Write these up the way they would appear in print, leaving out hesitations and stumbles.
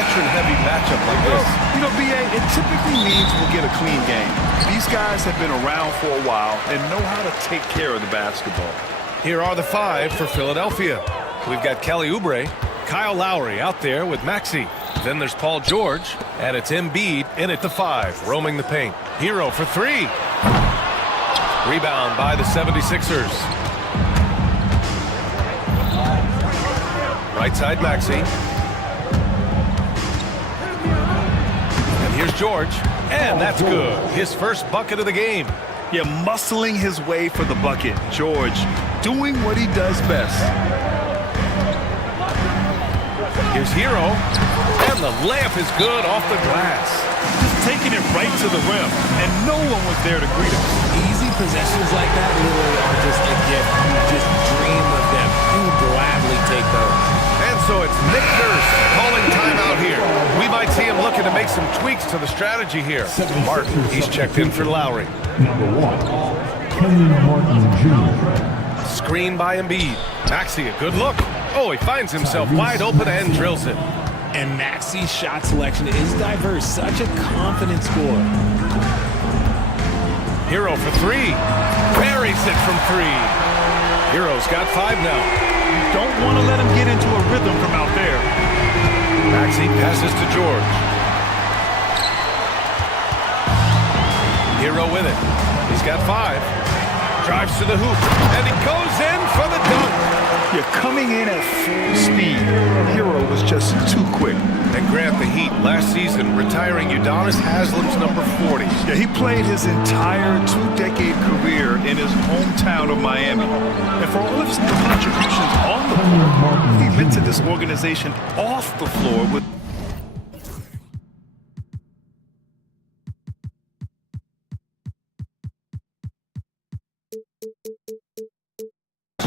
veteran-heavy matchup like this? You know, BA, it typically means we'll get a clean game. These guys have been around for a while and know how to take care of the basketball. Here are the five for Philadelphia. We've got Kelly Oubre, Kyle Lowry out there with Maxey. Then there's Paul George, and it's Embiid in at the five, roaming the paint. Hero for three. Rebound by the 76ers. Right side Maxey. And here's George, and that's good. His first bucket of the game. Yeah, muscling his way for the bucket. George doing what he does best. Here's Hero, and the layup is good off the glass. Just taking it right to the rim, and no one was there to greet him. Easy possessions like that literally are just a gift. You just dream of them. You gladly take those. And so it's Nick Nurse calling timeout here. We might see him looking to make some tweaks to the strategy here. Martin, he's checked in for Lowry. Number 1, Kenyon Martin Jr. Screen by Embiid. Maxey, a good look. Oh, he finds himself wide open and drills it. And Maxey's shot selection is diverse. Such a confident scorer. Hero for three. Buries it from three. Hero's got five now. You don't want to let him get into a rhythm from out there. Maxey passes to George. Hero with it. He's got five. Drives to the hoop. And he goes in for the dunk. You're coming in at full speed. Hero was just too quick. And Grant, the Heat, last season, retiring Udonis Haslam's number 40. Yeah, he played his entire two-decade career in his hometown of Miami. And for all of his contributions on the floor, he lifted this organization off the floor with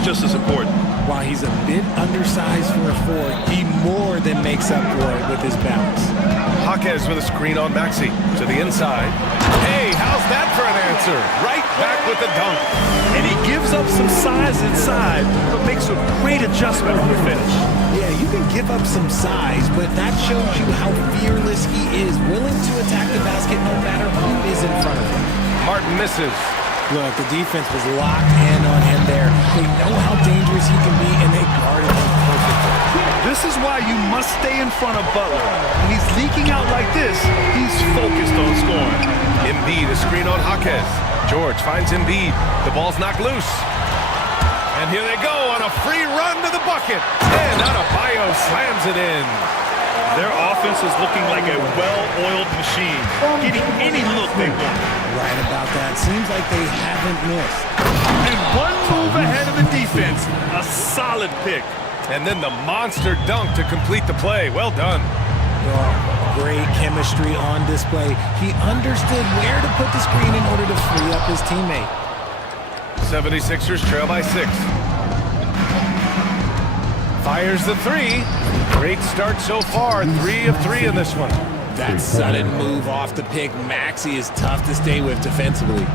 just as important. While he's a bit undersized for a forward, he more than makes up for it with his bounce. Jaquez with a screen on Maxey to the inside. Hey, how's that for an answer? Right back with the dunk. And he gives up some size inside, but makes a great adjustment on the finish. Yeah, you can give up some size, but that shows you how fearless he is, willing to attack the basket no matter who is in front of him. Martin misses. Look, the defense was locked in on him there. They know how dangerous he can be, and they guarded him perfectly. This is why you must stay in front of Butler. When he's leaking out like this, he's focused on scoring. Embiid, a screen on Jaquez. George finds Embiid. The ball's knocked loose. And here they go on a free run to the bucket. And Adebayo slams it in. Their offense is looking like a well-oiled machine, getting any look they want. Right about that. Seems like they haven't missed. And one move ahead of the defense. A solid pick. And then the monster dunk to complete the play. Well done. Oh, great chemistry on display. He understood where to put the screen in order to free up his teammate. 76ers trail by 6. Fires the three. Great start so far. 3 of 3 in this one. That sudden move off the pick, Maxey, is tough to stay with defensively.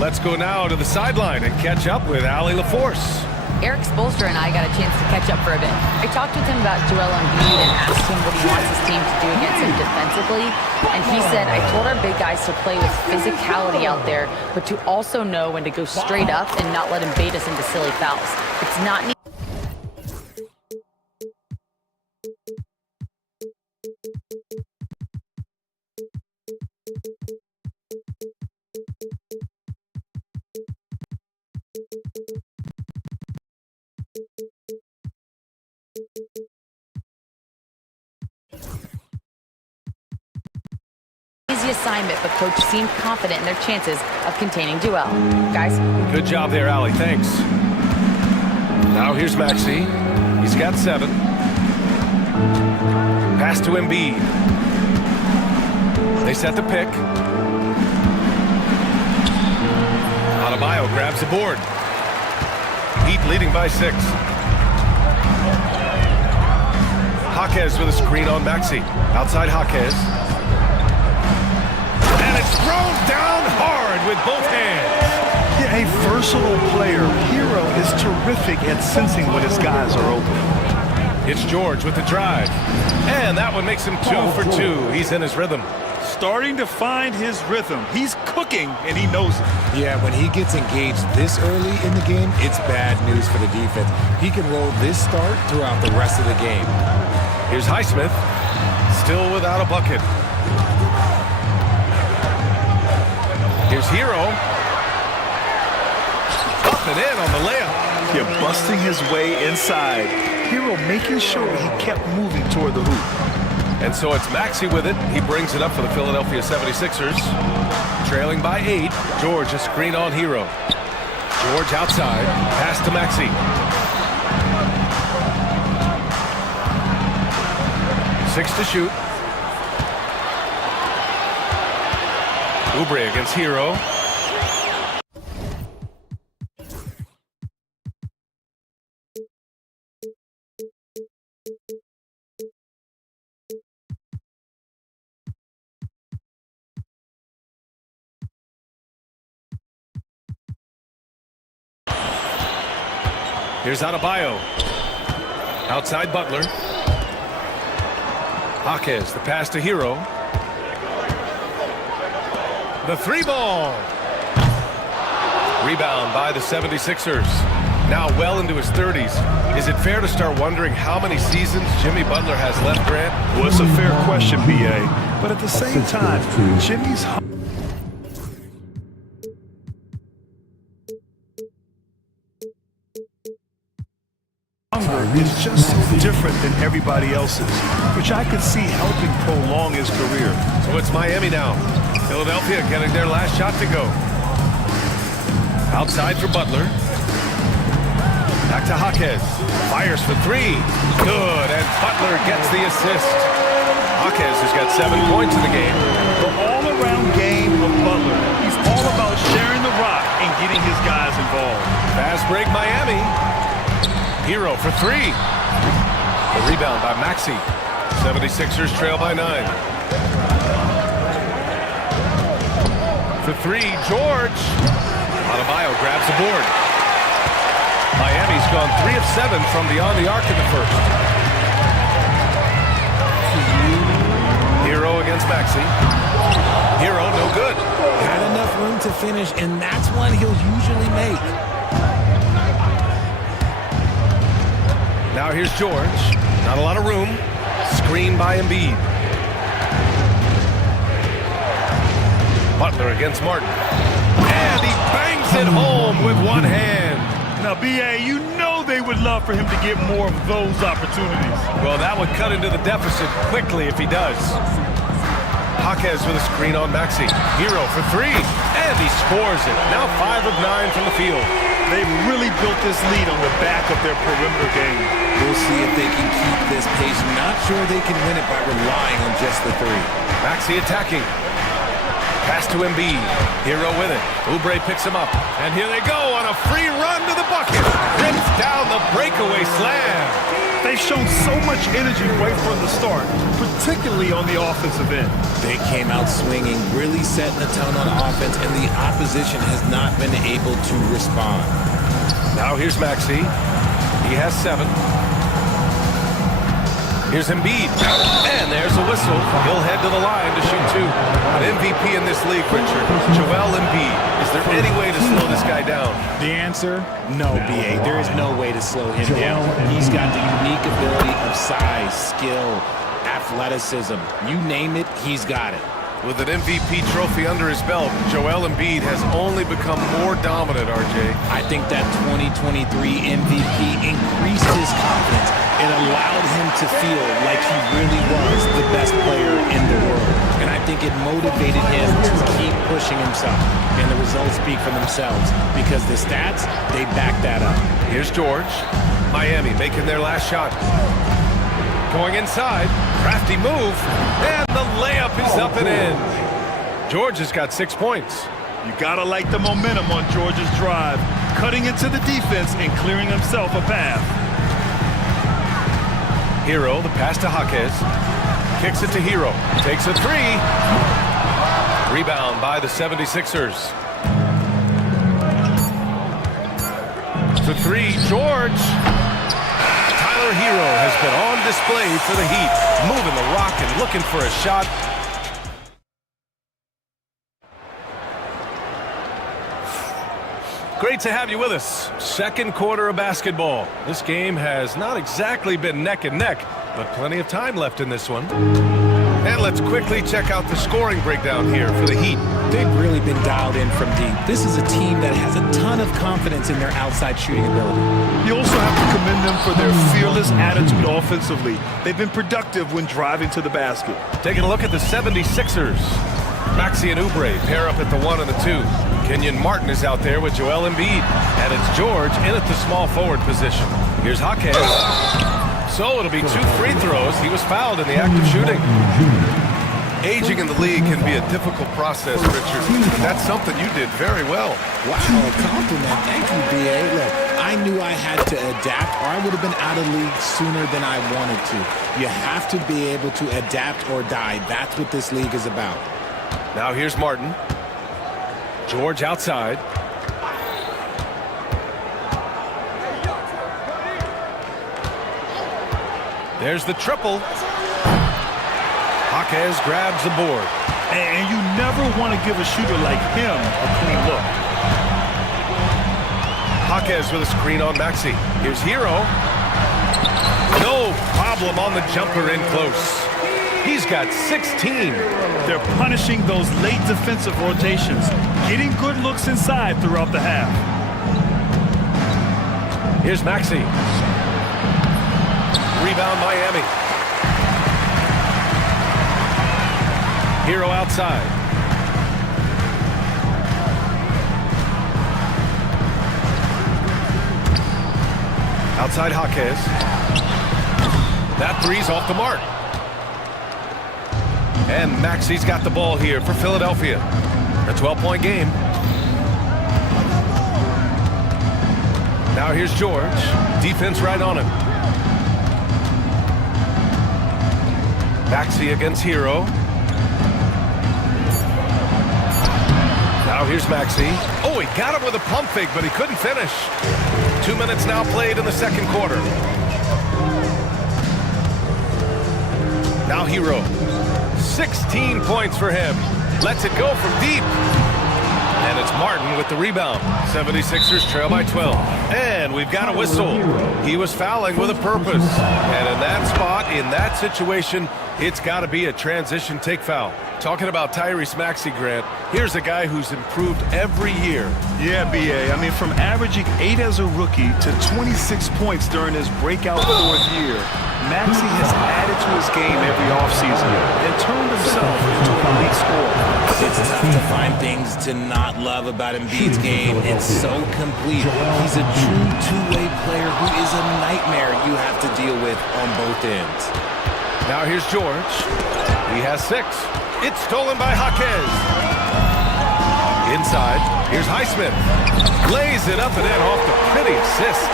Let's go now to the sideline and catch up with Allie LaForce. Eric Spoelstra and I got a chance to catch up for a bit. I talked with him about Joel Embiid and asked him what he wants his team to do against him defensively. And he said, I told our big guys to play with physicality out there, but to also know when to go straight up and not let him bait us into silly fouls. It's not easy assignment, but coach seemed confident in their chances of containing Joel. Guys? Good job there, Allie. Thanks. Now here's Maxey. He's got 7. Pass to Embiid. They set the pick. Adebayo grabs the board. Heat leading by 6. Jaquez with a screen on Maxey. Outside Jaquez. And it's thrown down hard with both hands. Yeah, a versatile player. Hero is terrific at sensing when his guys are open. It's George with the drive. And that one makes him 2 for 2. He's in his rhythm. Starting to find his rhythm. He's cooking, and he knows it. Yeah, when he gets engaged this early in the game, it's bad news for the defense. He can roll this start throughout the rest of the game. Here's Highsmith, still without a bucket. Here's Hero. Up and in on the layup. Yeah, busting his way inside. Hero making sure he kept moving toward the hoop. And so it's Maxey with it. He brings it up for the Philadelphia 76ers. Trailing by 8. George a screen on Hero. George outside. Pass to Maxey. 6 to shoot. Oubre against Hero. Here's Adebayo. Outside Butler. Jaquez, the pass to Hero. The 3-ball. Rebound by the 76ers. Now well into his 30s. Is it fair to start wondering how many seasons Jimmy Butler has left, Grant? Well, it's a fair question, B.A. But at the same time, Jimmy's hunger is just different than everybody else's, which I could see helping prolong his career. So it's Miami now. Philadelphia getting their last shot to go. Outside for Butler. Back to Jaquez. Fires for 3. Good, and Butler gets the assist. Jaquez has got 7 points in the game. The all-around game of Butler. He's all about sharing the rock and getting his guys involved. Fast break Miami. Hero for 3. A rebound by Maxey. 76ers trail by 9. For 3, George. Adebayo grabs the board. Miami's gone 3 of 7 from beyond the arc in the first. Hero against Maxey. Hero, no good. Had enough room to finish, and that's one he'll usually make. Now here's George. Not a lot of room. Screen by Embiid. Butler against Martin. And he bangs it home with one hand. Now, B.A., you know they would love for him to get more of those opportunities. Well, that would cut into the deficit quickly if he does. Jaquez with a screen on Maxey. Hero for 3. And he scores it. Now 5 of 9 from the field. They've really built this lead on the back of their perimeter game. We'll see if they can keep this pace. Not sure they can win it by relying on just the 3. Maxey attacking. Pass to Embiid. Hero with it. Oubre picks him up. And here they go on a free run to the bucket. Rips down the breakaway slam. They've shown so much energy right from the start, particularly on the offensive end. They came out swinging, really setting the tone on offense, and the opposition has not been able to respond. Now here's Maxey. He has 7. Here's Embiid. And there's a whistle. He'll head to the line to shoot 2. An MVP in this league, Richard. Joel Embiid. Is there any way to slow this guy down? The answer? No, B.A. There is no way to slow him down. He's got the unique ability of size, skill, athleticism. You name it, he's got it. With an MVP trophy under his belt, Joel Embiid has only become more dominant, RJ. I think that 2023 MVP increased his confidence. It allowed him to feel like he really was the best player in the world. And I think it motivated him to keep pushing himself. And the results speak for themselves because the stats, they back that up. Here's George. Miami making their last shot. Going inside, crafty move, and the layup is up and in. George has got 6 points. You gotta like the momentum on George's drive, cutting into the defense and clearing himself a path. Hero, the pass to Jaquez, kicks it to Hero, takes a 3. Rebound by the 76ers. For 3, George. Tyler Hero has been on display for the Heat, moving the rock and looking for a shot. Great to have you with us. Second quarter of basketball. This game has not exactly been neck and neck, but plenty of time left in this one. And let's quickly check out the scoring breakdown here for the Heat. They've really been dialed in from deep. This is a team that has a ton of confidence in their outside shooting ability. You also have to commend them for their fearless attitude offensively. They've been productive when driving to the basket. Taking a look at the 76ers. Maxey and Oubre pair up at the 1 and the 2. Kenyon Martin is out there with Joel Embiid. And it's George in at the small forward position. Here's Hawkins. So it'll be 2 free throws. He was fouled in the act of shooting. Aging in the league can be a difficult process, Richard, but that's something you did very well. Wow, compliment. Thank you, B.A. Look, I knew I had to adapt or I would have been out of league sooner than I wanted to. You have to be able to adapt or die. That's what this league is about. Now here's Martin. George outside. There's the triple. Hawkins grabs the board. And you never want to give a shooter like him a clean look. Hawkins with a screen on Maxey. Here's Hero. No problem on the jumper in close. He's got 16. They're punishing those late defensive rotations, getting good looks inside throughout the half. Here's Maxey. Rebound Miami. Hero outside. Outside Hawkins. That three's off the mark. And Maxey's got the ball here for Philadelphia. A 12-point game. Now here's George. Defense right on him. Maxey against Hero. Now here's Maxey. Oh, he got him with a pump fake, but he couldn't finish. 2 minutes now played in the second quarter. Now Hero. 16 points for him. Lets it go from deep. And it's Martin with the rebound. 76ers trail by 12. And we've got a whistle. He was fouling with a purpose. And in that spot, in that situation, it's got to be a transition take foul. Talking about Tyrese Maxey, Grant, here's a guy who's improved every year. Yeah, B.A. I mean, from averaging 8 as a rookie to 26 points during his breakout 4th year, Maxey has added to his game every offseason and turned himself into an elite scorer. It's tough to find things to not love about Embiid's game. It's so complete. He's a true two-way player who is a nightmare you have to deal with on both ends. Now here's George. He has 6. It's stolen by Hawkins. Inside, here's Highsmith. Lays it up and in off the pretty assist.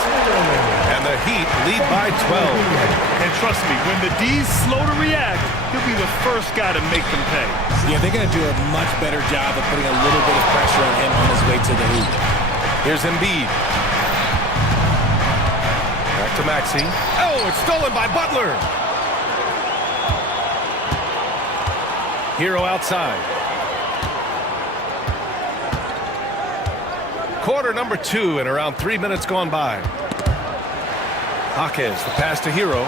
And the Heat lead by 12. And trust me, when the D's slow to react, he'll be the first guy to make them pay. Yeah, they're going to do a much better job of putting a little bit of pressure on him on his way to the hoop. Here's Embiid. Back to Maxey. Oh, it's stolen by Butler. Hero outside. Quarter number 2 and around 3 minutes gone by. Hawkins, the pass to Hero.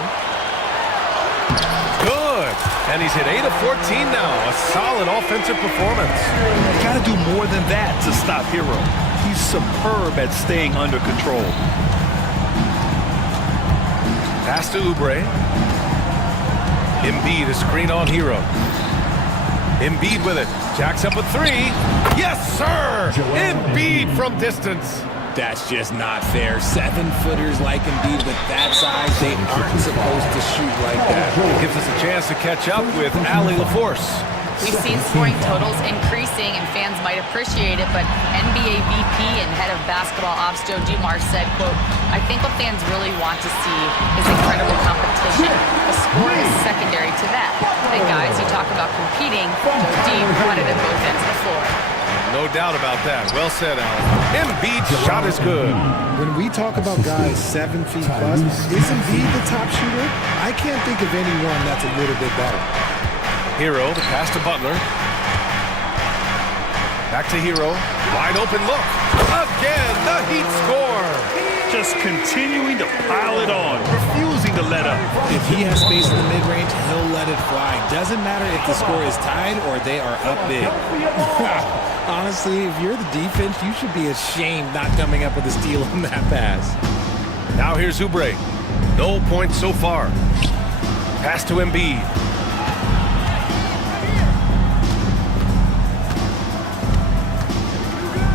Good. And he's hit 8 of 14 now. A solid offensive performance. You got to do more than that to stop Hero. He's superb at staying under control. Pass to Oubre. Embiid, a screen on Hero. Embiid with it. Jacks up a 3. Yes, sir! Embiid from distance. That's just not fair. 7-footers like Embiid with that size, they aren't supposed to shoot like that. Gives us a chance to catch up with Allie LaForce. We've seen scoring totals increasing, and fans might appreciate it, but NBA VP and head of basketball ops Joe Dumars said, quote, "I think what fans really want to see is incredible competition. The score is secondary to that. The guys who talk about competing go deep, run it at both ends of the floor." No doubt about that. Well said, Alan. Embiid's shot is good. When we talk about guys 7 feet plus, is Embiid the top shooter? I can't think of anyone that's a little bit better. Hero, the pass to Butler. Back to Hero. Wide open look. Again, the Heat score. Just continuing to pile it on, refusing to let up. If he has space in the mid-range, he'll let it fly. Doesn't matter if the score is tied or they are up big. Honestly, if you're the defense, you should be ashamed not coming up with a steal on that pass. Now here's Oubre. No points so far. Pass to Embiid.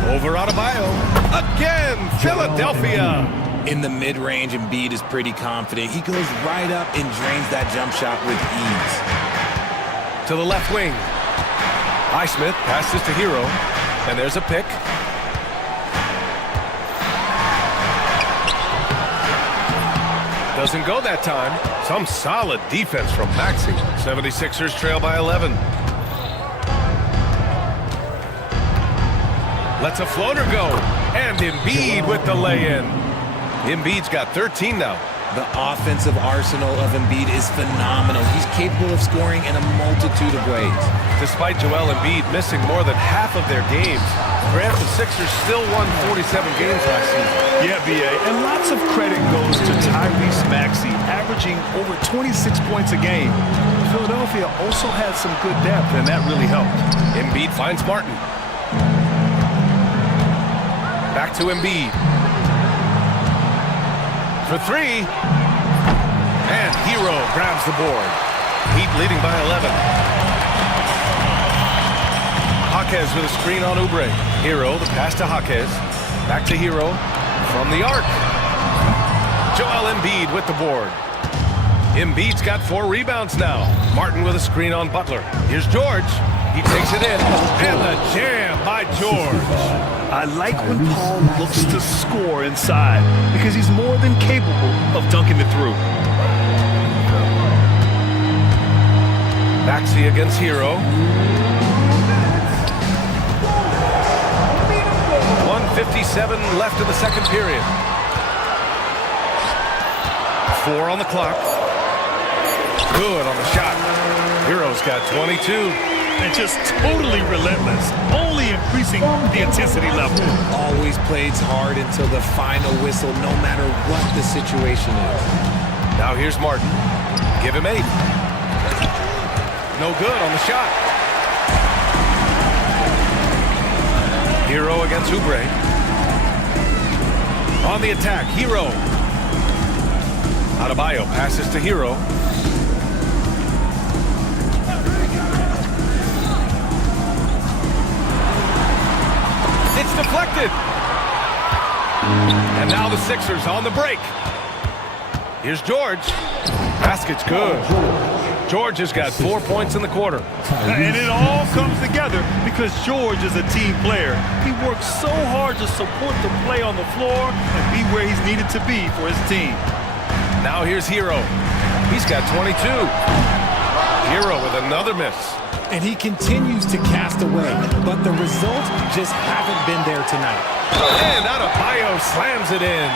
Over Adebayo. Again, Philadelphia. In the mid-range, Embiid is pretty confident. He goes right up and drains that jump shot with ease. To the left wing. Highsmith passes to Hero. And there's a pick. Doesn't go that time. Some solid defense from Maxey. 76ers trail by 11. Lets a floater go. And Embiid with the lay-in. Embiid's got 13 now. The offensive arsenal of Embiid is phenomenal. He's capable of scoring in a multitude of ways. Despite Joel Embiid missing more than half of their games, Grant, the Sixers still won 47 games last season. Yeah, B.A., and lots of credit goes to Tyrese Maxey, averaging over 26 points a game. Philadelphia also had some good depth, and that really helped. Embiid finds Martin. Back to Embiid. For three. And Hero grabs the board. Heat leading by 11. Jaquez with a screen on Oubre. Hero, the pass to Jaquez. Back to Hero. From the arc. Joel Embiid with the board. Embiid's got 4 rebounds now. Martin with a screen on Butler. Here's George. He takes it in. And the jam by George. I like when Paul looks to score inside because he's more than capable of dunking it through. Maxey against Hero. 1:57 left in the second period. 4 on the clock. Good on the shot. Hero's got 22. And just totally relentless, only increasing the intensity level. Always plays hard until the final whistle, no matter what the situation is. Now here's Martin. Give him 8. No good on the shot. Hero against Oubre. On the attack, Hero. Adebayo passes to Hero. It's deflected. And now the Sixers on the break. Here's George. Basket's good. George has got 4 points in the quarter. And it all comes together because George is a team player. He works so hard to support the play on the floor and be where he's needed to be for his team. Now here's Hero. He's got 22. Hero with another miss. And he continues to cast away, but the results just haven't been there tonight. And Adebayo slams it in.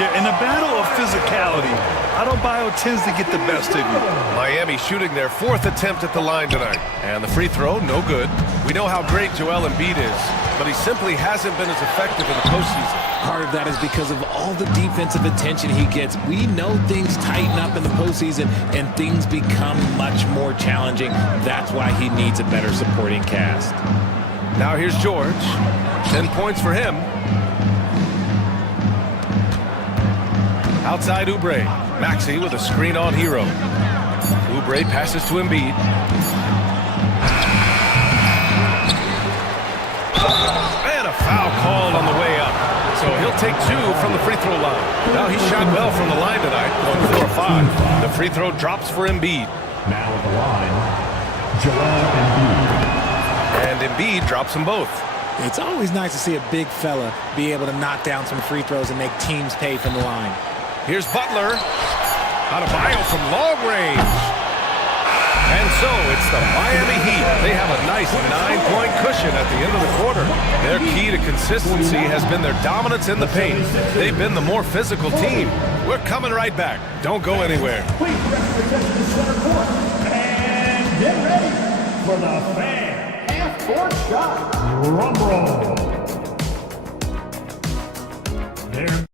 Yeah, in a battle of physicality, Adebayo tends to get the best of you. Miami shooting their 4th attempt at the line tonight. And the free throw, no good. We know how great Joel Embiid is, but he simply hasn't been as effective in the postseason. Part of that is because of all the defensive attention he gets. We know things tighten up in the postseason and things become much more challenging. That's why he needs a better supporting cast. Now here's George. 10 points for him. Outside Oubre. Maxey with a screen on Hero. Oubre passes to Embiid. And a foul called on the way up. So he'll take 2 from the free throw line. Now he shot well from the line tonight, going 4 or 5. The free throw drops for Embiid. Now at the line, Joel Embiid. And Embiid drops them both. It's always nice to see a big fella be able to knock down some free throws and make teams pay from the line. Here's Butler. Adebayo from long range. And so it's the Miami Heat. They have a nice 9-point cushion at the end of the quarter. Their key to consistency has been their dominance in the paint. They've been the more physical team. We're coming right back. Don't go anywhere. Please represent the center court. And get ready for the fan half-court shot. Drum roll. There.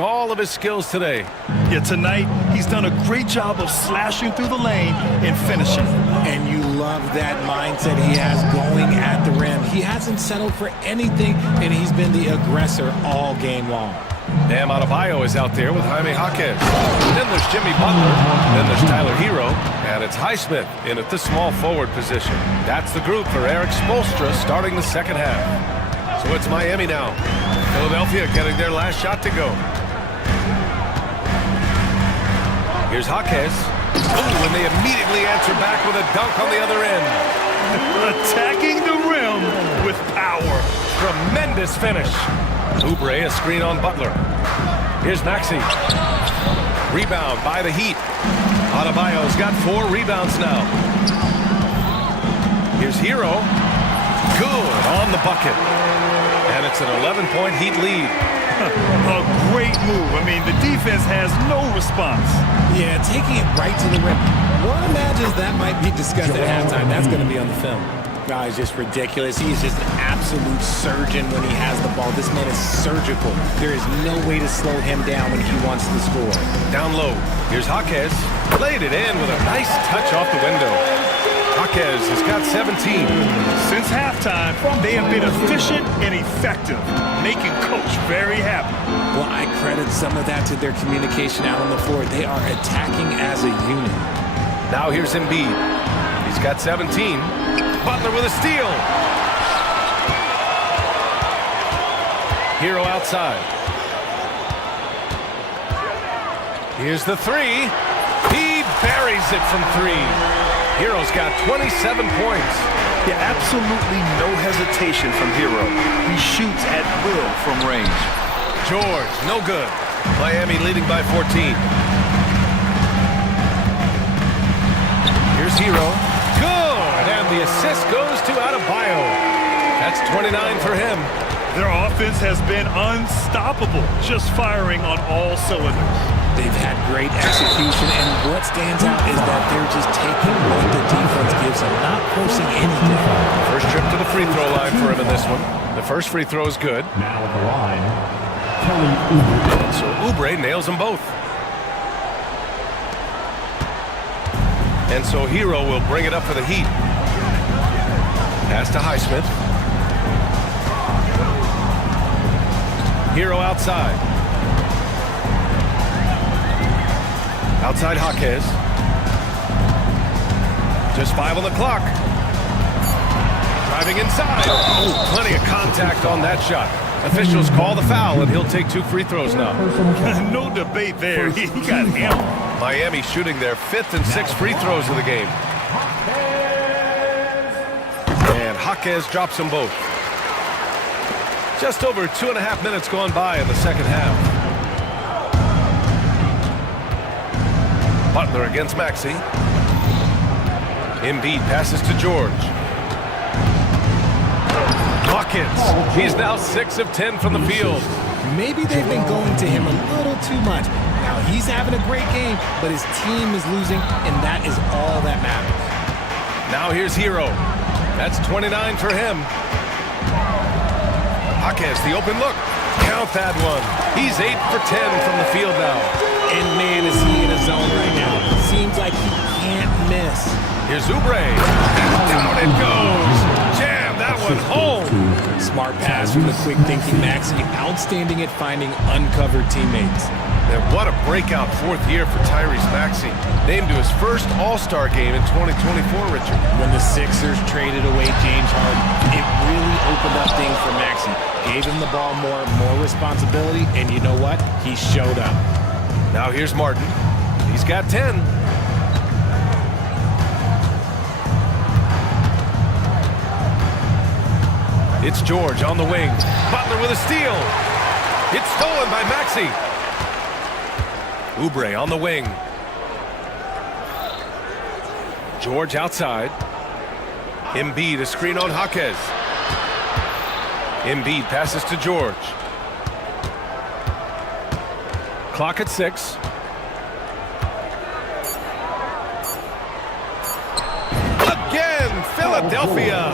All of his skills today. Yeah, tonight he's done a great job of slashing through the lane and finishing. And you love that mindset he has going at the rim. He hasn't settled for anything, and he's been the aggressor all game long. Bam Adebayo is out there with Jaime Jaquez. Then there's Jimmy Butler. Then there's Tyler Hero. And it's Highsmith in at the small forward position. That's the group for Eric Spoelstra starting the second half. So it's Miami now. Philadelphia getting their last shot to go. Here's Jaquez. Ooh, and they immediately answer back with a dunk on the other end. Attacking the rim with power. Tremendous finish. Oubre, a screen on Butler. Here's Maxey. Rebound by the Heat. Adebayo's got 4 rebounds now. Here's Hero. Good on the bucket. And it's an 11-point Heat lead. A great move. I mean, the defense has no response. Yeah, taking it right to the rim. One imagines that might be discussed at halftime. That's going to be on the film. Guys, just ridiculous. He is just an absolute surgeon when he has the ball. This man is surgical. There is no way to slow him down when he wants to score. Down low. Here's Jaquez. Played it in with a nice touch off the window. Jaquez has got 17. Since halftime, they have been efficient and effective, making Coach very happy. Well, I credit some of that to their communication out on the floor. They are attacking as a unit. Now here's Embiid. He's got 17. Butler with a steal. Hero outside. Here's the 3. He buries it from 3. Hero's got 27 points. Yeah, absolutely no hesitation from Hero. He shoots at will from range. George, no good. Miami leading by 14. Here's Hero. Good! And the assist goes to Adebayo. That's 29 for him. Their offense has been unstoppable, just firing on all cylinders. They've had great execution, and what stands out is that they're just taking what the defense gives them, not forcing anything. First trip to the free throw line for him in this one. The first free throw is good. Now at the line, Kelly Oubre. So Oubre nails them both. And so Hero will bring it up for the Heat. Pass to Highsmith. Hero outside. Outside Jaquez. Just 5 on the clock. Driving inside. Oh, plenty of contact on that shot. Officials call the foul, and he'll take 2 free throws now. No debate there. He got hammered. Miami shooting their 5th and 6th free throws of the game. And Jaquez drops them both. Just over 2.5 minutes gone by in the second half. Butler against Maxey. Embiid passes to George. Buckets. He's now 6 of 10 from the field. Maybe they've been going to him a little too much. Now he's having a great game, but his team is losing, and that is all that matters. Now here's Hero. That's 29 for him. Jaquez, the open look. Count that one. He's 8 for 10 from the field now. And man, is he in a zone right now. Seems like he can't miss. Here's Oubre. Down it goes. Jam that one home. Smart pass from the quick-thinking Maxey. Outstanding at finding uncovered teammates. And what a breakout 4th year for Tyrese Maxey. Named to his first All-Star game in 2024, Richard. When the Sixers traded away James Harden, it really opened up things for Maxey. Gave him the ball more responsibility, and you know what? He showed up. Now here's Martin. He's got 10. It's George on the wing. Butler with a steal. It's stolen by Maxey. Oubre on the wing. George outside. Embiid a screen on Jaquez. Embiid passes to George. Clock at 6. Again, Philadelphia.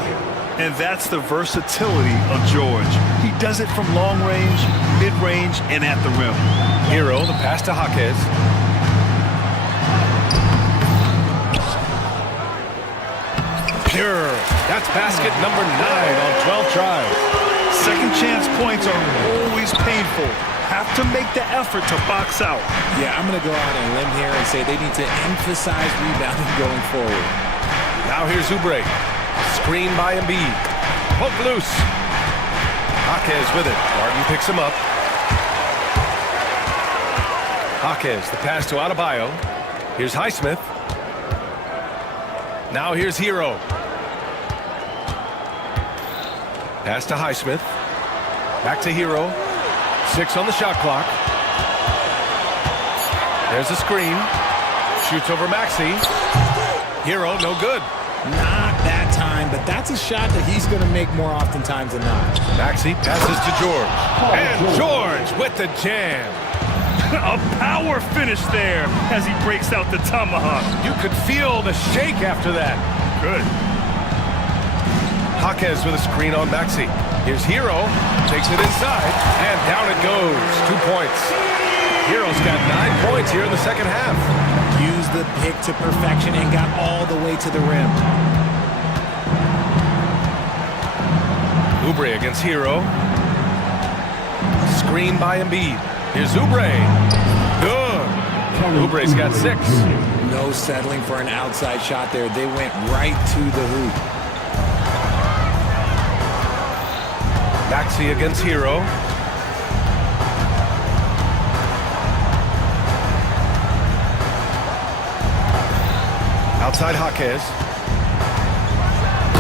And that's the versatility of George. He does it from long range, mid-range, and at the rim. Hero, the pass to Jaquez. Pure. That's basket number 9 on 12 tries. Second chance points are always painful. Have to make the effort to box out. Yeah, I'm going to go out on a limb here and say they need to emphasize rebounding going forward. Now here's Oubre. Screen by Embiid. Poke loose. Jaquez with it. Martin picks him up. Jaquez, the pass to Adebayo. Here's Highsmith. Now here's Hero. Pass to Highsmith. Back to Hero. 6 on the shot clock. There's a screen. Shoots over Maxey. Hero, no good. Not that time, but that's a shot that he's going to make more oftentimes than not. Maxey passes to George. And George with the jam. A power finish there as he breaks out the tomahawk. You could feel the shake after that. Good. Jaquez with a screen on Maxey. Here's Hero. Takes it inside. And down it goes. 2 points. Hero's got 9 points here in the second half. Used the pick to perfection and got all the way to the rim. Oubre against Hero. Screen by Embiid. Here's Oubre. Good. Oubre's got 6. No settling for an outside shot there. They went right to the hoop. Maxey against Hero. Outside Jaquez.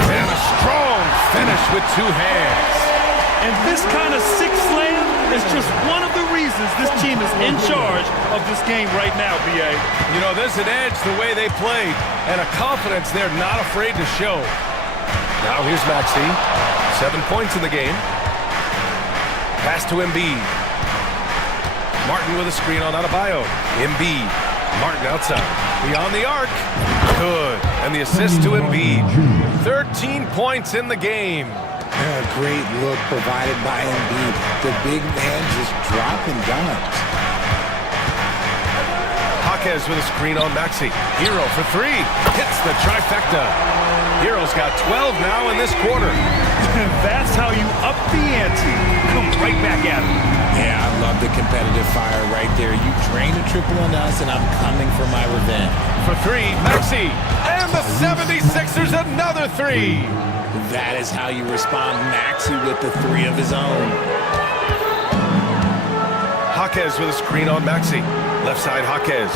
And a strong finish with 2 hands. And this kind of sick slam is just one of the reasons this team is in charge of this game right now, B.A. You know, there's an edge the way they played and a confidence they're not afraid to show. Now here's Maxey. 7 points in the game. Pass to Embiid. Martin with a screen on Adebayo. Embiid. Martin outside. Beyond the arc. Good. And the assist to Embiid. 13 points in the game. A great look provided by Embiid. The big man just dropping dimes. Jaquez with a screen on Maxi. Hero for three. Hits the trifecta. Hero's got 12 now in this quarter. That's how you up the ante. Come right back at him. Yeah, I love the competitive fire right there. You drained a triple on us, and I'm coming for my revenge. For three, Maxi. And the 76ers another three. That is how you respond. Maxi with the three of his own. Jaquez with a screen on Maxi. Left side, Jaquez.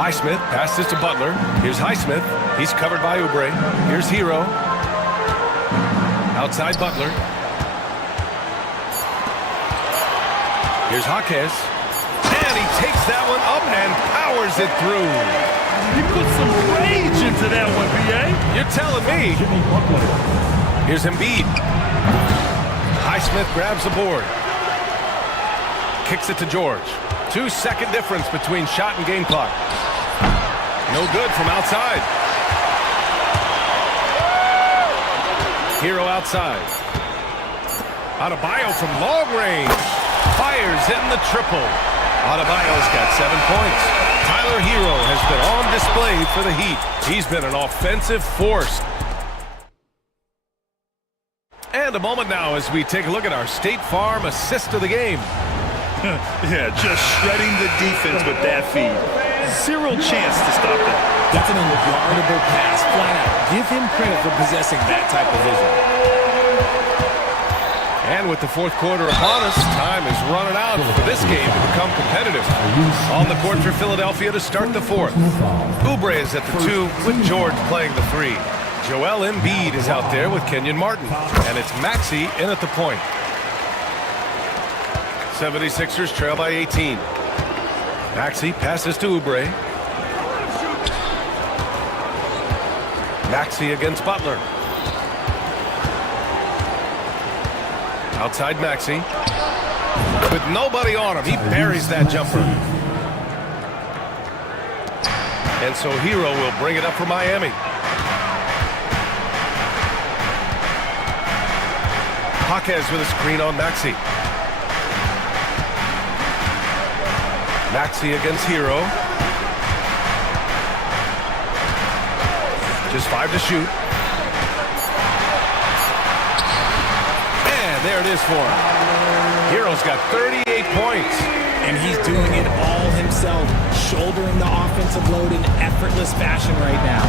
Highsmith passes to Butler. Here's Highsmith. He's covered by Oubre. Here's Hero. Outside Butler. Here's Jaquez. And he takes that one up and powers it through. He put some rage into that one, B.A. You're telling me. Here's Embiid. Highsmith grabs the board. Kicks it to George. 2-second difference between shot and game clock. No good from outside. Hero outside. Adebayo from long range. Fires in the triple. Adebayo's got 7 points. Tyler Hero has been on display for the Heat. He's been an offensive force. And a moment now as we take a look at our State Farm assist of the game. Yeah, just shredding the defense with that feed. Zero chance to stop that. That's an unguardable pass, flat out. Give him credit for possessing that type of vision. And with the fourth quarter upon us, time is running out for this game to become competitive. On the court for Philadelphia to start the fourth. Oubre is at the 2 with George playing the 3. Joel Embiid is out there with Kenyon Martin. And it's Maxi in at the point. 76ers trail by 18. Maxi passes to Oubre. Maxi against Butler. Outside Maxi. With nobody on him, he buries that jumper. And so Hero will bring it up for Miami. Jaquez with a screen on Maxi. Maxi against Hero. Just 5 to shoot. And there it is for him. Hero's got 38 points. And he's doing it all himself, shouldering the offensive load in effortless fashion right now.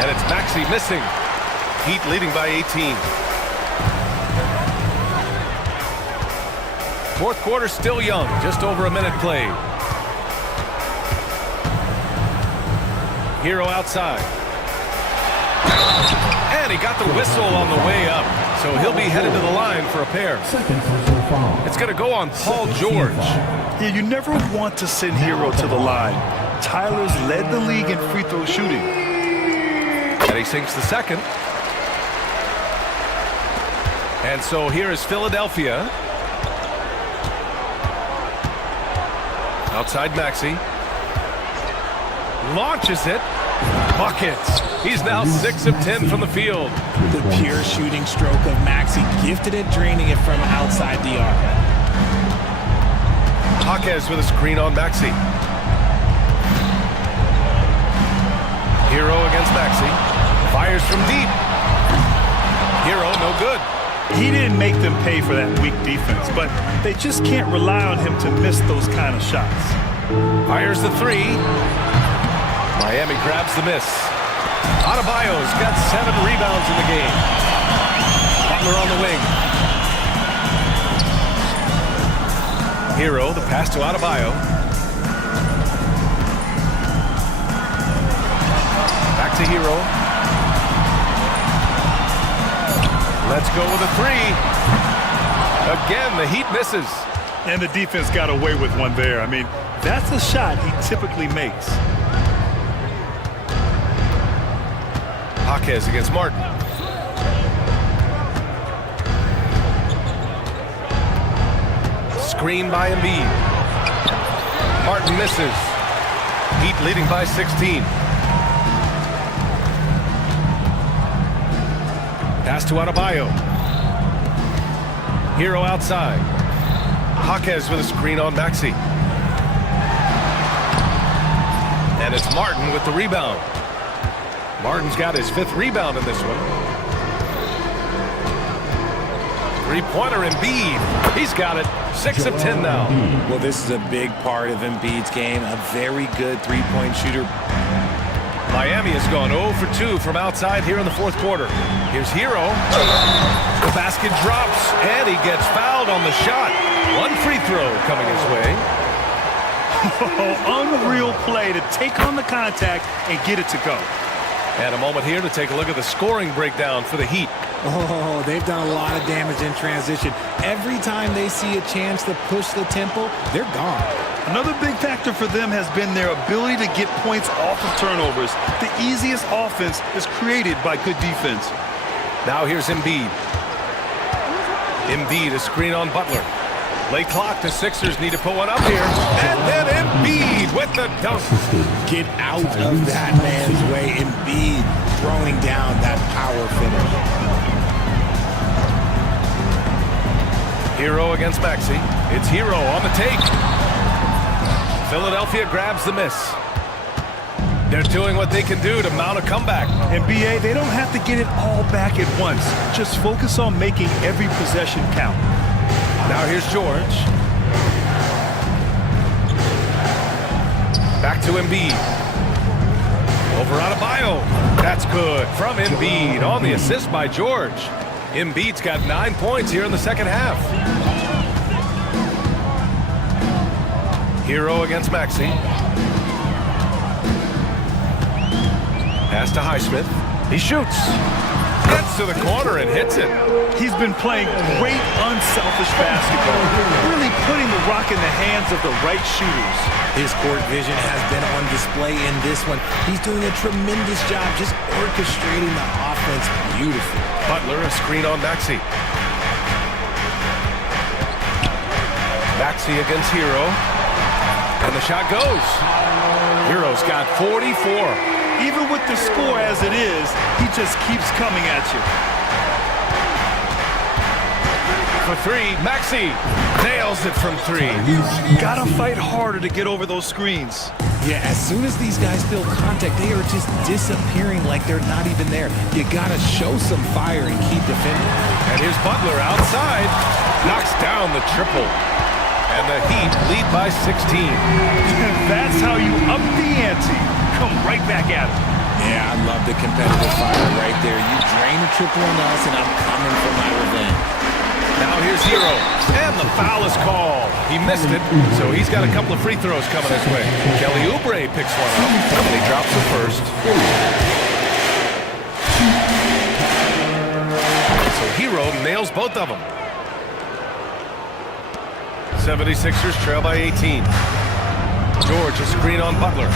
And it's Maxi missing. Heat leading by 18. Fourth quarter still young, just over a minute played. Hero outside. And he got the whistle on the way up, so he'll be headed to the line for a pair. It's going to go on Paul George. Yeah, you never want to send Hero to the line. Tyler's led the league in free throw shooting. And he sinks the second. And so here is Philadelphia. Outside Maxi. Launches it. Buckets. He's now 6 of 10 from the field. The pure shooting stroke of Maxi, gifted at draining it from outside the arc. Jaquez with a screen on Maxi. Hero against Maxi. Fires from deep. Hero, no good. He didn't make them pay for that weak defense, but they just can't rely on him to miss those kind of shots. Fires the 3. Miami grabs the miss. Adebayo's got 7 rebounds in the game. Butler on the wing. Hero, the pass to Adebayo. Back to Hero. Let's go with a 3. Again, the Heat misses. And the defense got away with one there. I mean, that's a shot he typically makes. Jaquez against Martin. Screen by Embiid. Martin misses. Heat leading by 16. Pass to Adebayo. Hero outside. Jaquez with a screen on Maxey. And it's Martin with the rebound. Martin's got his 5th rebound in this one. Three-pointer Embiid. He's got it. 6 of 10 now. Well, this is a big part of Embiid's game. A very good three-point shooter. Miami has gone 0 for 2 from outside here in the 4th quarter. Here's Hero. The basket drops, and he gets fouled on the shot. One free throw coming his way. Unreal play to take on the contact and get it to go. And a moment here to take a look at the scoring breakdown for the Heat. Oh, they've done a lot of damage in transition. Every time they see a chance to push the tempo, they're gone. Another big factor for them has been their ability to get points off of turnovers. The easiest offense is created by good defense. Now here's Embiid. Embiid, a screen on Butler. Late clock, the Sixers need to put one up here. And then Embiid with the dunk. Get out of that man's way. Embiid throwing down that power finish. Hero against Maxey. It's Hero on the take. Philadelphia grabs the miss. They're doing what they can do to mount a comeback. In BA, they don't have to get it all back at once. Just focus on making every possession count. Now here's George. Back to Embiid. Over Adebayo. That's good from Embiid on the assist by George. Embiid's got 9 points here in the second half. Hero against Maxey. Pass to Highsmith. He shoots. Gets to the corner and hits it. He's been playing great, unselfish basketball, really putting the rock in the hands of the right shooters. His court vision has been on display in this one. He's doing a tremendous job just orchestrating the offense beautifully. Butler, a screen on Maxey. Maxey against Hero. And the shot goes. Hero's got 44. Even with the score as it is, he just keeps coming at you. For 3, Maxey nails it from 3. Gotta fight harder to get over those screens. Yeah, as soon as these guys feel contact, they are just disappearing like they're not even there. You gotta show some fire and keep defending. And here's Butler outside. Knocks down the triple. And the Heat lead by 16. That's how you up the ante. Come right back at him. Yeah, I love the competitive fire right there. You drain a triple on us, and I'm coming for my revenge. Now here's Hero. And the foul is called. He missed it, so he's got a couple of free throws coming his way. Kelly Oubre picks one up, and he drops the first. So Hero nails both of them. 76ers trail by 18. George, a screen on Butler.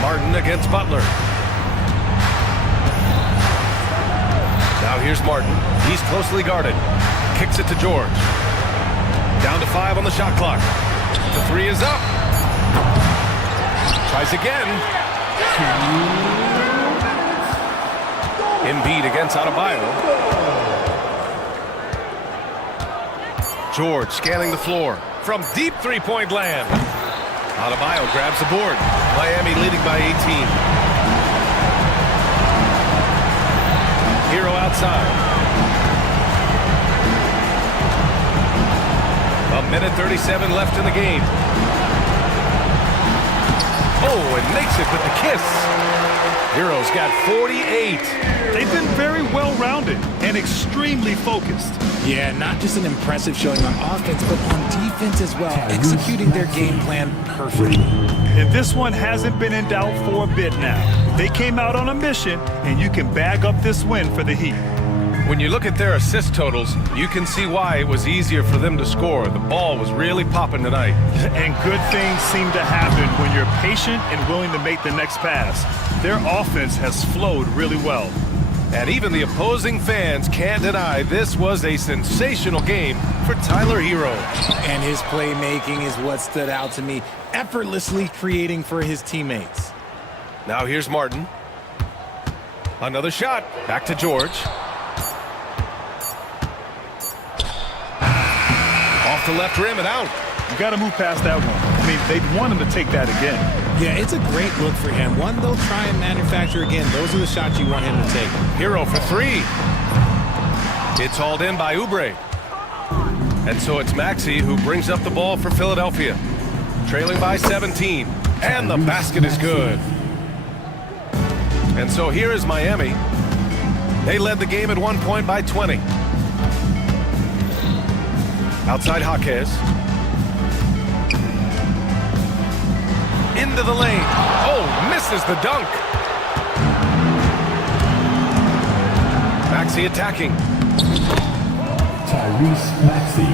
Martin against Butler. Now here's Martin. He's closely guarded. Kicks it to George. Down to 5 on the shot clock. The 3 is up. Tries again. Embiid against Adebayo. George scanning the floor from deep three-point land. Adebayo grabs the board. Miami leading by 18. Hero outside. A minute 37 left in the game. Oh, and makes it with the kiss. Hero's got 48. They've been very well-rounded and extremely focused. Yeah, not just an impressive showing on offense, but on defense as well, executing their game plan perfectly. And this one hasn't been in doubt for a bit now. They came out on a mission, and you can bag up this win for the Heat. When you look at their assist totals, you can see why it was easier for them to score. The ball was really popping tonight. And good things seem to happen when you're patient and willing to make the next pass. Their offense has flowed really well. And even the opposing fans can't deny this was a sensational game for Tyler Hero. And his playmaking is what stood out to me, effortlessly creating for his teammates. Now here's Martin. Another shot. Back to George. Off the left rim and out. You got to move past that one. I mean, they'd want him to take that again. Yeah, it's a great look for him. One they'll try and manufacture again. Those are the shots you want him to take. Hero for three. It's hauled in by Oubre. And so it's Maxey who brings up the ball for Philadelphia. Trailing by 17. And the basket is good. And so here is Miami. They led the game at 1 point by 20. Outside Jaquez. Into the lane. Oh, misses the dunk. Maxey attacking. Tyrese Maxey.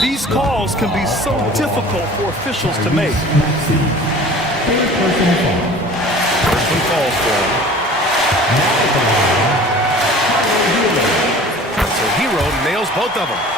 These calls can be so difficult for officials to make. Maxey. Third personal foul. First one falls for him. So Hero nails both of them.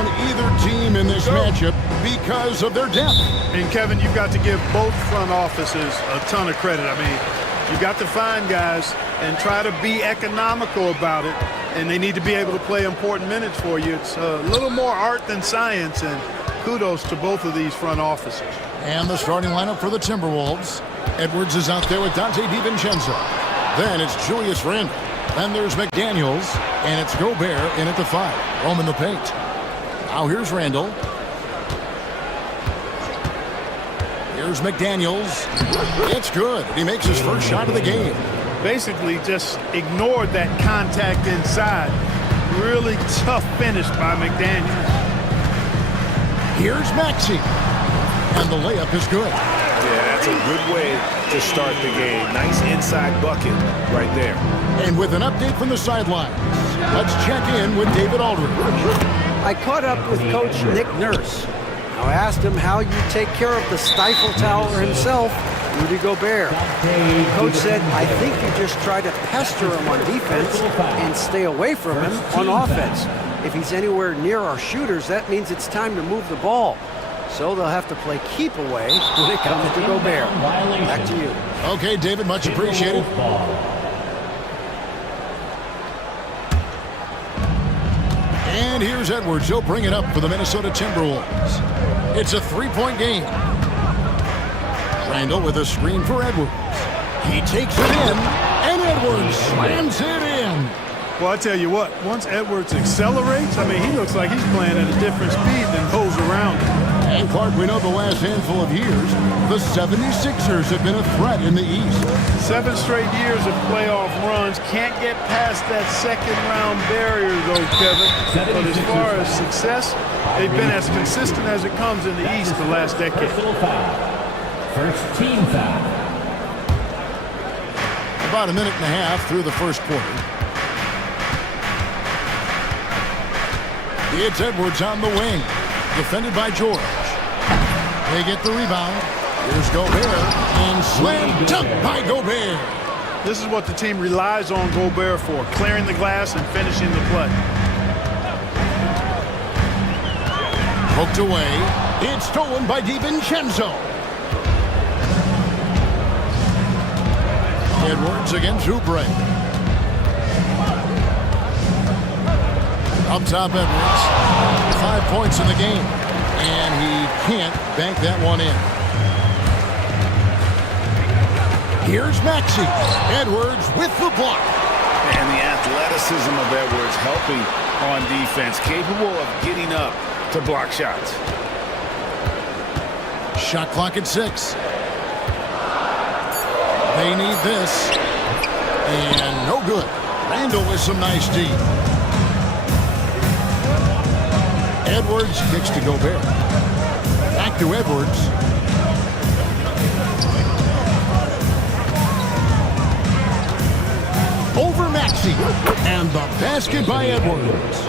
on either team in this matchup because of their depth. And Kevin, you've got to give both front offices a ton of credit. I mean, you've got to find guys and try to be economical about it, and they need to be able to play important minutes for you. It's a little more art than science, and kudos to both of these front offices. And the starting lineup for the Timberwolves. Edwards is out there with Dante DiVincenzo. Then it's Julius Randle. Then there's McDaniels, and it's Gobert in at the 5. Roaming the paint. Now here's Randle. Here's McDaniels. It's good. He makes his first shot of the game. Basically just ignored that contact inside. Really tough finish by McDaniels. Here's Maxey. And the layup is good. Yeah, that's a good way to start the game. Nice inside bucket right there. And with an update from the sidelines, let's check in with David Aldridge. I caught up with Coach Nick Nurse. I asked him how you take care of the stifle tower himself, Rudy Gobert. Coach said, I think you just try to pester him on defense and stay away from him on offense. If he's anywhere near our shooters, that means it's time to move the ball. So they'll have to play keep away when it comes to Gobert. Back to you. Okay, David, much appreciated. And here's Edwards. He'll bring it up for the Minnesota Timberwolves. It's a three-point game. Randle with a screen for Edwards. He takes it in, and Edwards slams it in. Well, I tell you what, once Edwards accelerates, I mean, he looks like he's playing at a different speed than those around him. And Clark, we know the last handful of years, the 76ers have been a threat in the East. 7 straight years of playoff runs. Can't get past that second-round barrier, though, Kevin. But as far as success, they've been as consistent as it comes in the East the last decade. First team foul. About a minute and a half through the first quarter. It's Edwards on the wing. Defended by George. They get the rebound. Here's Gobert. And slam dunk by Gobert. This is what the team relies on Gobert for, clearing the glass and finishing the play. Poked away. It's stolen by DiVincenzo. Edwards against Oubre. Up top, Edwards. 5 points in the game. And he can't bank that one in. Here's Maxey. Edwards with the block. And the athleticism of Edwards helping on defense. Capable of getting up to block shots. Shot clock at 6. They need this. And no good. Randle with some nice D. Edwards kicks to Gobert. Back to Edwards. Over Maxey. And the basket by Edwards.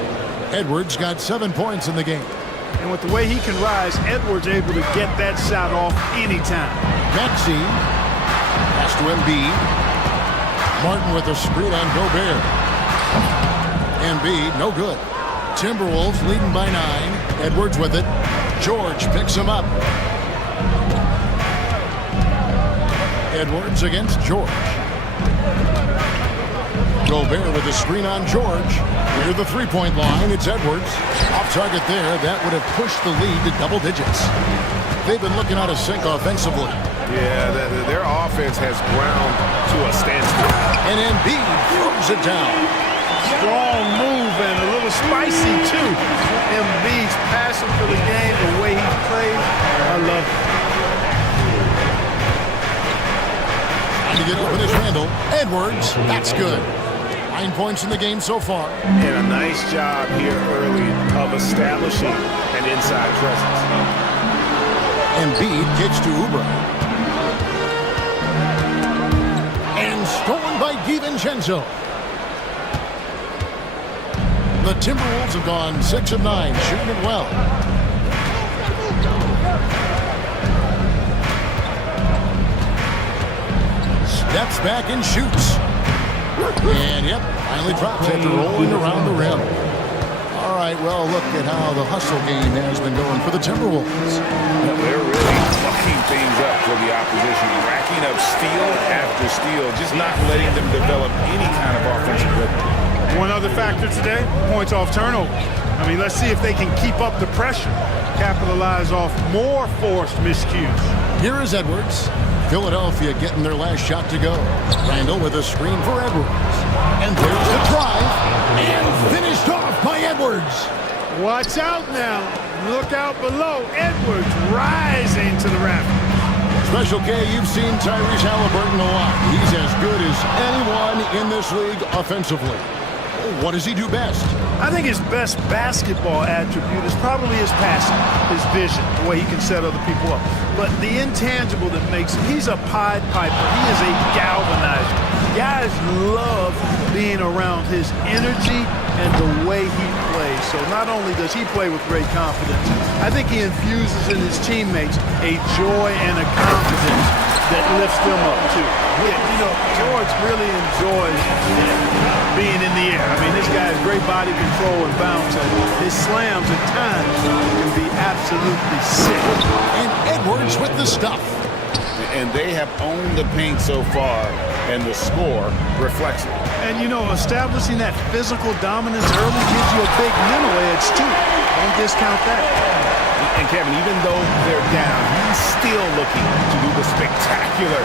Edwards got 7 points in the game. And with the way he can rise, Edwards able to get that shot off anytime. Maxey. Pass to Embiid. Martin with a screen on Gobert. Embiid, no good. Timberwolves leading by 9. Edwards with it. George picks him up. Edwards against George. Gobert with a screen on George. Near the three-point line, it's Edwards. Off target there. That would have pushed the lead to double digits. They've been looking out of sync offensively. Yeah, their offense has ground to a standstill. And Embiid throws it down. Strong move and a little spicy, too. Embiid's passion for the game, the way he plays, I love it. To get open is Randle. Edwards, that's good. 9 points in the game so far. And a nice job here early of establishing an inside presence. Embiid kicks to Oubre. And stolen by DiVincenzo. The Timberwolves have gone 6 of 9, shooting it well. Steps back and shoots. And, yep, finally drops after rolling around the rim. All right, right, well, look at how the hustle game has been going for the Timberwolves. They're really fucking things up for the opposition, racking up steal after steal, just not letting them develop any kind of offensive rhythm. One other factor today, points off turnover. I mean, let's see if they can keep up the pressure, capitalize off more forced miscues. Here is Edwards. Philadelphia getting their last shot to go. Randall with a screen for Edwards. And there's the drive. And finished off by Edwards. Watch out now. Look out below. Edwards rising to the rafters. Special K, you've seen Tyrese Halliburton a lot. He's as good as anyone in this league offensively. What does he do best? I think his best basketball attribute is probably his passing, his vision, the way he can set other people up. But the intangible that makes him, he's a Pied Piper. He is a galvanizer. Guys love being around his energy and the way he plays. So not only does he play with great confidence, I think he infuses in his teammates a joy and a confidence that lifts them up too. Yeah, you know, George really enjoys being in the air. I mean, this guy has great body control and bounce, and his slams at times can be absolutely sick. And Edwards with the stuff. And they have owned the paint so far, and the score reflects it. And, you know, establishing that physical dominance early gives you a big mental edge, too. Don't discount that. And, Kevin, even though they're down, he's still looking to do the spectacular,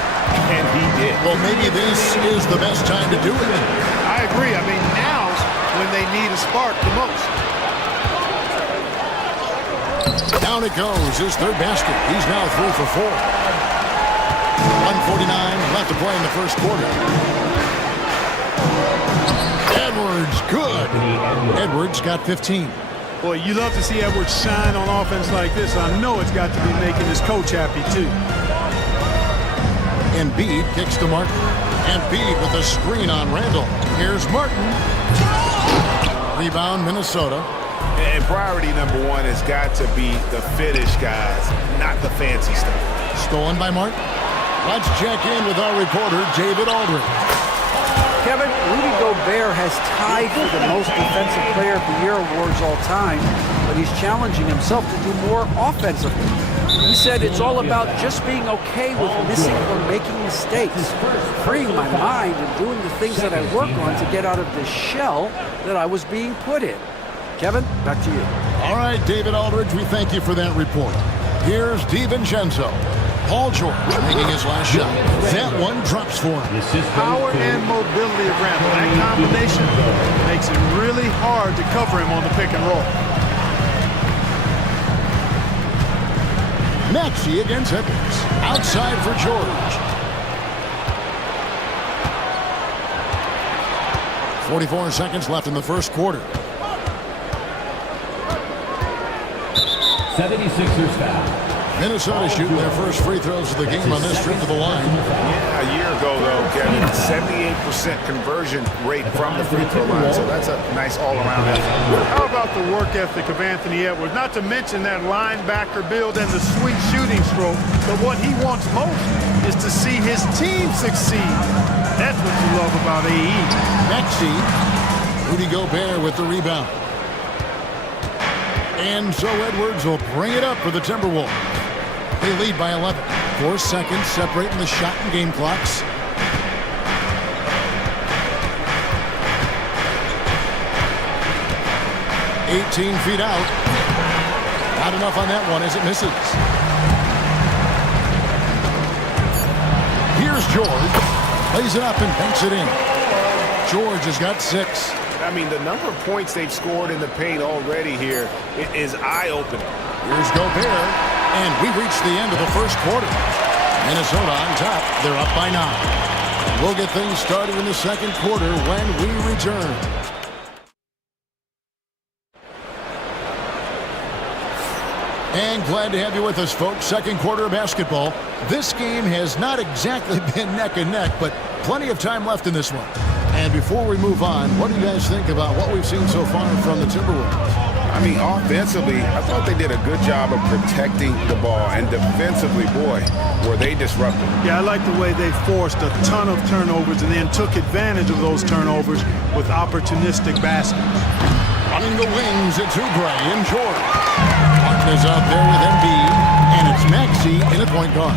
and he did. Well, maybe this is the best time to do it. I agree. I mean, now's when they need a spark the most. Down it goes, his third basket. He's now 3 for 4. 1:49 left to play in the first quarter. Edwards, good. Edwards got 15. Boy, you love to see Edwards shine on offense like this. I know it's got to be making his coach happy, too. Embiid kicks to Martin. Embiid with a screen on Randall. Here's Martin. Rebound, Minnesota. And priority number one has got to be the finish, guys, not the fancy stuff. Stolen by Martin. Let's check in with our reporter, David Aldridge. Kevin, Rudy Gobert has tied for the most defensive player of the year awards all time, but he's challenging himself to do more offensively. He said it's all about just being okay with missing or making mistakes, freeing my mind and doing the things that I work on to get out of this shell that I was being put in. Kevin, back to you. All right, David Aldridge, we thank you for that report. Here's DiVincenzo. Paul George making his last shot. That one drops for him. Power and mobility of Randall. That combination makes it really hard to cover him on the pick and roll. Maxey against Edwards. Outside for George. 44 seconds left in the first quarter. 76ers foul. Minnesota shooting their first free throws of the game on this trip to the line. Yeah, a year ago, though, Kevin, 78% conversion rate from the free throw line, so that's a nice all-around effort. How about the work ethic of Anthony Edwards? Not to mention that linebacker build and the sweet shooting stroke, but what he wants most is to see his team succeed. That's what you love about AE. Maxey. Rudy Gobert with the rebound. And so Edwards will bring it up for the Timberwolves. They lead by 11. 4 seconds separating the shot and game clocks. $18 feet out. Not enough on that one as it misses. Here's George. Plays it up and banks it in. George has got 6. I mean, the number of points they've scored in the paint already here is eye-opening. Here's Gobert, and we reach the end of the first quarter. Minnesota on top. They're up by 9. We'll get things started in the second quarter when we return. And glad to have you with us, folks. Second quarter of basketball. This game has not exactly been neck and neck, but plenty of time left in this one. And before we move on, what do you guys think about what we've seen so far from the Timberwolves? I mean, offensively, I thought they did a good job of protecting the ball. And defensively, boy, were they disruptive. Yeah, I like the way they forced a ton of turnovers and then took advantage of those turnovers with opportunistic baskets. Running the wings, it's Oubre and George. Martin is out there with Embiid, and it's Maxey in at point guard.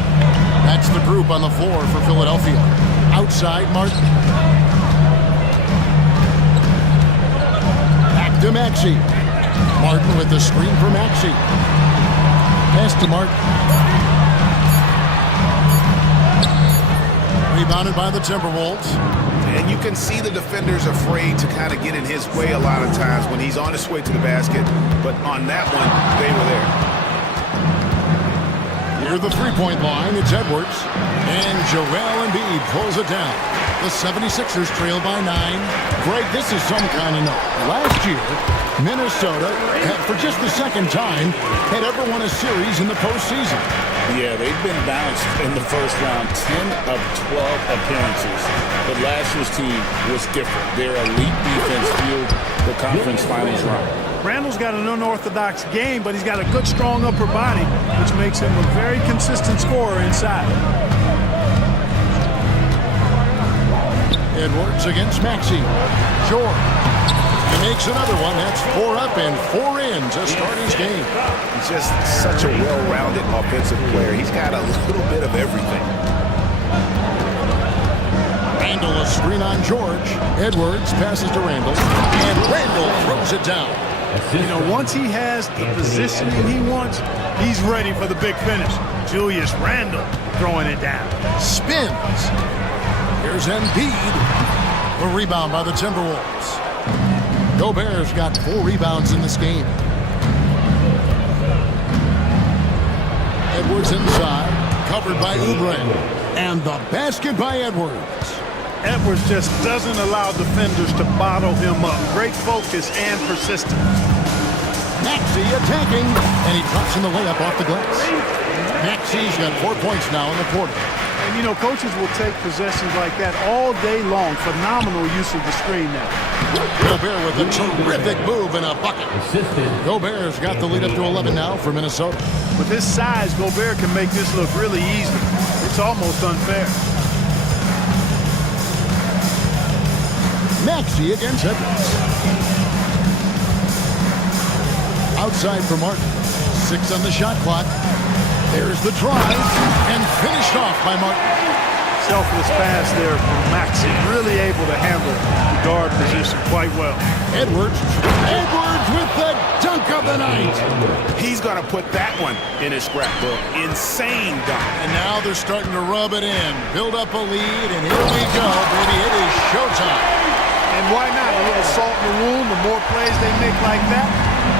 That's the group on the floor for Philadelphia. Outside, Martin. Back to Maxey. Martin with the screen for Maxey. Pass to Martin. Rebounded by the Timberwolves. And you can see the defenders afraid to kind of get in his way a lot of times when he's on his way to the basket. But on that one, they were there. Near the three-point line, it's Edwards. And Joel Embiid pulls it down. The 76ers trail by 9. Greg, this is some kind of note. Last year, Minnesota, for just the second time, had ever won a series in the postseason. Yeah, they've been bounced in the first round, 10 of 12 appearances. But last year's team was different. Their elite defense fueled the conference finals run. Randall's got an unorthodox game, but he's got a good, strong upper body, which makes him a very consistent scorer inside. Edwards against Maxey. George. He makes another one. That's 4 up and 4 in to start his game. He's just such a well-rounded offensive player. He's got a little bit of everything. Randall a screen on George. Edwards passes to Randall. And Randall throws it down. You know, once he has the positioning he wants, he's ready for the big finish. Julius Randall throwing it down. Spins. Here's Embiid. The rebound by the Timberwolves. Gobert's got 4 rebounds in this game. Edwards inside, covered by Oubre. And the basket by Edwards. Edwards just doesn't allow defenders to bottle him up. Great focus and persistence. Maxey attacking, and he drops in the layup off the glass. Maxey's got 4 points now in the quarter. And, you know, coaches will take possessions like that all day long. Phenomenal use of the screen now. Gobert with a terrific move and a bucket. Gobert's got the lead up to 11 now for Minnesota. With his size, Gobert can make this look really easy. It's almost unfair. Maxey against Edwards. Outside for Martin. 6 on the shot clock. There's the drive, and finished off by Martin. Selfless pass there from Maxey. Really able to handle the guard position quite well. Edwards with the dunk of the night. He's going to put that one in his scrapbook. Insane dunk. And now they're starting to rub it in. Build up a lead, and here we go, baby. It is showtime. And why not? A little salt in the wound. The more plays they make like that,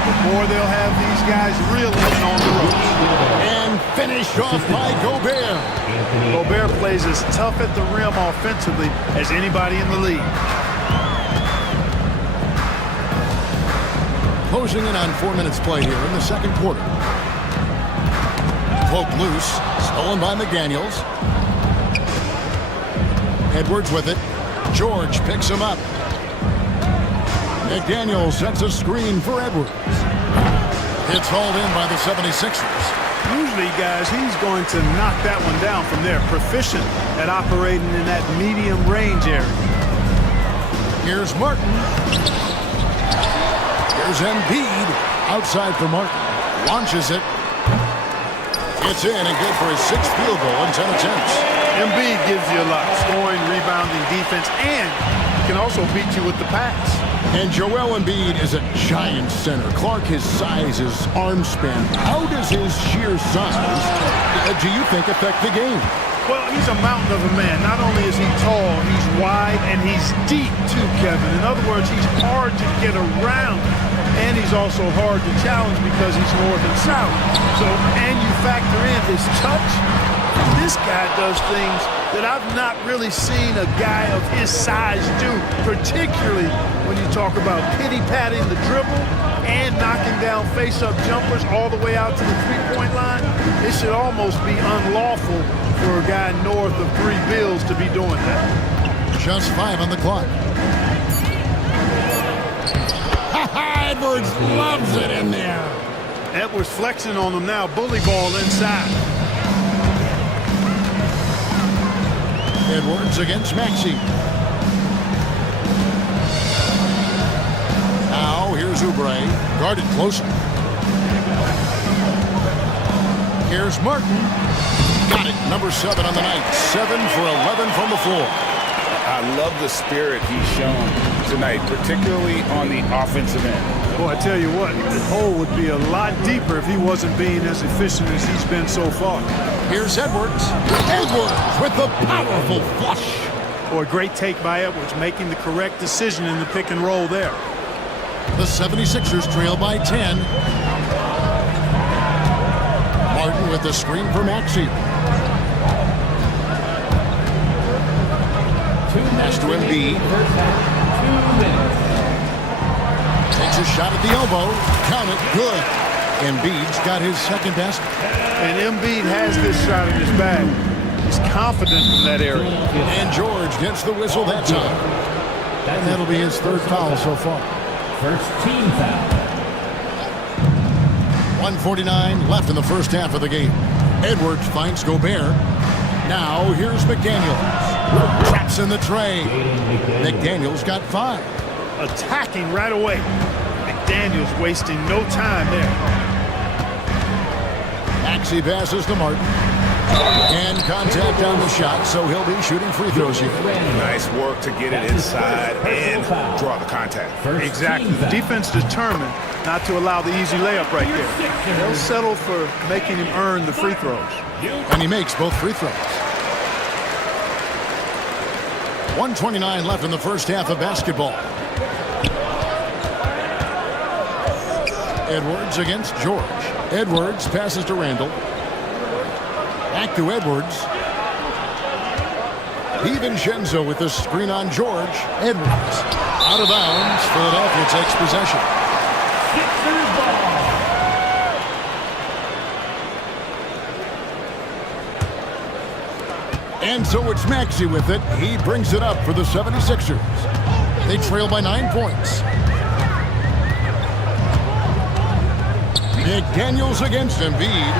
the more they'll have these guys reeling on the ropes. And finished off by Gobert. Gobert plays as tough at the rim offensively as anybody in the league. Closing in on 4 minutes play here in the second quarter. Poked loose, stolen by McDaniels. Edwards with it. George picks him up. McDaniels sets a screen for Edwards. It's hauled in by the 76ers. Usually, guys, he's going to knock that one down from there. Proficient at operating in that medium range area. Here's Martin. Here's Embiid. Outside for Martin. Launches it. It's in and good for his 6th field goal in 10 attempts. Embiid gives you a lot. Scoring, rebounding, defense, and can also beat you with the pass. And Joel Embiid is a giant center. Clark, his size, his arm span. How does his sheer size, do you think, affect the game? Well, he's a mountain of a man. Not only is he tall, he's wide, and he's deep too, Kevin. In other words, he's hard to get around. And he's also hard to challenge because he's north and south. So, and you factor in his touch. This guy does things that I've not really seen a guy of his size do, particularly when you talk about pity-patting the dribble and knocking down face-up jumpers all the way out to the three-point line. It should almost be unlawful for a guy north of 3 bills to be doing that. Just 5 on the clock. Edwards loves it in there. Edwards flexing on him now. Bully ball inside. Edwards against Maxey. Now here's Oubre. guarded closely. Here's Martin. Got it. Number 7 on the night. 7 for 11 from the floor. I love the spirit he's shown tonight, particularly on the offensive end. Boy, I tell you what, the hole would be a lot deeper if he wasn't being as efficient as he's been so far. Here's Edwards. Edwards with the powerful flush. Boy, great take by Edwards, making the correct decision in the pick and roll there. The 76ers trail by 10. Martin with the screen for Maxey. Pass to Embiid. Takes a shot at the elbow. Count it. Good. Embiid's got his second basket. And Embiid has this shot in his bag. He's confident in that area. And George gets the whistle that time. And that'll be his third foul so far. First team foul. 1:49 left in the first half of the game. Edwards finds Gobert. Now here's McDaniels. Traps in the tray. McDaniels got 5. Attacking right away. McDaniels wasting no time there. Maxey passes to Martin. And contact on the shot, so he'll be shooting free throws here. Nice work to get it inside and draw the contact. Exactly. The defense determined not to allow the easy layup right there. They'll settle for making him earn the free throws. And he makes both free throws. 1:29 left in the first half of basketball. Edwards against George. Edwards passes to Randall. Back to Edwards. DiVincenzo with the screen on George. Edwards. Out of bounds. Philadelphia takes possession. Sixers ball. And so it's Maxey with it. He brings it up for the 76ers. They trail by 9 points. McDaniels against Embiid.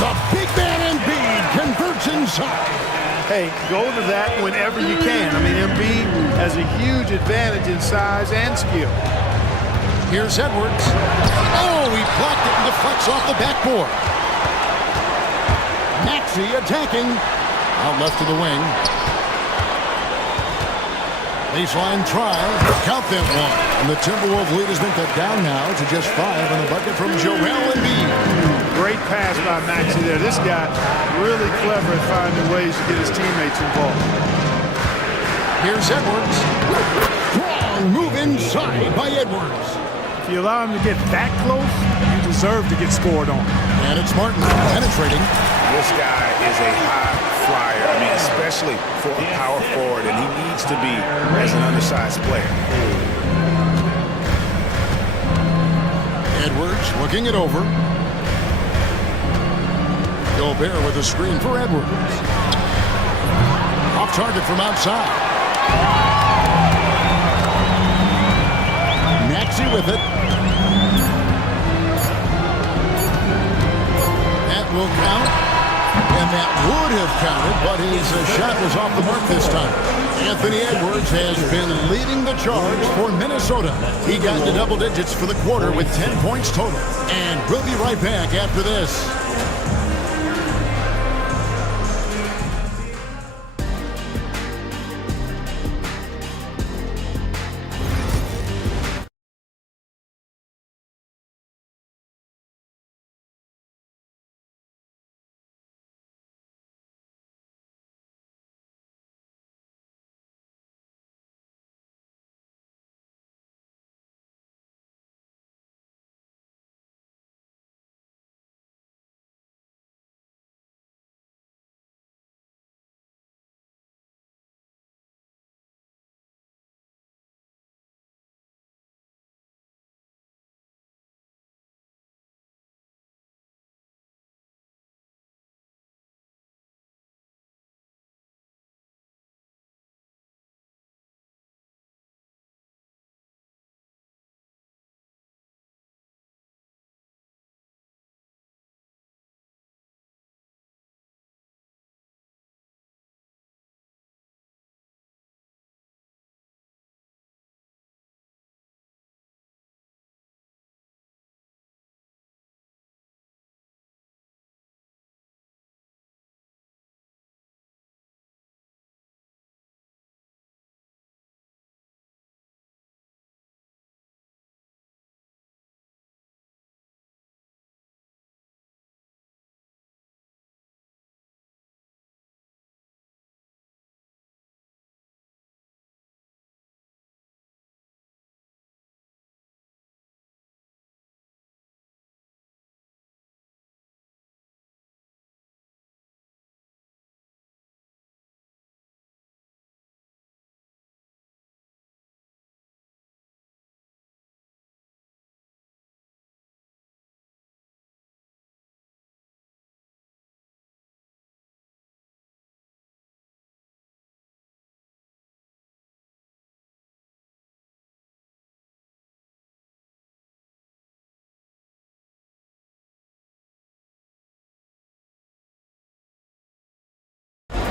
The big man Embiid converts inside. Hey, go to that whenever you can. I mean, Embiid has a huge advantage in size and skill. Here's Edwards. Oh, he blocked it and deflects off the backboard. Maxey attacking. Out left to the wing. Baseline try. Count that one. And the Timberwolves lead has been cut down now to just 5 on the bucket from Joel Embiid. Great pass by Maxey there. This guy really clever at finding ways to get his teammates involved. Here's Edwards. Strong move inside by Edwards. If you allow him to get that close, you deserve to get scored on. And it's Martin penetrating. This guy is a high flyer. I mean, especially for a power forward, and he needs to be as an undersized player. Edwards looking it over. Gobert with a screen for Edwards. Off target from outside. Maxey with it. That will count. And that would have counted, but his shot was off the mark this time. Anthony Edwards has been leading the charge for Minnesota. He got into double digits for the quarter with 10 points total. And we'll be right back after this.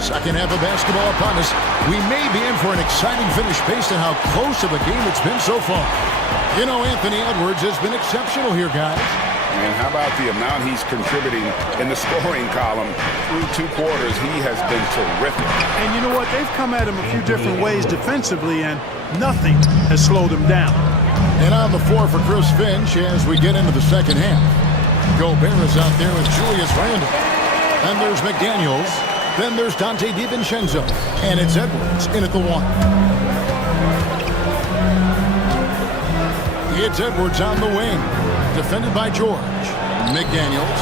Second half of basketball upon us. We may be in for an exciting finish based on how close of a game it's been so far. You know, Anthony Edwards has been exceptional here, guys. And how about the amount he's contributing in the scoring column through 2 quarters? He has been terrific. And you know what? They've come at him a few different ways defensively, and nothing has slowed him down. And on the floor for Chris Finch as we get into the second half. Gobert is out there with Julius Randle. Then there's McDaniels. Then there's Dante DiVincenzo. And it's Edwards in at the 1. It's Edwards on the wing. Defended by George. McDaniels.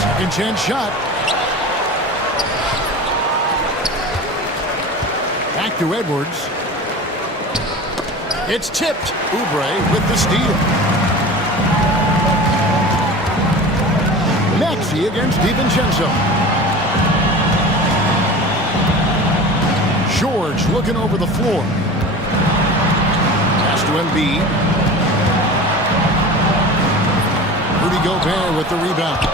Second chance shot. Back to Edwards. It's tipped. Oubre with the steal. Maxey against DiVincenzo. George looking over the floor. Pass to Embiid. Rudy Gobert with the rebound.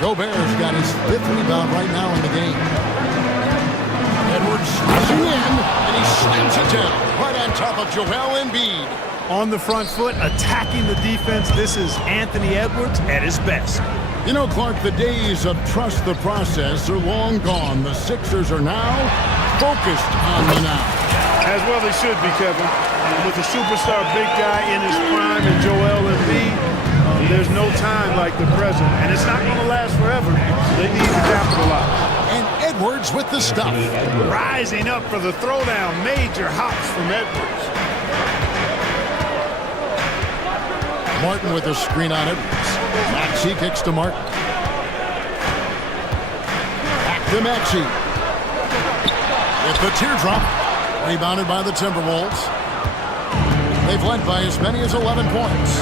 Gobert's got his 5th rebound right now in the game. Edwards switching in, and he slams it down right on top of Joel Embiid. On the front foot, attacking the defense. This is Anthony Edwards at his best. You know, Clark, the days of trust the process are long gone. The Sixers are now focused on the now. As well they should be, Kevin. With a superstar big guy in his prime and Joel Embiid, there's no time like the present. And it's not going to last forever. So they need to capitalize. And Edwards with the stuff. Rising up for the throwdown. Major hops from Edwards. Martin with a screen on Edwards. Maxey kicks to Martin. Back to Maxey. With the teardrop. Rebounded by the Timberwolves. They've led by as many as 11 points.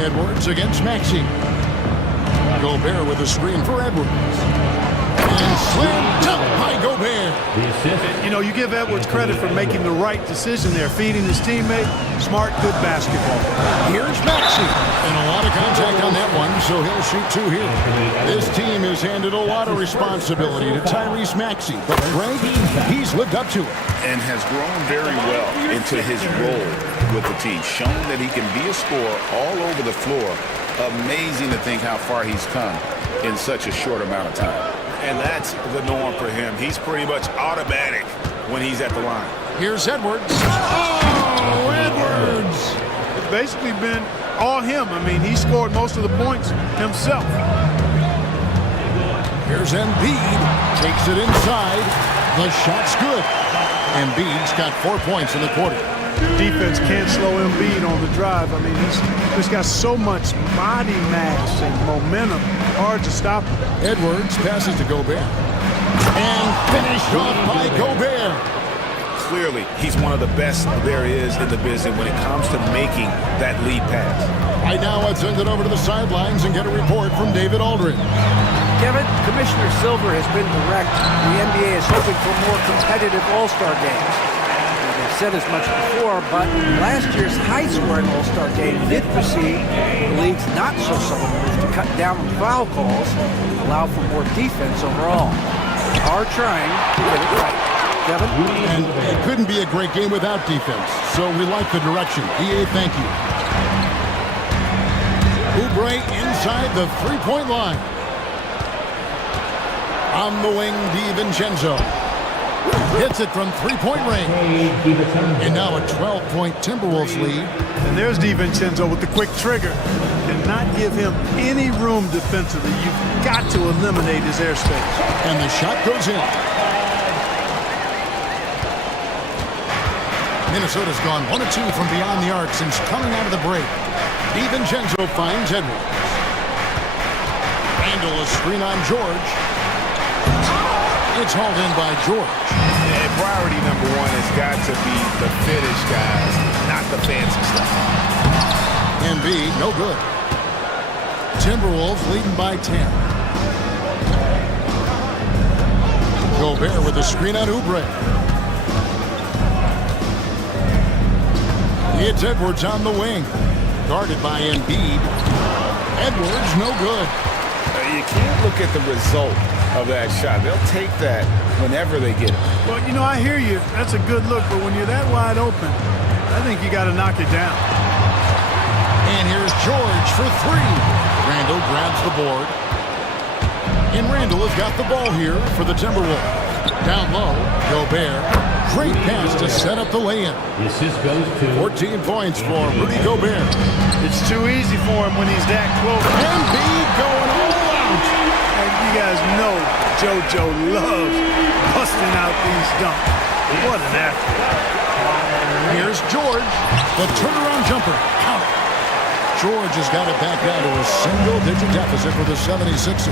Edwards against Maxey. Gobert with a screen for Edwards. And slammed up by Gobert. You know, you give Edwards credit for making the right decision there, feeding his teammate. Smart, good basketball. Here's Maxey. And a lot of contact on that one, so he'll shoot 2 here. This team has handed a lot of responsibility to Tyrese Maxey, but Greg, he's lived up to it. And has grown very well into his role with the team, shown that he can be a scorer all over the floor. Amazing to think how far he's come in such a short amount of time. And that's the norm for him. He's pretty much automatic when he's at the line. Here's Edwards. Oh, Edwards! It's basically been all him. I mean, he scored most of the points himself. Here's Embiid. Takes it inside. The shot's good. Embiid's got 4 points in the quarter. Defense can't slow Embiid on the drive. I mean, he's just got so much body mass and momentum. Hard to stop him. Edwards passes to Gobert. And finished off by Gobert. Clearly, he's one of the best there is in the business when it comes to making that lead pass. Right now, let's send it over to the sidelines and get a report from David Aldridge. Kevin, Commissioner Silver has been direct. The NBA is hoping for more competitive All-Star games. They've said as much before, but last year's high-scoring All-Star game did precede the league's not-so-subtle move to cut down on foul calls and allow for more defense overall. They are trying to get it right. Kevin? And it couldn't be a great game without defense, so we like the direction. EA, thank you. Oubre inside the three-point line. On the wing, DiVincenzo. Hits it from three-point range. And now a 12-point Timberwolves lead. And there's DiVincenzo with the quick trigger. Cannot give him any room defensively. You've got to eliminate his airspace. And the shot goes in. Minnesota's gone 1 of 2 from beyond the arc since coming out of the break. DiVincenzo finds Edwards. Randle a screen on George. It's hauled in by George. And priority number 1 has got to be the finish, guys, not the fancy stuff. Embiid, no good. Timberwolves leading by 10. Gobert with a screen on Oubre. It's Edwards on the wing. Guarded by Embiid. Edwards, no good. You can't look at the result of that shot. They'll take that whenever they get it. Well, you know, I hear you. That's a good look, but when you're that wide open, I think you got to knock it down. And here's George for three. Randall grabs the board. And Randall has got the ball here for the Timberwolves. Down low, Gobert. Great pass to set up the lay-in. 14 points for Rudy Gobert. It's too easy for him when he's that close. Embiid going all out. And you guys know JoJo loves busting out these dunks. What an athlete. Here's George, the turnaround jumper. Count it. George has got it back down to a single-digit deficit for the 76ers.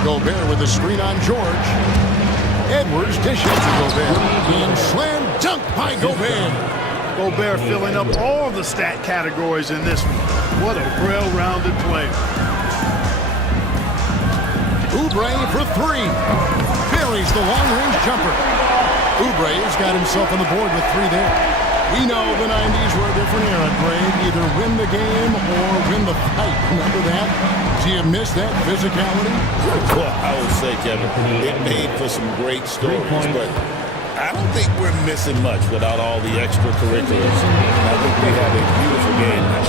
Gobert with the screen on George. Edwards dishes to Gobert. And slam dunk by Gobert. Gobert filling up all the stat categories in this one. What a well-rounded player. Oubre for three. Buries the long-range jumper. Oubre has got himself on the board with three there. We know the 90s were a different era, Greg. Either win the game or win the fight. Remember that? Do you miss that physicality? Well, I would say, Kevin, it made for some great stories, but I don't think we're missing much without all the extracurriculars. I think we have a beautiful game now.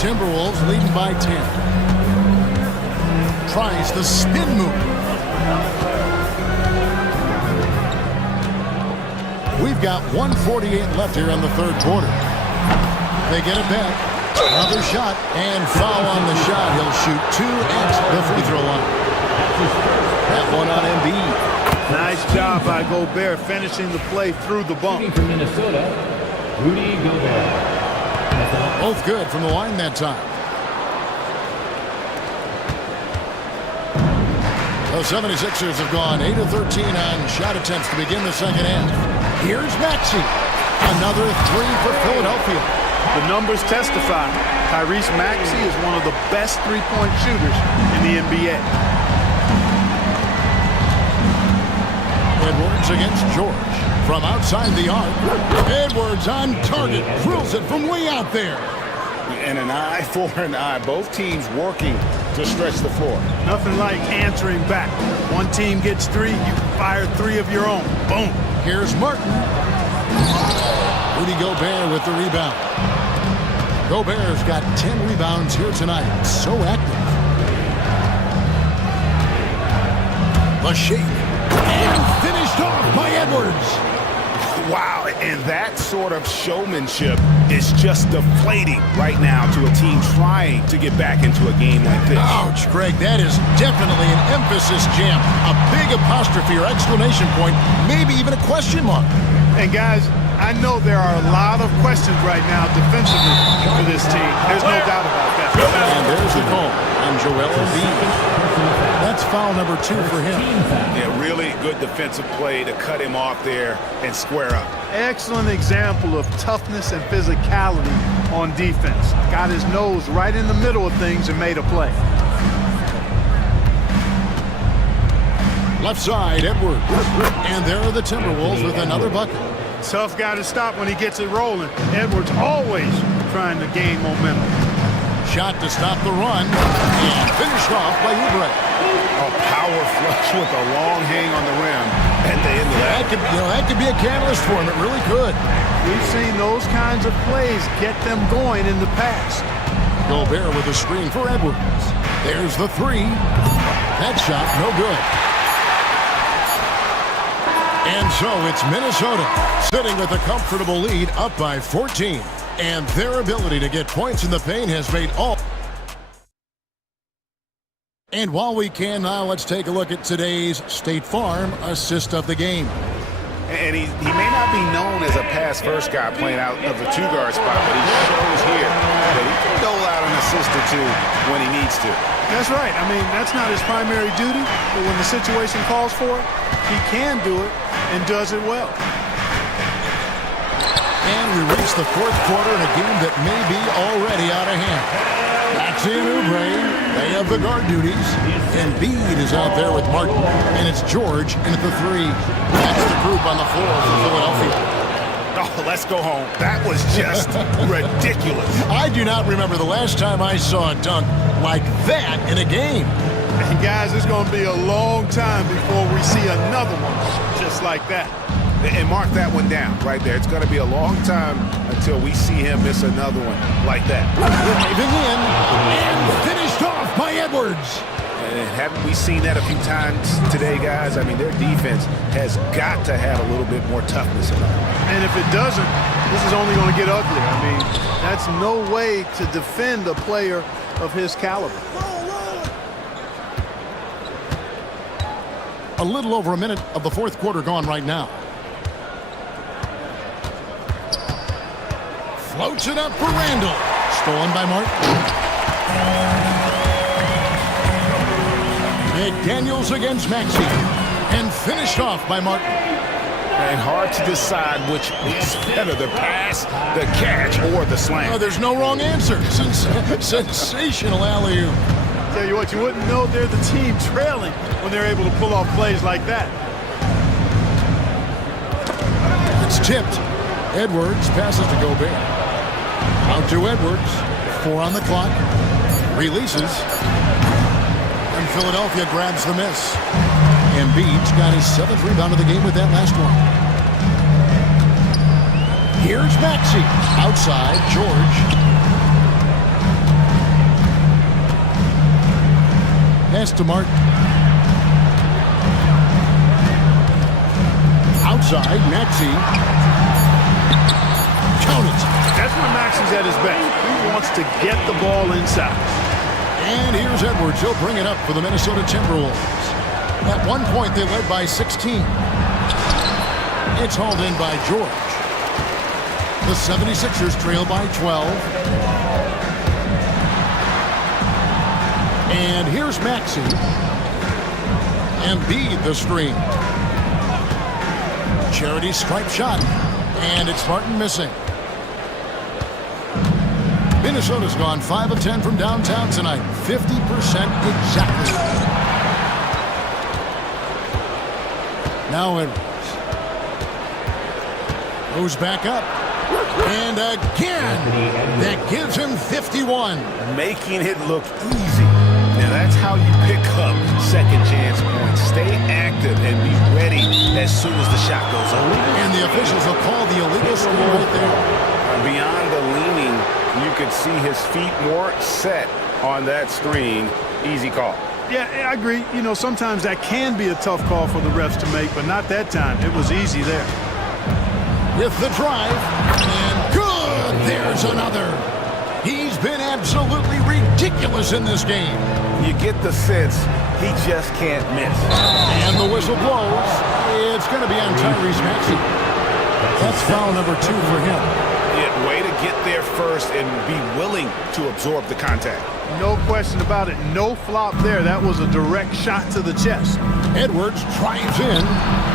Timberwolves leading by 10. Tries the spin move. We've got 1:48 left here in the third quarter. They get it back. Another shot and foul on the shot. He'll shoot two at the free throw line. That one on Embiid. Nice job by Gobert finishing the play through the bump. From Minnesota, Rudy Gobert. Both good from the line that time. The 76ers have gone 8 of 13 on shot attempts to begin the second half. Here's Maxey. Another three for Philadelphia. The numbers testify. Tyrese Maxey is one of the best three-point shooters in the NBA. Edwards against George. From outside the arc. Edwards on target. Drills it from way out there. And an eye for an eye. Both teams working to stretch the floor. Nothing like answering back. One team gets three, you fire three of your own. Boom. Here's Martin. Rudy Gobert with the rebound. Gobert's got 10 rebounds here tonight. So active. The shake. And finished off by Edwards. Wow, and that sort of showmanship is just deflating right now to a team trying to get back into a game like this. Ouch, Greg, that is definitely an emphasis jam. A big apostrophe or exclamation point, maybe even a question mark. And guys, I know there are a lot of questions right now defensively for this team. There's no doubt about that. And there's the call on Joel Embiid. That's foul number 2 for him. Yeah, really good defensive play to cut him off there and square up. Excellent example of toughness and physicality on defense. Got his nose right in the middle of things and made a play. Left side, Edwards. And there are the Timberwolves with another bucket. Tough guy to stop when he gets it rolling. Edwards always trying to gain momentum. Shot to stop the run. And finished off by Oubre. A power flush with a long hang on the rim at the end of that. That could be a catalyst for him. It really could. We've seen those kinds of plays get them going in the past. Gobert with a screen for Edwards. There's the three. That shot, no good. And so it's Minnesota sitting with a comfortable lead up by 14. And their ability to get points in the paint has made all. And while we can now, let's take a look at today's State Farm assist of the game. And he may not be known as a pass-first guy playing out of the two-guard spot, but he shows here that he can dole out an assist or two when he needs to. That's right. I mean, that's not his primary duty, but when the situation calls for it, he can do it and does it well. And we reach the fourth quarter in a game that may be already out of hand. Maxey and Oubre, they have the guard duties. Embiid is out there with Martin, and it's George in at the three. That's the group on the floor for Philadelphia. Oh, let's go home. That was just ridiculous. I do not remember the last time I saw a dunk like that in a game. And guys, it's going to be a long time before we see another one just like that. And mark that one down right there. It's going to be a long time until we see him miss another one like that. Driving in and finished off by Edwards. And haven't we seen that a few times today, guys? I mean, their defense has got to have a little bit more toughness in it. And if it doesn't, this is only going to get ugly. I mean, that's no way to defend a player of his caliber. A little over a minute of the fourth quarter gone right now. Floats it up for Randall. Stolen by Martin. McDaniels against Maxey. And finished off by Martin. And hard to decide which is better, the pass, the catch, or the slam. Oh, there's no wrong answer. Sensational alley-oop. Tell you what, you wouldn't know they're the team trailing when they're able to pull off plays like that. It's tipped. Edwards passes to Gobert. Out to Edwards. 4 on the clock. Releases. And Philadelphia grabs the miss. Embiid's got his 7th rebound of the game with that last one. Here's Maxey. Outside, George. Pass to Martin. Outside, Maxey. Count it. That's when Maxey's at his best. He wants to get the ball inside. And here's Edwards. He'll bring it up for the Minnesota Timberwolves. At one point, they led by 16. It's hauled in by George. The 76ers trail by 12. And here's Maxey. Embiid the screen. Charity stripe shot. And it's Martin missing. Minnesota's gone 5 of 10 from downtown tonight. 50% exactly. Now Edwards. Goes back up. And again, that gives him 51. Making it look easy. Now that's how you pick up second chance points. Stay active and be ready as soon as the shot goes up. And the officials will call the illegal screen right there. Beyond the leaning, you could see his feet more set on that screen. Easy call. Yeah, I agree. You know, sometimes that can be a tough call for the refs to make, but not that time. It was easy there. With the drive, and good! There's another. He's been absolutely ridiculous in this game. You get the sense he just can't miss. And the whistle blows. It's going to be on Tyrese Maxey. That's foul number 2 for him. Yeah, way to get there first and be willing to absorb the contact. No question about it. No flop there. That was a direct shot to the chest. Edwards drives in,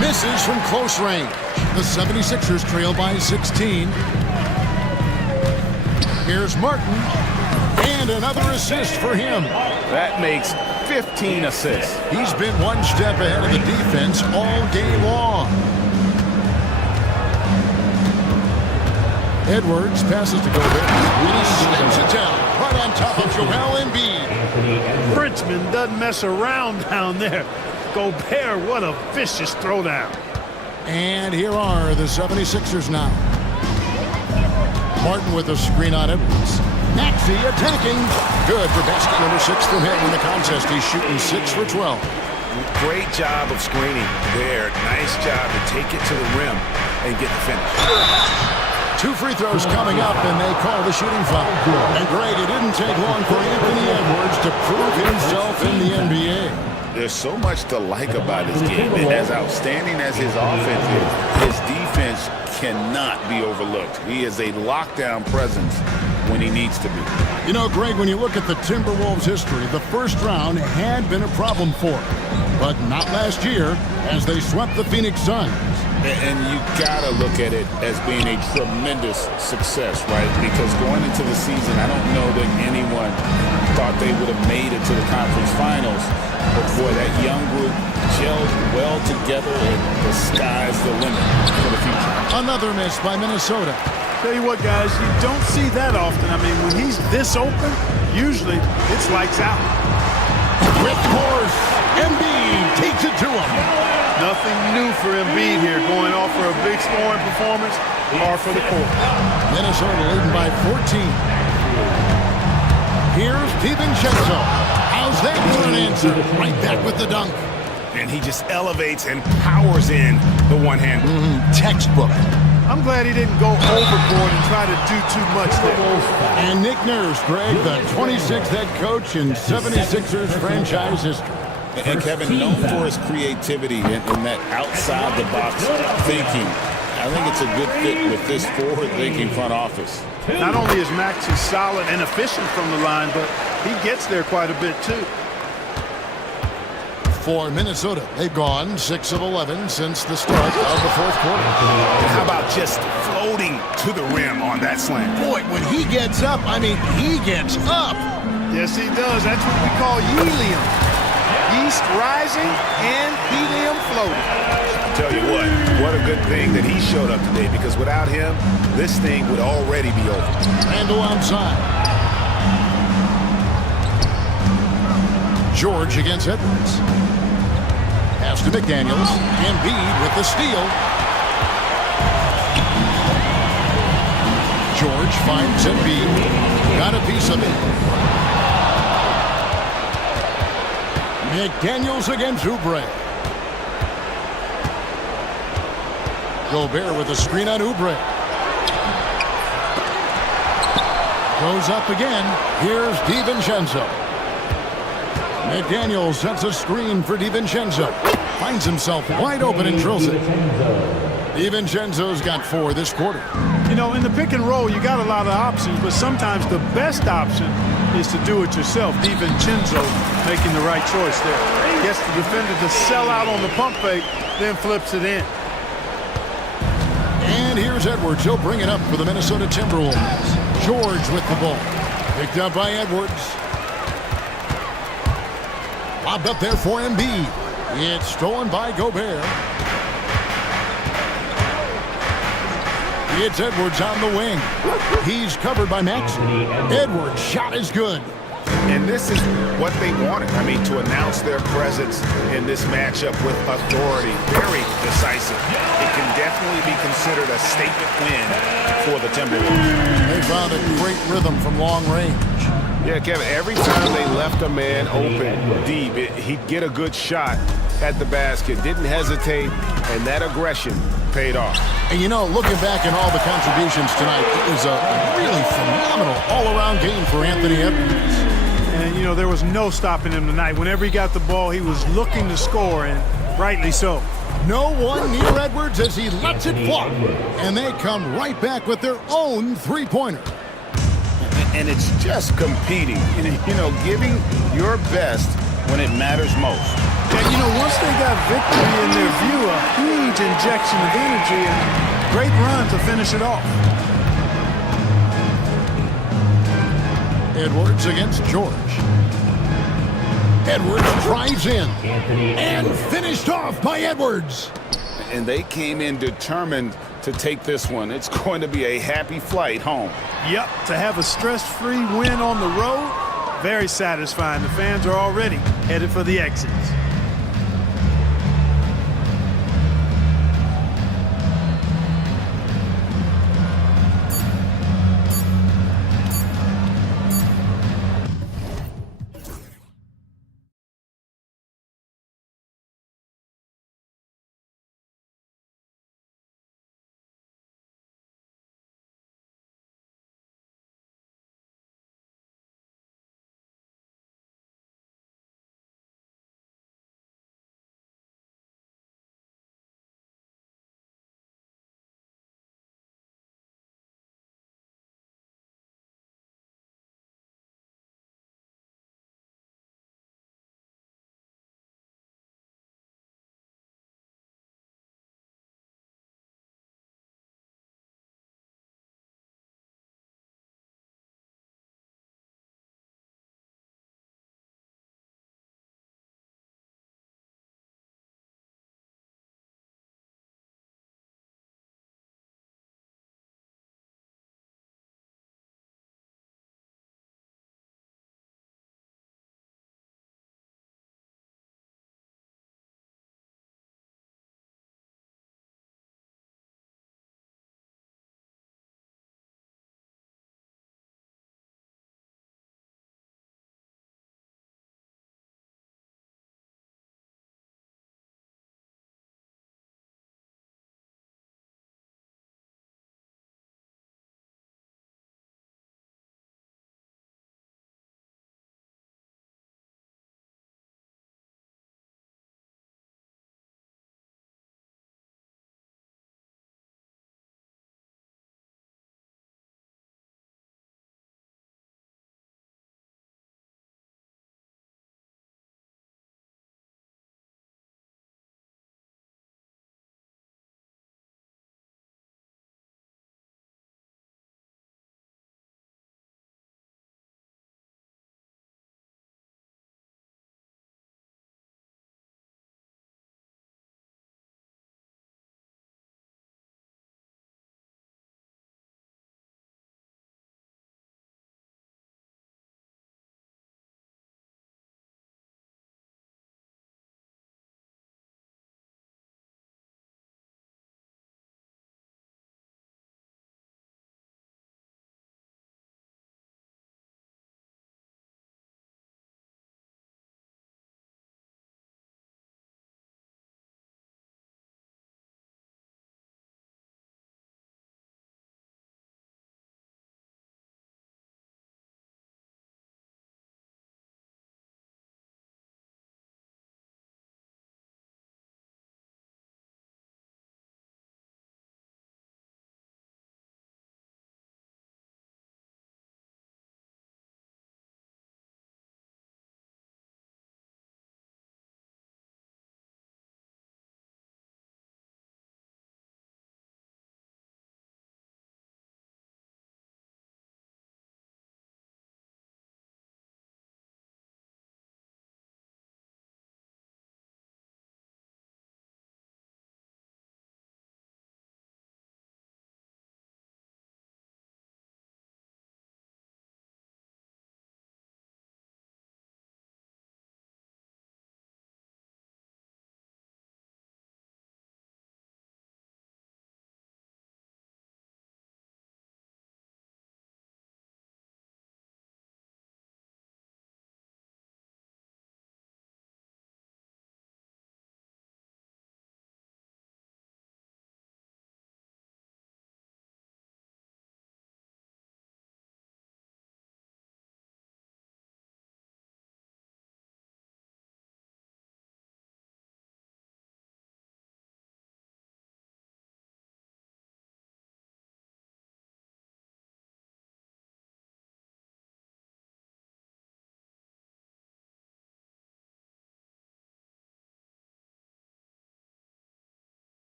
misses from close range. The 76ers trail by 16. Here's Martin, and another assist for him. That makes 15 assists. He's been one step ahead of the defense all game long. Edwards passes to Gobert. He slams it down right on top of Joel Embiid. Frenchman doesn't mess around down there. Gobert, what a vicious throwdown. And here are the 76ers now. Martin with a screen on Edwards. Maxey attacking. Good for basket number 6 from him in the contest. He's shooting 6 for 12. Great job of screening there. Nice job to take it to the rim and get the finish. 2 free throws coming up, and they call the shooting foul. And Greg, it didn't take long for Anthony Edwards to prove himself in the NBA. There's so much to like about his game, and as outstanding as his offense is, his defense cannot be overlooked. He is a lockdown presence when he needs to be. You know, Greg, when you look at the Timberwolves' history, the first round had been a problem for them. But not last year, as they swept the Phoenix Suns. And you gotta look at it as being a tremendous success, right? Because going into the season, I don't know that anyone thought they would have made it to the conference finals. But boy, that young group gelled well together, and the sky's the limit for the future. Another miss by Minnesota. Tell you what, guys, you don't see that often. I mean, when he's this open, usually it's lights out. With force, Embiid takes it to him. Nothing new for Embiid here, going off for a big scoring performance, par for the course. Minnesota leading by 14. Here's DiVincenzo. How's that for an answer? Right back with the dunk. And he just elevates and powers in the one-hand. Textbook. I'm glad he didn't go overboard and try to do too much there. And Nick Nurse, Greg, the 26th head coach in 76ers franchise history. And Kevin, known for his creativity and that outside-the-box thinking, I think it's a good fit with this forward-thinking front office. Not only is Maxey solid and efficient from the line, but he gets there quite a bit, too. For Minnesota, they've gone 6 of 11 since the start of the fourth quarter. And how about just floating to the rim on that slam? Boy, when he gets up, I mean, he gets up. Yes, he does. That's what we call helium. Yeast rising and helium floating. I'll tell you what a good thing that he showed up today, because without him, this thing would already be over. Randall outside. George against Edwards. Pass to McDaniels. Embiid with the steal. George finds Embiid. Got a piece of it. McDaniels against Oubre. Gobert with a screen on Oubre. Goes up again. Here's DiVincenzo. McDaniels sets a screen for DiVincenzo. Finds himself wide open and drills it. DiVincenzo's got 4 this quarter. You know, in the pick and roll, you got a lot of options, but sometimes the best option is to do it yourself. DiVincenzo making the right choice there. Gets the defender to sell out on the pump fake, then flips it in. And here's Edwards. He'll bring it up for the Minnesota Timberwolves. George with the ball. Picked up by Edwards. Lobbed up there for Embiid. It's stolen by Gobert. It's Edwards on the wing. He's covered by Maxey. Edwards' shot is good. And this is what they wanted. I mean, to announce their presence in this matchup with authority. Very decisive. It can definitely be considered a statement win for the Timberwolves. They found a great rhythm from long range. Yeah, Kevin, every time they left a man open deep, he'd get a good shot at the basket. Didn't hesitate, and that aggression paid off. And you know, looking back at all the contributions tonight, it was a really phenomenal all-around game for Anthony Edwards. And, you know, there was no stopping him tonight. Whenever he got the ball, he was looking to score, and rightly so. No one near Edwards as he lets it fly. And they come right back with their own three-pointer. And it's just competing, you know, giving your best when it matters most. And, you know, once they got victory in their view, a huge injection of energy and great run to finish it off. Edwards against George. Edwards drives in and finished off by Edwards. And they came in determined to take this one. It's going to be a happy flight home. Yep, to have a stress-free win on the road, very satisfying. The fans are already headed for the exits.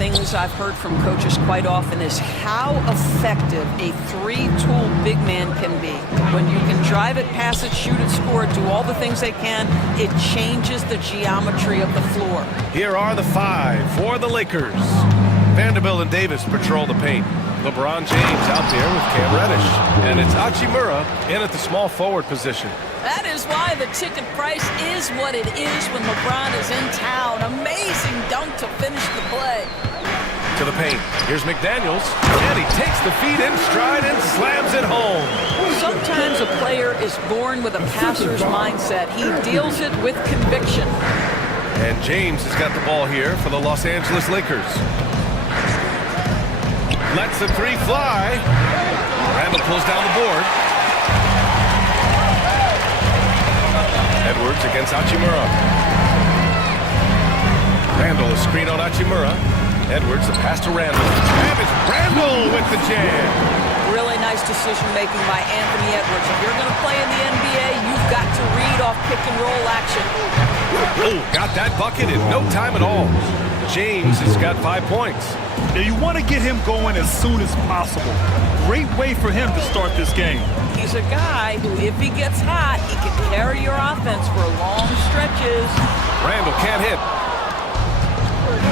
things I've heard from coaches quite often is how effective a three-tool big man can be. When you can drive it, pass it, shoot it, score it, do all the things they can, it changes the geometry of the floor. Here are the 5 for the Lakers. Vanderbilt and Davis patrol the paint. LeBron James out there with Cam Reddish. And it's Hachimura in at the small forward position. That is why the ticket price is what it is when LeBron is in town. Amazing dunk to finish the play. To the paint. Here's McDaniels. And he takes the feet in stride and slams it home. Sometimes a player is born with a passer's mindset. He deals it with conviction. And James has got the ball here for the Los Angeles Lakers. Lets the 3 fly. Randall pulls down the board. Edwards against Hachimura. Randall, a screen on Hachimura. Edwards, the pass to Randall. And it's Randall with the jam. Really nice decision-making by Anthony Edwards. If you're going to play in the NBA, you've got to read off pick-and-roll action. Oh, got that bucket in no time at all. James has got 5 points. Yeah, you want to get him going as soon as possible. Great way for him to start this game. He's a guy who, if he gets hot, he can carry your offense for long stretches. Randall can't hit.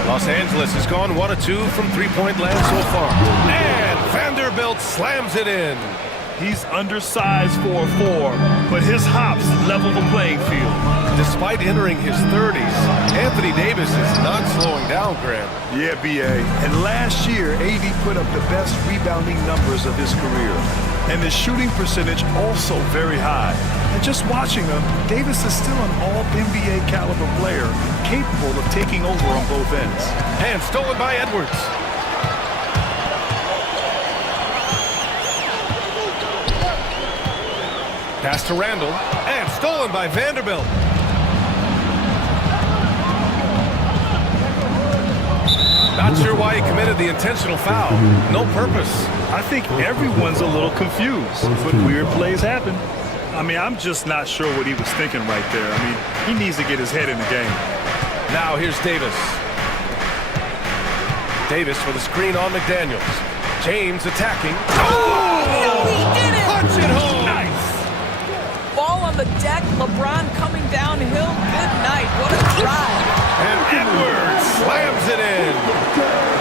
Los Angeles has gone 1 of 2 from three-point land so far. And Vanderbilt slams it in. He's undersized for a 4, but his hops level the playing field. Despite entering his 30s, Anthony Davis is not slowing down, Graham. Yeah, B.A. And last year, AD put up the best rebounding numbers of his career. And the shooting percentage also very high. And just watching him, Davis is still an all-NBA caliber player, capable of taking over on both ends. And stolen by Edwards. Pass to Randall, and stolen by Vanderbilt. Not sure why he committed the intentional foul. No purpose. I think everyone's a little confused, but weird plays happen. I mean, I'm just not sure what he was thinking right there. I mean, he needs to get his head in the game. Now here's Davis. Davis with a screen on McDaniels. James attacking. Oh! He did it! Punch it home! Nice! Ball on the deck, LeBron coming downhill. Good night. What a drive. And Edwards slams it in.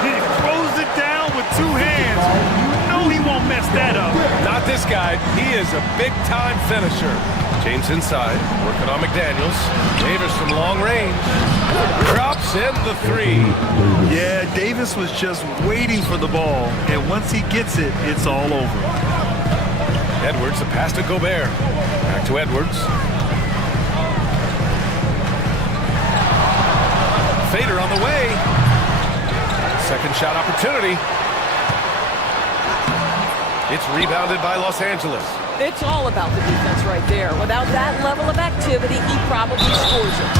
He throws it down with 2 hands. You know he won't mess that up. Not this guy. He is a big-time finisher. James inside, working on McDaniels. Davis from long range. Drops in the 3. Yeah, Davis was just waiting for the ball, and once he gets it, it's all over. Edwards, the pass to Gobert. Back to Edwards. Fader on the way. Second shot opportunity. It's rebounded by Los Angeles. It's all about the defense right there. Without that level of activity, he probably scores it.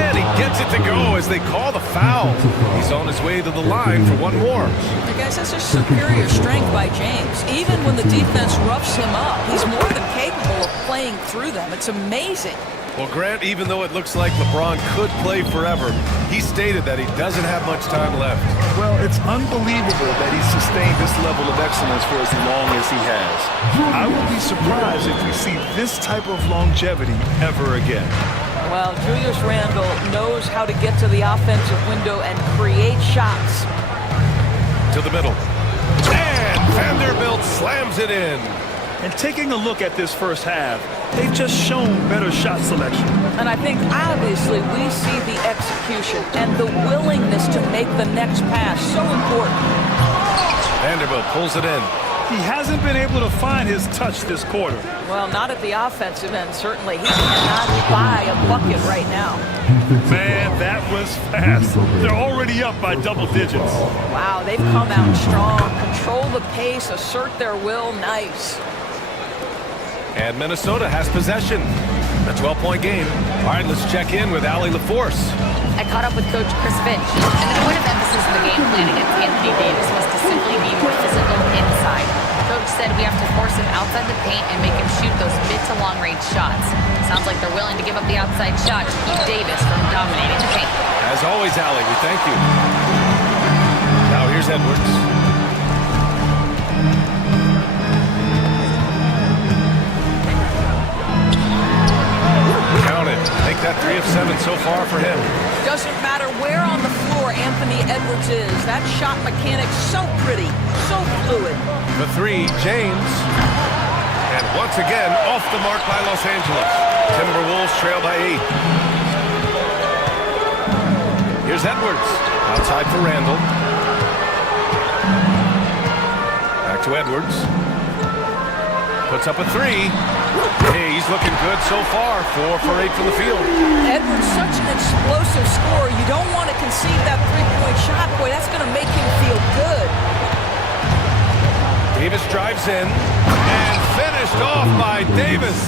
And he gets it to go as they call the foul. He's on his way to the line for 1 more. You guys, that's a superior strength by James. Even when the defense roughs him up, he's more than capable of playing through them. It's amazing. Well, Grant, even though it looks like LeBron could play forever, he stated that he doesn't have much time left. Well, it's unbelievable that he's sustained this level of excellence for as long as he has. I would be surprised if we see this type of longevity ever again. Well, Julius Randle knows how to get to the offensive window and create shots. To the middle. And Vanderbilt slams it in. And taking a look at this first half, they've just shown better shot selection. And I think, obviously, we see the execution and the willingness to make the next pass so important. Vanderbilt pulls it in. He hasn't been able to find his touch this quarter. Well, not at the offensive end, certainly. He cannot buy a bucket right now. Man, that was fast. They're already up by double digits. Wow, they've come out strong. Control the pace, assert their will. Nice. And Minnesota has possession. A 12-point game. All right, let's check in with Allie LaForce. I caught up with Coach Chris Finch, and the point of emphasis in the game plan against Anthony Davis was to simply be more physical inside. Coach said we have to force him outside the paint and make him shoot those mid to long range shots. Sounds like they're willing to give up the outside shot to keep Davis from dominating the paint. As always, Allie, we thank you. Now here's Edwards. Count it. Make that 3 of 7 so far for him. Doesn't matter where on the floor Anthony Edwards is. That shot mechanic's so pretty, so fluid. The 3, James. And once again, off the mark by Los Angeles. Timberwolves trail by 8. Here's Edwards. Outside for Randall. Back to Edwards. Puts up a 3. Hey, he's looking good so far. 4 for 8 from the field. Edwards, such an explosive scorer. You don't want to concede that three-point shot. Boy, that's going to make him feel good. Davis drives in and finished off by Davis.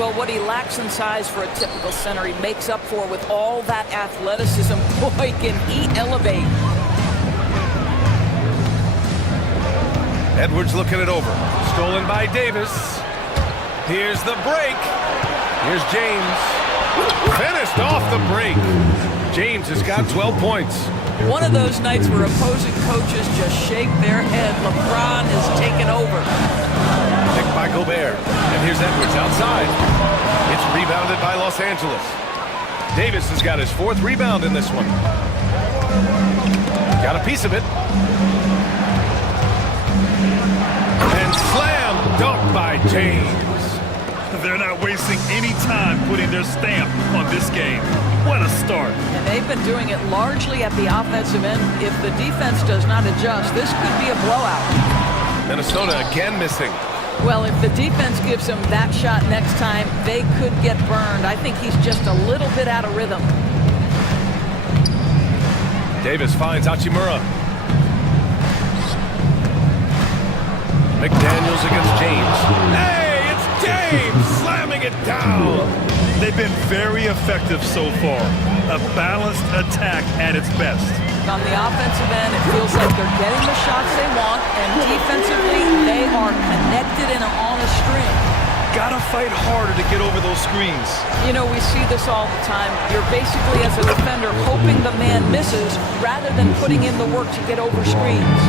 Well, what he lacks in size for a typical center, he makes up for with all that athleticism. Boy, can he elevate. Edwards looking it over. Stolen by Davis. Here's the break. Here's James. Finished off the break. James has got 12 points. One of those nights where opposing coaches just shake their head. LeBron has taken over. Picked by Gobert. And here's Edwards outside. It's rebounded by Los Angeles. Davis has got his 4th rebound in this one. Got a piece of it. And slam dunk by James. They're not wasting any time putting their stamp on this game. What a start. And they've been doing it largely at the offensive end. If the defense does not adjust, this could be a blowout. Minnesota again missing. Well, if the defense gives him that shot next time, they could get burned. I think he's just a little bit out of rhythm. Davis finds Hachimura. McDaniels against James. Hey, it's James slamming it down. They've been very effective so far. A balanced attack at its best. On the offensive end, it feels like they're getting the shots they want, and defensively, they are connected and on a string. Gotta fight harder to get over those screens. You know, we see this all the time. You're basically, as a defender, hoping the man misses rather than putting in the work to get over screens.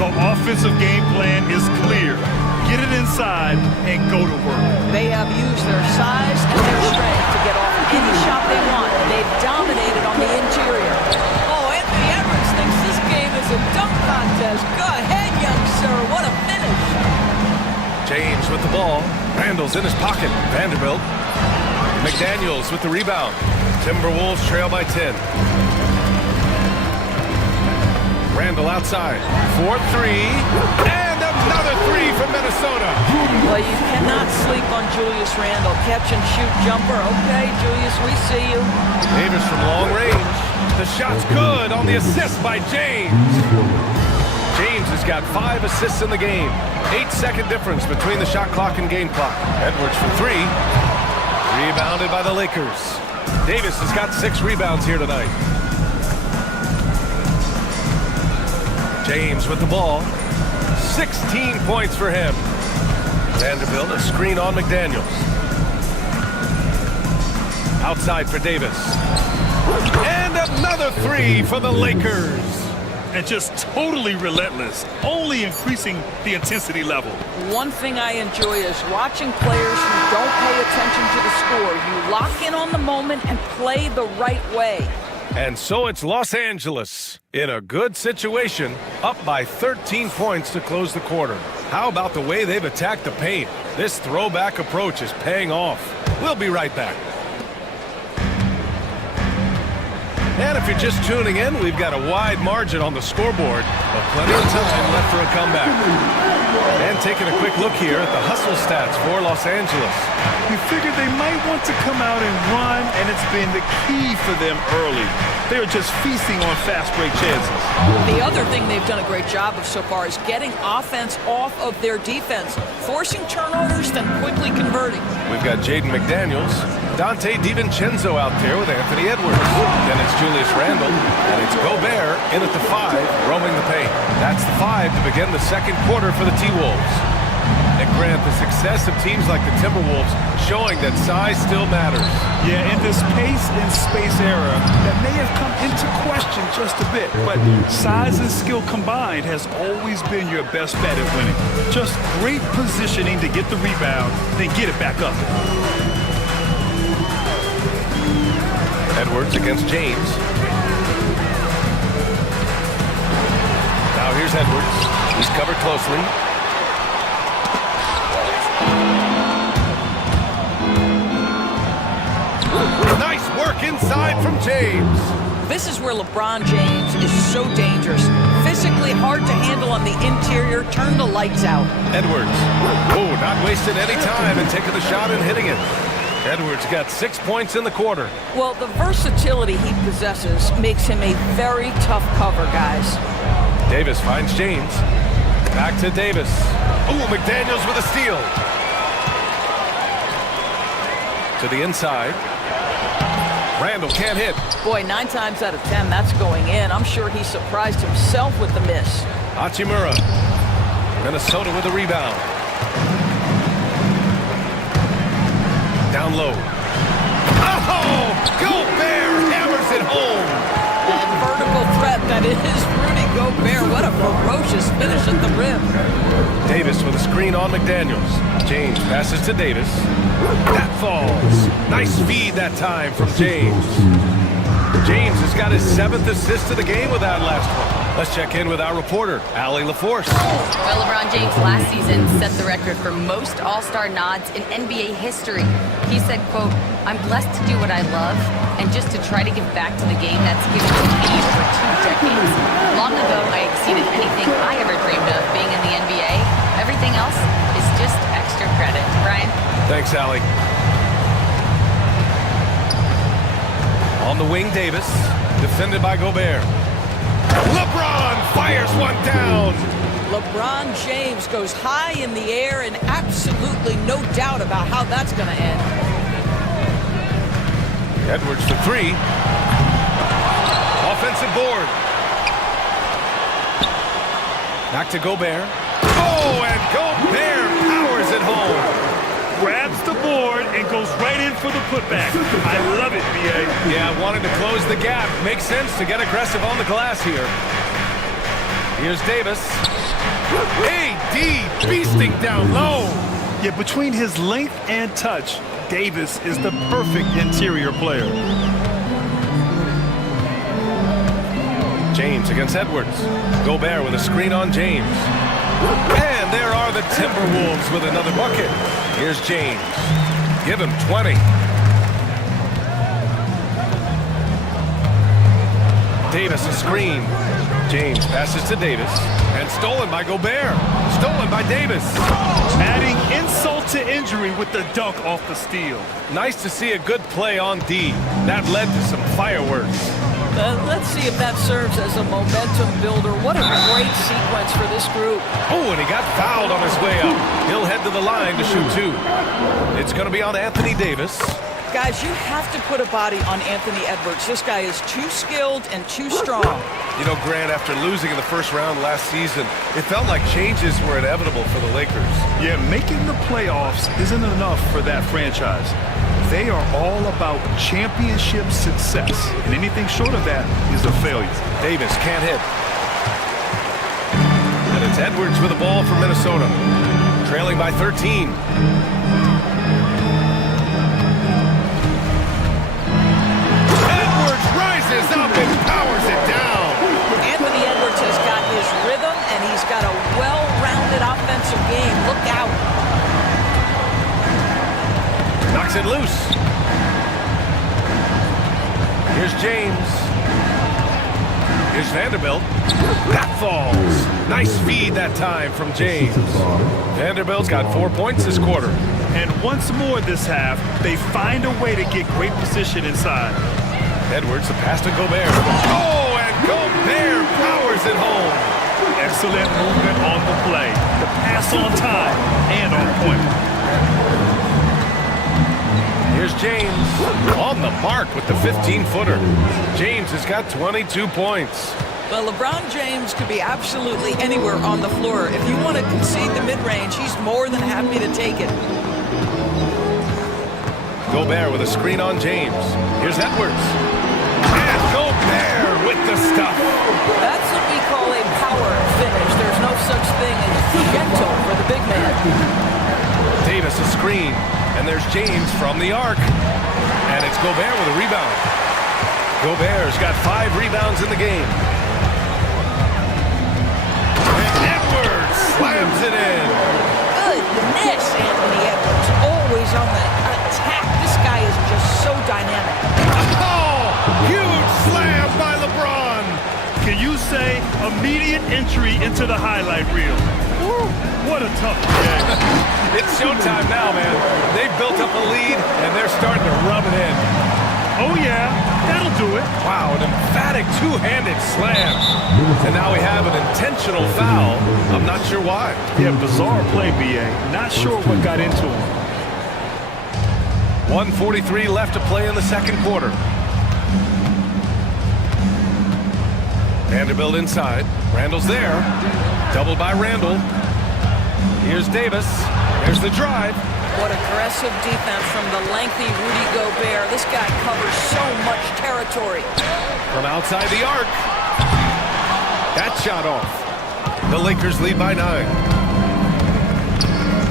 The offensive game plan is clear. Get it inside and go to work. They have used their size and their strength to get off any shot they want. They've dominated on the interior. Oh, Anthony Edwards thinks this game is a dunk contest. Go ahead, young sir. What a finish. James with the ball. Randall's in his pocket. Vanderbilt. McDaniels with the rebound. Timberwolves trail by 10. Randall outside. 4-3. And another 3 from Minnesota. Well, you cannot sleep on Julius Randall. Catch and shoot jumper. Okay, Julius, we see you. Davis from long range. The shot's good on the assist by James. James has got 5 assists in the game. 8-second difference between the shot clock and game clock. Edwards for 3. Rebounded by the Lakers. Davis has got 6 rebounds here tonight. James with the ball. 16 points for him. Vanderbilt, a screen on McDaniels. Outside for Davis. And another 3 for the Lakers. And just totally relentless, only increasing the intensity level. One thing I enjoy is watching players who don't pay attention to the score. You lock in on the moment and play the right way. And so it's Los Angeles in a good situation, up by 13 points to close the quarter. How about the way they've attacked the paint? This throwback approach is paying off. We'll be right back. And if you're just tuning in, we've got a wide margin on the scoreboard, but plenty of time left for a comeback. And taking a quick look here at the hustle stats for Los Angeles. You figured they might want to come out and run, and it's been the key for them early. They are just feasting on fast break chances. The other thing they've done a great job of so far is getting offense off of their defense, forcing turnovers, then quickly converting. We've got Jaden McDaniels, Dante DiVincenzo out there with Anthony Edwards. Then it's Julius Randle, and it's Gobert in at the 5, roaming the paint. That's the 5 to begin the second quarter for the T-Wolves. And Grant, the success of teams like the Timberwolves showing that size still matters. Yeah, in this pace and space era, that may have come into question just a bit, but size and skill combined has always been your best bet at winning. Just great positioning to get the rebound, then get it back up. Edwards against James. Now here's Edwards. He's covered closely. Nice work inside from James. This is where LeBron James is so dangerous. Physically hard to handle on the interior. Turn the lights out. Edwards. Oh, not wasting any time and taking the shot and hitting it. Edwards got 6 points in the quarter. Well, the versatility he possesses makes him a very tough cover, guys. Davis finds James. Back to Davis. Ooh, McDaniels with a steal. To the inside. Randall can't hit. Boy, 9 times out of 10, that's going in. I'm sure he surprised himself with the miss. Hachimura. Minnesota with a rebound. Down low. Oh! Gobert hammers it home. And vertical threat, that is Rudy Gobert. What a ferocious finish at the rim. Davis with a screen on McDaniels. James passes to Davis. That falls. Nice feed that time from James. James has got his 7th assist of the game with that last one. Let's check in with our reporter, Allie LaForce. Well, LeBron James last season set the record for most All-Star nods in NBA history. He said, quote, "I'm blessed to do what I love and just to try to give back to the game that's given to me for 2 decades. Long ago, I exceeded anything I ever dreamed of being in the NBA. Everything else is just extra credit." Brian? Thanks, Allie. On the wing, Davis, defended by Gobert. LeBron fires one down. LeBron James goes high in the air and absolutely no doubt about how that's going to end. Edwards for 3. Offensive board. Back to Gobert. Oh, and Gobert powers it home. Grabs the board and goes right in for the putback. I love it, B.A. Yeah, wanted to close the gap. Makes sense to get aggressive on the glass here. Here's Davis. AD beasting down low. Yeah, between his length and touch, Davis is the perfect interior player. James against Edwards. Gobert with a screen on James. And there are the Timberwolves with another bucket. Here's James. Give him 20. Davis a screen. James passes to Davis. And stolen by Gobert. Stolen by Davis. Adding insult to injury with the dunk off the steal. Nice to see a good play on D. That led to some fireworks. Let's see if that serves as a momentum builder. What a great sequence for this group. Oh, and he got fouled on his way up. He'll head to the line to shoot 2. It's going to be on Anthony Davis. Guys, you have to put a body on Anthony Edwards. This guy is too skilled and too strong. You know, Grant, after losing in the first round last season, it felt like changes were inevitable for the Lakers. Yeah, making the playoffs isn't enough for that franchise. They are all about championship success, and anything short of that is a failure. Davis can't hit. And it's Edwards with the ball for Minnesota, trailing by 13. Edwards rises up and powers it down. Anthony Edwards has got his rhythm, and he's got a well-rounded offensive game. Look out. Knocks it loose. Here's James. Here's Vanderbilt. That falls. Nice feed that time from James. Vanderbilt's got 4 points this quarter. And once more this half, they find a way to get great position inside. Edwards, the pass to Gobert. Oh, and Gobert powers it home. Excellent movement on the play. The pass on time and on point. Here's James on the mark with the 15-footer. James has got 22 points. Well, LeBron James could be absolutely anywhere on the floor. If you want to concede the mid-range, he's more than happy to take it. Gobert with a screen on James. Here's Edwards. And Gobert with the stuff. That's what we call a power finish. There's no such thing as gentle for the big man. Davis a screen. And there's James from the arc. And it's Gobert with a rebound. Gobert's got 5 rebounds in the game. And Edwards slams it in. Goodness, Anthony Edwards. Always on the attack. This guy is just so dynamic. Oh! Huge slam by LeBron. Can you say immediate entry into the highlight reel? Woo, what a tough game. It's showtime now, man. They've built up a lead, and they're starting to rub it in. Oh, yeah, that'll do it. Wow, an emphatic two-handed slam. And now we have an intentional foul. I'm not sure why. Yeah, bizarre play, B.A. Not sure what got into him. 1:43 left to play in the second quarter. Vanderbilt inside. Randall's there. Doubled by Randall. Here's Davis. There's the drive. What aggressive defense from the lengthy Rudy Gobert. This guy covers so much territory. From outside the arc. That shot off. The Lakers lead by 9.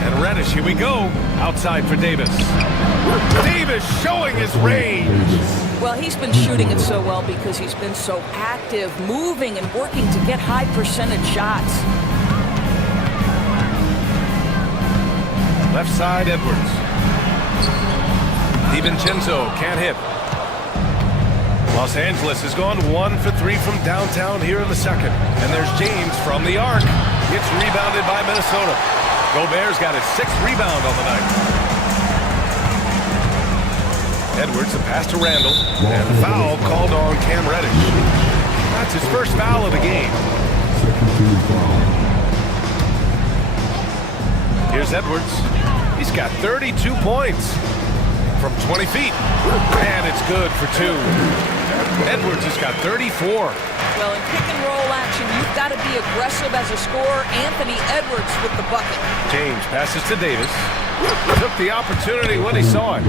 And Reddish, here we go. Outside for Davis. Davis showing his range. Well, he's been shooting it so well because he's been so active, moving and working to get high percentage shots. Left side, Edwards. DiVincenzo can't hit. Los Angeles has gone 1 for 3 from downtown here in the second. And there's James from the arc. It's rebounded by Minnesota. Gobert's got his 6th rebound on the night. Edwards, a pass to Randall. And a foul called on Cam Reddish. That's his first foul of the game. Here's Edwards. He's got 32 points from 20 feet. And it's good for 2. Edwards has got 34. Well, in pick and roll action, you've got to be aggressive as a scorer. Anthony Edwards with the bucket. James passes to Davis. Took the opportunity when he saw it.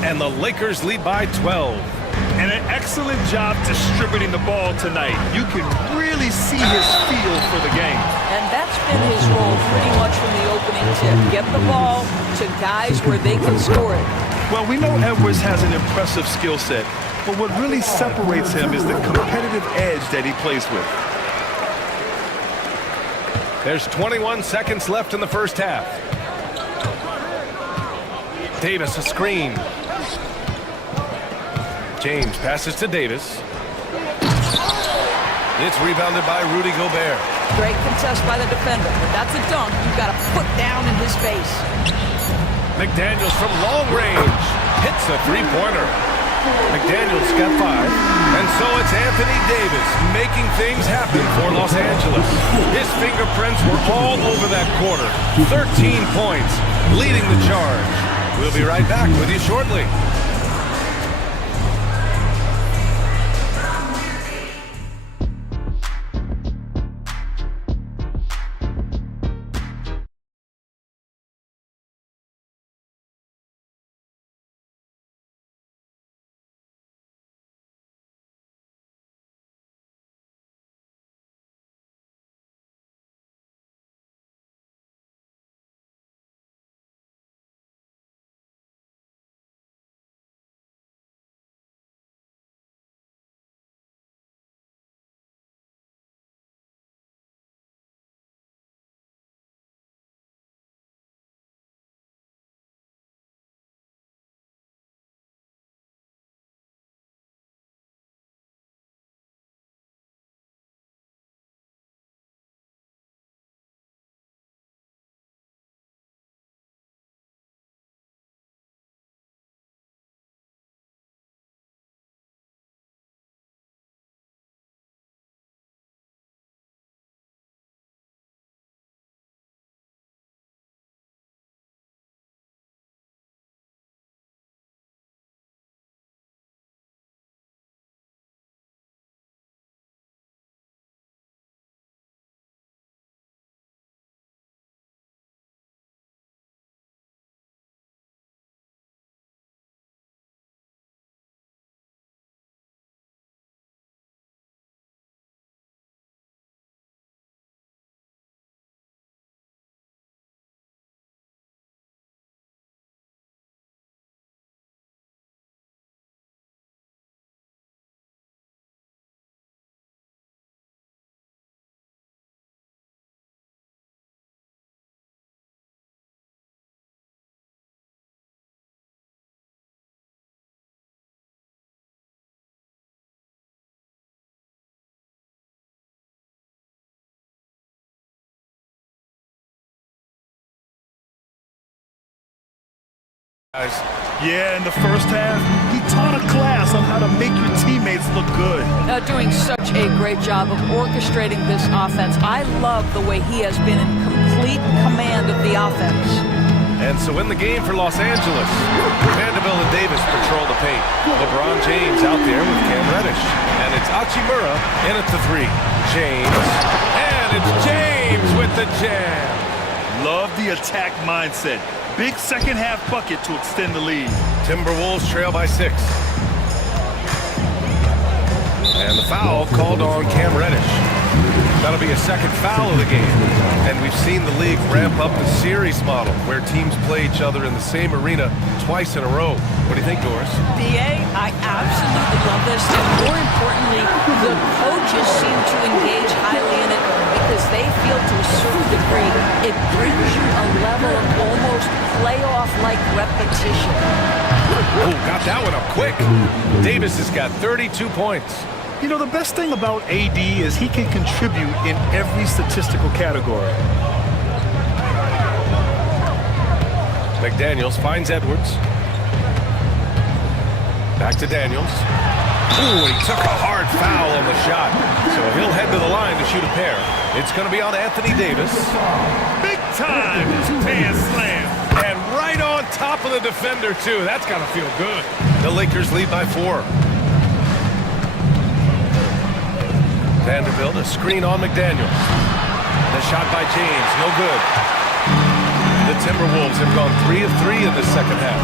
And the Lakers lead by 12. And an excellent job distributing the ball tonight. You can really see his feel for the game. And that's been his role pretty much from the opening tip. Get the ball to guys where they can score it. Well, we know Edwards has an impressive skill set, but what really separates him is the competitive edge that he plays with. There's 21 seconds left in the first half. Davis a screen. James passes to Davis. It's rebounded by Rudy Gobert. Great contest by the defender, but that's a dunk. You've got to put down in his face. McDaniels from long range hits a three-pointer. McDaniels got 5. And so it's Anthony Davis making things happen for Los Angeles. His fingerprints were all over that quarter. 13 points, leading the charge. We'll be right back with you shortly. Yeah, in the first half, he taught a class on how to make your teammates look good. Doing such a great job of orchestrating this offense. I love the way he has been in complete command of the offense. And so in the game for Los Angeles, Vanderbilt and Davis patrol the paint. LeBron James out there with Cam Reddish. And it's Hachimura in at the three. James. And it's James with the jam. Love the attack mindset. Big second half bucket to extend the lead. Timberwolves trail by 6. And the foul called on Cam Reddish. That'll be a second foul of the game. And we've seen the league ramp up the series model where teams play each other in the same arena twice in a row. What do you think, Doris? BA, I absolutely love this. And more importantly, the coaches seem to engage highly in it because they feel to a certain degree it brings you a level of almost playoff-like repetition. Oh, got that one up quick. Davis has got 32 points. You know, the best thing about AD is he can contribute in every statistical category. McDaniels finds Edwards. Back to Daniels. Ooh, he took a hard foul on the shot. So he'll head to the line to shoot a pair. It's going to be on Anthony Davis. Big time two-hand slam. And right on top of the defender, too. That's got to feel good. The Lakers lead by 4. Vanderbilt, a screen on McDaniels. The shot by James, no good. The Timberwolves have gone 3 of 3 in the second half.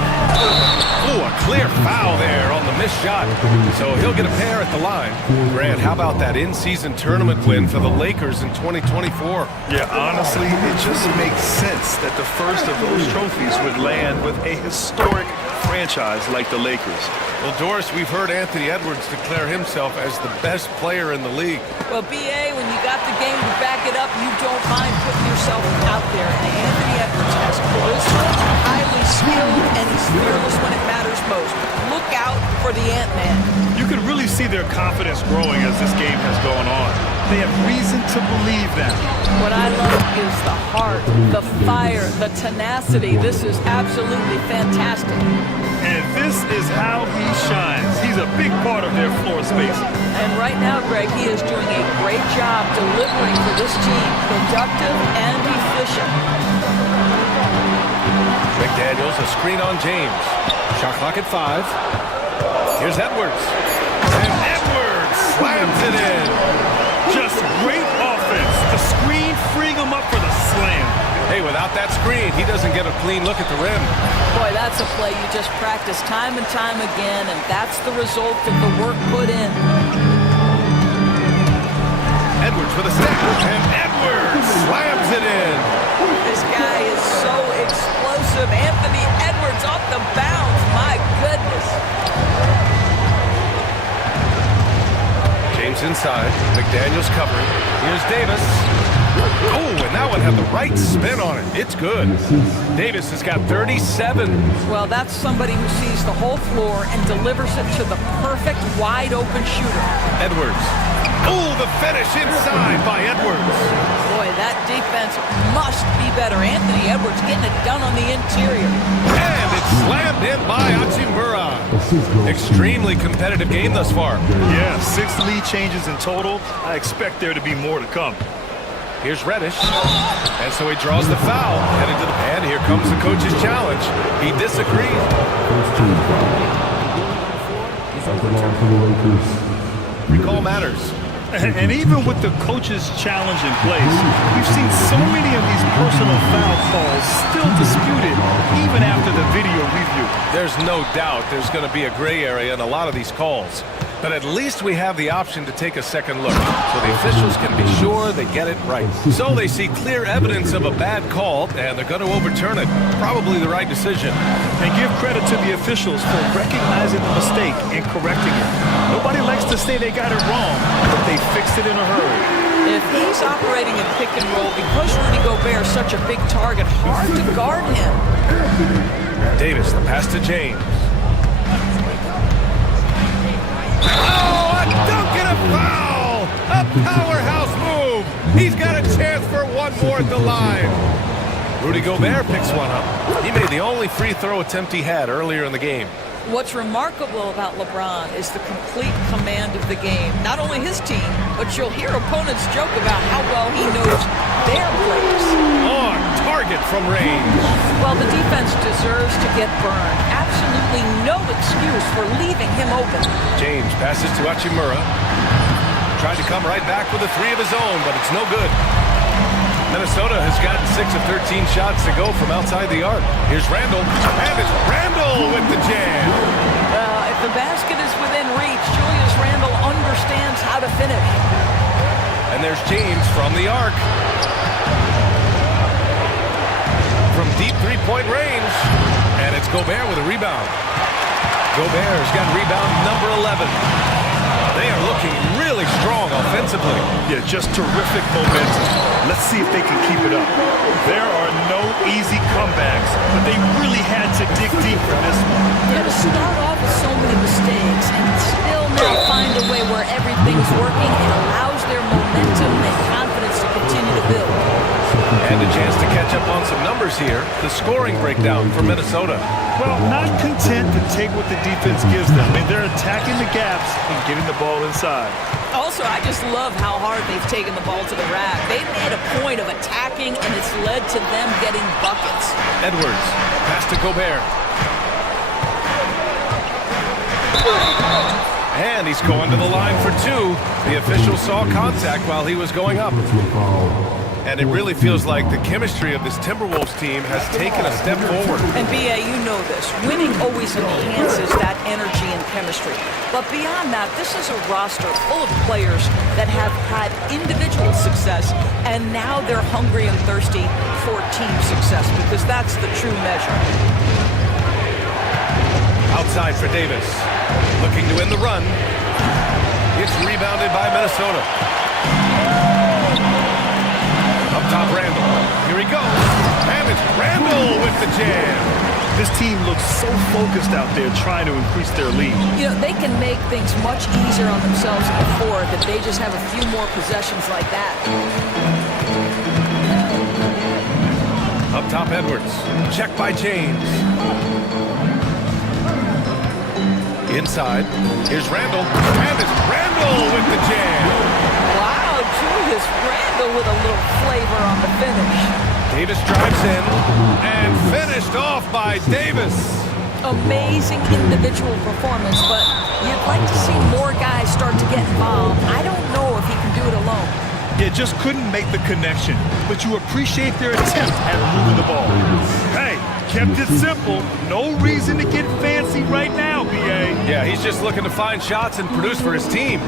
Ooh, a clear foul there on the missed shot. So he'll get a pair at the line. Grant, how about that in-season tournament win for the Lakers in 2024? Yeah, honestly, it just makes sense that the first of those trophies would land with a historic franchise like the Lakers. Well, Doris, we've heard Anthony Edwards declare himself as the best player in the league. Well, BA, when you got the game to back it up, you don't mind putting yourself out there. And Anthony Edwards has charisma, highly skilled, and he's fearless when it matters most. Look out for the Ant-Man. You can really see their confidence growing as this game has gone on. They have reason to believe that. What I love is the heart, the fire, the tenacity. This is absolutely fantastic. And this is how he shines. He's a big part of their floor space. And right now, Greg, he is doing a great job delivering for this team, productive and efficient. McDaniels, a screen on James. Shot clock at 5. Here's Edwards. And Edwards slams it in. Just great offense. The screen freeing him up for the slam. Hey, without that screen, he doesn't get a clean look at the rim. Boy, that's a play you just practice time and time again, and that's the result of the work put in. Edwards with a step, and Edwards slams it in. This guy is so explosive. Anthony Edwards off the bounce. My goodness. James inside. McDaniels covering. Here's Davis. Oh, and that one had the right spin on it. It's good. Davis has got 37. Well, that's somebody who sees the whole floor and delivers it to the perfect wide-open shooter. Edwards. Oh, the finish inside by Edwards. Boy, that defense must be better. Anthony Edwards getting it done on the interior. And it's slammed in by Hachimura. Extremely competitive game thus far. Yeah, 6 lead changes in total. I expect there to be more to come. Here's Reddish. And so he draws the foul. And here comes the coach's challenge. He disagrees. Recall matters. And even with the coach's challenge in place, we've seen so many of these personal foul calls still disputed even after the video review. There's no doubt there's going to be a gray area in a lot of these calls. But at least we have the option to take a second look, so the officials can be sure they get it right. So they see clear evidence of a bad call, and they're going to overturn it. Probably the right decision. And give credit to the officials for recognizing the mistake and correcting it. Nobody likes to say they got it wrong, but they fixed it in a hurry. If he's operating a pick and roll, because Rudy Gobert is such a big target, hard to guard him. Davis, the pass to James. Oh, a dunk and a foul! A powerhouse move! He's got a chance for one more at the line. Rudy Gobert picks one up. He made the only free throw attempt he had earlier in the game. What's remarkable about LeBron is the complete command of the game. Not only his team, but you'll hear opponents joke about how well he knows their players. On target from range. Well, the defense deserves to get burned. Absolutely no excuse for leaving him open. James passes to Hachimura. Tried to come right back with a three of his own, but it's no good. Minnesota has gotten 6 of 13 shots to go from outside the arc. Here's Randall, and it's Randall with the jam. If the basket is within reach, Julius Randle understands how to finish. And there's James from the arc. From deep three-point range. And it's Gobert with a rebound. Gobert's got rebound number 11. They are looking really strong offensively. Yeah, just terrific momentum. Let's see if they can keep it up. There are no easy comebacks, but they really had to dig deep for this one. Yeah, to start off with so many mistakes and still now find a way where everything's working, it allows their momentum and confidence to continue to build. And a chance to catch up on some numbers here. The scoring breakdown for Minnesota. Well, not content to take what the defense gives them. I mean, they're attacking the gaps and getting the ball inside. Also, I just love how hard they've taken the ball to the rack. They've made a point of attacking, and it's led to them getting buckets. Edwards, pass to Gobert. And he's going to the line for two. The official saw contact while he was going up. And it really feels like the chemistry of this Timberwolves team has taken a step forward. And B.A., you know this. Winning always enhances that energy and chemistry. But beyond that, this is a roster full of players that have had individual success, and now they're hungry and thirsty for team success, because that's the true measure. Outside for Davis. Looking to win the run. It's rebounded by Minnesota. Up top, Randall. Here he goes. And it's Randall with the jam. This team looks so focused out there trying to increase their lead. You know, they can make things much easier on themselves before that they just have a few more possessions like that. Up top, Edwards. Check by James. Inside. Here's Randall. And it's Randall with the jam. Wow, Julius Randle with a little flavor on the finish. Davis drives in and finished off by Davis. Amazing individual performance, but you'd like to see more guys start to get involved. I don't know if he can do it alone. Yeah, just couldn't make the connection, but you appreciate their attempt at moving the ball. Hey, kept it simple. No reason to get fancy right now, B.A. Yeah, he's just looking to find shots and produce for his team.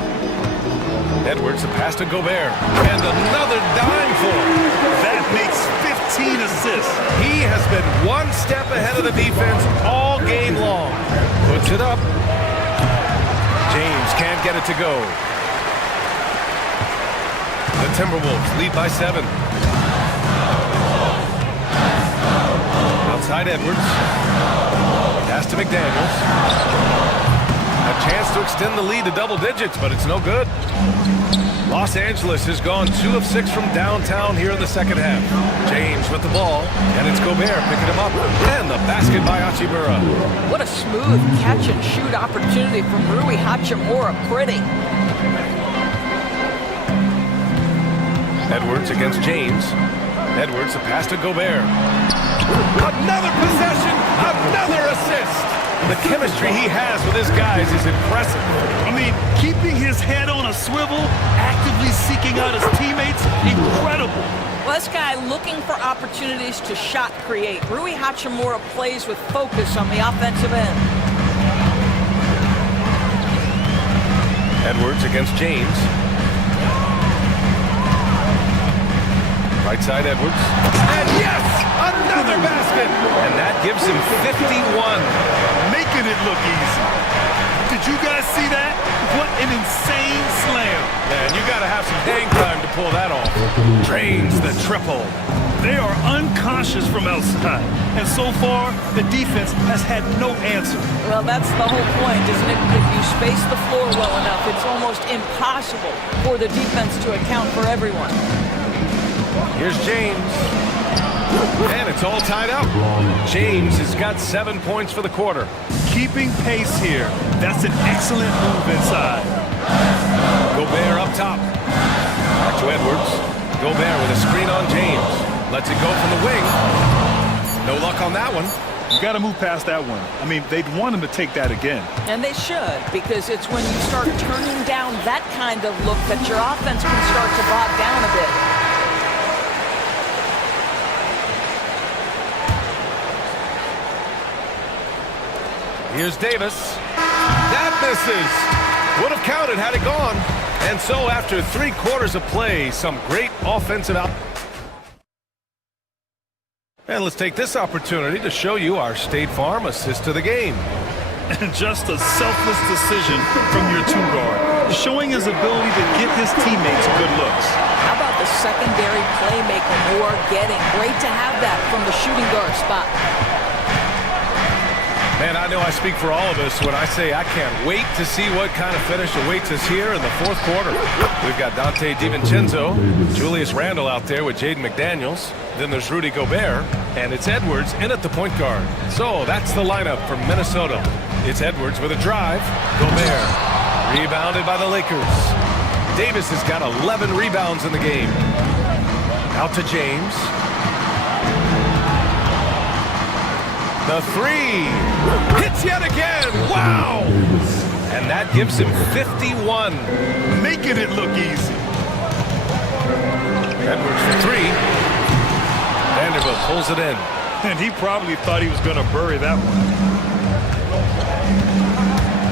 Edwards, a pass to Gobert. And another dime for him. That makes 15 assists. He has been one step ahead of the defense all game long. Puts it up. James can't get it to go. The Timberwolves lead by 7. Outside Edwards. Pass to McDaniels. A chance to extend the lead to double digits, but it's no good. Los Angeles has gone 2 of 6 from downtown here in the second half. James with the ball, and it's Gobert picking him up. And the basket by Hachimura. What a smooth catch-and-shoot opportunity from Rui Hachimura. Pretty. Edwards against James. Edwards, a pass to Gobert. Another possession, another assist. The chemistry he has with his guys is impressive. I mean, keeping his head on a swivel, actively seeking out his teammates, incredible. Well, this guy looking for opportunities to shot create. Rui Hachimura plays with focus on the offensive end. Edwards against James. Right side Edwards. And yes, another basket. And that gives him 51. Making it look easy. Did you guys see that? What an insane slam. Man, you got to have some hang time to pull that off. Drains the triple. They are unconscious from outside. And so far, the defense has had no answer. Well, that's the whole point, isn't it? If you space the floor well enough, it's almost impossible for the defense to account for everyone. Here's James. And it's all tied up. James has got 7 points for the quarter. Keeping pace here. That's an excellent move inside. Gobert up top. Back to Edwards. Gobert with a screen on James. Lets it go from the wing. No luck on that one. You got to move past that one. I mean, they'd want him to take that again. And they should, because it's when you start turning down that kind of look that your offense can start to bog down a bit. Here's Davis. That misses. Would have counted had it gone. And so after 3 quarters of play, some great offensive out. And let's take this opportunity to show you our State Farm assist to the game. And just a selfless decision from your 2-guard, showing his ability to get his teammates good looks. How about the secondary playmaker Moore getting? Great to have that from the shooting guard spot. Man, I know I speak for all of us when I say I can't wait to see what kind of finish awaits us here in the 4th quarter. We've got Dante DiVincenzo, Julius Randle out there with Jaden McDaniels. Then there's Rudy Gobert, and it's Edwards in at the point guard. So that's the lineup from Minnesota. It's Edwards with a drive. Gobert, rebounded by the Lakers. Davis has got 11 rebounds in the game. Out to James. The 3 hits yet again. Wow! And that gives him 51. Making it look easy. Edwards for 3. Vanderbilt pulls it in. And he probably thought he was going to bury that one.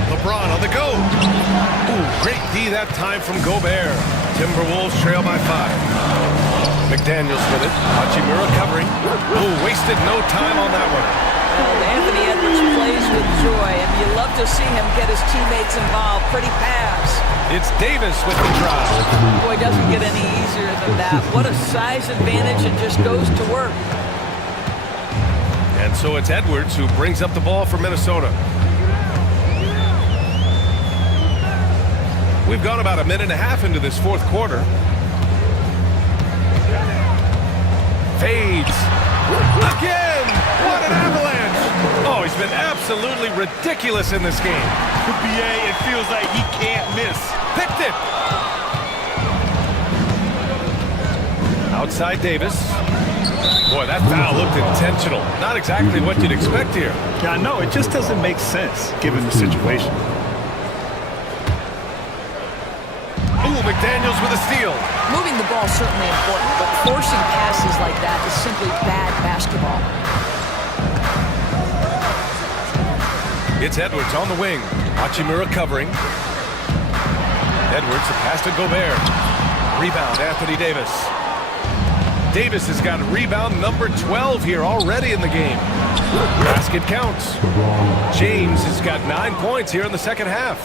LeBron on the go. Ooh, great D that time from Gobert. Timberwolves trail by 5. McDaniels with it. Hachimura covering. Ooh, wasted no time on that one. Well, Anthony Edwards plays with joy, and you love to see him get his teammates involved. Pretty pass. It's Davis with the drive. Boy, doesn't get any easier than that. What a size advantage, and just goes to work. And so it's Edwards who brings up the ball for Minnesota. We've gone about a minute and a half into this 4th quarter. Fades. Again! What an avalanche! Oh, he's been absolutely ridiculous in this game. BA, it feels like he can't miss. Picked it! Outside Davis. Boy, that foul looked intentional. Not exactly what you'd expect here. Yeah, I know. It just doesn't make sense, given the situation. Ooh, McDaniels with a steal. Moving the ball is certainly important, but forcing passes like that is simply bad basketball. It's Edwards on the wing. Hachimura covering. Edwards, a pass to Gobert. Rebound, Anthony Davis. Davis has got rebound number 12 here already in the game. Basket counts. James has got 9 points here in the 2nd half.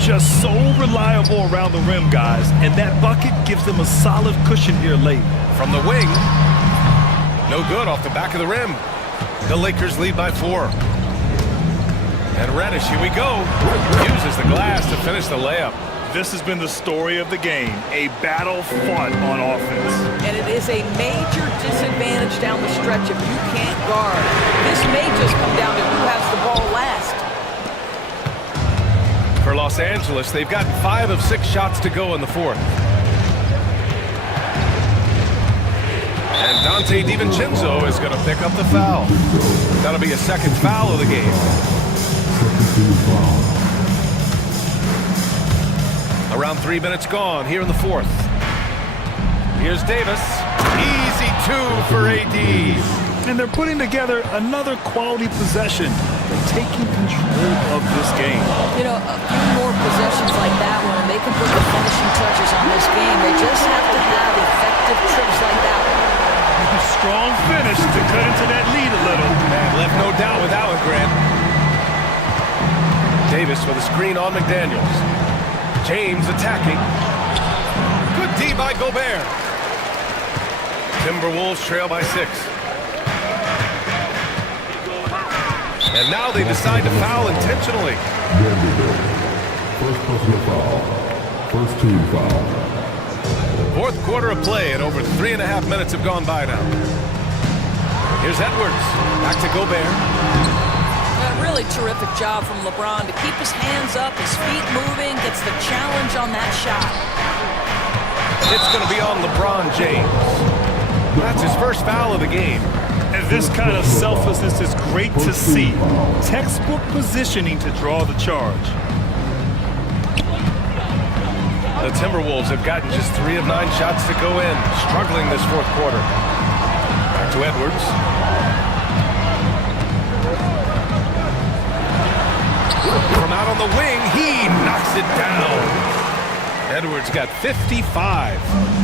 Just so reliable around the rim, guys, and that bucket gives them a solid cushion here late. From the wing. No good off the back of the rim. The Lakers lead by 4. And Reddish, here we go. Uses the glass to finish the layup. This has been the story of the game, a battle fought on offense. And it is a major disadvantage down the stretch if you can't guard. This may just come down to who has the ball last. For Los Angeles, they've got 5 of 6 shots to go in the 4th. And Dante DiVincenzo is going to pick up the foul. That'll be a 2nd foul of the game. Around 3 minutes gone here in the 4th. Here's Davis. Easy 2 for AD. And they're putting together another quality possession. They're taking control of this game. You know, a few more possessions like that one, and they can put the finishing touches on this game. They just have to have effective trips like that one. A strong finish to cut into that lead a little. Man, left no doubt with that one, Grant. Davis with a screen on McDaniels. James attacking. Good D by Gobert. Timberwolves trail by 6. And now they decide to foul intentionally. First personal foul. First team foul. 4th quarter of play, and over 3.5 minutes have gone by now. Here's Edwards. Back to Gobert. A really terrific job from LeBron to keep his hands up, his feet moving, gets the challenge on that shot. It's going to be on LeBron James. That's his first foul of the game. And this kind of selflessness is great to see. Textbook positioning to draw the charge. The Timberwolves have gotten just 3 of 9 shots to go in, struggling this fourth quarter. Back to Edwards. From out on the wing, he knocks it down. Edwards got 55.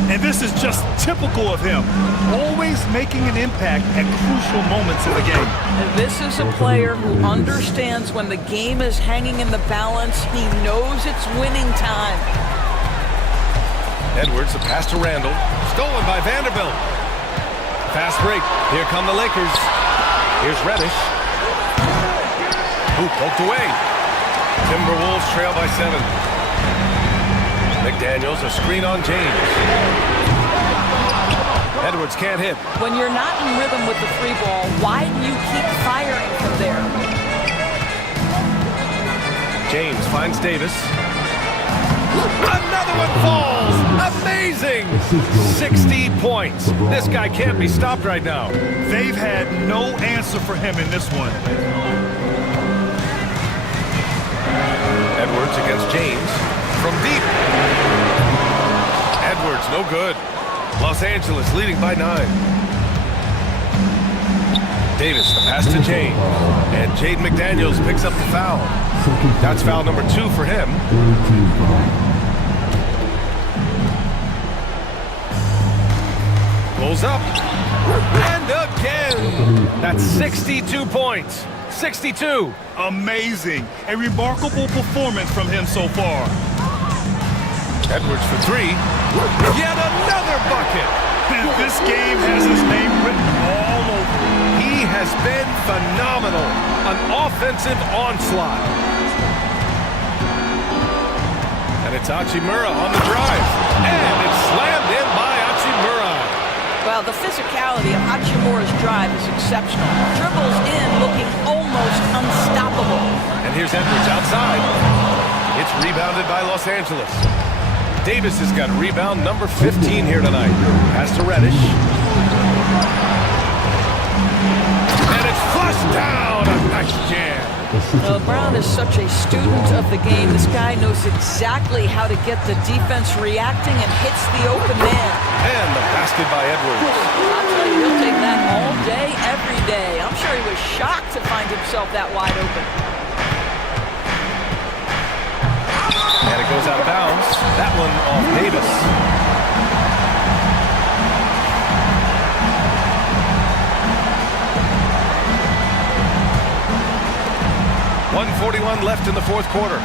And this is just typical of him, always making an impact at crucial moments in the game. And this is a player who understands when the game is hanging in the balance. He knows it's winning time. Edwards, a pass to Randall. Stolen by Vanderbilt. Fast break. Here come the Lakers. Here's Reddish. Ooh, poked away. Timberwolves trail by 7. McDaniels, a screen on James. Edwards can't hit. When you're not in rhythm with the free ball, why do you keep firing from there? James finds Davis. Another one falls! Amazing! 60 points. This guy can't be stopped right now. They've had no answer for him in this one. Edwards against James from deep. Edwards, no good. Los Angeles leading by 9. Davis, the pass to James. And Jaden McDaniels picks up the foul. That's foul number 2 for him. Pulls up. And again. That's 62 points. 62. Amazing. A remarkable performance from him so far. Edwards for 3. Yet another bucket. And this game has his name written all over it. He has been phenomenal. An offensive onslaught. And it's Hachimura on the drive. And it's slammed in by Hachimura. Well, the physicality of Hachimura's drive is exceptional. Dribbles in looking almost unstoppable. And here's Edwards outside. It's rebounded by Los Angeles. Davis has got rebound number 15 here tonight. Pass to Reddish. And it's flushed down. A nice jam. Brown is such a student of the game. This guy knows exactly how to get the defense reacting and hits the open man. And the basket by Edwards. I'll tell you, he'll take that all day, every day. I'm sure he was shocked to find himself that wide open. And it goes out of bounds. That one off Davis. .141 left in the fourth quarter.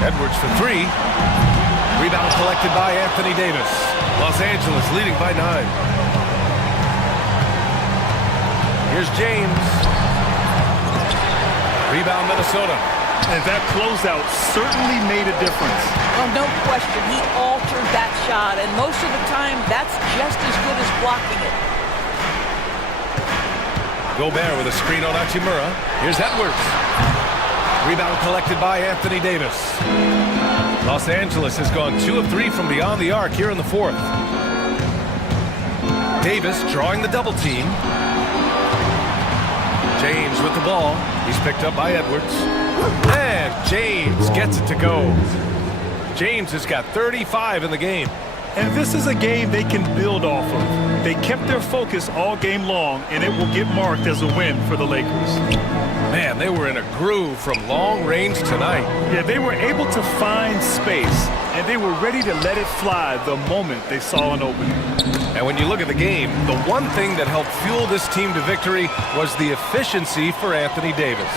Edwards for 3. Rebound collected by Anthony Davis. Los Angeles leading by 9. Here's James. Rebound Minnesota. And that closeout certainly made a difference. Oh, no question. He altered that shot, and most of the time, that's just as good as blocking it. Gobert with a screen on Hachimura. Here's Edwards. Rebound collected by Anthony Davis. Los Angeles has gone 2 of 3 from beyond the arc here in the fourth. Davis drawing the double team. James with the ball. He's picked up by Edwards. And James gets it to go. James has got 35 in the game. And this is a game they can build off of. They kept their focus all game long, and it will get marked as a win for the Lakers. Man, they were in a groove from long range tonight. Yeah, they were able to find space, and they were ready to let it fly the moment they saw an opening. And when you look at the game, the one thing that helped fuel this team to victory was the efficiency for Anthony Davis.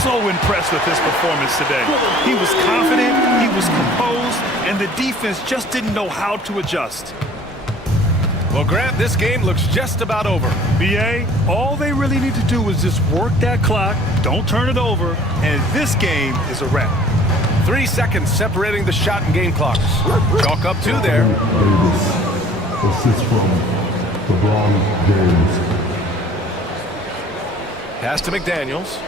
So impressed with his performance today. He was confident, he was composed, and the defense just didn't know how to adjust. Well, Grant, this game looks just about over. BA, all they really need to do is just work that clock, don't turn it over, and this game is a wrap. 3 seconds separating the shot and game clocks. Chalk up 2 there. Davis. Assist from LeBron James. Pass to McDaniels.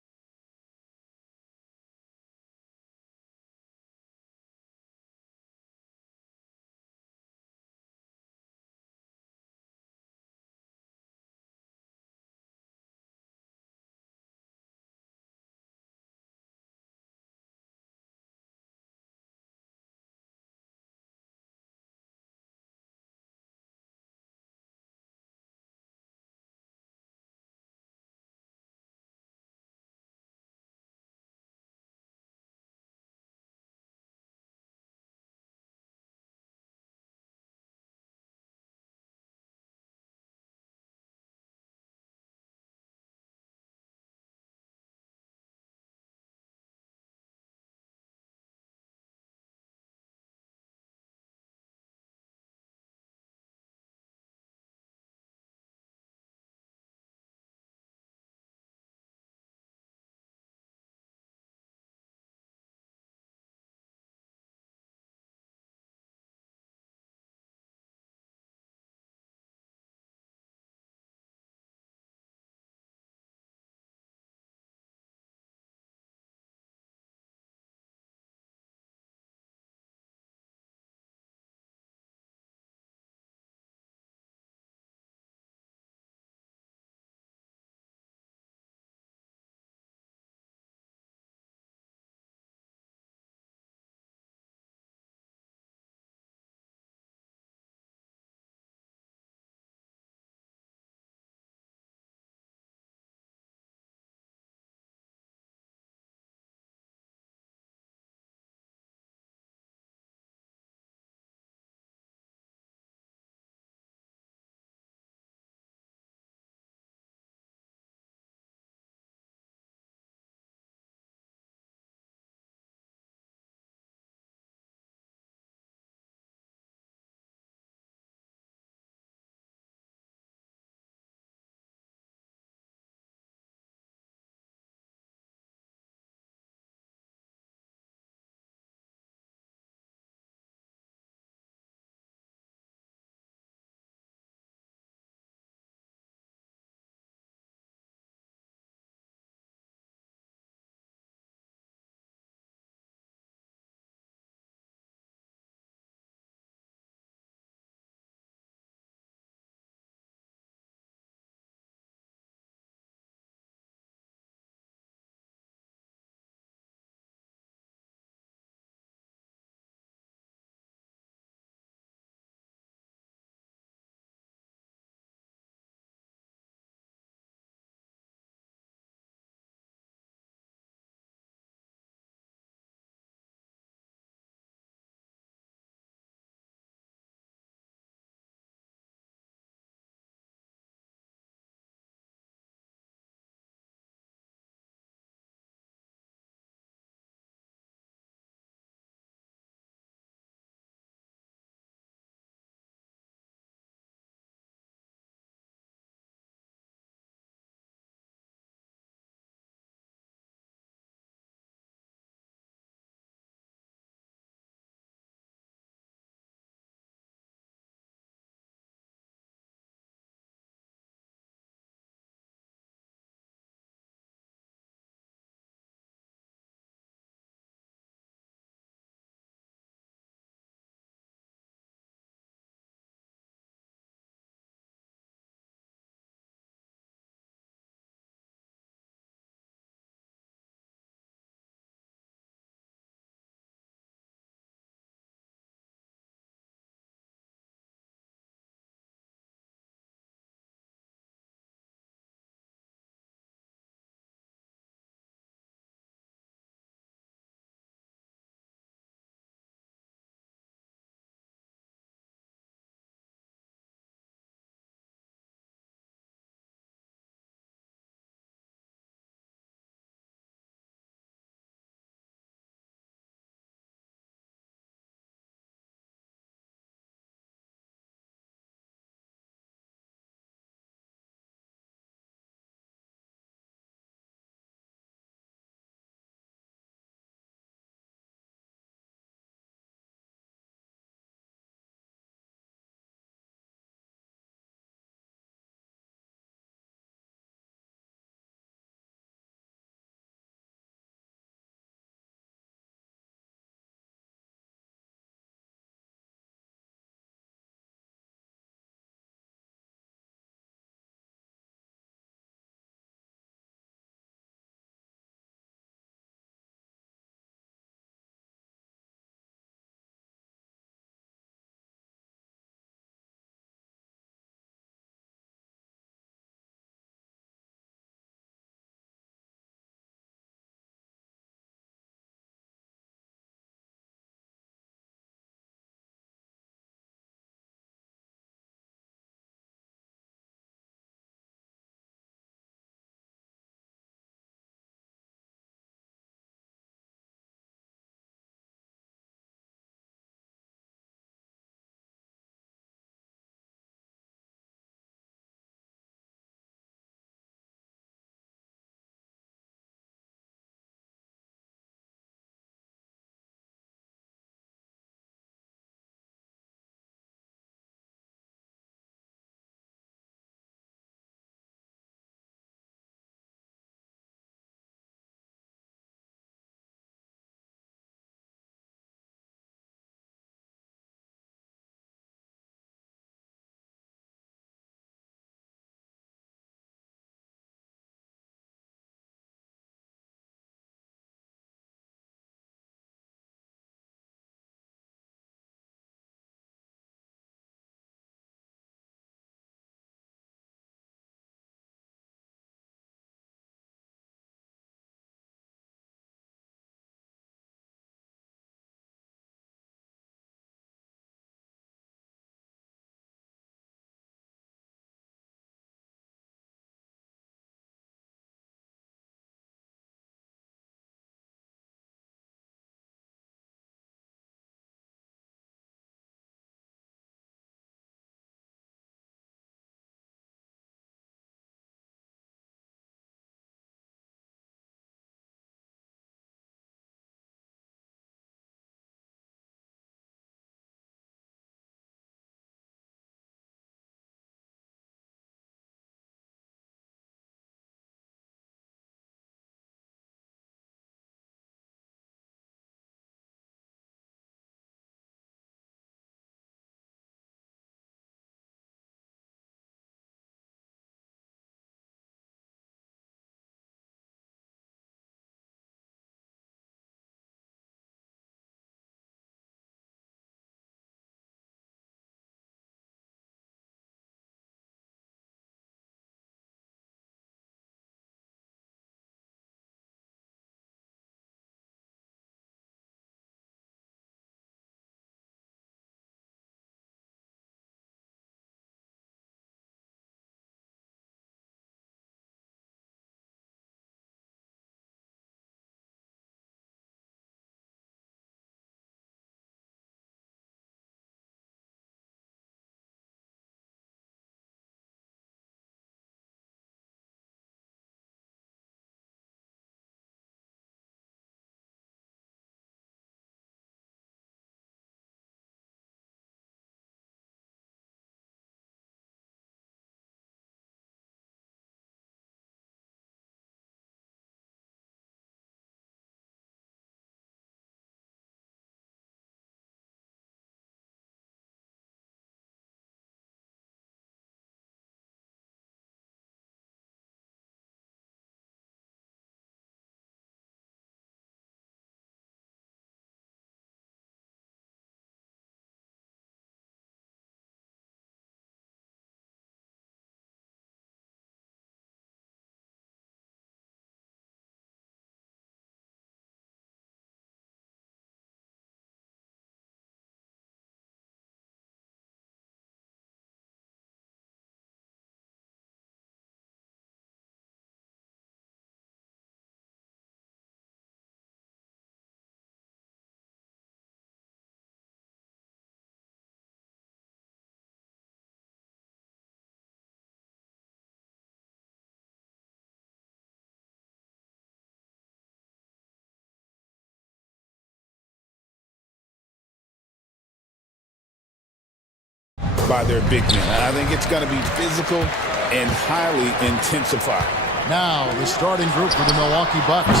by their big men. I think it's going to be physical and highly intensified. Now the starting group for the Milwaukee Bucks.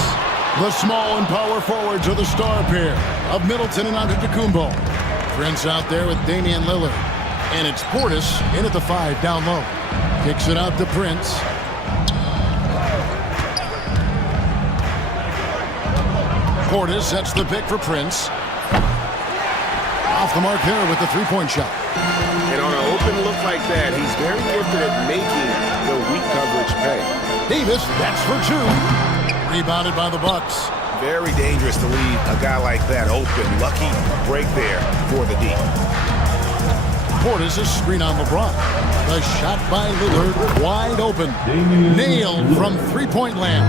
The small and power forwards are the star pair of Middleton and Antetokounmpo. Prince out there with Damian Lillard. And it's Portis in at the 5 down low. Kicks it out to Prince. Portis sets the pick for Prince. Off the mark there with the three-point shot. And on an open look like that, he's very gifted at making the weak coverage pay. Davis, that's for 2. Rebounded by the Bucks. Very dangerous to leave a guy like that open. Lucky break there for the D. Portis a screen on LeBron. The shot by Lillard, wide open. Nailed from three-point land.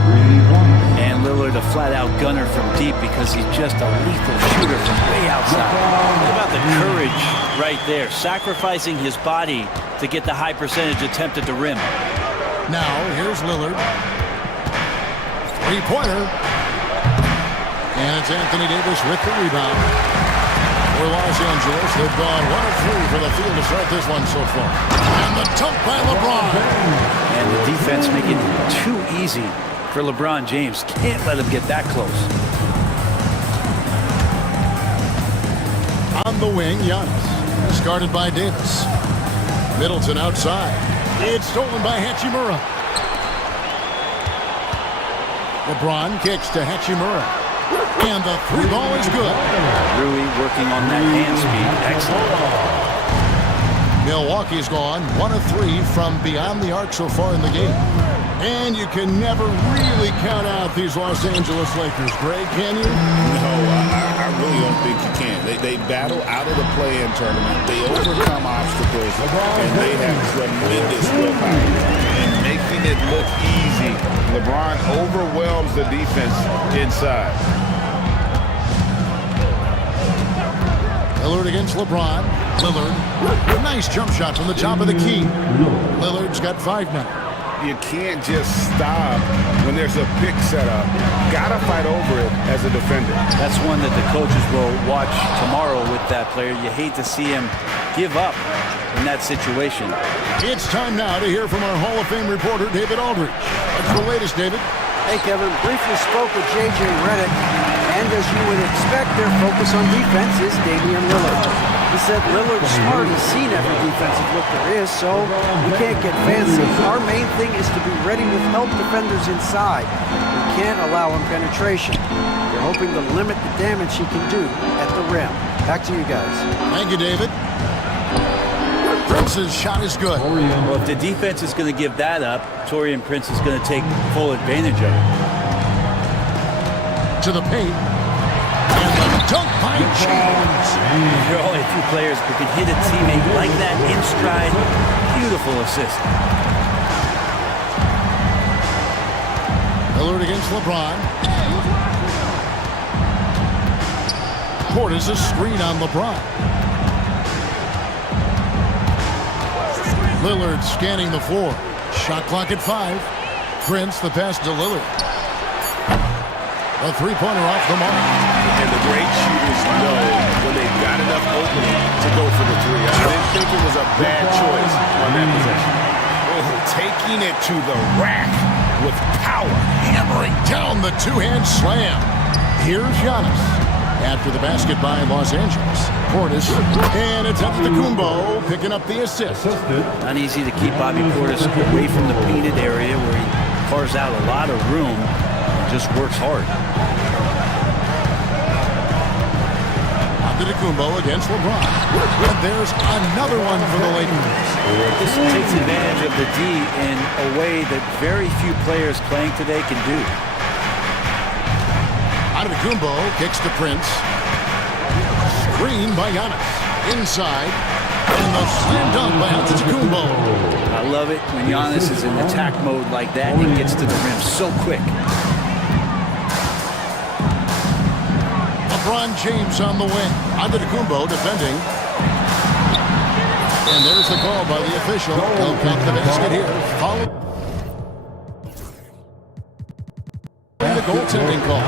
And Lillard a flat-out gunner from deep because he's just a lethal shooter from way outside. What about the courage right there? Sacrificing his body to get the high percentage attempt at the rim. Now, here's Lillard. Three-pointer. And it's Anthony Davis with the rebound. For Los Angeles, they've gone 1 of 3 for the field to start this one so far. And the dunk by LeBron. And the defense making it too easy for LeBron James. Can't let him get that close. On the wing, Giannis. Discarded by Davis. Middleton outside. It's stolen by Hachimura. LeBron kicks to Hachimura. And the three ball is good. Rui working on that hand speed. Excellent. Milwaukee's gone 1 of 3 from beyond the arc so far in the game. And you can never really count out these Los Angeles Lakers, Greg, can you? No, I really don't think you can. They battle out of the play-in tournament. They overcome obstacles, and they have tremendous willpower. And making it look easy, LeBron overwhelms the defense inside. Lillard against LeBron. Lillard, nice jump shot from the top of the key. Lillard's got 5 now. You can't just stop when there's a pick set up. Gotta fight over it as a defender. That's one that the coaches will watch tomorrow with that player. You hate to see him give up in that situation. It's time now to hear from our Hall of Fame reporter, David Aldridge. What's the latest, David? Hey, Kevin. Briefly spoke with J.J. Redick, and as you would expect, their focus on defense is Damian Lillard. He said Lillard's smart. He's seen every defensive look there is, so we can't get fancy. Our main thing is to be ready with help defenders inside. We can't allow him penetration. We're hoping to limit the damage he can do at the rim. Back to you guys. Thank you, David. Prince's shot is good. Well, if the defense is going to give that up, Taurean Prince is going to take full advantage of it. To the paint. And the dunk by James. There are only a few players who can hit a teammate like that in stride. Beautiful assist. Lillard against LeBron. Portis a screen on LeBron. Lillard scanning the floor. Shot clock at 5. Prince the pass to Lillard. A three-pointer off the mark. And the great shooters know when they've got enough opening to go for the 3. I didn't think it was a bad choice on that possession. Oh, taking it to the rack with power. Hammering down the two-hand slam. Here's Giannis. After the basket by Los Angeles. Portis. And it's Antetokounmpo picking up the assist. Not easy to keep Bobby Portis away from the painted area where he carves out a lot of room. Just works hard. Antetokounmpo against LeBron. And there's another one for the Lakers. This takes advantage of the D in a way that very few players playing today can do. Antetokounmpo kicks to Prince. Screen by Giannis. Inside. And the slam dunk by Antetokounmpo. I love it when Giannis is in attack mode like that and gets to the rim so quick. LeBron James on the wing. Antetokounmpo defending. And there's the call by the official. He'll count the basket here. Followed goaltending call.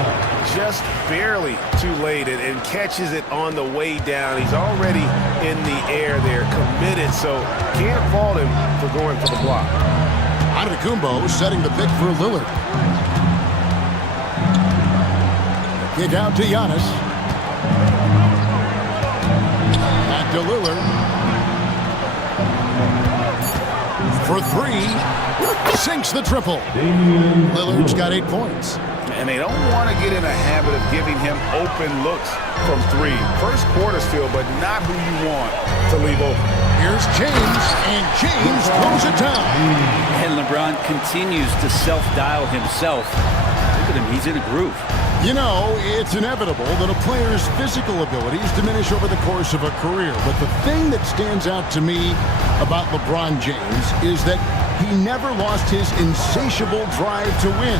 Just barely too late and catches it on the way down. He's already in the air there, committed, so can't fault him for going for the block. Antetokounmpo setting the pick for Lillard. Kick out to Giannis. Back to Lillard. For three. Sinks the triple. Lillard's got 8 points. And they don't want to get in a habit of giving him open looks from three. First quarter still, but not who you want to leave open. Here's James, and James throws it down. And LeBron continues to self-dial himself. Look at him, he's in a groove. You know, it's inevitable that a player's physical abilities diminish over the course of a career. But the thing that stands out to me about LeBron James is that he never lost his insatiable drive to win.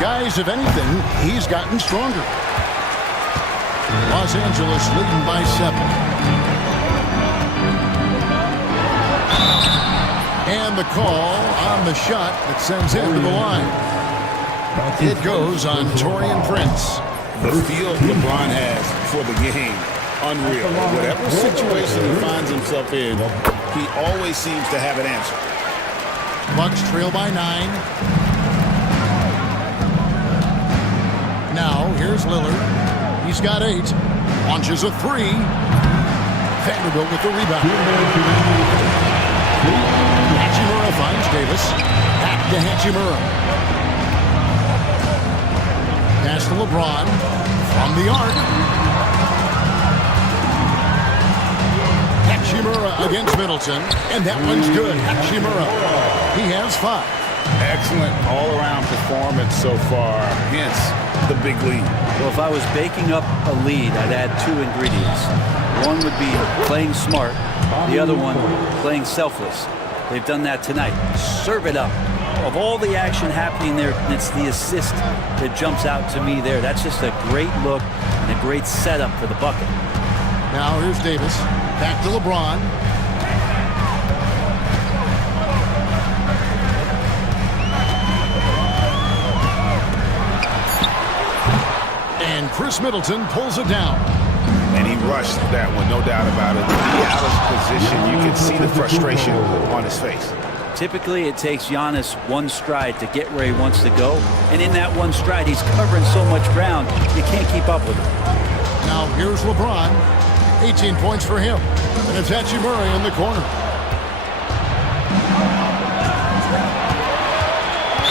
Guys, if anything, he's gotten stronger. Los Angeles leading by 7. And the call on the shot that sends him to the line. It goes on Taurean Prince. The feel LeBron has for the game, unreal. Whatever situation he finds himself in, he always seems to have an answer. Bucks trail by 9. Now, here's Lillard. He's got 8. Launches a 3. Vanderbilt with the rebound. Hachimura finds Davis. Back to Hachimura. Pass to LeBron. From the arc. Hachimura against Middleton. And that one's good. Hachimura. He has 5. Excellent all-around performance so far, hence the big lead. Well, if I was baking up a lead, I'd add 2 ingredients. One would be playing smart, the other one playing selfless. They've done that tonight. Serve it up. Of all the action happening there, it's the assist that jumps out to me there. That's just a great look and a great setup for the bucket. Now here's Davis. Back to LeBron. And Chris Middleton pulls it down. And he rushed that one, no doubt about it. He out of position. You can see the frustration on his face. Typically, it takes Giannis one stride to get where he wants to go. And in that one stride, he's covering so much ground, you can't keep up with him. Now here's LeBron. 18 points for him. And it's Hachimura in the corner.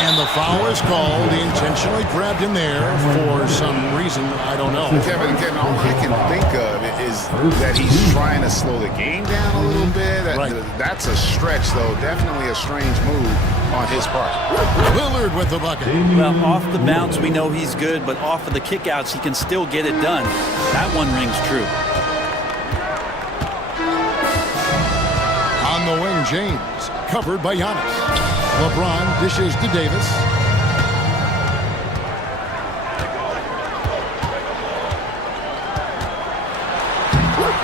And the foul is called. He intentionally grabbed him there for some reason. I don't know. Kevin, all I can think of is that he's trying to slow the game down a little bit. Right. That's a stretch, though. Definitely a strange move on his part. Lillard with the bucket. Well, off the bounce, we know he's good, but off of the kickouts, he can still get it done. That one rings true. On the wing, James. Covered by Giannis. LeBron dishes to Davis.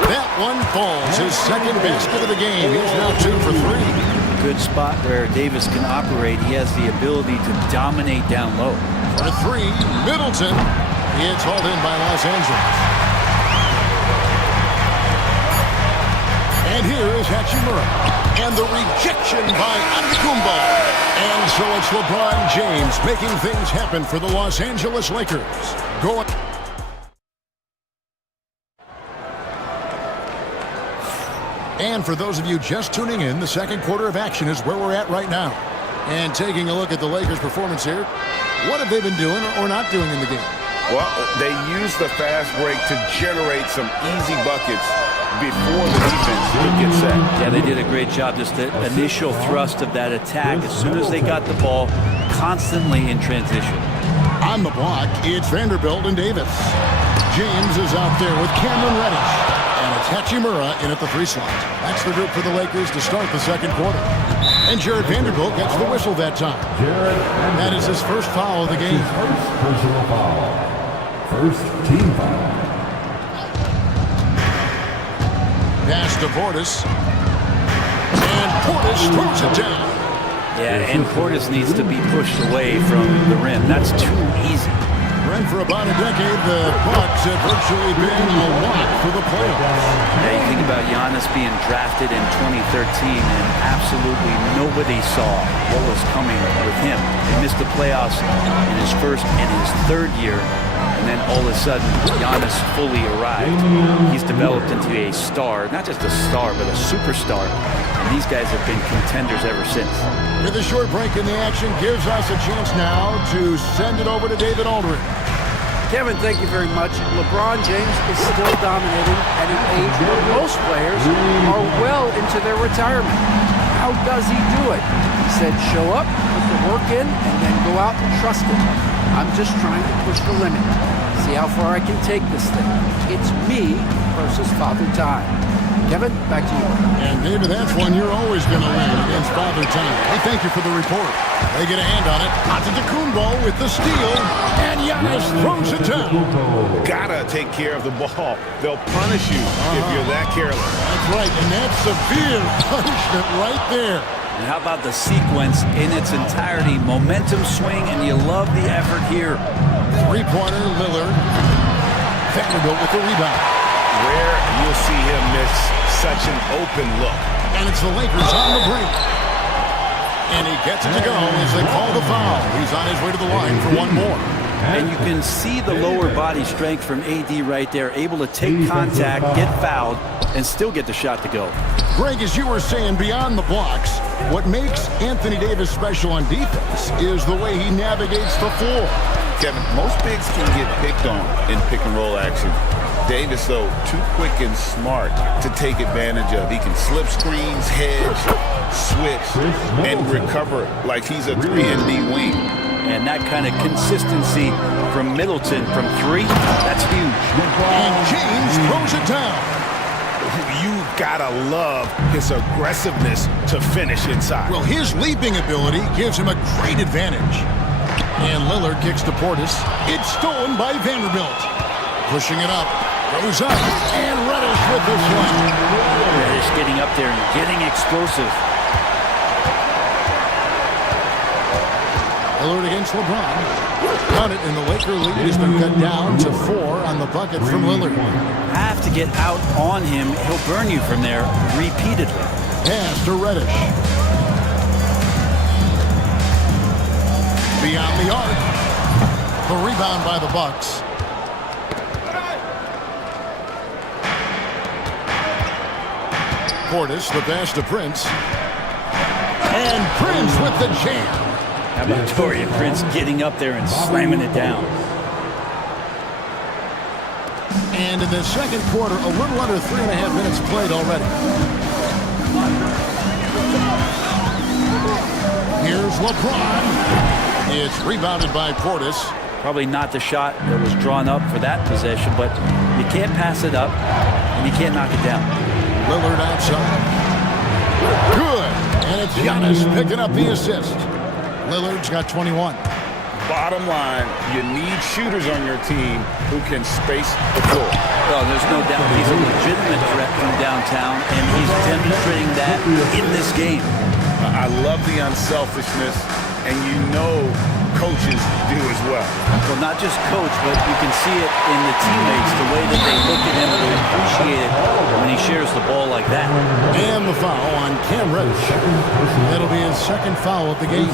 That one falls. His second basket of the game. He's now 2 for 3. Good spot where Davis can operate. He has the ability to dominate down low. For 3, Middleton. It's hauled in by Los Angeles. And here is Hachimura. And the rejection by Antetokounmpo. And so it's LeBron James making things happen for the Los Angeles Lakers. Going. And for those of you just tuning in, the second quarter of action is where we're at right now. And taking a look at the Lakers' performance here, what have they been doing or not doing in the game? Well, they used the fast break to generate some easy buckets before the defense could get set. Yeah, they did a great job. Just the initial thrust of that attack, as soon as they got the ball, constantly in transition. On the block, it's Vanderbilt and Davis. James is out there with Cameron Reddish. And it's Hachimura in at the 3 slot. That's the group for the Lakers to start the second quarter. And Jared Vanderbilt gets the whistle that time. That is his first foul of the game. First personal foul. First team foul. Pass to Portis. And Portis throws it down. Yeah, and Portis needs to be pushed away from the rim. That's too easy. Brent, for about a decade, the Bucks have virtually been a lock for the playoffs. Yeah, you think about Giannis being drafted in 2013, and absolutely nobody saw what was coming with him. He missed the playoffs in his first and his third year, and then all of a sudden, Giannis fully arrived. He's developed into a star, not just a star, but a superstar. And these guys have been contenders ever since. With a short break in the action gives us a chance now to send it over to David Aldridge. Kevin, thank you very much. LeBron James is still dominating at an age where most players are well into their retirement. How does he do it? He said, show up, put the work in, and then go out and trust it. I'm just trying to push the limit. See how far I can take this thing. It's me versus Father Time. Kevin, back to you. And David, that's one you're always going to win against Father Time. Hey, thank you for the report. They get a hand on it. Antetokounmpo with the steal, and Giannis throws it down. Gotta take care of the ball. They'll punish you if you're that careless. That's right, and that's severe punishment right there. And how about the sequence in its entirety? Momentum swing, and you love the effort here. Three-pointer, Lillard. Vanderbilt with the rebound. Rare you'll see him miss such an open look. And it's the Lakers on the break. And he gets it to go as they call the foul. He's on his way to the line for one more. And you can see the lower body strength from AD right there, able to take contact, get fouled, and still get the shot to go. Greg, as you were saying, beyond the blocks, what makes Anthony Davis special on defense is the way he navigates the floor. Kevin, most bigs can get picked on in pick-and-roll action. Davis, though, too quick and smart to take advantage of. He can slip screens, hedge, switch, and recover like he's a 3-and-D wing. And that kind of consistency from Middleton from three, that's huge. And James throws it down. You've got to love his aggressiveness to finish inside. Well, his leaping ability gives him a great advantage. And Lillard kicks to Portis. It's stolen by Vanderbilt. Pushing it up. Goes up. And Reddish with the slam. Reddish getting up there and getting explosive. Lillard against LeBron. Count it, and the Laker lead has been cut down to 4 on the bucket from Lillard. Have to get out on him. He'll burn you from there repeatedly. Pass to Reddish. Beyond the arc. The rebound by the Bucks. Portis, the pass to Prince. And Prince with the jam. How about Torian Prince getting up there and slamming it down? And in the second quarter, a little under 3.5 minutes played already. Here's LeBron. It's rebounded by Portis. Probably not the shot that was drawn up for that possession, but you can't pass it up, and you can't knock it down. Lillard outside. Good. And it's Giannis picking up the assist. Lillard's got 21. Bottom line, you need shooters on your team who can space the floor. Well, there's no doubt he's a legitimate threat from downtown, and he's demonstrating that in this game. I love the unselfishness, and you know coaches do as well. Well, not just coach, but you can see it in the teammates, the way that they look at him and they appreciate it when he shares the ball like that. And the foul on Cam Reddish. That'll be his second foul of the game.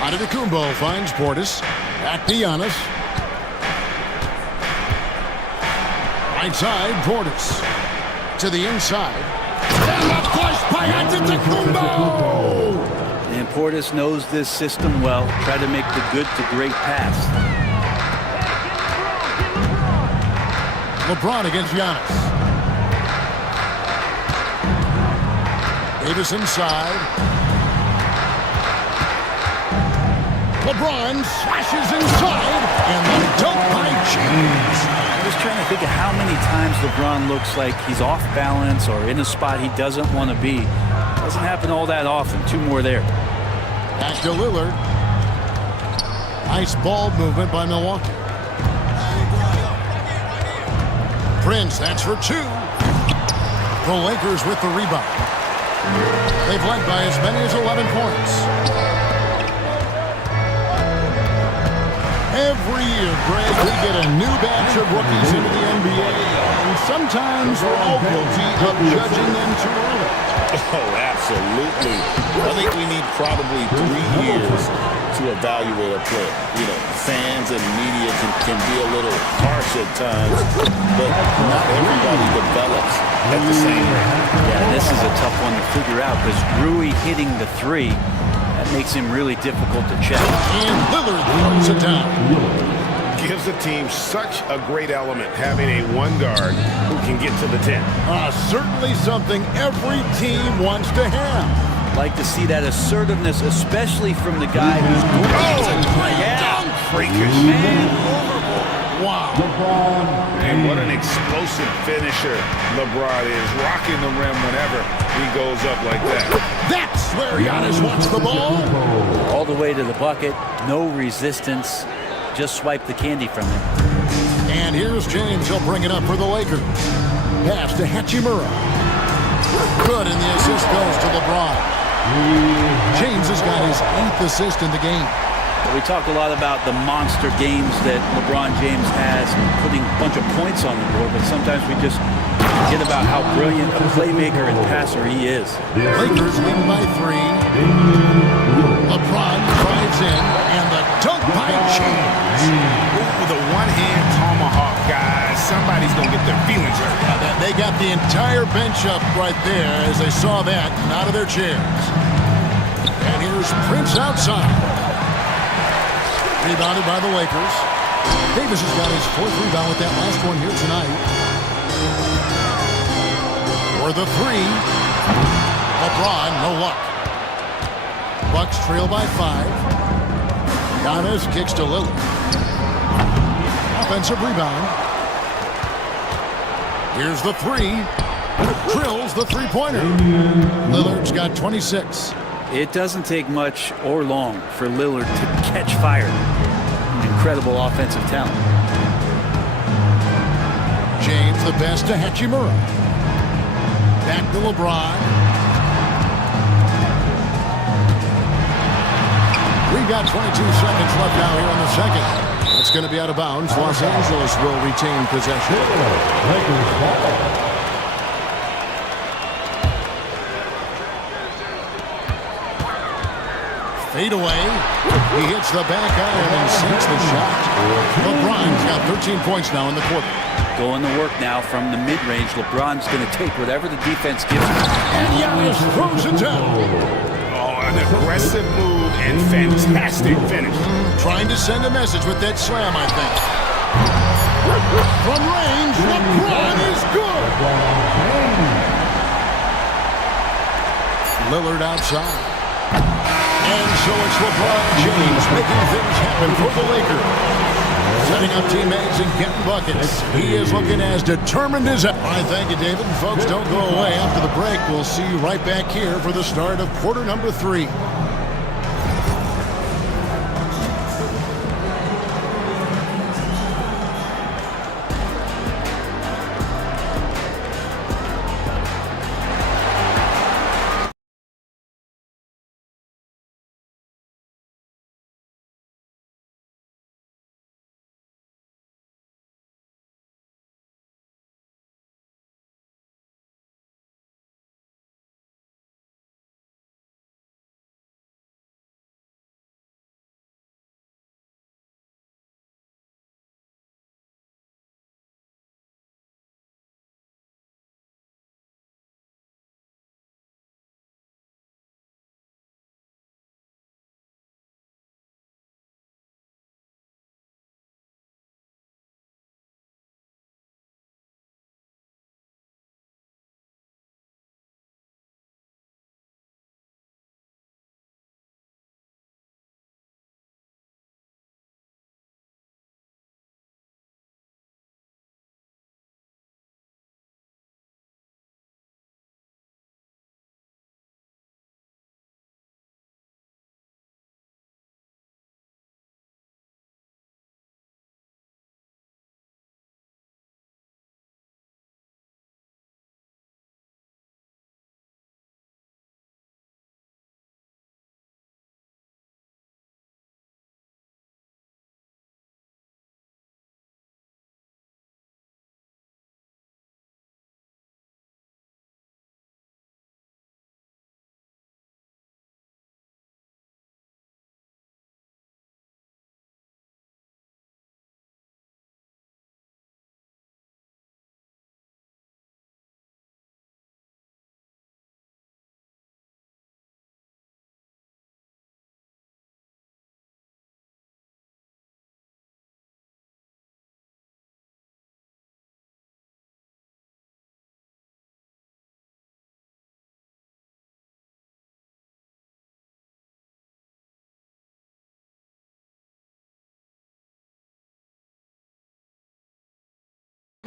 Antetokounmpo finds Portis. Back to Giannis. Right side, Portis. To the inside. And the push by Antetokounmpo! And Portis knows this system well. Try to make the good to great pass. LeBron against Giannis. Davis inside. LeBron slashes inside, and the dunk by James. I'm just trying to think of how many times LeBron looks like he's off balance or in a spot he doesn't want to be. Doesn't happen all that often. 2 more there. Back to Lillard. Nice ball movement by Milwaukee. Prince, that's for 2. The Lakers with the rebound. They've led by as many as 11 points. Every year, Greg, we get a new batch of rookies into the NBA, and sometimes we're all guilty of judging them too early. Oh, absolutely. I think we need probably 3 years to evaluate a player. You know, fans and media can be a little harsh at times, but not everybody develops at the same rate. Yeah, this is a tough one to figure out because Rui hitting the three, that makes him really difficult to check. And Lillard throws it down. Gives the team such a great element having a one guard who can get to the 10. Certainly something every team wants to have. Like to see that assertiveness, especially from the guy who's going Dunk! Freakish. Man, Wow. And what an explosive finisher LeBron is, rocking the rim whenever he goes up like that. That's where Giannis wants the ball. all the way to the bucket, no resistance, just swipe the candy from him. And here's James. He'll bring it up for the Lakers. Pass to Hachimura. Good, and the assist goes to LeBron. James has got his 8th assist in the game. We talk a lot about the monster games that LeBron James has and putting a bunch of points on the board, but sometimes we just forget about how brilliant a playmaker and passer he is. Lakers lead by 3. LeBron drives in, and the dunk by James. With a one-hand tomahawk, guys. Somebody's going to get their feelings hurt. They got the entire bench up right there as they saw that and out of their chairs. And here's Prince outside. Rebounded by the Lakers. Davis has got his 4th rebound with that last one here tonight. For the 3. LeBron, no luck. Bucks trail by 5. Giannis kicks to Lillard. Offensive rebound. Here's the 3. Drills the three-pointer. Lillard's got 26. It doesn't take much or long for Lillard to catch fire. Incredible offensive talent. James the best to Hachimura. Back to LeBron. We've got 22 seconds left now here in the second. It's going to be out of bounds. Los Angeles will retain possession. Fade away. He hits the back iron and sinks the shot. LeBron's got 13 points now in the quarter. Going to work now from the mid-range. LeBron's going to take whatever the defense gives him. And Giannis throws it down. Oh, an aggressive move and fantastic finish. Trying to send a message with that slam, I think. From range, LeBron is good. Lillard outside. And so it's LeBron James making things happen for the Lakers. Setting up teammates and getting buckets. He is looking as determined as ever. All right, thank you, David. And folks, don't go away. After the break, we'll see you right back here for the start of quarter number 3.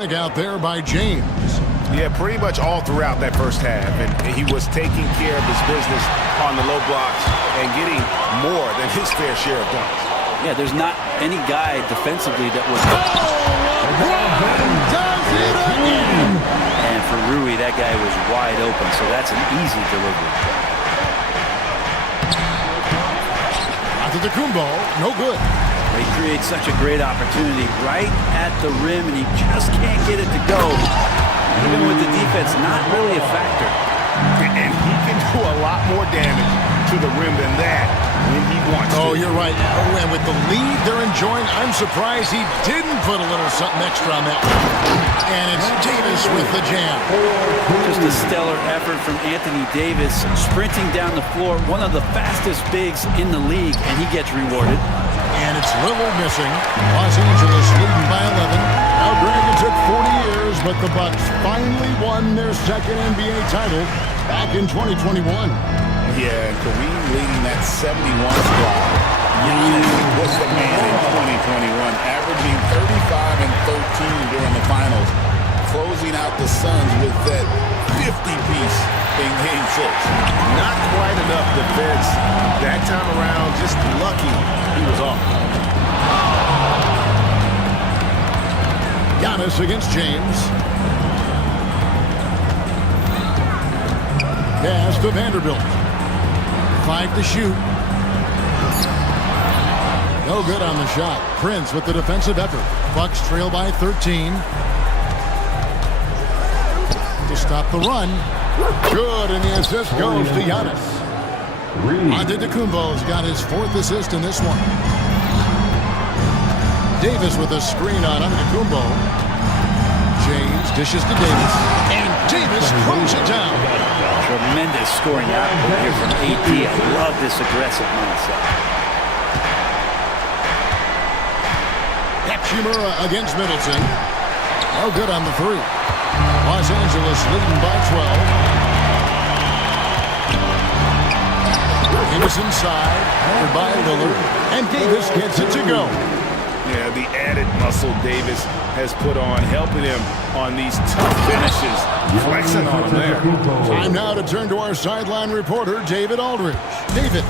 Out there by James. Yeah, pretty much all throughout that first half. And he was taking care of his business on the low blocks and getting more than his fair share of dunks. Yeah, there's not any guy defensively that was... Does it again! And for Rui, that guy was wide open, so that's an easy delivery. Antetokounmpo, no good. He creates such a great opportunity right at the rim, and he just can't get it to go. Even with the defense, not really a factor. And he can do a lot more damage to the rim than that when he wants to. Oh, you're right. Oh, and with the lead they're enjoying, I'm surprised he didn't put a little something extra on that. And it's Davis with the jam. Just a stellar effort from Anthony Davis, sprinting down the floor, one of the fastest bigs in the league, and he gets rewarded. And it's Lillard missing. Los Angeles leading by 11. Now, Greg, it took 40 years, but the Bucks finally won their second NBA title back in 2021. Yeah, and Kareem leading that 71 squad. Giannis was the man in 2021, averaging 35 and 13 during the finals, closing out the Suns with that 50-piece in Game 6. Not quite enough defense that time around. Just lucky he was off. Giannis against James. Pass to Vanderbilt. 5 to shoot. No good on the shot. Prince with the defensive effort. Bucks trail by 13. To stop the run. Good, and the assist goes to Giannis. Antetokounmpo's got his 4th assist in this one. Davis with a screen on Antetokounmpo. James dishes to Davis. And Davis throws it down. Tremendous scoring output here from AD. I love this aggressive mindset. Hachimura against Middleton. No good on the 3. Los Angeles leading by 12. Davis inside, covered by Lillard, and Davis gets it to go. Yeah, the added muscle Davis has put on, helping him on these tough finishes, flexing on him there. Time now to turn to our sideline reporter, David Aldridge. David.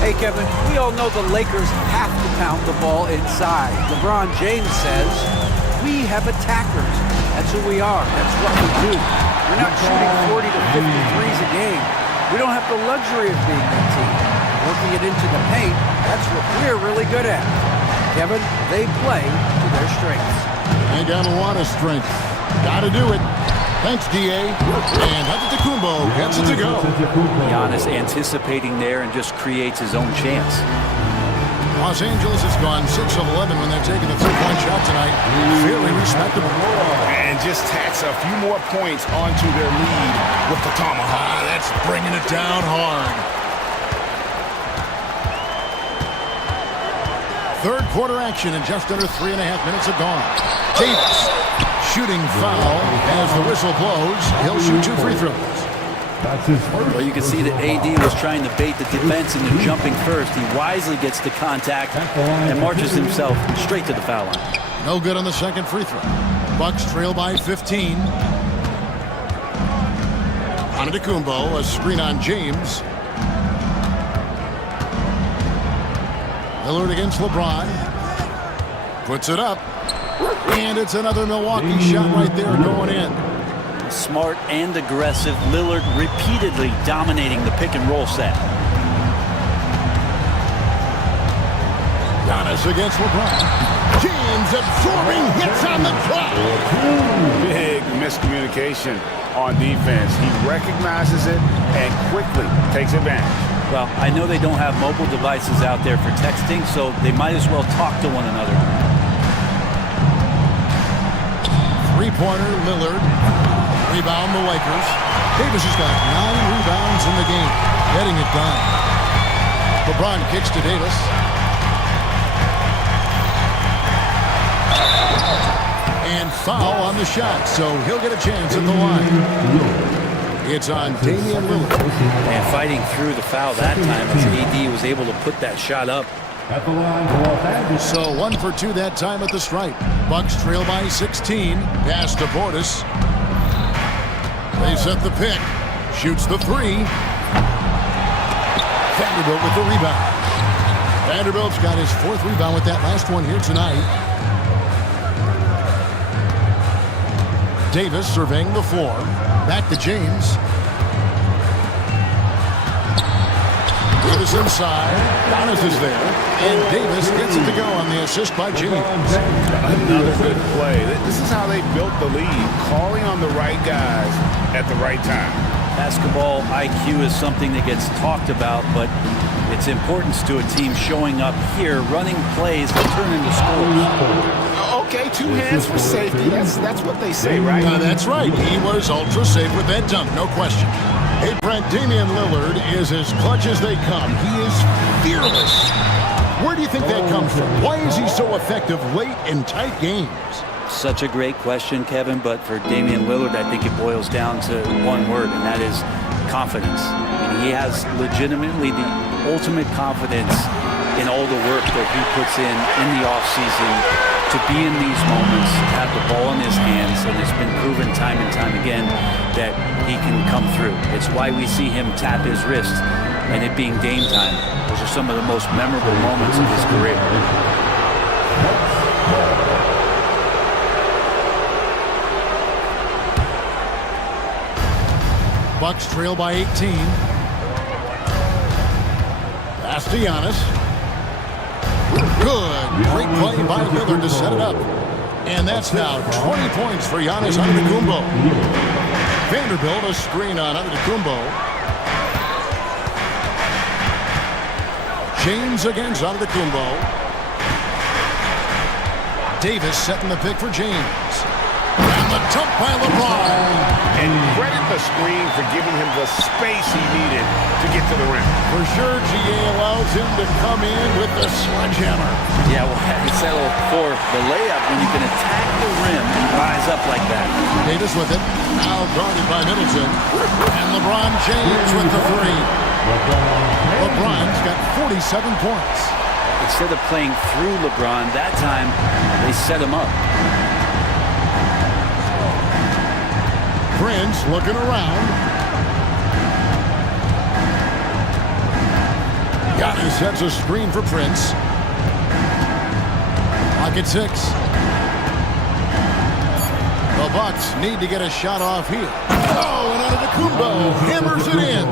Hey, Kevin, we all know the Lakers have to pound the ball inside. LeBron James says, we have attackers. That's who we are. That's what we do. We're not shooting 40 to 50 threes a game. We don't have the luxury of being that team. Working it into the paint, that's what we're really good at. Kevin, they play to their strengths. They got a lot of strength. Got to do it. Thanks, D.A. And Antetokounmpo gets it to go. Giannis anticipating there and just creates his own chance. Los Angeles has gone 6 of 11 when they're taking the 3-point shot tonight. Fairly respectable. And just tacks a few more points onto their lead with the tomahawk. That's bringing it down hard. Third quarter action and just under 3.5 minutes have gone. Davis shooting foul as the whistle blows. He'll shoot 2 free throws. Well, you can see that AD was trying to bait the defense into jumping first. He wisely gets the contact and marches himself straight to the foul line. No good on the second free throw. Bucks trail by 15. Antetokounmpo, a screen on James. Lillard against LeBron. Puts it up. And it's another Milwaukee shot right there going in. Smart and aggressive. Lillard repeatedly dominating the pick and roll set. Giannis against LeBron. James absorbing hits on the clock. Big miscommunication on defense. He recognizes it and quickly takes advantage. Well, I know they don't have mobile devices out there for texting, so they might as well talk to one another. Three-pointer, Lillard. Rebound, the Lakers. Davis has got 9 rebounds in the game. Getting it done. LeBron kicks to Davis. And foul on the shot, so he'll get a chance at the line. It's on Damian Lillard. And fighting through the foul that time as AD was able to put that shot up. At the line for Los Angeles. So 1 for 2 that time at the stripe. Bucks trail by 16. Pass to Portis. They set the pick. Shoots the three. Vanderbilt with the rebound. Vanderbilt's got his 4th rebound with that last one here tonight. Davis surveying the floor. Back to James. Davis inside. Giannis is there. And Davis gets it to go on the assist by James. Another good play. This is how they built the lead, calling on the right guys at the right time. Basketball IQ is something that gets talked about, but its importance to a team showing up here, running plays that turn into scores. Okay, 2 hands for safety. That's what they say, right? That's right. He was ultra safe with that dunk, no question. Hey, Brent, Damian Lillard is as clutch as they come. He is fearless. Where do you think that comes from? Why is he so effective late in tight games? Such a great question, Kevin, but for Damian Lillard, I think it boils down to one word, and that is confidence. I mean, he has legitimately the ultimate confidence in all the work that he puts in the offseason to be in these moments, have the ball in his hands, and it's been proven time and time again that he can come through. It's why we see him tap his wrist, and it being game time. Those are some of the most memorable moments of his career. Bucks trail by 18. Pass to Giannis. Good. Great play by Lillard to set it up. And that's now 20 points for Giannis Antetokounmpo. Vanderbilt a screen on Antetokounmpo. James against Antetokounmpo. Davis setting the pick for James. And the jump by LeBron. And credit the screen for giving him the space he needed to get to the rim. For sure, GA allows him to come in with the sledgehammer. Yeah, well, having settled for the layup when you can attack the rim and rise up like that. Davis with it. Now guarded by Middleton. And LeBron James with the three. LeBron's got 47 points. Instead of playing through LeBron, that time they set him up. Prince looking around. Giannis sets a screen for Prince. Clock at 6. The Bucks need to get a shot off here. Oh, and Antetokounmpo hammers it in.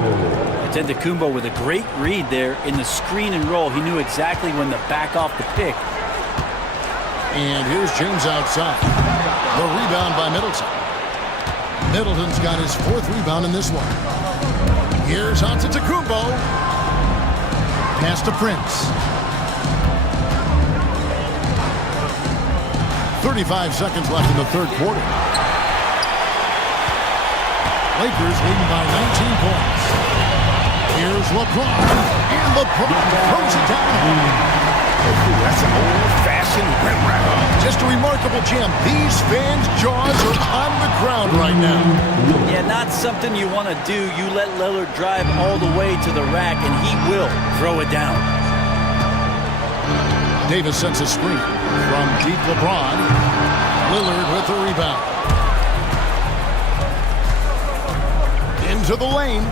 Antetokounmpo with a great read there in the screen and roll. He knew exactly when to back off the pick. And here's James outside. The rebound by Middleton. Middleton's got his 4th rebound in this one. Here's Antetokounmpo. Pass to Prince. 35 seconds left in the 3rd quarter. Lakers leading by 19 points. Here's LeBron. And LeBron throws it down. That's an old-fashioned rim wrap. Just a remarkable jam. These fans' jaws are on the ground right now. Yeah, not something you want to do. You let Lillard drive all the way to the rack, and he will throw it down. Davis sets a screen from deep LeBron. Lillard with the rebound. Into the lane.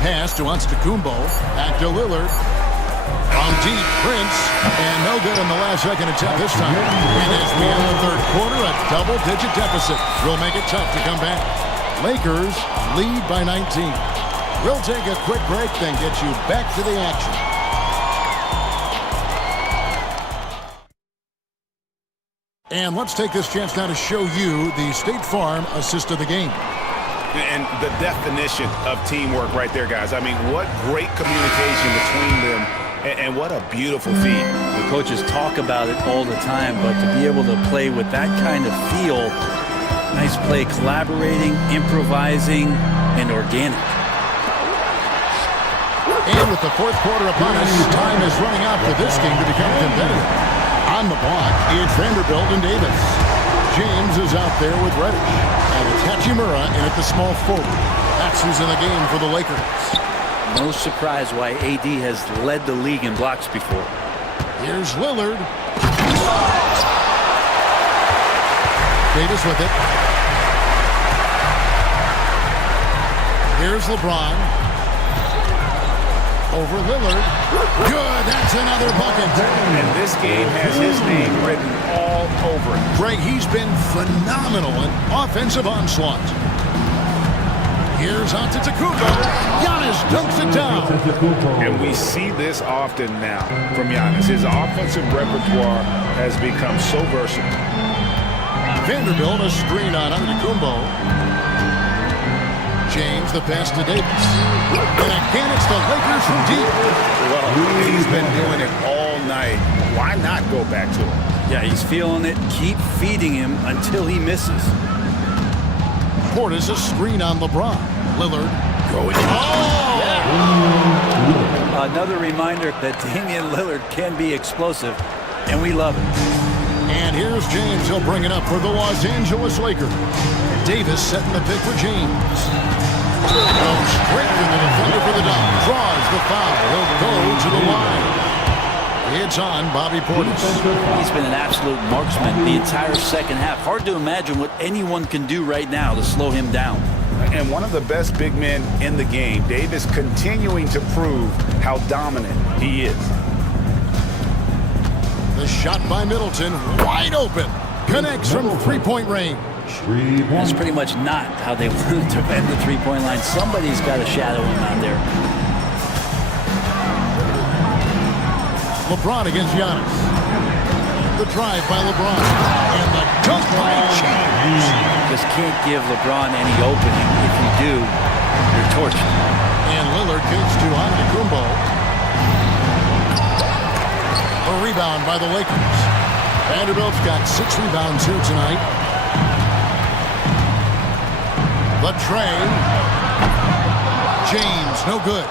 Pass to Antetokounmpo. Back to Lillard. From deep, Prince. And no good on the last second attempt this time. And as we end the 3rd quarter, a double-digit deficit will make it tough to come back. Lakers lead by 19. We'll take a quick break, then get you back to the action. And let's take this chance now to show you the State Farm assist of the game. And the definition of teamwork right there, guys. I mean, what great communication between them, and what a beautiful feat. The coaches talk about it all the time, but to be able to play with that kind of feel, nice play, collaborating, improvising, and organic. And with the 4th quarter upon us, time is running out for this game to become competitive. On the block, it's Vanderbilt and Davis. James is out there with Reddish. And it's Hachimura in at the small forward. That's who's in the game for the Lakers. No surprise why AD has led the league in blocks before. Here's Lillard. Davis with it. Here's LeBron. Over Lillard. Good, that's another bucket. And this game has his name written all over it. Greg, he's been phenomenal in offensive onslaught. Here's Antetokounmpo. Giannis dunks it down. And we see this often now from Giannis. His offensive repertoire has become so versatile. Vanderbilt, a screen on Antetokounmpo. James, the pass to Davis. And again, it's the Lakers from deep. Well, he's been doing it all night. Why not go back to him? Yeah, he's feeling it. Keep feeding him until he misses. Portis, a screen on LeBron. Lillard. Going. Oh! Another reminder that Damian Lillard can be explosive, and we love it. And here's James. He'll bring it up for the Los Angeles Lakers. Davis setting the pick for James. Goes straight to the defender for the dunk. Draws the foul. He'll go to the line. It's on Bobby Portis. He's been an absolute marksman the entire second half. Hard to imagine what anyone can do right now to slow him down. And one of the best big men in the game, Davis, continuing to prove how dominant he is. The shot by Middleton, wide open. Connects from three-point range. That's pretty much not how they want to defend the three-point line. Somebody's got to shadow him out there. LeBron against Giannis. The drive by LeBron. And the dunk by James. Just can't give LeBron any opening. If you do, you're tortured. And Lillard gives to Antetokounmpo. A rebound by the Lakers. Vanderbilt's got 6 rebounds here tonight. The tray. James, no good.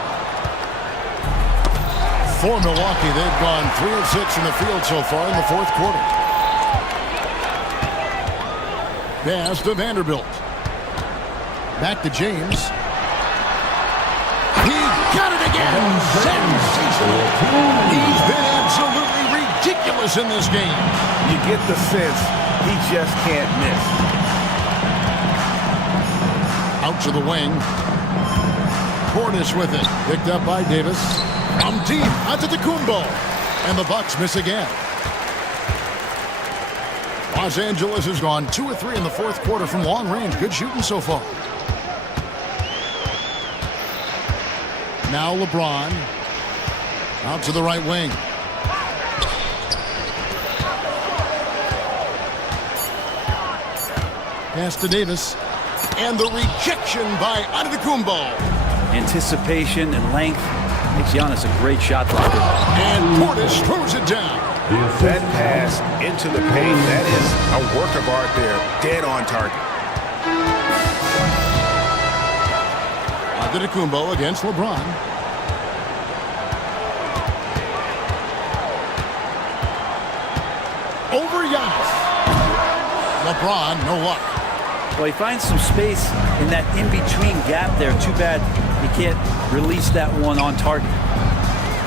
For Milwaukee, they've gone 3 of 6 in the field so far in the fourth quarter. Pass to Vanderbilt. Back to James. He got it again. Sensational. He's been absolutely ridiculous in this game. You get the sense he just can't miss. Out to the wing. Portis with it. Picked up by Davis. From deep, Antetokounmpo. And the Bucks miss again. Los Angeles has gone 2 of 3 in the fourth quarter from long range. Good shooting so far. Now LeBron. Out to the right wing. Pass to Davis. And the rejection by Antetokounmpo. Anticipation and length makes Giannis a great shot blocker. And Portis throws it down. That pass into the paint, that is a work of art there. Dead on target. Antetokounmpo against LeBron. Over Giannis. LeBron, no luck. Well, he finds some space in that in-between gap there. Too bad he can't release that one on target.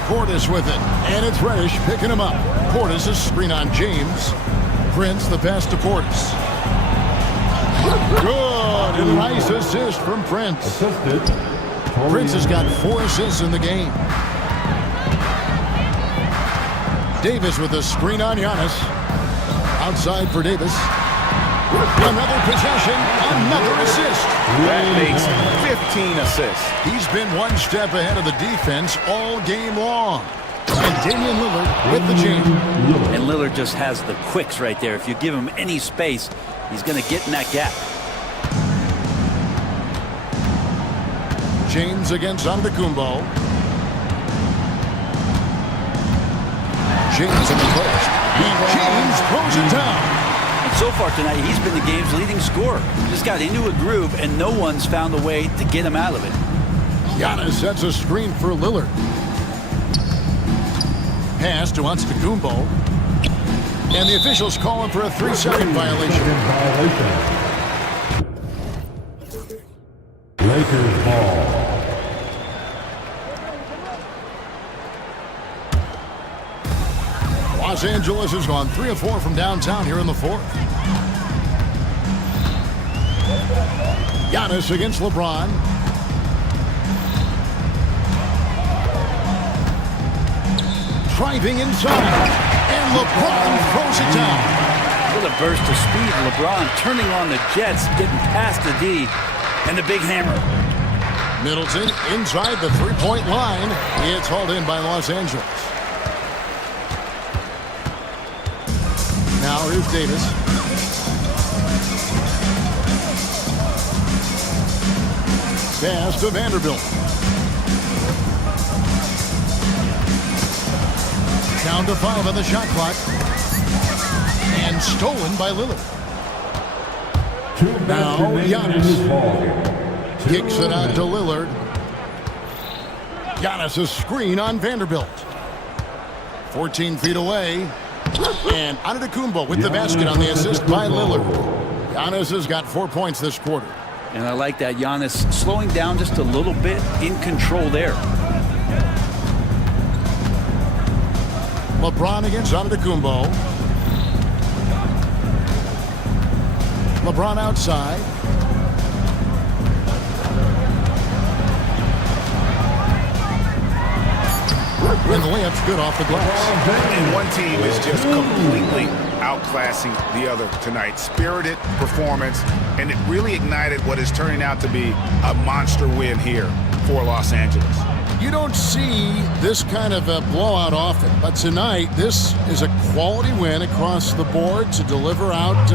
Portis with it, and it's Reddish picking him up. Portis a screen on James. Prince the pass to Portis. Good, and a nice assist from Prince. Prince has got 4 assists in the game. Davis with a screen on Giannis. Outside for Davis. Another possession, another assist. That makes 15 assists. He's been one step ahead of the defense all game long. And Damian Lillard with the jam. And Lillard just has the quicks right there. If you give him any space, he's going to get in that gap. James against Antetokounmpo. James in the post. And James throws it down. And so far tonight, he's been the game's leading scorer. Just got into a groove, and no one's found a way to get him out of it. Giannis sets a screen for Lillard. Pass to Antetokounmpo. And the officials call him for a 3-second violation. Lakers ball. Los Angeles has gone 3 of 4 from downtown here in the fourth. Giannis against LeBron. Driving inside. And LeBron throws it down. With a burst of speed, LeBron turning on the Jets, getting past the D, and the big hammer. Middleton inside the three-point line. It's hauled in by Los Angeles. Now here's Davis. Pass to Vanderbilt. Down to 5 on the shot clock. And stolen by Lillard. Now Giannis. Kicks it out to Lillard. Giannis' screen on Vanderbilt. 14 feet away. And Antetokounmpo with the basket on the assist by Lillard. Giannis has got 4 points this quarter. And I like that Giannis slowing down just a little bit, in control there. LeBron against Antetokounmpo. LeBron outside. And the layup's good off the glass. And one team is just completely outclassing the other tonight. Spirited performance, and it really ignited what is turning out to be a monster win here for Los Angeles. You don't see this kind of a blowout often, but tonight this is a quality win across the board to deliver out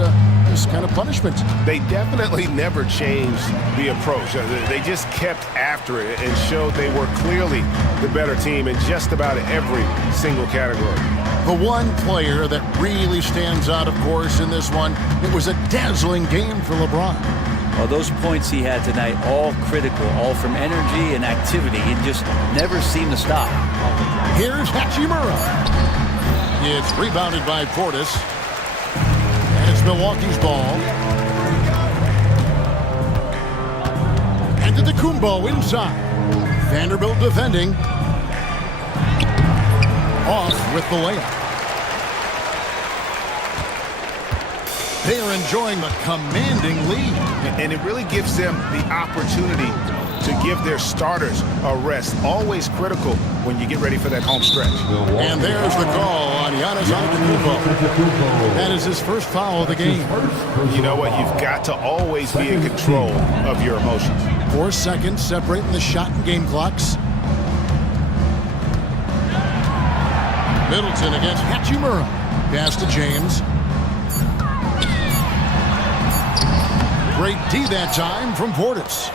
this kind of punishment. They definitely never changed the approach. They just kept after it and showed they were clearly the better team in just about every single category. The one player that really stands out, of course, in this one, it was a dazzling game for LeBron. Well, those points he had tonight, all critical, all from energy and activity. It just never seemed to stop. Here's Hachimura. It's rebounded by Portis. And it's Milwaukee's ball. And Antetokounmpo inside. Vanderbilt defending. Off with the layup. They are enjoying the commanding lead. And it really gives them the opportunity to give their starters a rest. Always critical when you get ready for that home stretch. And there's the call on Giannis Antetokounmpo. That is his first foul of the game. You know what? You've got to always be in control of your emotions. 4 seconds separating the shot and game clocks. Middleton against Hachimura. Pass to James. Great D that time from Portis.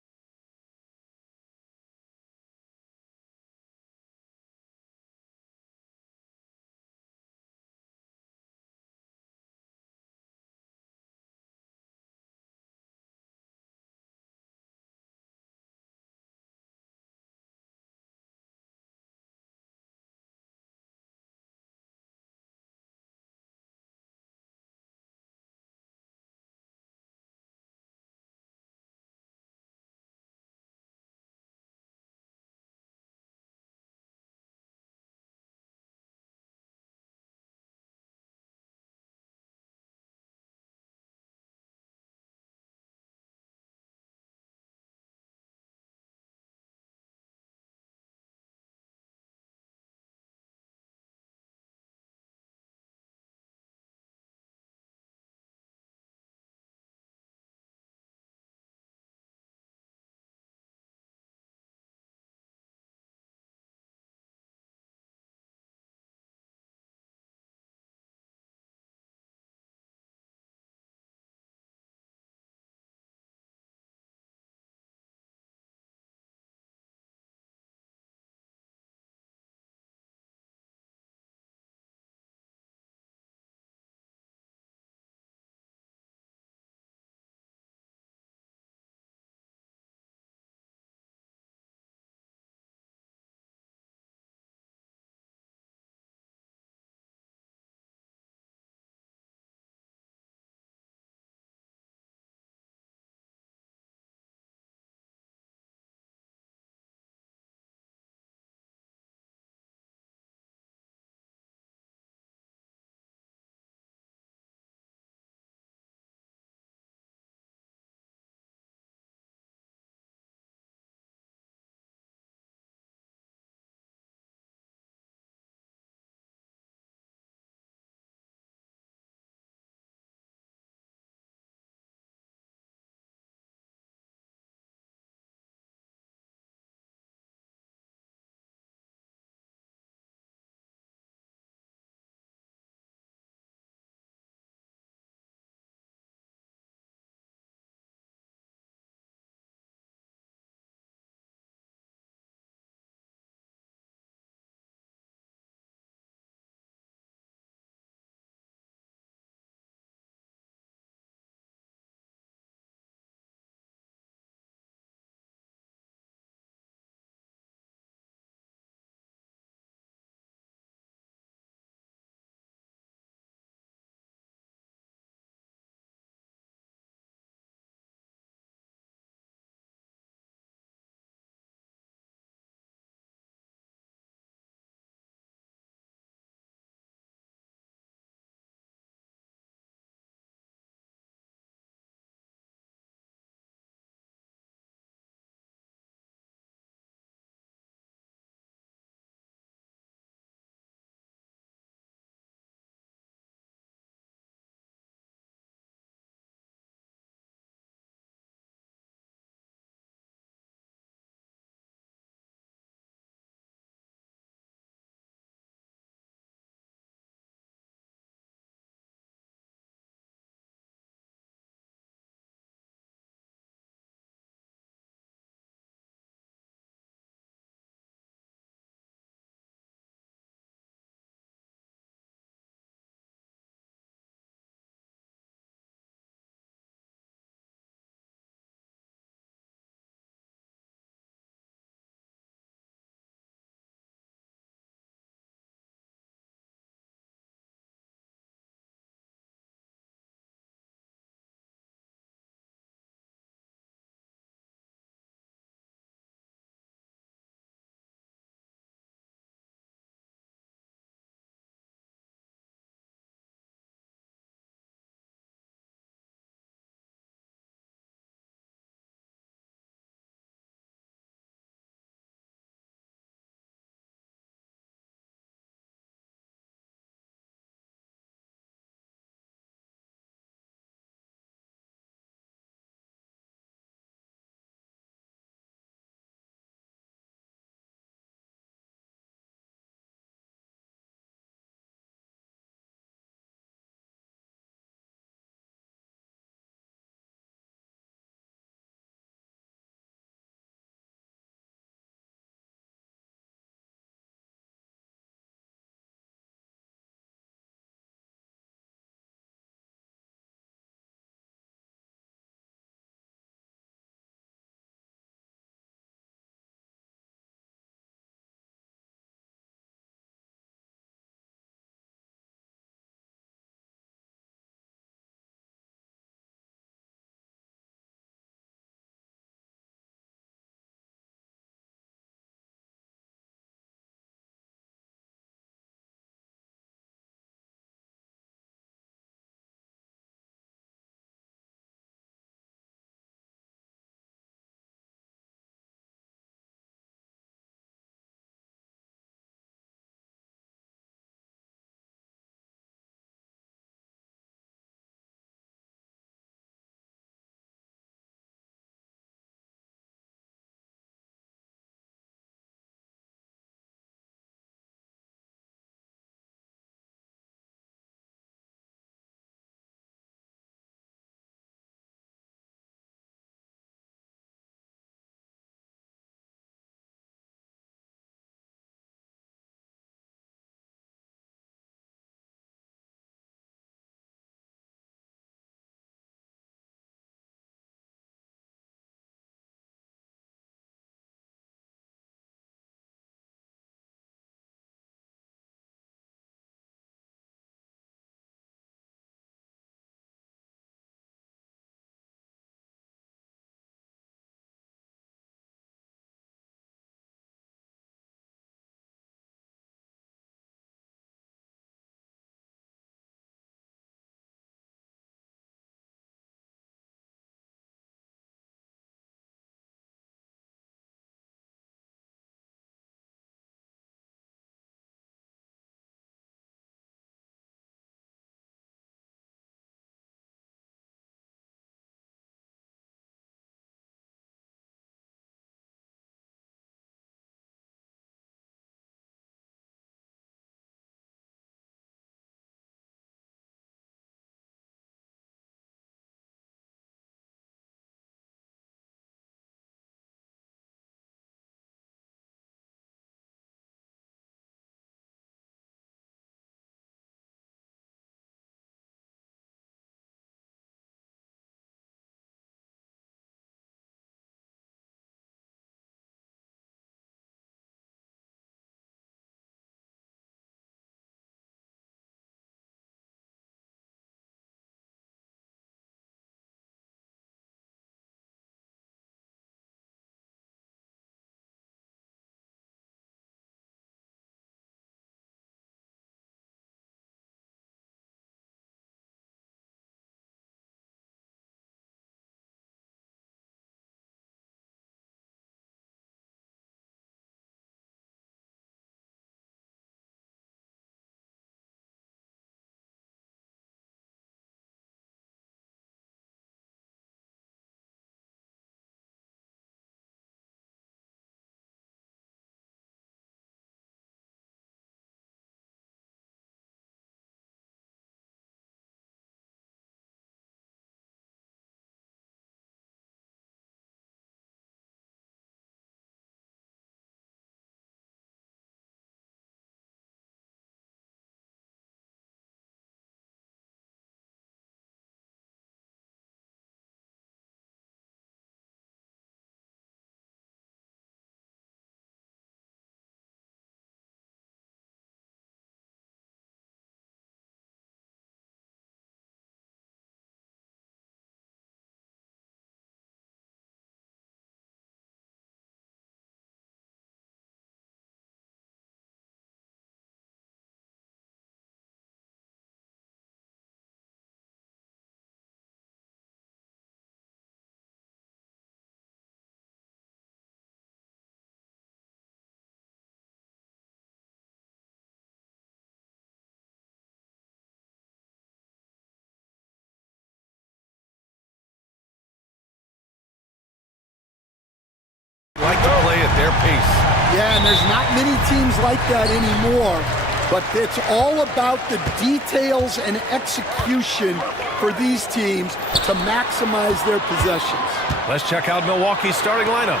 Yeah, and there's not many teams like that anymore. But it's all about the details and execution for these teams to maximize their possessions. Let's check out Milwaukee's starting lineup.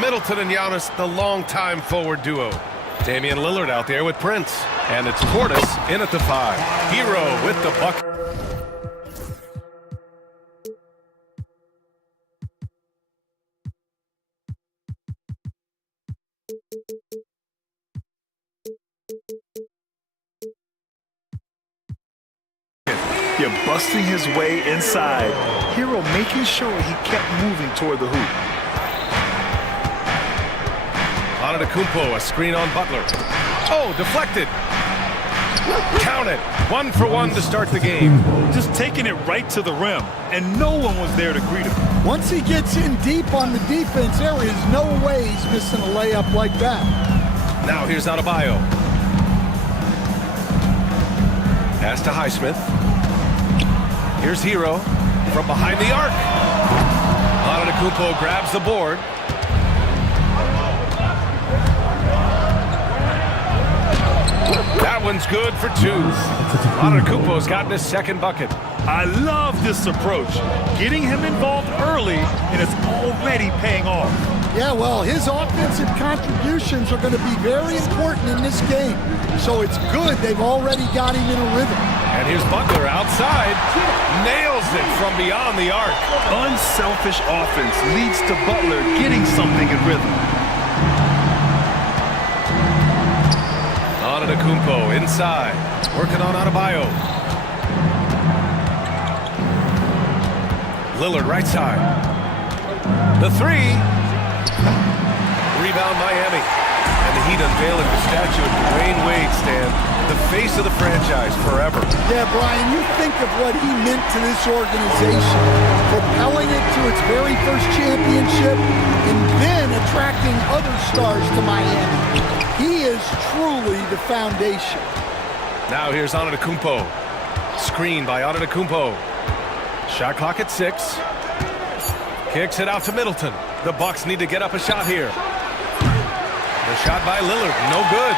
Middleton and Giannis, the longtime forward duo. Damian Lillard out there with Prince. And it's Portis in at the 5. Hero with the bucket. Yeah, busting his way inside. Hero making sure he kept moving toward the hoop. Antetokounmpo, a screen on Butler. Oh, deflected. Count it. 1 for 1 to start the game. Just taking it right to the rim, and no one was there to greet him. Once he gets in deep on the defense, there is no way he's missing a layup like that. Now here's Adebayo. Pass to Highsmith. Here's Hero from behind the arc. Antetokounmpo grabs the board. That one's good for 2. Antetokounmpo's gotten his second bucket. I love this approach. Getting him involved early, and it's already paying off. Yeah, well, his offensive contributions are going to be very important in this game. So it's good they've already got him in a rhythm. And here's Butler outside. Nails it from beyond the arc. Unselfish offense leads to Butler getting something in rhythm. Antetokounmpo inside. Working on Adebayo. Lillard right side. The 3. Rebound Miami. And the Heat unveiling the statue of Dwayne Wade, Stan, the face of the franchise forever. Yeah, Brian, you think of what he meant to this organization, propelling it to its very first championship, and then attracting other stars to Miami. He is truly the foundation. Now here's Antetokounmpo. Screen by Antetokounmpo. Shot clock at 6. Kicks it out to Middleton. The Bucks need to get up a shot here. The shot by Lillard, no good.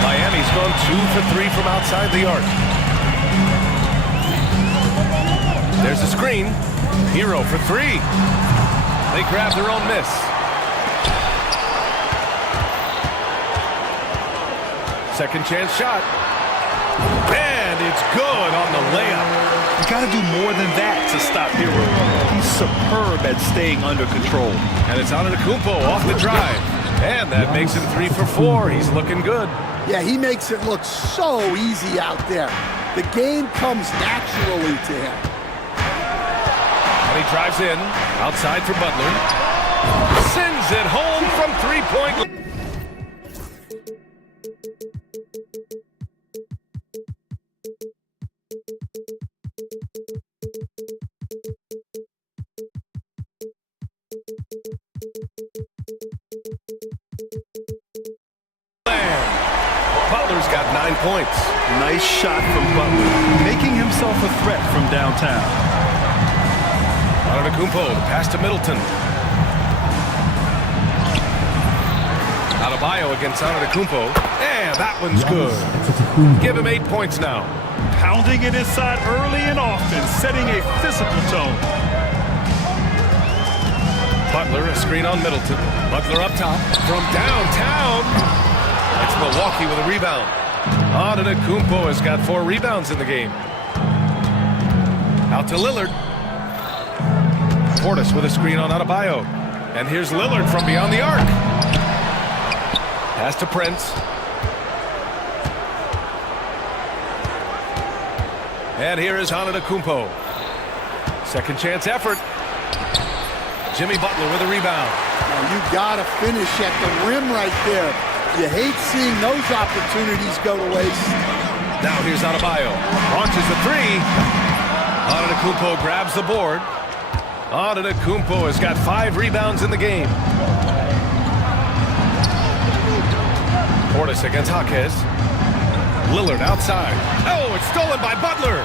Miami's gone 2 for 3 from outside the arc. There's a screen. Hero for 3. They grab their own miss. Second chance shot. And it's good on the layup. You got to do more than that to stop Hero. He's superb at staying under control. And it's Antetokounmpo off the drive. And that makes him 3 for 4. He's looking good. Yeah, he makes it look so easy out there. The game comes naturally to him. And he drives in. Outside for Butler. Sends it home from 3-point. Butler's got 9 points. Nice shot from Butler, making himself a threat from downtown. Antetokounmpo, the pass to Middleton. Adebayo against Antetokounmpo. And that one's good. Give him 8 points now. Pounding it inside early and often, setting a physical tone. Butler, a screen on Middleton. Butler up top from downtown. It's Milwaukee with a rebound. Antetokounmpo has got 4 rebounds in the game. Out to Lillard. Portis with a screen on Adebayo. And here's Lillard from beyond the arc. Pass to Prince. And here is Antetokounmpo. Second chance effort. Jimmy Butler with a rebound. Now you gotta finish at the rim right there. You hate seeing those opportunities go to waste. Now here's Adebayo. Launches the 3. Antetokounmpo grabs the board. Antetokounmpo has got 5 rebounds in the game. Portis against Jaquez. Lillard outside. Oh, it's stolen by Butler.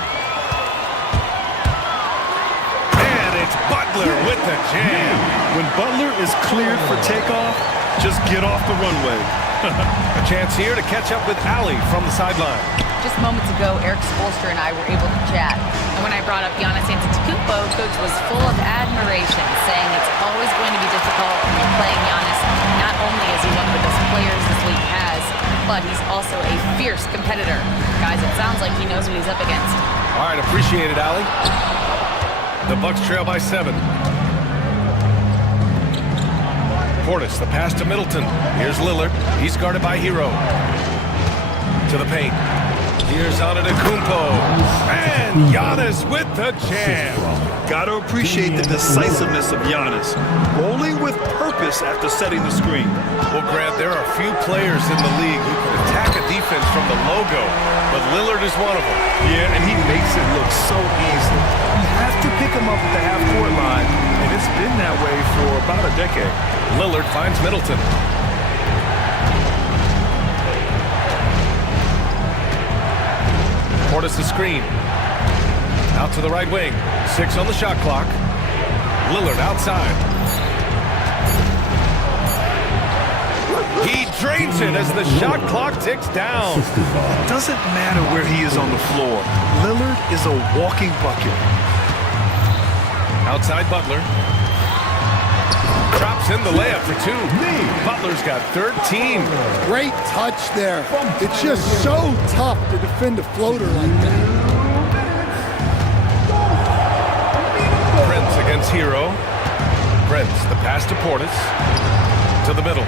And it's Butler with the jam. When Butler is cleared for takeoff, Just get off the runway. A chance here to catch up with Ali from the sideline. Just moments ago, Eric Spoelstra and I were able to chat. And when I brought up Giannis Antetokounmpo, Coach was full of admiration, saying it's always going to be difficult when you're playing Giannis. Not only is he one of the best players this league has, but he's also a fierce competitor. Guys, it sounds like he knows what he's up against. All right, appreciate it, Ali. The Bucks trail by 7. Portis, the pass to Middleton. Here's Lillard. He's guarded by Hero. To the paint. Here's Antetokounmpo. And Giannis with the jam. Got to appreciate the decisiveness of Giannis. Rolling with purpose after setting the screen. Well, Grant, there are few players in the league who can attack a defense from the logo, but Lillard is one of them. Yeah, and he makes it look so easy. You have to pick him up at the half-court line, and it's been that way for about a decade. Lillard finds Middleton. Portis the screen. Out to the right wing. 6 on the shot clock. Lillard outside. He drains it as the shot clock ticks down. It doesn't matter where he is on the floor. Lillard is a walking bucket. Outside Butler. Drops in the layup for 2. Butler's got 13. Great touch there. It's just so tough to defend a floater like that. Prince against Hero. Prince, the pass to Portis. To the middle.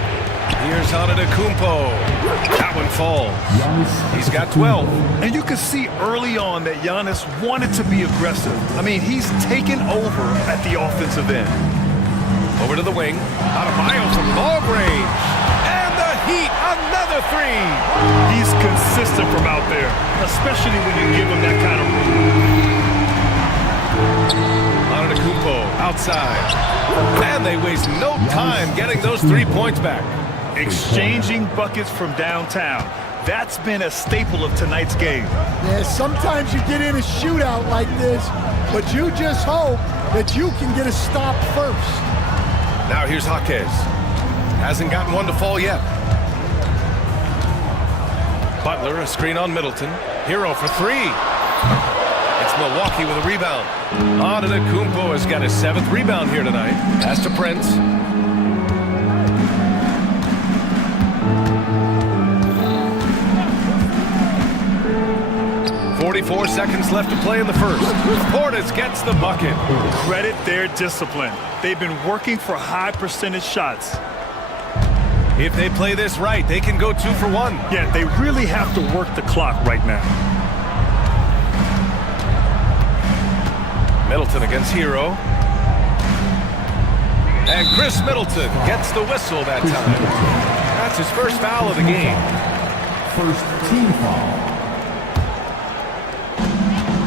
Here's Antetokounmpo. That one falls. He's got 12. And you can see early on that Giannis wanted to be aggressive. I mean, he's taken over at the offensive end. Over to the wing. Adebayo from long range. And the Heat, another 3. He's consistent from out there, especially when you give him that kind of room. Antetokounmpo outside. And they waste no time getting those 3 points back. Exchanging buckets from downtown. That's been a staple of tonight's game. Yeah, sometimes you get in a shootout like this, but you just hope that you can get a stop first. Now here's Jaquez. Hasn't gotten one to fall yet. Butler, a screen on Middleton. Hero for 3. It's Milwaukee with a rebound. Antetokounmpo has got his 7th rebound here tonight. Pass to Prince. .44 seconds left to play in the first. Portis gets the bucket. Credit their discipline. They've been working for high percentage shots. If they play this right, they can go 2 for 1. Yeah, they really have to work the clock right now. Middleton against Hero. And Chris Middleton gets the whistle that time. That's his first foul of the game. First team foul.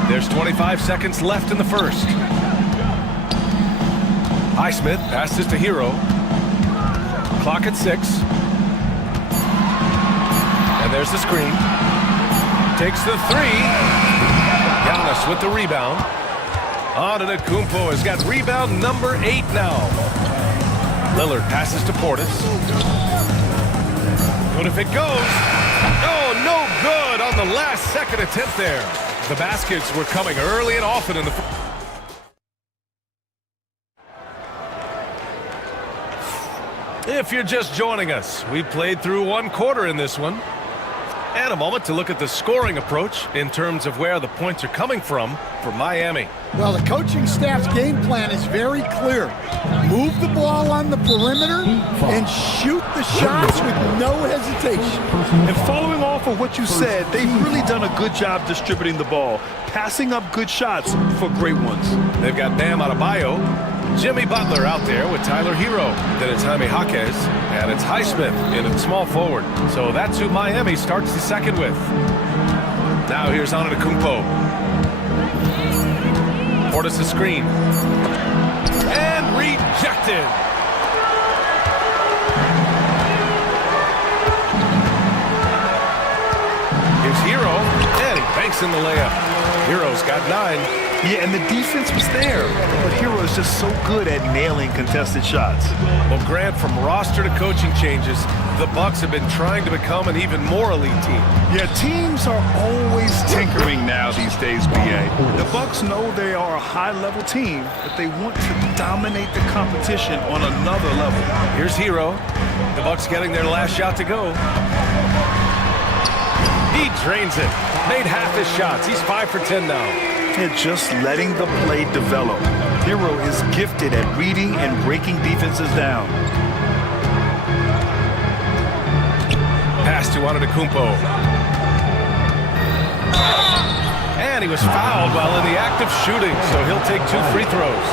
There's 25 seconds left in the first. Highsmith passes to Hero. Clock at 6. And there's the screen. Takes the 3. Giannis with the rebound. Antetokounmpo has got rebound number 8 now. Lillard passes to Portis. But if it goes, oh, no good on the last second attempt there. The baskets were coming early and often in the... If you're just joining us, we played through 1 quarter in this one. And a moment to look at the scoring approach in terms of where the points are coming from for Miami. Well, the coaching staff's game plan is very clear. Move the ball on the perimeter and shoot the shots with no hesitation. And following off of what you said, they've really done a good job distributing the ball, passing up good shots for great ones. They've got Bam Adebayo, Jimmy Butler out there with Tyler Hero. Then it's Jaime Jaquez, and it's Highsmith in at small forward. So that's who Miami starts the second with. Now here's Antetokounmpo. Portis the screen. And rejected. Here's Hero, and he banks in the layup. Hero's got 9. Yeah, and the defense was there. But Hero is just so good at nailing contested shots. Well, Grant, from roster to coaching changes, the Bucks have been trying to become an even more elite team. Yeah, teams are always tinkering now these days, BA. The Bucks know they are a high-level team, but they want to dominate the competition on another level. Here's Hero. The Bucks getting their last shot to go. He drains it. Made half his shots. He's 5 for 10 now. And just letting the play develop. Hero is gifted at reading and breaking defenses down. Pass to Antetokounmpo. And he was fouled while in the act of shooting, so he'll take 2 free throws.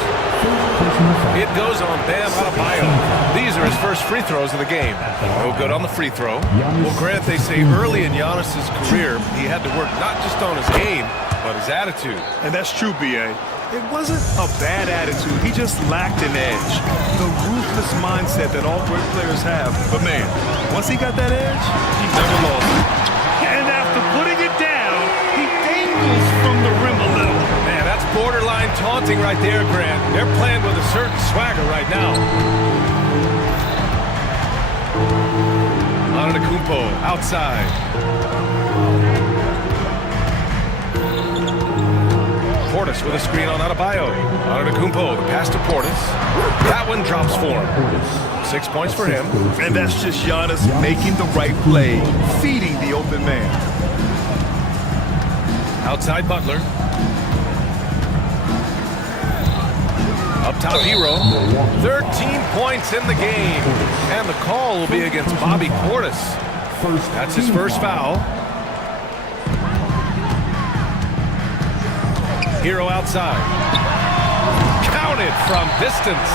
It goes on Bam Adebayo. These are his first free throws of the game. No good on the free throw. Well, Grant, they say early in Giannis's career, he had to work not just on his game, but his attitude. And that's true, B.A. It wasn't a bad attitude. He just lacked an edge. The ruthless mindset that all great players have. But, man, once he got that edge, he never lost it. And after putting it down, he dangles from the rim a little. Man, that's borderline taunting right there, Grant. They're playing with a certain swagger right now. Antetokounmpo outside. Portis with a screen on Adebayo. Antetokounmpo, the pass to Portis. That one drops for him. 6 points for him. And that's just Giannis making the right play, feeding the open man. Outside Butler. Up top Hero. 13 points in the game. And the call will be against Bobby Portis. That's his first foul. Hero outside. Counted from distance.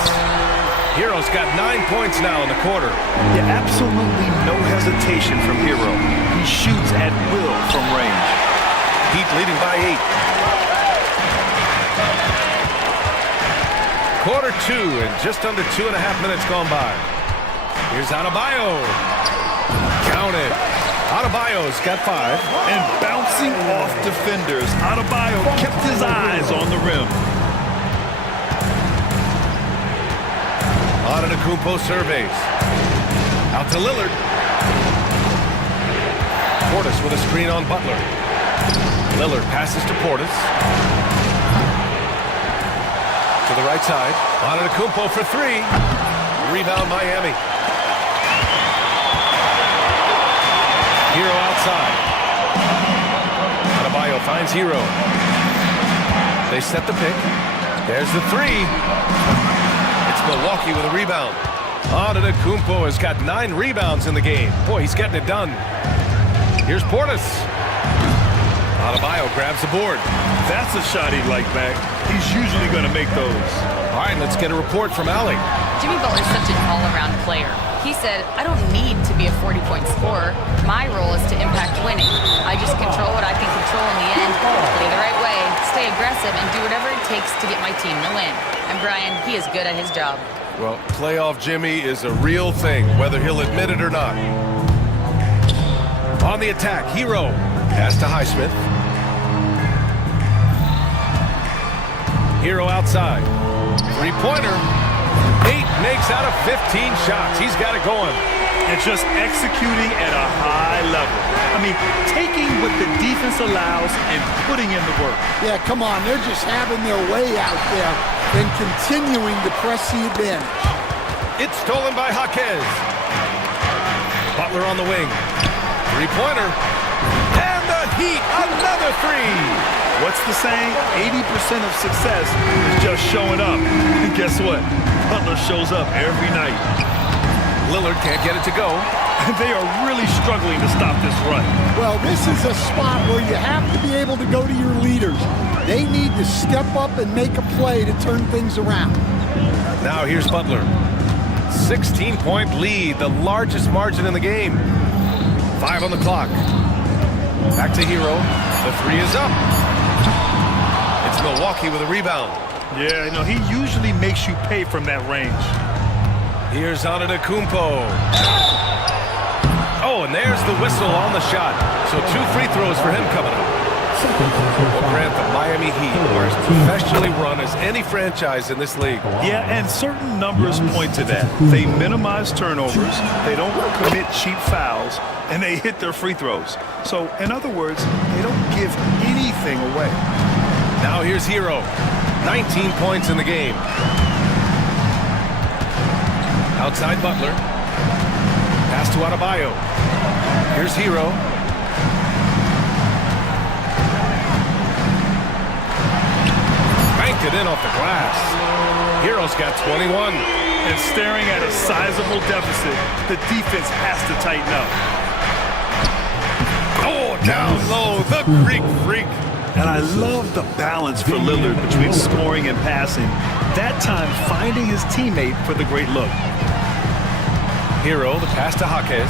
Hero's got 9 points now in the quarter. Yeah, absolutely no hesitation from Hero. He shoots at will from range. Heat leading by 8. Quarter 2 and just under 2.5 minutes gone by. Here's Adebayo. Counted. Adebayo's got 5. And bouncing off defenders, Adebayo kept his eyes on the rim. Antetokounmpo surveys. Out to Lillard. Portis with a screen on Butler. Lillard passes to Portis. To the right side. Antetokounmpo for 3. Rebound Miami. Hero outside. Adebayo finds Hero. They set the pick. There's the 3. It's Milwaukee with a rebound. Antetokounmpo has got 9 rebounds in the game. Boy, he's getting it done. Here's Portis. Adebayo grabs the board. That's a shot he'd like back. He's usually going to make those. All right, let's get a report from Allie. Jimmy Butler's such an all-around player. He said, I don't need to be a 40-point scorer. My role is to impact winning. I just control what I can control in the end, play the right way, stay aggressive, and do whatever it takes to get my team to win. And Brian, he is good at his job. Well, playoff Jimmy is a real thing, whether he'll admit it or not. On the attack, Hero. Pass to Highsmith. Hero outside. Three-pointer. 8 makes out of 15 shots. He's got it going. And just executing at a high level. I mean, taking what the defense allows and putting in the work. Yeah, come on. They're just having their way out there and continuing to press the advantage. It's stolen by Jaquez. Butler on the wing. Three-pointer. And the Heat, another 3. What's the saying? 80% of success is just showing up. And guess what? Butler shows up every night. Lillard can't get it to go. They are really struggling to stop this run. Well, this is a spot where you have to be able to go to your leaders. They need to step up and make a play to turn things around. Now here's Butler. 16-point lead, the largest margin in the game. 5 on the clock. Back to Hero. The 3 is up. It's Milwaukee with a rebound. Yeah, you know, he usually makes you pay from that range. Here's Antetokounmpo. Oh, and there's the whistle on the shot. So 2 free throws for him coming up. Well, Grant, the Miami Heat are as professionally run as any franchise in this league. Yeah, and certain numbers point to that. They minimize turnovers, they don't commit cheap fouls, and they hit their free throws. So, in other words, they don't give anything away. Now here's Hero. 19 points in the game. Outside Butler. Pass to Adebayo. Here's Hero. Banked it in off the glass. Hero's got 21. And staring at a sizable deficit, the defense has to tighten up. Oh, down low, the Greek freak. And I love the balance for Lillard between scoring and passing. That time finding his teammate for the great look. Hero, the pass to Jaquez.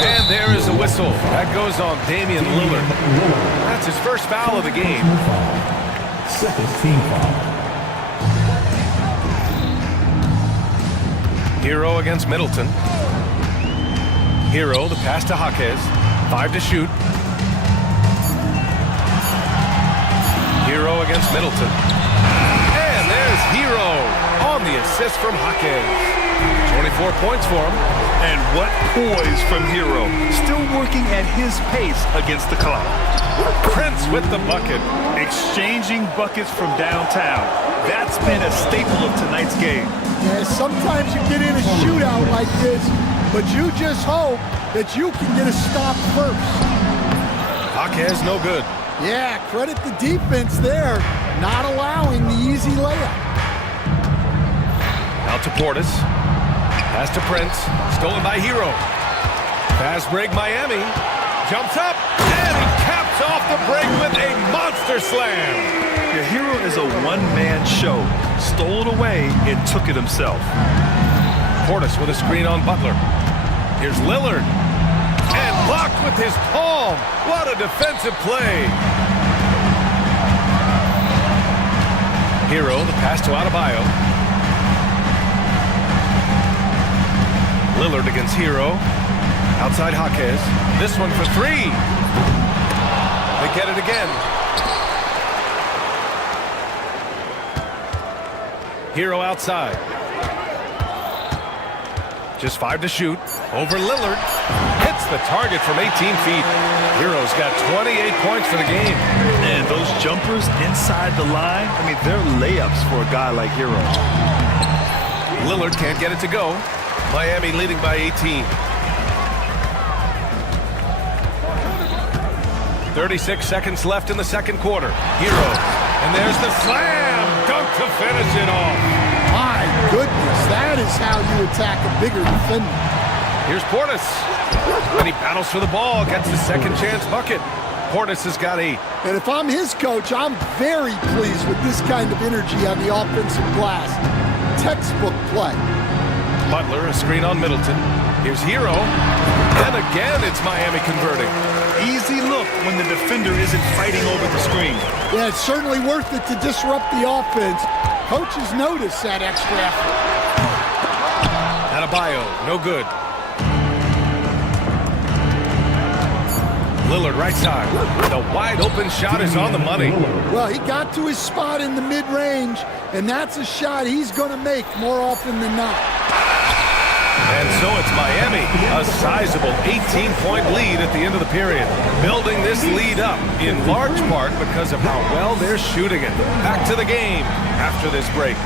And there is a whistle. That goes on Damian Lillard. That's his first foul of the game. Second team foul. Hero against Middleton. Hero, the pass to Jaquez. 5 to shoot. Hero against Middleton. And there's Hero on the assist from Jaquez. 24 points for him. And what poise from Hero. Still working at his pace against the clock. Prince with the bucket. Exchanging buckets from downtown. That's been a staple of tonight's game. Yeah, sometimes you get in a shootout like this, but you just hope that you can get a stop first. Jaquez no good. Yeah, credit the defense there, not allowing the easy layup. Out to Portis. Pass to Prince. Stolen by Hero. Fast break Miami. Jumps up. And he caps off the break with a monster slam. The Hero is a one-man show. Stole it away and took it himself. Portis with a screen on Butler. Here's Lillard. And blocked with his palm. What a defensive play. Hero, the pass to Adebayo. Lillard against Hero. Outside Jaquez. This one for 3. They get it again. Hero outside. Just 5 to shoot. Over Lillard. Hits the target from 18 feet. Hero's got 28 points for the game. And those jumpers inside the line, I mean, they're layups for a guy like Hero. Lillard can't get it to go. Miami leading by 18. 36 seconds left in the second quarter. Hero. And there's the slam. Dunk to finish it off. My goodness, that is how you attack a bigger defender. Here's Portis. And he battles for the ball. Gets the second chance bucket. Portis has got 8. And if I'm his coach, I'm very pleased with this kind of energy on the offensive glass. Textbook play. Butler, a screen on Middleton. Here's Hero. And again, it's Miami converting. Easy look when the defender isn't fighting over the screen. Yeah, it's certainly worth it to disrupt the offense. Coaches notice that extra effort. Adebayo, no good. Lillard right side. The wide open shot is on the money. Well, he got to his spot in the mid-range, and that's a shot he's going to make more often than not. And so it's Miami, a sizable 18-point lead at the end of the period. Building this lead up in large part because of how well they're shooting it. Back to the game after this break.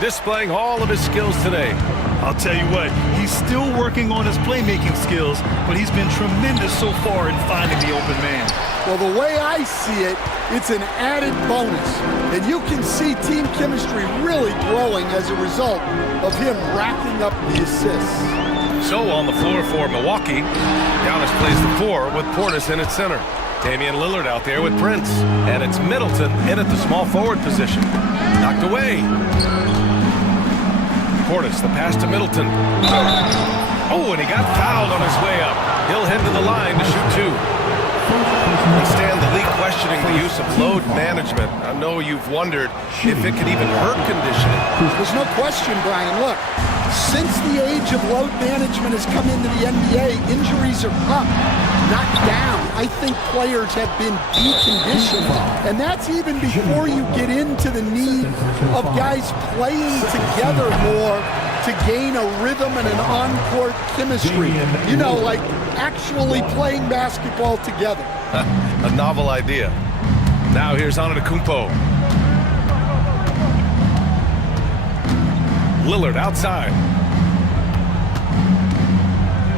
displaying all of his skills today. I'll tell you what, he's still working on his playmaking skills, but he's been tremendous so far in finding the open man. Well, the way I see it, it's an added bonus. And you can see team chemistry really growing as a result of him racking up the assists. So on the floor for Milwaukee, Giannis plays the 4 with Portis in at center. Damian Lillard out there with Prince. And it's Middleton in at the small forward position. Knocked away. Portis, the pass to Middleton. Oh, and he got fouled on his way up. He'll head to the line to shoot 2. And Stan, the league questioning the use of load management. I know you've wondered if it could even hurt conditioning. There's no question, Brian. Look, since the age of load management has come into the NBA, injuries are up, not down. I think players have been deconditioned. And that's even before you get into the need of guys playing together more to gain a rhythm and an on-court chemistry. You know, like actually playing basketball together. A novel idea. Now here's Antetokounmpo. Lillard outside.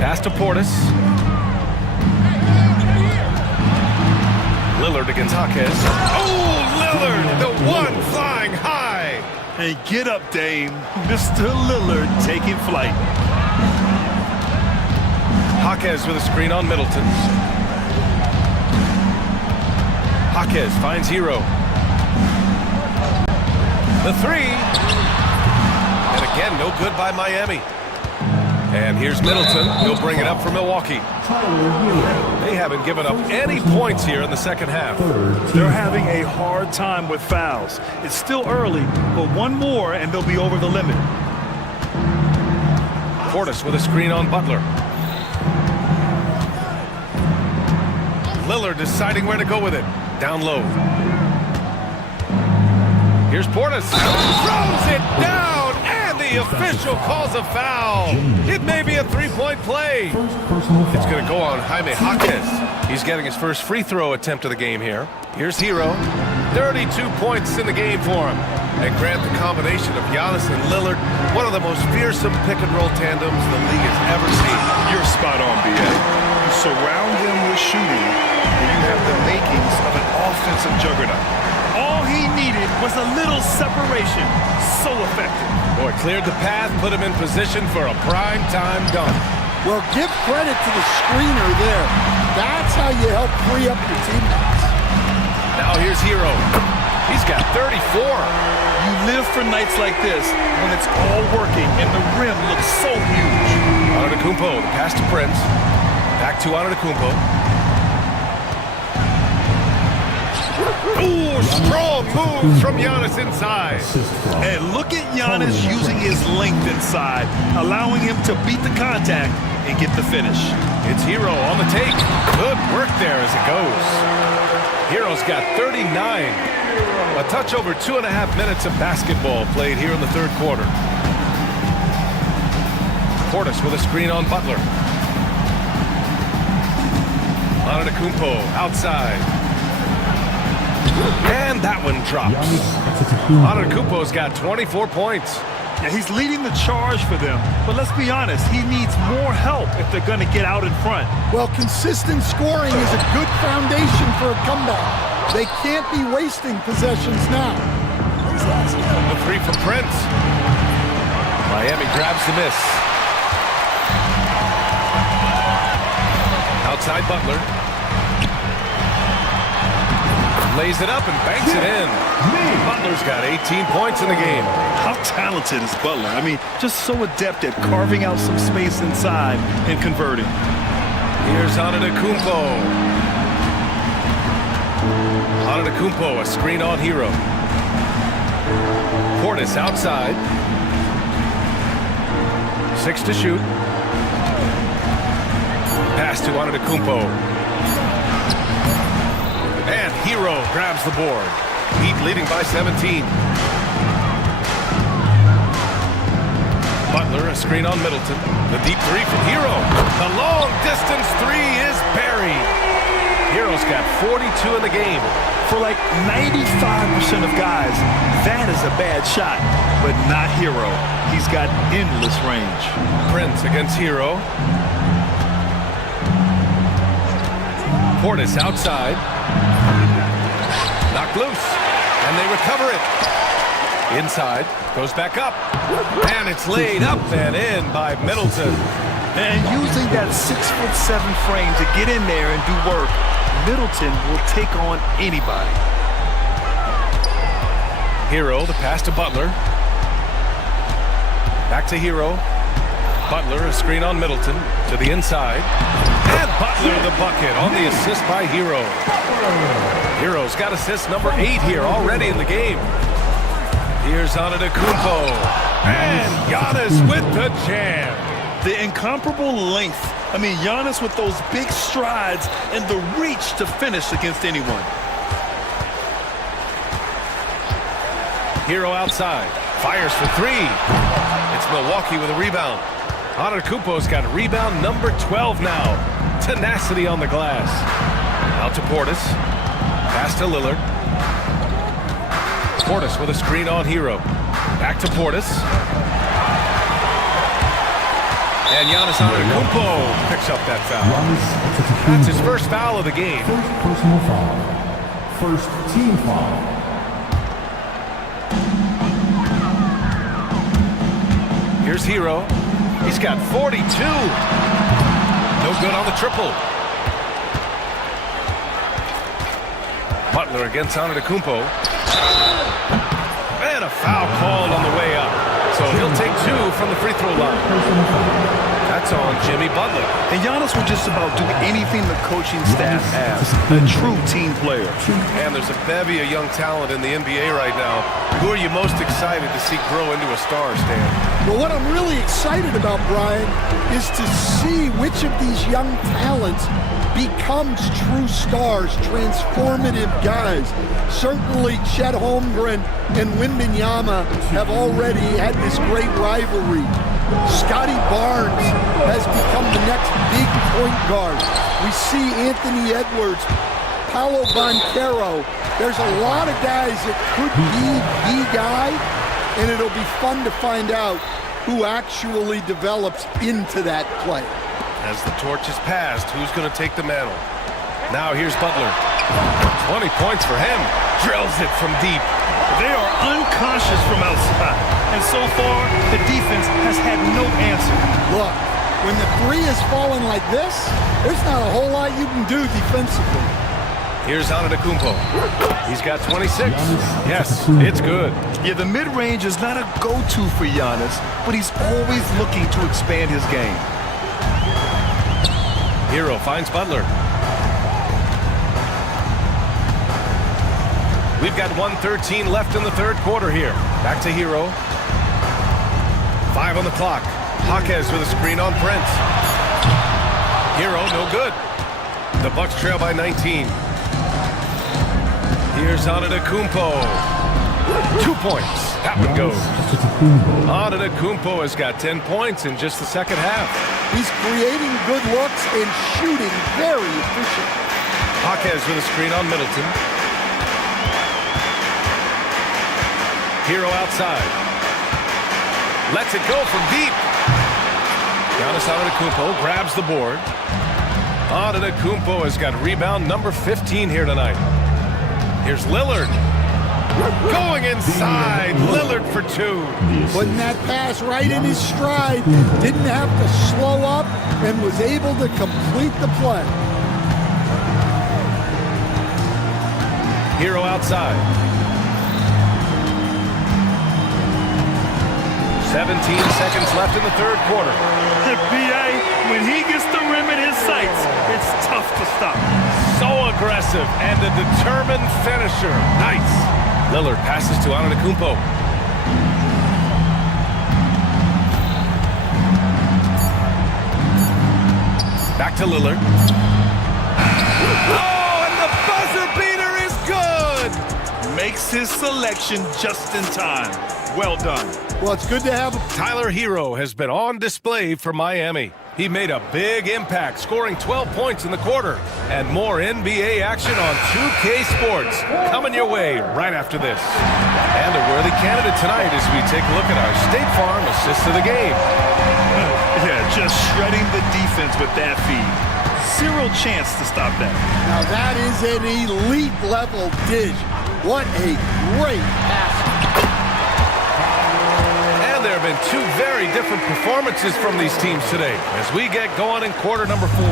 Pass to Portis. Lillard against Jaquez. Oh, Lillard, the one flying high. Hey, get up, Dame. Mr. Lillard taking flight. Jaquez with a screen on Middleton. Jaquez finds Hero. The 3. And again, no good by Miami. And here's Middleton. He'll bring it up for Milwaukee. They haven't given up any points here in the second half. They're having a hard time with fouls. It's still early, but one more and they'll be over the limit. Portis with a screen on Butler. Lillard deciding where to go with it. Down low. Here's Portis. Throws it down, and the official calls a foul. It may be a three-point play. It's going to go on Jaime Jaquez. He's getting his first free throw attempt of the game here. Here's Hero. 32 points in the game for him. And grant the combination of Giannis and Lillard, one of the most fearsome pick-and-roll tandems the league has ever seen. You're spot on, B.A. You surround him with shooting, and you have the makings of an offensive juggernaut. All he needed was a little separation. So effective. Boy, cleared the path, put him in position for a prime-time dunk. Well, give credit to the screener there. That's how you help free up your teammates. Now here's Hero. He's got 34. You live for nights like this when it's all working and the rim looks so huge. Antetokounmpo, the pass to Prince. Back to Antetokounmpo. Ooh, strong moves from Giannis inside. And look at Giannis using his length inside, allowing him to beat the contact and get the finish. It's Hero on the take. Good work there as it goes. Hero's got 39. A touch over 2.5 minutes of basketball played here in the third quarter. Portis with a screen on Butler. Antetokounmpo outside. And that one drops. Antetokounmpo's got 24 points. Yeah, he's leading the charge for them. But let's be honest, he needs more help if they're going to get out in front. Well, consistent scoring is a good foundation for a comeback. They can't be wasting possessions now. The 3 from Prince. Miami grabs the miss. Outside Butler. Lays it up and banks it in. Butler's got 18 points in the game. How talented is Butler? I mean, just so adept at carving out some space inside and converting. Here's Antetokounmpo. Antetokounmpo, a screen on Hero. Portis outside. 6 to shoot. Pass to Antetokounmpo. And Hero grabs the board. Heat leading by 17. Butler, a screen on Middleton. The deep 3 from Hero. The long distance 3 is buried. Hero's got 42 in the game. For like 95% of guys, that is a bad shot, but not Hero. He's got endless range. Prince against Hero. Portis outside. Knocked loose, and they recover it. Inside, goes back up, and it's laid up and in by Middleton. And using that 6'7" frame to get in there and do work, Middleton will take on anybody. Hero, the pass to Butler. Back to Hero. Butler, a screen on Middleton to the inside. And Butler the bucket on the assist by Hero. Hero's got assist number 8 here already in the game. Here's Antetokounmpo. And Giannis with the jam. The incomparable length. I mean, Giannis with those big strides and the reach to finish against anyone. Hero outside. Fires for 3. It's Milwaukee with a rebound. Antetokounmpo's got rebound number 12 now. Tenacity on the glass. Out to Portis. Pass to Lillard. Portis with a screen on Hero. Back to Portis. And Giannis Antetokounmpo picks up that foul. That's his first foul of the game. First personal foul. First team foul. Here's Hero. He's got 42. No good on the triple. Butler against Antetokounmpo. And a foul called on the way up. So he'll take 2 from the free throw line. That's on Jimmy Butler. And Giannis will just about do anything the coaching staff asks. A true team player. And there's a bevy of young talent in the NBA right now. Who are you most excited to see grow into a star, Stan? Well, what I'm really excited about, Brian, is to see which of these young talents becomes true stars, transformative guys. Certainly Chet Holmgren and Wembanyama have already had this great rivalry. Scotty Barnes has become the next big point guard. We see Anthony Edwards, Paolo Banchero. There's a lot of guys that could be the guy, and it'll be fun to find out who actually develops into that play. As the torch is passed, who's going to take the mantle? Now here's Butler. 20 points for him. Drills it from deep. They are unconscious from outside. And so far, the defense has had no answer. Look, when the 3 is falling like this, there's not a whole lot you can do defensively. Here's Antetokounmpo. He's got 26. Yes, it's good. Yeah, the mid-range is not a go-to for Giannis, but he's always looking to expand his game. Hero finds Butler. We've got 1:13 left in the third quarter here. Back to Hero. 5 on the clock. Jaquez with a screen on Prince. Hero, no good. The Bucks trail by 19. Here's Antetokounmpo. 2 points. That one goes. Antetokounmpo has got 10 points in just the second half. He's creating good looks and shooting very efficient. Jaquez with a screen on Middleton. Hero outside. Lets it go from deep. Giannis Antetokounmpo grabs the board. Antetokounmpo has got rebound number 15 here tonight. Here's Lillard. Going inside. Lillard for 2. Putting that pass right in his stride. Didn't have to slow up and was able to complete the play. Hero outside. 17 seconds left in the third quarter. PA, when he gets the rim in his sights, it's tough to stop. So aggressive and a determined finisher. Nice. Lillard passes to Antetokounmpo. Back to Lillard. Oh, and the buzzer beater is good! makes his selection just in time. Well done. Well, it's good to have Tyler Hero has been on display for Miami. He made a big impact, scoring 12 points in the quarter. And more NBA action on 2K Sports coming your way right after this. And a worthy candidate tonight as we take a look at our State Farm assist of the game. Yeah, just shredding the defense with that feed. Zero chance to stop that. Now that is an elite level dish. What a great pass. And there have been two very different performances from these teams today as we get going in quarter number 4.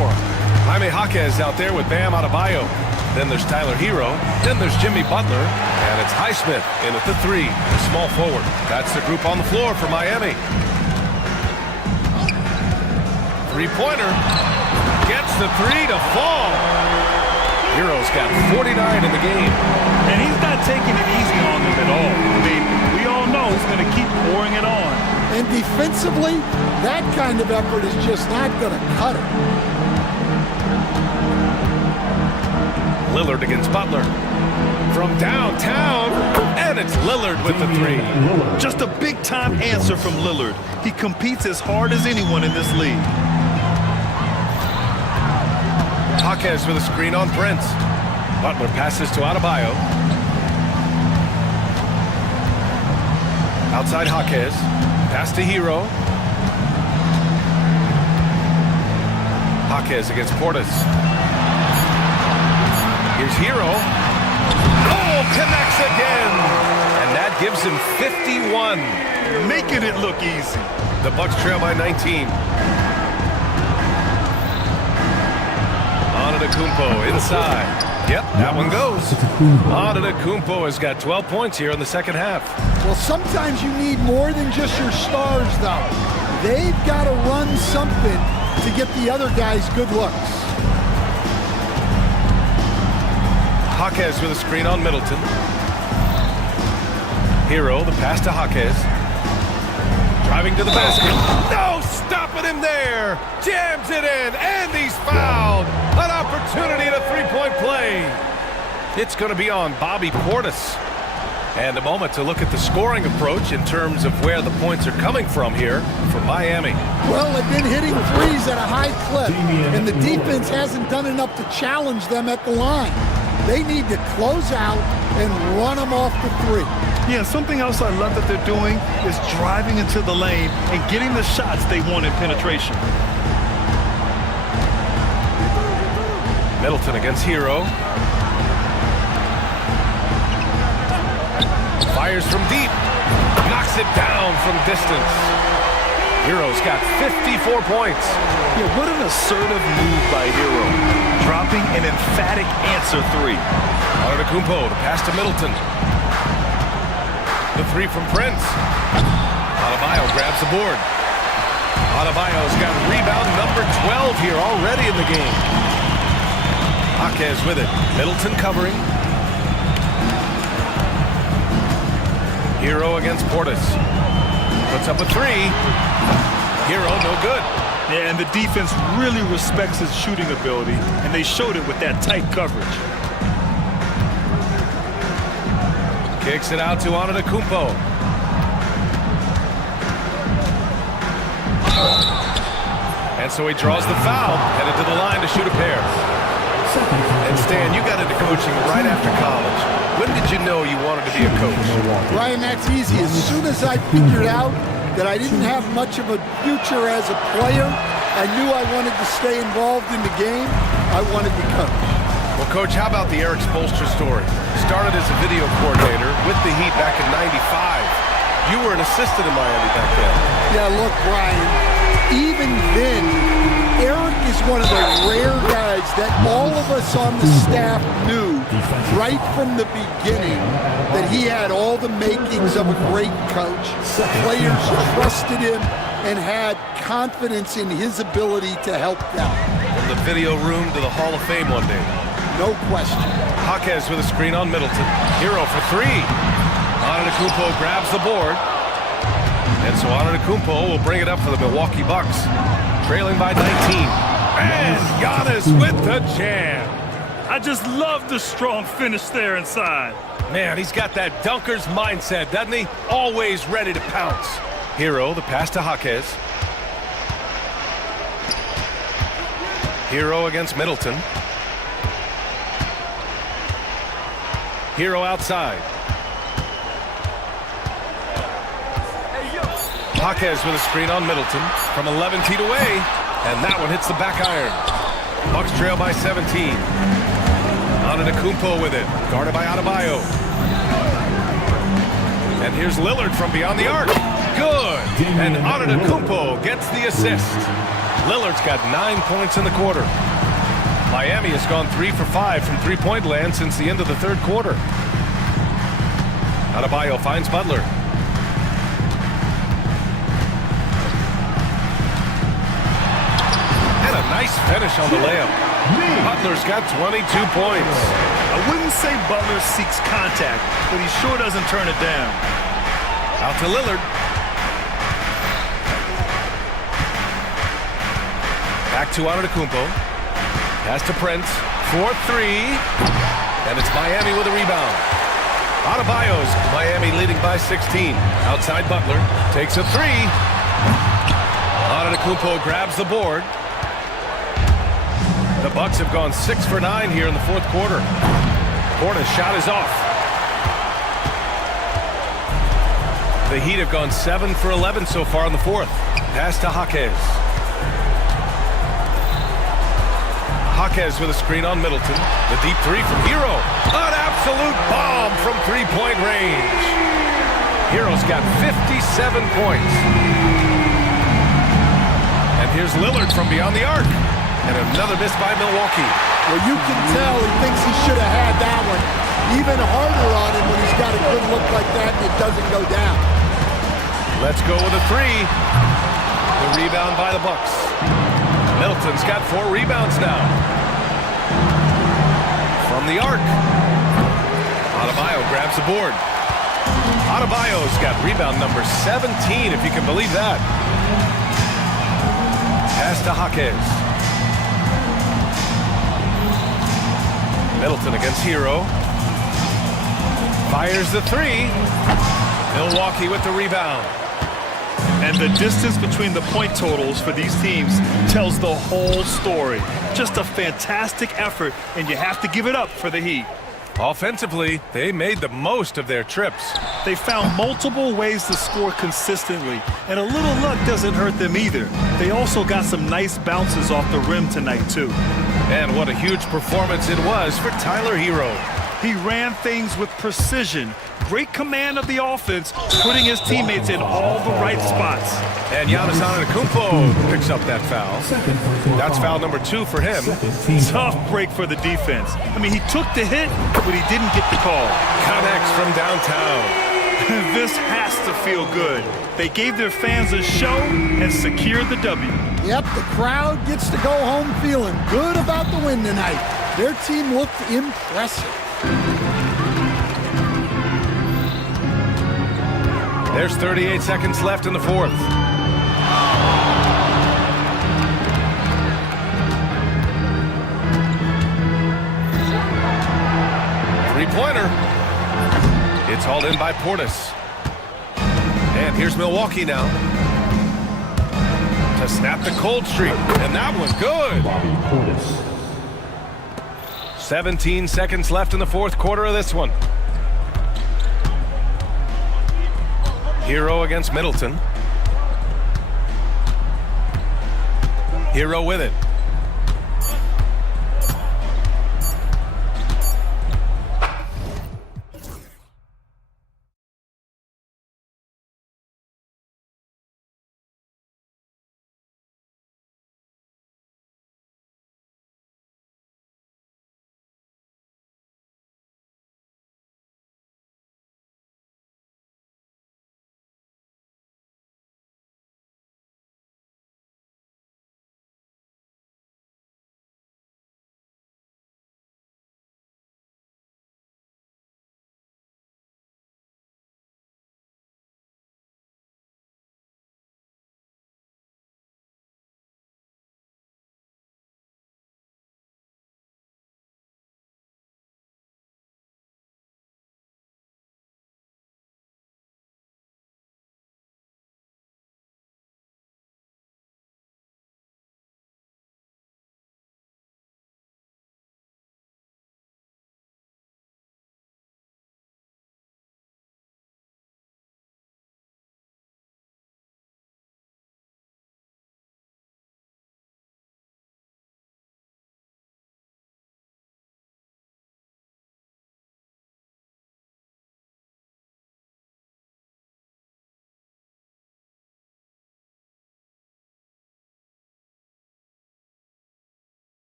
Jaime Jaquez out there with Bam Adebayo. Then there's Tyler Hero. Then there's Jimmy Butler. And it's Highsmith in at the 3, the small forward. That's the group on the floor for Miami. Three-pointer. Gets the 3 to fall. Hero's got 49 in the game. And he's not taking it easy on them at all. I mean, we all know he's going to keep pouring it on. And defensively, that kind of effort is just not going to cut it. Lillard against Butler. From downtown, and it's Lillard with the 3. Just a big-time answer from Lillard. He competes as hard as anyone in this league. Jaquez with a screen on Prince. Butler passes to Adebayo. Outside Jaquez. Pass to Hero. Jaquez against Portis. Here's Hero. Oh, connects again. And that gives him 51. Making it look easy. The Bucks trail by 19. Antetokounmpo inside. Yep, that one goes. Antetokounmpo has got 12 points here in the second half. Well, sometimes you need more than just your stars, though. They've got to run something to get the other guys good looks. Jaquez with a screen on Middleton. Hero, the pass to Jaquez. Driving to the basket. No, stopping him there. Jams it in, and he's fouled. An opportunity at a three-point play. It's going to be on Bobby Portis. And a moment to look at the scoring approach in terms of where the points are coming from here for Miami. Well, they've been hitting threes at a high clip, and the defense hasn't done enough to challenge them at the line. They need to close out and run them off the 3. Yeah, something else I love that they're doing is driving into the lane and getting the shots they want in penetration. Middleton against Hero. Fires from deep. Knocks it down from distance. Hero's got 54 points. Yeah, what an assertive move by Hero. Dropping an emphatic answer 3. Antetokounmpo, the pass to Middleton. The 3 from Prince. Adebayo grabs the board. Adebayo's got rebound number 12 here already in the game. Jaquez with it. Middleton covering. Hero against Portis. Puts up a 3. Hero, no good. Yeah, and the defense really respects his shooting ability, and they showed it with that tight coverage. Kicks it out to Antetokounmpo. And so he draws the foul, headed to the line to shoot a pair. And Stan, you got into coaching right after college. When did you know you wanted to be a coach? Ryan, that's easy. As soon as I figured out that I didn't have much of a future as a player, I knew I wanted to stay involved in the game. I wanted to coach. Well, Coach, how about the Eric Spoelstra story? Started as a video coordinator with the Heat back in '95. You were an assistant in Miami back then. Yeah, look, Brian, even then, Eric is one of the rare guys that all of us on the staff knew right from the beginning that he had all the makings of a great coach. Players trusted him and had confidence in his ability to help them. From the video room to the Hall of Fame one day. No question. Jaquez with a screen on Middleton. Hero for 3. Antetokounmpo grabs the board. And so Antetokounmpo will bring it up for the Milwaukee Bucks. Trailing by 19. And Giannis with the jam. I just love the strong finish there inside. Man, he's got that dunker's mindset, doesn't he? Always ready to pounce. Hero, the pass to Jaquez. Hero against Middleton. Hero outside. Jaquez with a screen on Middleton from 11 feet away, and that one hits the back iron. Bucks trail by 17. Antetokounmpo with it, guarded by Adebayo. And here's Lillard from beyond the arc. Good! And Antetokounmpo gets the assist. Lillard's got 9 points in the quarter. Miami has gone 3 for 5 from three-point land since the end of the third quarter. Adebayo finds Butler. And a nice finish on the layup. Butler's got 22 points. I wouldn't say Butler seeks contact, but he sure doesn't turn it down. Out to Lillard. Back to Antetokounmpo. Pass to Prince. 4-3. And it's Miami with a rebound. Adebayo's Miami leading by 16. Outside Butler. Takes a three. Antetokounmpo grabs the board. The Bucks have gone 6 for 9 here in the fourth quarter. Porter's shot is off. The Heat have gone 7 for 11 so far in the fourth. Pass to Jaquez. Jaquez with a screen on Middleton. The deep three from Hero. An absolute bomb from three-point range. Hero's got 57 points. And here's Lillard from beyond the arc. And another miss by Milwaukee. Well, you can tell he thinks he should have had that one. Even harder on him when he's got a good look like that and it doesn't go down. Let's go with a three. The rebound by the Bucks. Middleton's got 4 rebounds now. From the arc. Adebayo grabs the board. Adebayo's got rebound number 17, if you can believe that. Pass to Jaquez. Middleton against Hero. Fires the three. Milwaukee with the rebound. And the distance between the point totals for these teams tells the whole story. Just a fantastic effort, and you have to give it up for the Heat. Offensively, they made the most of their trips. They found multiple ways to score consistently, and a little luck doesn't hurt them either. They also got some nice bounces off the rim tonight, too. And what a huge performance it was for Tyler Hero. He ran things with precision, great command of the offense, putting his teammates in all the right spots. And Giannis Antetokounmpo picks up that foul. That's foul number 2 for him. Tough break for the defense. I mean, he took the hit, but he didn't get the call. Connects from downtown. This has to feel good. They gave their fans a show and secured the W. Yep, the crowd gets to go home feeling good about the win tonight. Their team looked impressive. There's 38 seconds left in the fourth. Three-pointer. It's hauled in by Portis. And here's Milwaukee now. To snap the cold streak. And that one good. 17 seconds left in the fourth quarter of this one. Hero against Middleton. Hero with it.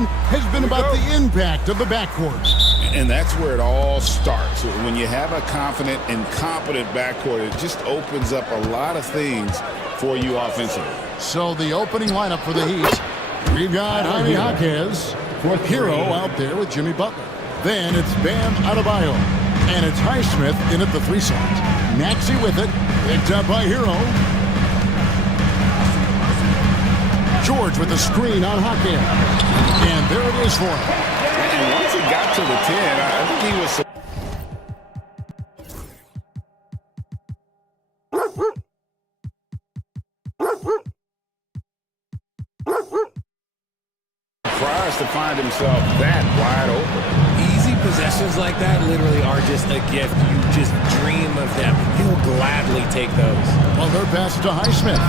has been about the impact of the backcourt. And that's where it all starts. When you have a confident and competent backcourt, it just opens up a lot of things for you offensively. So the opening lineup for the Heat, we've got Jaime Jaquez, Hero out there with Jimmy Butler. Then it's Bam Adebayo, and it's Highsmith in at the 3 slot. Maxey with it, picked up by Hero. George with the screen on Jaquez. And there it is for him. And once it got to the 10, I think he was surprised to find himself that wide open. Easy possessions like that literally are just a gift. You just dream of them. He'll gladly take those. Well, they're passed to Highsmith.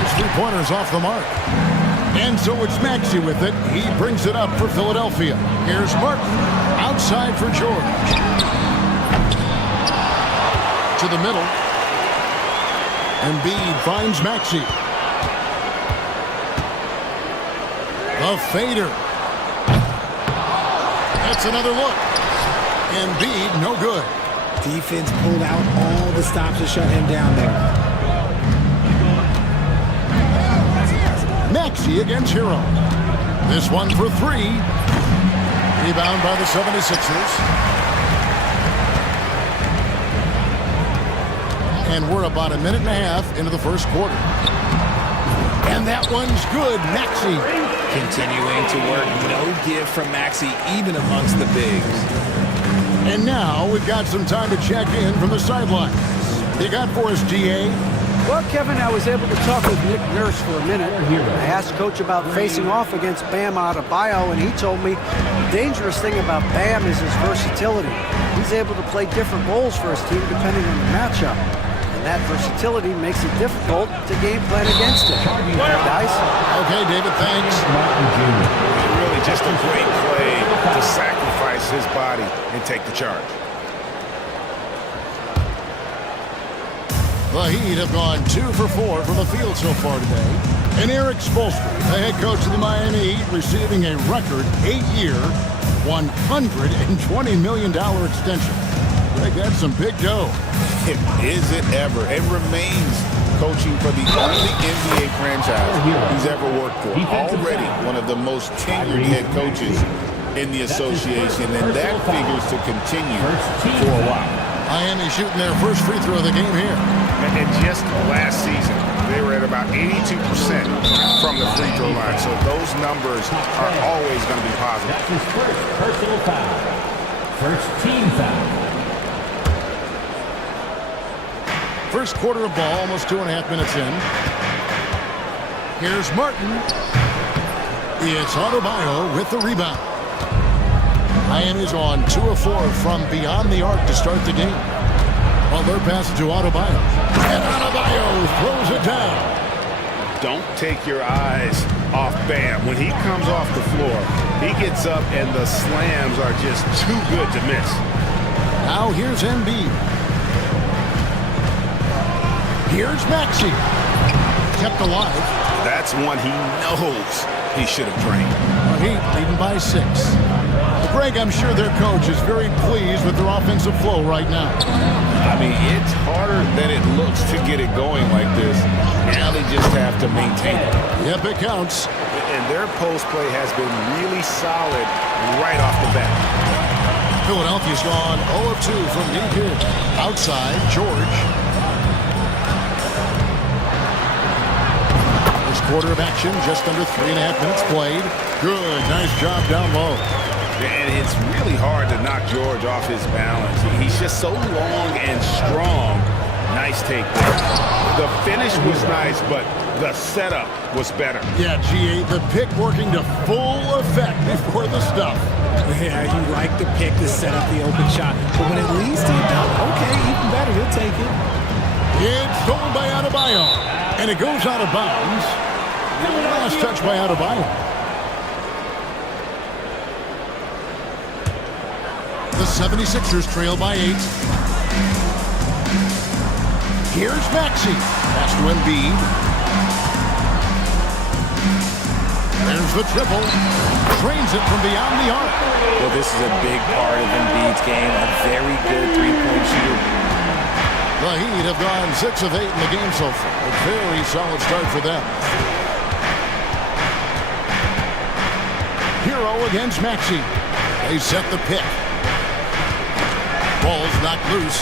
His 3-pointers off the mark. And so it's Maxey with it. He brings it up for Philadelphia. Here's Martin outside for George. To the middle. Embiid finds Maxey. The fader. That's another look. Embiid, no good. Defense pulled out all the stops to shut him down there. Maxey against Hero. This one for 3. Rebound by the 76ers. And we're about a minute and a half into the first quarter. And that one's good. Maxey. Continuing to work. No give from Maxey, even amongst the bigs. And now we've got some time to check in from the sidelines. You got for us, DA? Well, Kevin, I was able to talk with Nick Nurse for a minute. I asked Coach about facing off against Bam Adebayo, and he told me the dangerous thing about Bam is his versatility. He's able to play different roles for his team depending on the matchup. And that versatility makes it difficult to game plan against him. Guys? Okay, David, thanks. Really just a great play to sacrifice his body and take the charge. The Heat have gone 2 for 4 from the field so far today. And Eric Spoelstra, the head coach of the Miami Heat, receiving a record 8-year, $120 million extension. Greg, that's some big dough. Is it ever? It remains coaching for the only NBA franchise he's ever worked for. Already one of the most tenured head coaches in the association, and that figures to continue for a while. Miami shooting their first free throw of the game here. And just last season, they were at about 82% from the free throw line. So those numbers are always going to be positive. That's his first personal foul. First team foul. First quarter of ball, almost 2.5 minutes in. Here's Martin. It's Adebayo with the rebound. Miami's on 2 of 4 from beyond the arc to start the game. Well, they're passing to Adebayo. And Adebayo throws it down. Don't take your eyes off Bam. When he comes off the floor, he gets up and the slams are just too good to miss. Now here's Embiid. Here's Maxey. Kept alive. That's one he knows he should have drained. Heat leading by 6. Greg, I'm sure their coach is very pleased with their offensive flow right now. I mean, it's harder than it looks to get it going like this. Now they just have to maintain it. Yep, it counts. And their post play has been really solid right off the bat. Philadelphia's gone 0 of 2 from deep here. Outside, George. First quarter of action, just under 3.5 minutes played. Good, nice job down low. And it's really hard to knock George off his balance. He's just so long and strong. Nice take there. The finish was nice, but the setup was better. Yeah, GA, the pick working to full effect before the stuff. Yeah, you like the pick to set up the open shot. But when it leads to a dunk, okay, even better, he'll take it. It's stolen by Adebayo. And it goes out of bounds. Last touch by Adebayo. The 76ers trail by 8. Here's Maxey. Pass to Embiid. There's the triple. Drains it from beyond the arc. Well, this is a big part of Embiid's game. A very good three-point shooter. The Heat have gone 6 of 8 in the game so far. A very solid start for them. Hero against Maxey. They set the pick. Ball's knocked loose.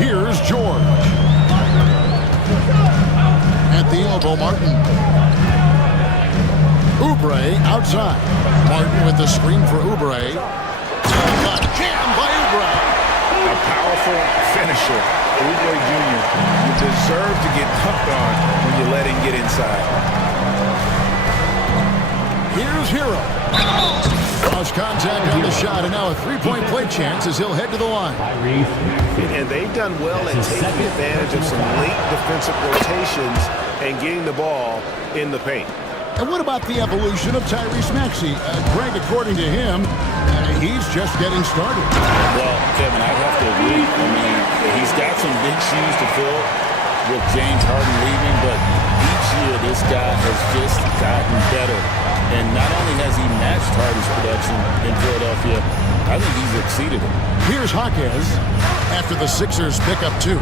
Here's George. At the elbow, Martin. Oubre outside. Martin with the screen for Oubre. Got jammed by Oubre. A powerful finisher. Oubre Jr. You deserve to get dunked on when you let him get inside. Here's Hero. Cross contact on the shot, and now a three-point play chance as he'll head to the line. And they've done well at taking advantage of some late defensive rotations and getting the ball in the paint. And what about the evolution of Tyrese Maxey? Greg, according to him, he's just getting started. Well, Kevin, I have to agree. I mean, he's got some big shoes to fill with James Harden leaving, but each year this guy has just gotten better. And not only has he matched Harden's production in Philadelphia, I think he's exceeded him. Here's Hawkes after the Sixers pick up 2.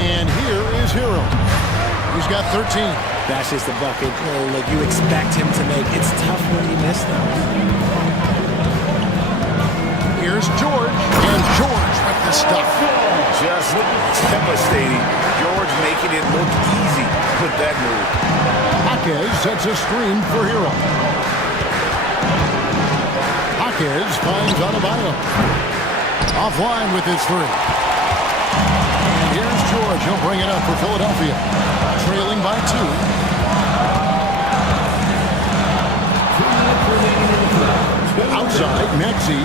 And here is Hero. He's got 13. That's just a bucket like you expect him to make. It's tough when you miss them. Here's George. And George with the stuff. Just devastating. George making it look easy with that move. Hawkes sets a screen for Hero. Hawkes finds Adebayo. Offline with his 3. And here's George. He'll bring it up for Philadelphia. Trailing by 2. Outside, Maxey.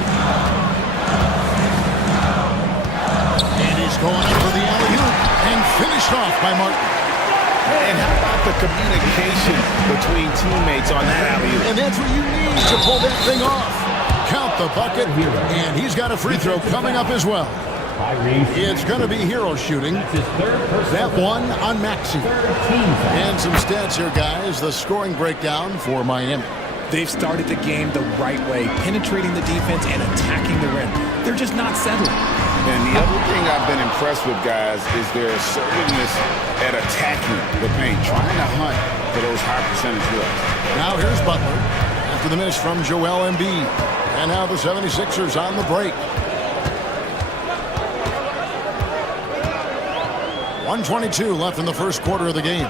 And he's going up for the alley-oop. And finished off by Martin. And how about the communication between teammates on that alley-oop? And that's what you need to pull that thing off. Count the bucket. And he's got a free throw coming up as well. It's going to be Hero shooting. That one on Maxey. And some stats here, guys. The scoring breakdown for Miami. They've started the game the right way, penetrating the defense and attacking the rim. They're just not settling. And the other thing I've been impressed with, guys, is their assertiveness at attacking the paint, trying to hunt for those high percentage looks. Now here's Butler after the miss from Joel Embiid. And now the 76ers on the break. 1:22 left in the first quarter of the game.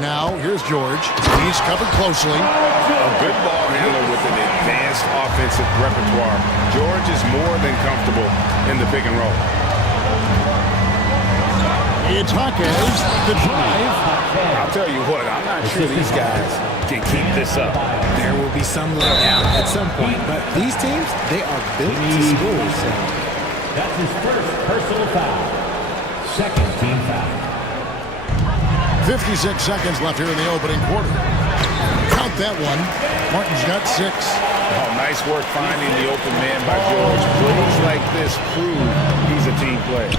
Now, here's George. He's covered closely. A good ball handler with an advanced offensive repertoire. George is more than comfortable in the pick and roll. It's Hawkes, the drive. I'll tell you what, I'm not sure these guys can keep this up. There will be some letdown at some point, but these teams, they are built to score. So. That's his first personal foul. Second team foul. 56 seconds left here in the opening quarter. Count that one. Martin's got 6. Oh, nice work finding the open man by George. Plays like this prove he's a team player.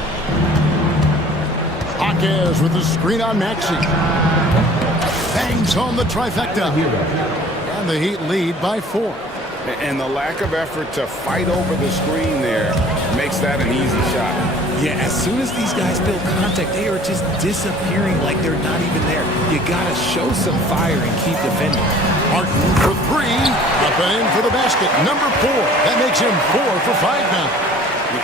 Hawkes with the screen on Maxey. Bangs home the trifecta. And the Heat lead by 4. And the lack of effort to fight over the screen there makes that an easy shot. Yeah, as soon as these guys build contact, they are just disappearing like they're not even there. You gotta show some fire and keep defending. Martin for 3. Up and in for the basket. Number 4. That makes him 4 for 5 now.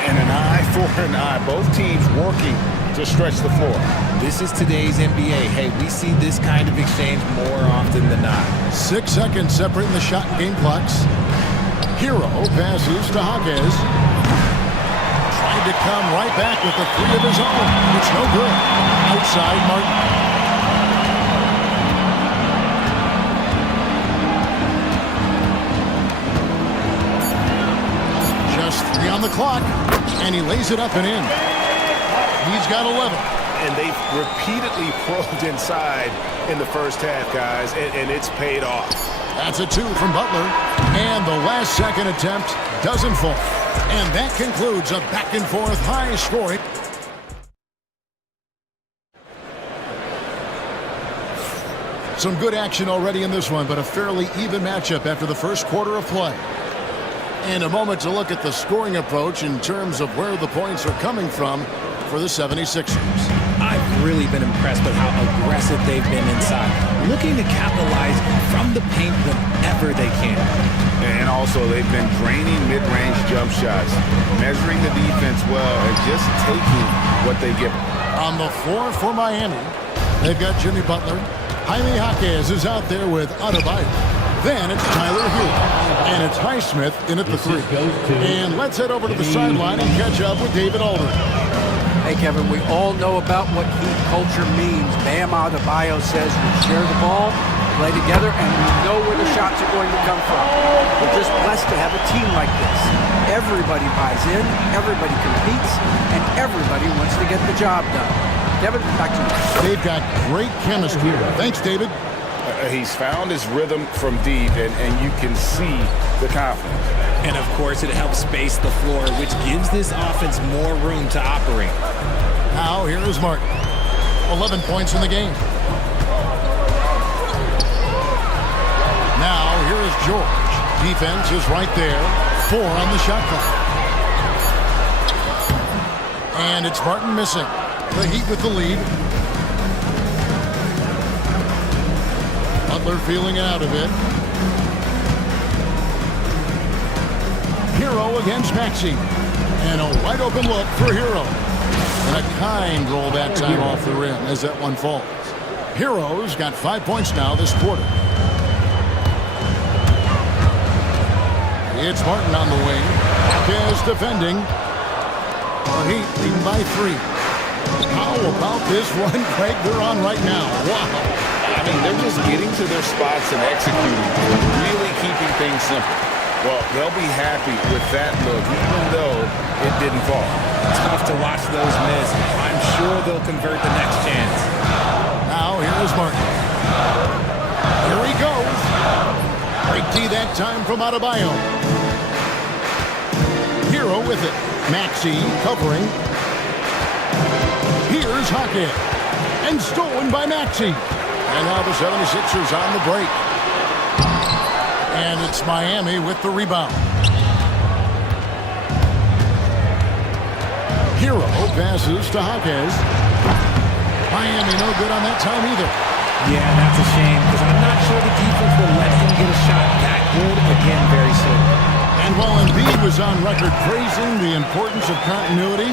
And an eye for an eye. Both teams working to stretch the floor. This is today's NBA. Hey, we see this kind of exchange more often than not. 6 seconds separating the shot and game clocks. Hero passes to Hawkes. Trying to come right back with the 3 of his own. It's no good. Outside Martin. Just 3 on the clock. And he lays it up and in. He's got 11. And they've repeatedly probed inside in the first half, guys, and it's paid off. That's a 2 from Butler. And the last second attempt doesn't fall. And that concludes a back-and-forth high-scoring. Some good action already in this one, but a fairly even matchup after the first quarter of play. And a moment to look at the scoring approach in terms of where the points are coming from for the 76ers. I've really been impressed with how aggressive they've been inside, looking to capitalize from the paint whenever they can. And also, they've been draining mid-range jump shots, measuring the defense well, and just taking what they give. On the floor for Miami, they've got Jimmy Butler. Jaime Jaquez is out there with Adebayo. Then it's Tyler Hughes. And it's Highsmith in at the 3. And let's head over to the sideline and catch up with David Aldridge. Hey, Kevin, we all know about what heat culture means. Bam Adebayo says we share the ball, play together, and we know where the shots are going to come from. We're just blessed to have a team like this. Everybody buys in, everybody competes, and everybody wants to get the job done. Kevin, back to you. They've got great chemistry. Thanks, David. He's found his rhythm from deep, and you can see the confidence. And, of course, it helps space the floor, which gives this offense more room to operate. Now, here is Martin. 11 points in the game. Now, here is George. Defense is right there. 4 on the shot clock. And it's Martin missing. The Heat with the lead. Butler feeling out of it. Hero against Maxey. And a wide open look for Hero. And a kind roll that time off the rim as that one falls. Hero's got 5 points now this quarter. It's Martin on the wing. Is defending. The Heat leading by 3. How about this one, Craig, they're on right now? Wow. I mean, they're just getting to their spots and executing, really keeping things simple. Well, they'll be happy with that look, even though it didn't fall. Tough to watch those miss. I'm sure they'll convert the next chance. Now, here is Martin. Here he goes. Break D that time from Adebayo. Hero with it. Maxey covering. Here's Hockey. And stolen by Maxey. And now the 76ers on the break. And it's Miami with the rebound. Hero passes to Jaquez. Miami no good on that time either. Yeah, that's a shame, because I'm not sure the defense will let him get a shot that good again very soon. And while Embiid was on record praising the importance of continuity,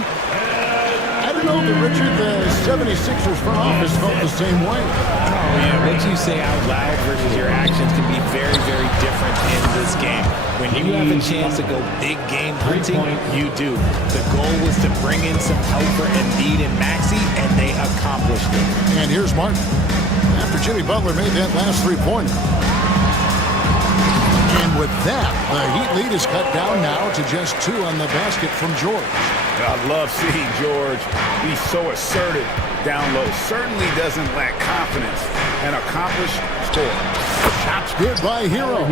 I don't know that, Richard, the 76ers front office felt the same way. Oh, yeah, what you say out loud versus your actions can be very, very different in this game. When you have a chance to go big game hunting, you do. The goal was to bring in some help for Embiid and Maxey, and they accomplished it. And here's Martin. After Jimmy Butler made that last three-pointer. And with that, the Heat lead is cut down now to just 2 on the basket from George. I love seeing George. He's so assertive down low. Certainly doesn't lack confidence. An accomplished scorer. Shots good by Hero.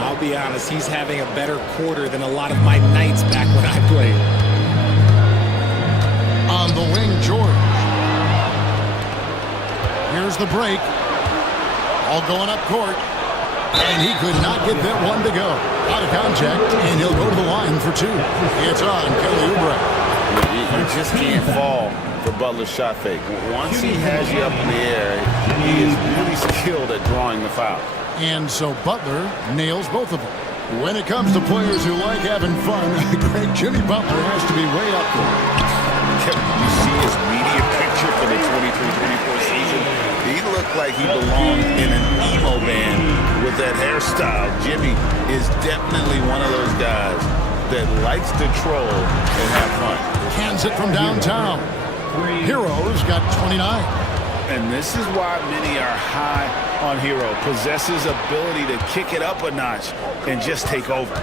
I'll be honest, he's having a better quarter than a lot of my nights back when I played. On the wing, George. Here's the break. All going up court. And he could not get that one to go. Out of contact, and he'll go to the line for 2. It's on Kelly Oubre. You just can't fall for Butler's shot fake. Once he has you up in the air, he is really skilled at drawing the foul. And so Butler nails both of them. When it comes to players who like having fun, great Jimmy Butler has to be way up there. You see his media picture for the 23-24 season. He looked like he belonged in an emo band with that hairstyle. Jimmy is definitely one of those guys that likes to troll and have fun. Cans it from downtown. Hero's got 29. And this is why many are high on Hero. Possesses ability to kick it up a notch and just take over.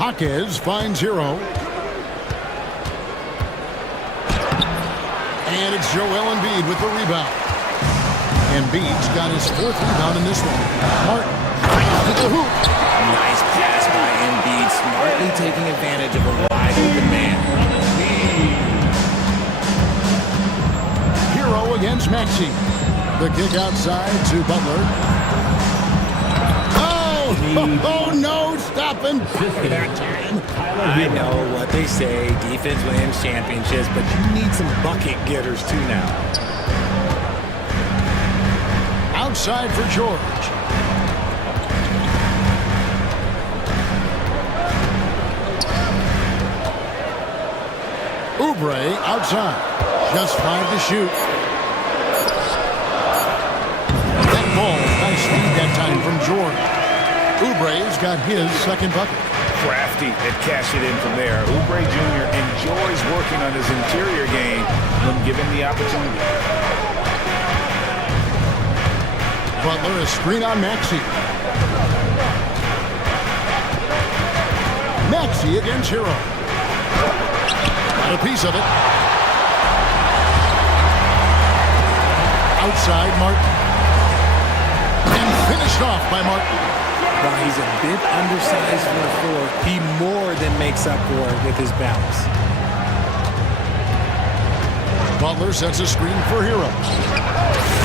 Jaquez finds Hero. And it's Joel Embiid with the rebound. Embiid's got his 4th rebound in this one. Martin to the hoop. Nice pass by Embiid, smartly taking advantage of a wide-open man. Hero against Maxey. The kick outside to Butler. Oh, no, stopping. That time. I know what they say, defense wins championships, but you need some bucket getters too now. Outside for George. Oubre outside. Just 5 to shoot. That ball, nice speed that time from George. Oubre's got his 2nd bucket. Crafty at cash it in from there. Oubre Jr. enjoys working on his interior game when given the opportunity. Butler, a screen on Maxey. Maxey against Hero. Got a piece of it. Outside, Martin. And finished off by Martin. While he's a bit undersized for the floor, he more than makes up for it with his bounce. Butler sets a screen for Hero.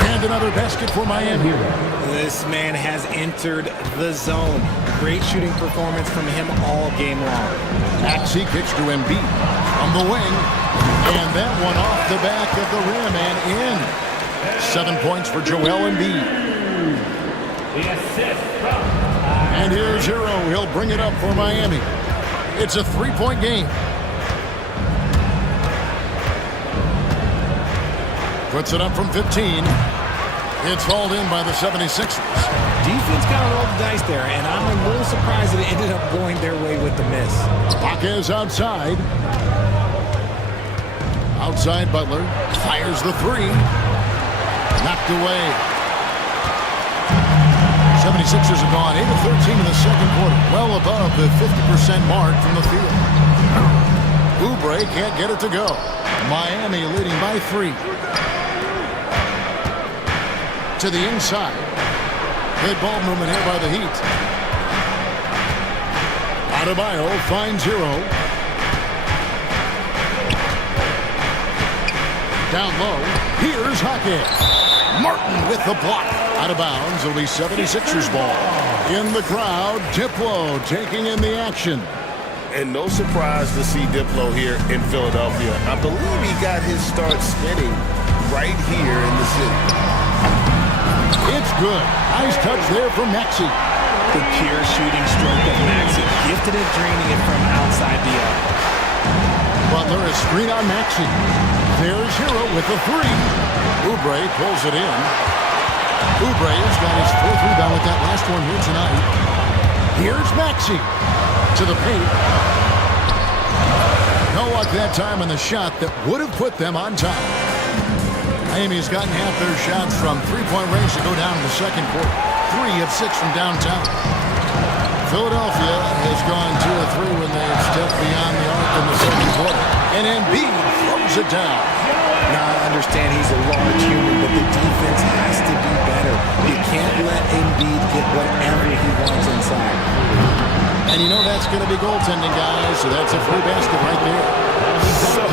And another basket for Miami. This man has entered the zone. Great shooting performance from him all game long. Maxey kicks to Embiid from the wing. And that one off the back of the rim and in. 7 points for Joel Embiid. And here's Hero. He'll bring it up for Miami. It's a 3-point game. Puts it up from 15. It's hauled in by the 76ers. Defense got to roll the dice there, and I'm a little surprised that it ended up going their way with the miss. Hawkes outside. Outside Butler. Fires the 3. Knocked away. 76ers have gone 8 of 13 in the 2nd quarter. Well above the 50% mark from the field. Oubre can't get it to go. Miami leading by 3. To the inside. Good ball movement here by the Heat. Adebayo finds Hero. Down low. Here's Hawkins. Martin with the block. Out of bounds. It'll be 76ers ball. In the crowd, Diplo taking in the action. And no surprise to see Diplo here in Philadelphia. I believe he got his start spinning right here in the city. It's good. Nice touch there from Maxey. The pure shooting stroke of Maxey. Gifted at draining it from outside the arc. Butler, a screen on Maxey. There's Hero with the 3. Oubre pulls it in. Oubre's got his 4th rebound with that last one here tonight. Here's Maxey to the paint. No luck that time on the shot that would have put them on top. Miami's gotten half their shots from 3-point range to go down in the 2nd quarter. 3 of 6 from downtown. Philadelphia has gone 2 of 3 when they've stepped beyond the arc in the 2nd quarter. And Embiid throws it down. Now I understand he's a large human, but the defense has to be better. You can't let Embiid get whatever he wants inside. And you know that's going to be goaltending, guys, so that's a free basket right there. So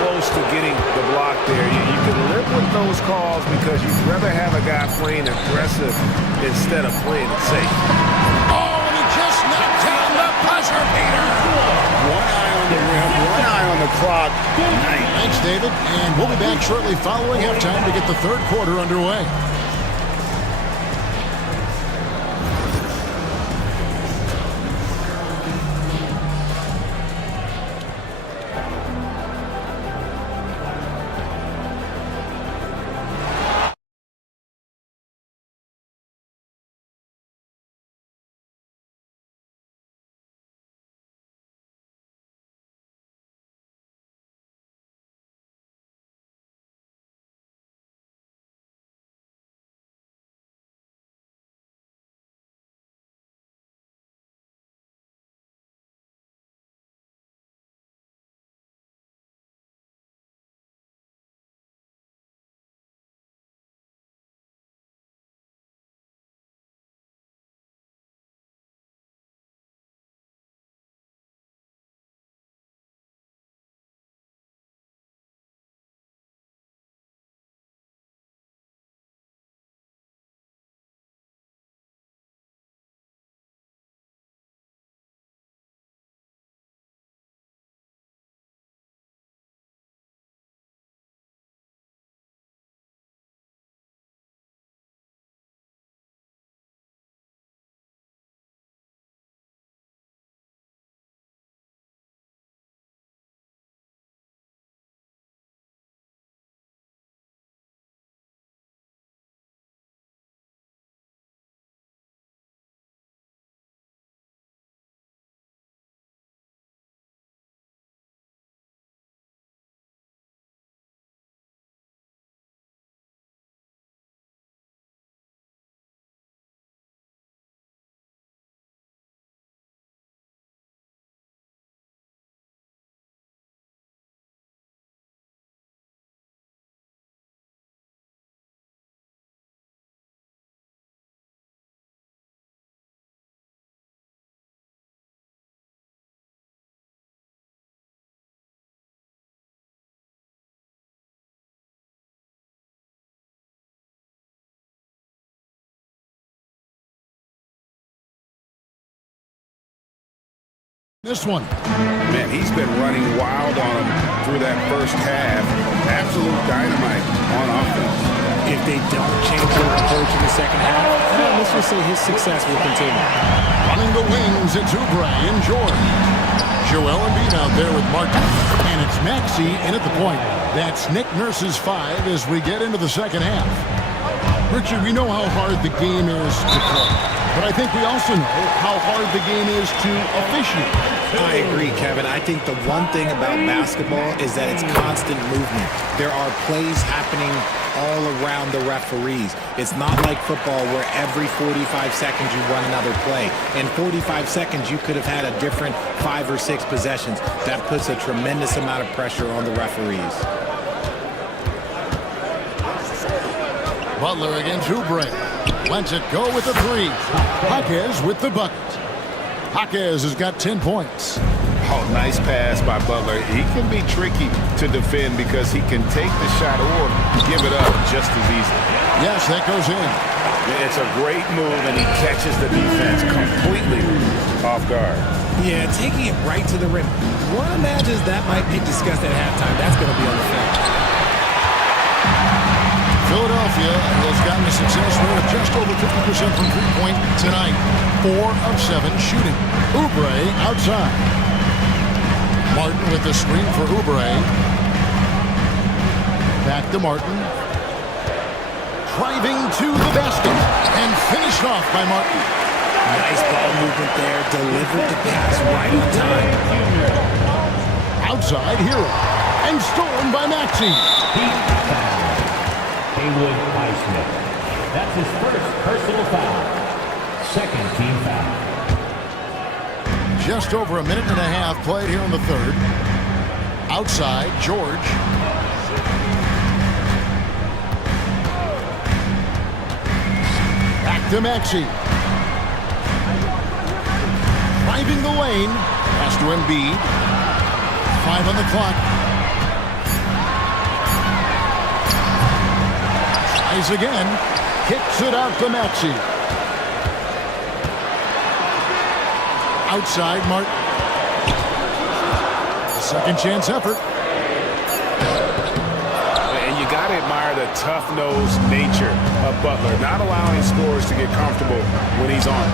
close to getting the block there. You can live with those calls because you'd rather have a guy playing aggressive instead of playing it safe. Oh, and he just knocked down the buzzer beater. One eye on the rim, one eye on the clock. Nice. Thanks, David. And we'll be back shortly following halftime to get the 3rd quarter underway. This one. Man, he's been running wild on him through that first half. Absolute dynamite on offense. If they don't change their approach in the second half, let's just say his success will continue. Running the wings, it's Oubre and George. Joel Embiid out there with Martin. And it's Maxey in at the point. That's Nick Nurse's 5 as we get into the second half. Richard, we know how hard the game is to play, but I think we also know how hard the game is to officiate. I agree, Kevin. I think the one thing about basketball is that it's constant movement. There are plays happening all around the referees. It's not like football where every 45 seconds you run another play. In 45 seconds, you could have had a different 5 or 6 possessions. That puts a tremendous amount of pressure on the referees. Butler against Oubre. Lets it go with the 3. Jaquez with the bucket. Jaquez has got 10 points. Oh, nice pass by Butler. He can be tricky to defend because he can take the shot or give it up just as easily. Yes, that goes in. It's a great move, and he catches the defense completely off guard. Yeah, taking it right to the rim. One imagines that might be discussed at halftime. That's going to be on the film. Philadelphia has gotten a success rate of just over 50% from three-point tonight. 4 of 7 shooting. Oubre outside. Martin with the screen for Oubre. Back to Martin. Driving to the basket and finished off by Martin. Nice ball movement there. Delivered the pass right on time. Outside Hero. And stolen by Maxey. Haywood Highsmith. That's his first personal foul. Second team foul. Just over a minute and a half played here in the third. Outside, George. Back to Maxey. Driving the lane. Pass to Embiid. 5 on the clock. Tries again. Kicks it out to Maxey. Outside, Martin. Second chance effort. And you got to admire the tough-nosed nature of Butler, not allowing scorers to get comfortable when he's on.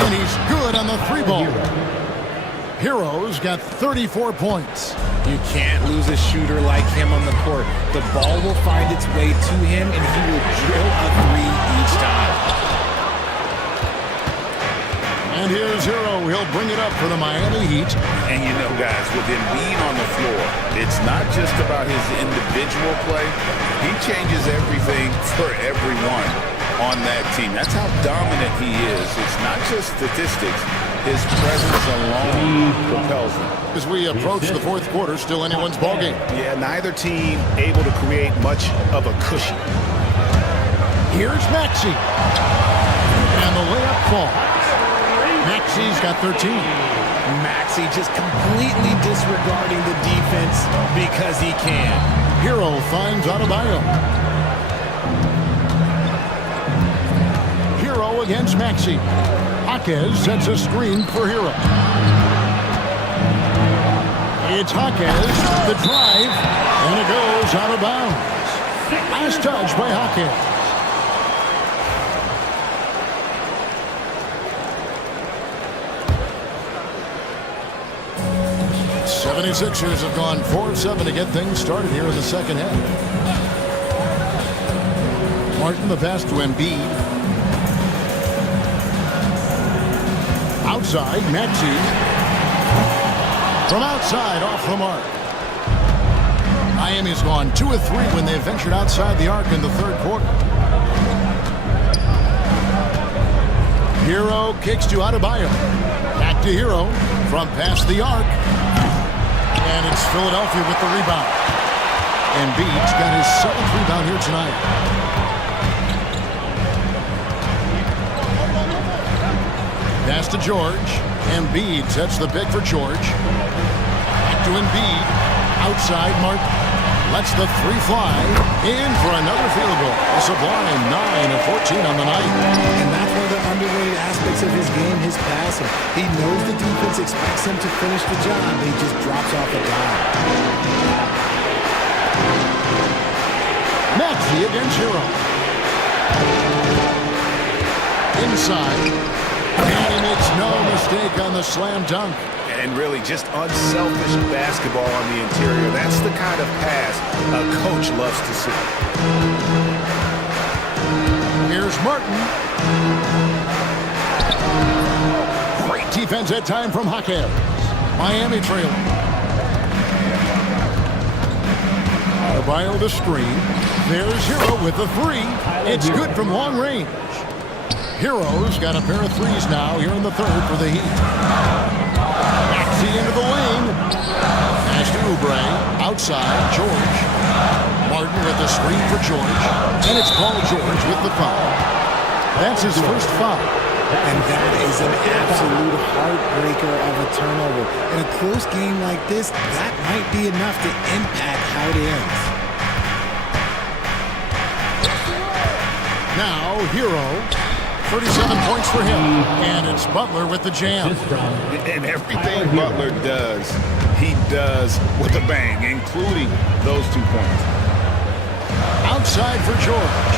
And he's good on the 3-ball. Hero's got 34 points. You can't lose a shooter like him on the court. The ball will find its way to him, and he will drill a 3 each time. And here's Hero. He'll bring it up for the Miami Heat. And you know, guys, with Embiid on the floor, it's not just about his individual play. He changes everything for everyone on that team. That's how dominant he is. It's not just statistics. His presence alone propels them. As we approach the fourth quarter, still anyone's ballgame. Yeah, neither team able to create much of a cushion. Here's Maxey. And the layup falls. Maxey's got 13. Maxey just completely disregarding the defense because he can. Hero finds Adebayo. Hero against Maxey. Jaquez sets a screen for Hero. It's Jaquez, the drive, and it goes out of bounds. Last touch by Jaquez. 76ers have gone 4 of 7 to get things started here in the second half. Martin the pass to Embiid. Outside, Maxey. From outside, off the mark. Miami's gone 2 of 3 when they ventured outside the arc in the third quarter. Hero kicks to Adebayo. Back to Hero from past the arc. And it's Philadelphia with the rebound. Embiid's got his 7th rebound here tonight. Pass to George. Embiid sets the pick for George. Back to Embiid. Outside, Martin. Lets the three fly. In for another field goal. A sublime 9 of 14 on the night. And that's one of the underrated aspects of his game, his passing. He knows the defense expects him to finish the job. He just drops off a dime. Maxey against Hero. Inside. And he makes no mistake on the slam dunk. And really just unselfish basketball on the interior. That's the kind of pass a coach loves to see. Here's Martin. Great defense at time from Hawkins. Miami trailing. Adebayo the screen. There's Hero with the three. It's good from long range. Hero's got a pair of threes now here in the third for the Heat. Maxey into the lane. Pass to Oubre. Outside, George. Martin with the screen for George. And it's Paul George with the foul. That's his first foul. And that is an absolute heartbreaker of a turnover. In a close game like this, that might be enough to impact how it ends. Now, Hero. 37 points for him. And it's Butler with the jam. And everything Butler does, he does with a bang, including those 2 points. Outside for George.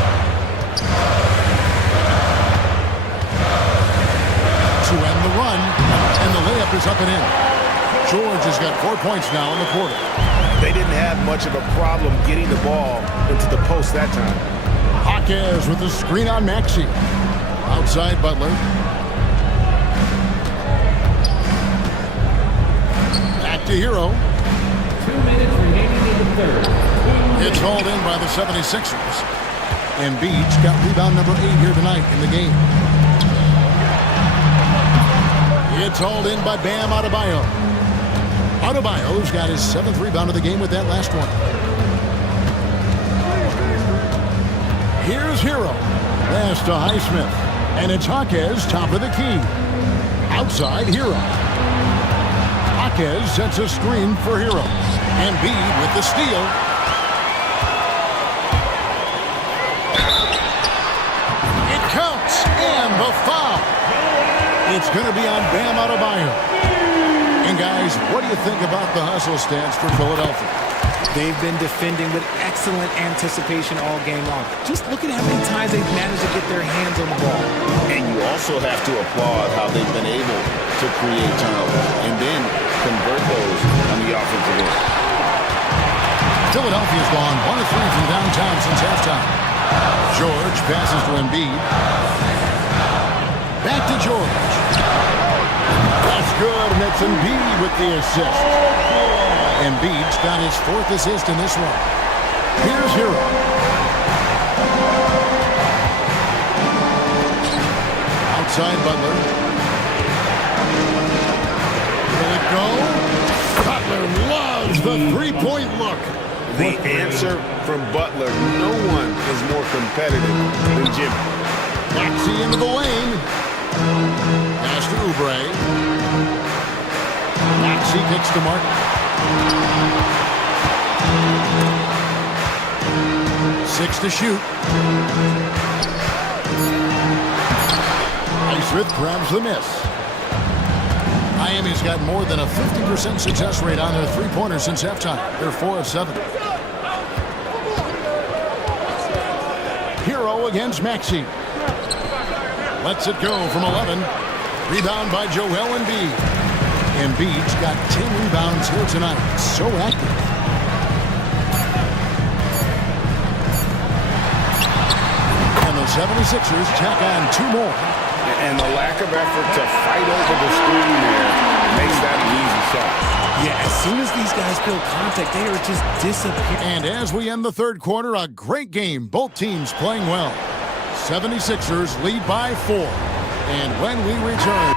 To end the run. And the layup is up and in. George has got 4 points now in the quarter. They didn't have much of a problem getting the ball into the post that time. Hawkins with the screen on Maxey. Outside Butler. Back to Hero. 2 minutes remaining in the third. It's hauled in by the 76ers. Embiid's got rebound number 8 here tonight in the game. It's hauled in by Bam Adebayo. Adebayo's got his 7th rebound of the game with that last one. Here's Hero. Pass to Highsmith. And it's Hawkins, top of the key. Outside, Hero. Hawkins sets a screen for Hero. Embiid with the steal. It counts, and the foul. It's going to be on Bam Adebayo. And guys, what do you think about the hustle stance for Philadelphia? They've been defending with excellent anticipation all game long. Just look at how many times they've managed to get their hands on the ball. And you also have to applaud how they've been able to create turnovers and then convert those on the offensive end. Philadelphia's gone 1 of 3 from downtown since halftime. George passes to Embiid. Back to George. That's good, and it's Embiid with the assist. Embiid's got his 4th assist in this one. Here's Hero. Outside Butler. Will it go? Butler loves the three-point look. The answer from Butler, no one is more competitive than Jimmy. Maxey into the lane. Pass to Oubre. Maxey kicks to Martin. 6 to shoot. Highsmith grabs the miss. Miami's got more than a 50% success rate on their three-pointers since halftime. They're 4 of 7. Hero against Maxey. Lets it go from 11. Rebound by Joel Embiid. Embiid's got 10 rebounds here tonight. So active. And the 76ers tack on 2 more. And the lack of effort to fight over the screen there makes that an easy shot. Yeah, as soon as these guys feel contact, they are just disappearing. And as we end the third quarter, a great game. Both teams playing well. 76ers lead by 4. And when we return...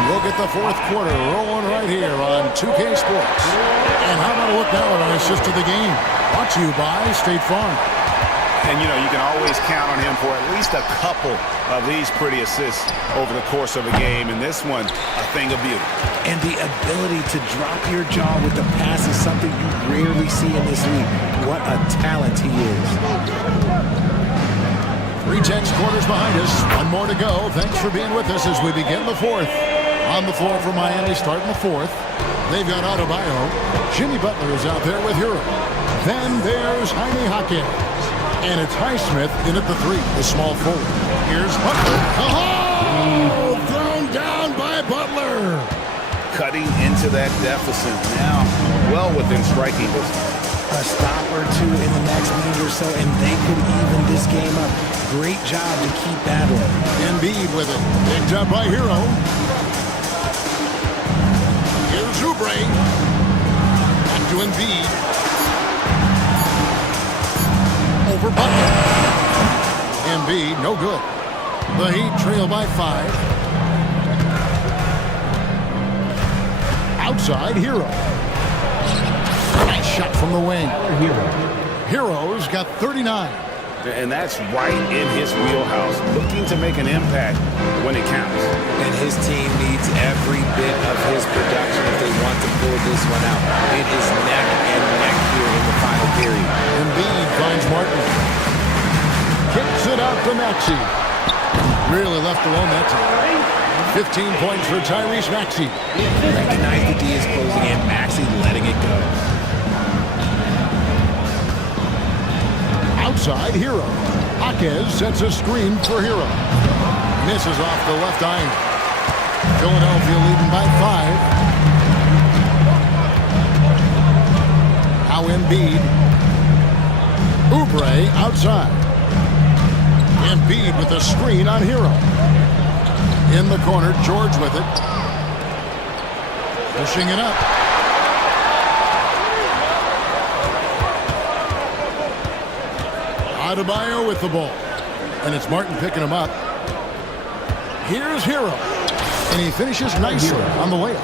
We'll get the fourth quarter rolling right here on 2K Sports. And how about a look now at our assist of the game? Brought to you by State Farm. And, you know, you can always count on him for at least a couple of these pretty assists over the course of a game. And this one, a thing of beauty. And the ability to drop your jaw with the pass is something you rarely see in this league. What a talent he is. 3/10 quarters behind us. One more to go. Thanks for being with us as we begin the fourth. On the floor for Miami starting the fourth. They've got Adebayo. Jimmy Butler is out there with Hero. Then there's Jaime Jaquez. And it's Highsmith in at the three, the small forward. Here's Butler. Oh! Thrown down by Butler. Cutting into that deficit now, well within striking distance. A stop or two in the next minute or so, and they could even this game up. Great job to keep battling. Embiid with it. Picked up by Hero. Here's Oubre. Back to Embiid. Over Butler. Embiid, no good. The Heat trail by 5. Outside, Hero. Nice shot from the wing. Hero's got 39. And that's right in his wheelhouse, looking to make an impact when it counts. And his team needs every bit of his production if they want to pull this one out. It is neck and neck here in the final period. Embiid finds Martin. Kicks it out to Maxey. Really left alone that time. 15 points for Tyrese Maxey. Recognize the D is closing in. Maxey letting it go. Outside, Hero. Jaquez sets a screen for Hero. Misses off the left iron. Philadelphia leading by 5. Now Embiid. Oubre outside. Embiid with a screen on Hero. In the corner, George with it. Pushing it up. Adebayo with the ball. And it's Martin picking him up. Here's Hero. And he finishes nicely on the layup.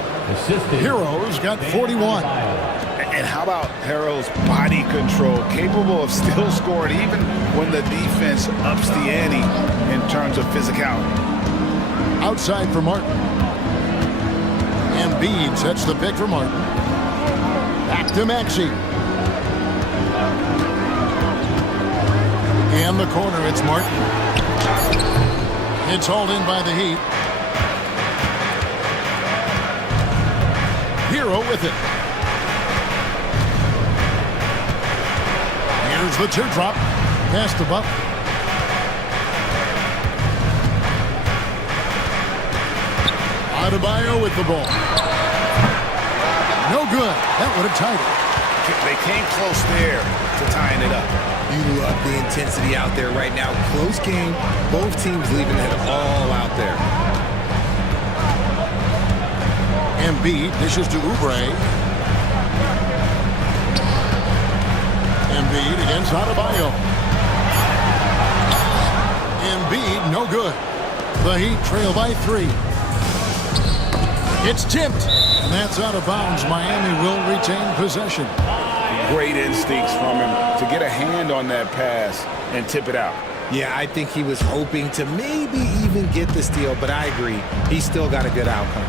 Hero's got 41. And how about Hero's body control, capable of still scoring even when the defense ups the ante in terms of physicality. Outside for Martin. Embiid sets the pick for Martin. Back to Maxey. And the corner, it's Martin. It's hauled in by the Heat. Hero with it. Here's the teardrop. Pass to Buck. Adebayo with the ball. No good. That would have tied it. They came close there to tying it up. You love the intensity out there right now. Close game. Both teams leaving it all out there. Embiid dishes to Oubre. Embiid against Adebayo. Embiid, no good. The Heat trail by 3. It's tipped, and that's out of bounds. Miami will retain possession. Great instincts from him to get a hand on that pass and tip it out. Yeah, I think he was hoping to maybe even get the steal, but I agree. He still got a good outcome.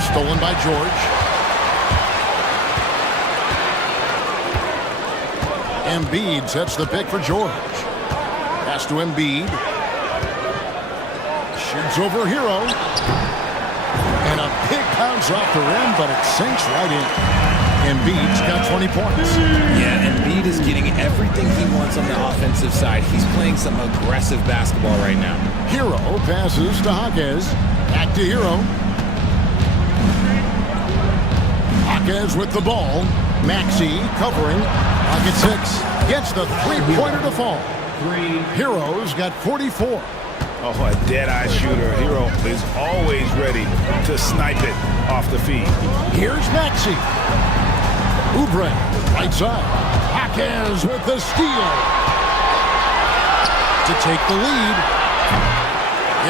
Stolen by George. Embiid sets the pick for George. Pass to Embiid. Shoots over Hero. And a big bounce off the rim, but it sinks right in. Embiid's got 20 points. Yeah, Embiid is getting everything he wants on the offensive side. He's playing some aggressive basketball right now. Hero passes to Jaquez. Back to Hero. Jaquez with the ball. Maxey covering. Pocket 6. Gets the three-pointer to fall. Hero's got 44. Oh, a dead-eye shooter. Hero is always ready to snipe it off the feed. Here's Maxey. Oubre, right side. Jaquez with the steal. To take the lead.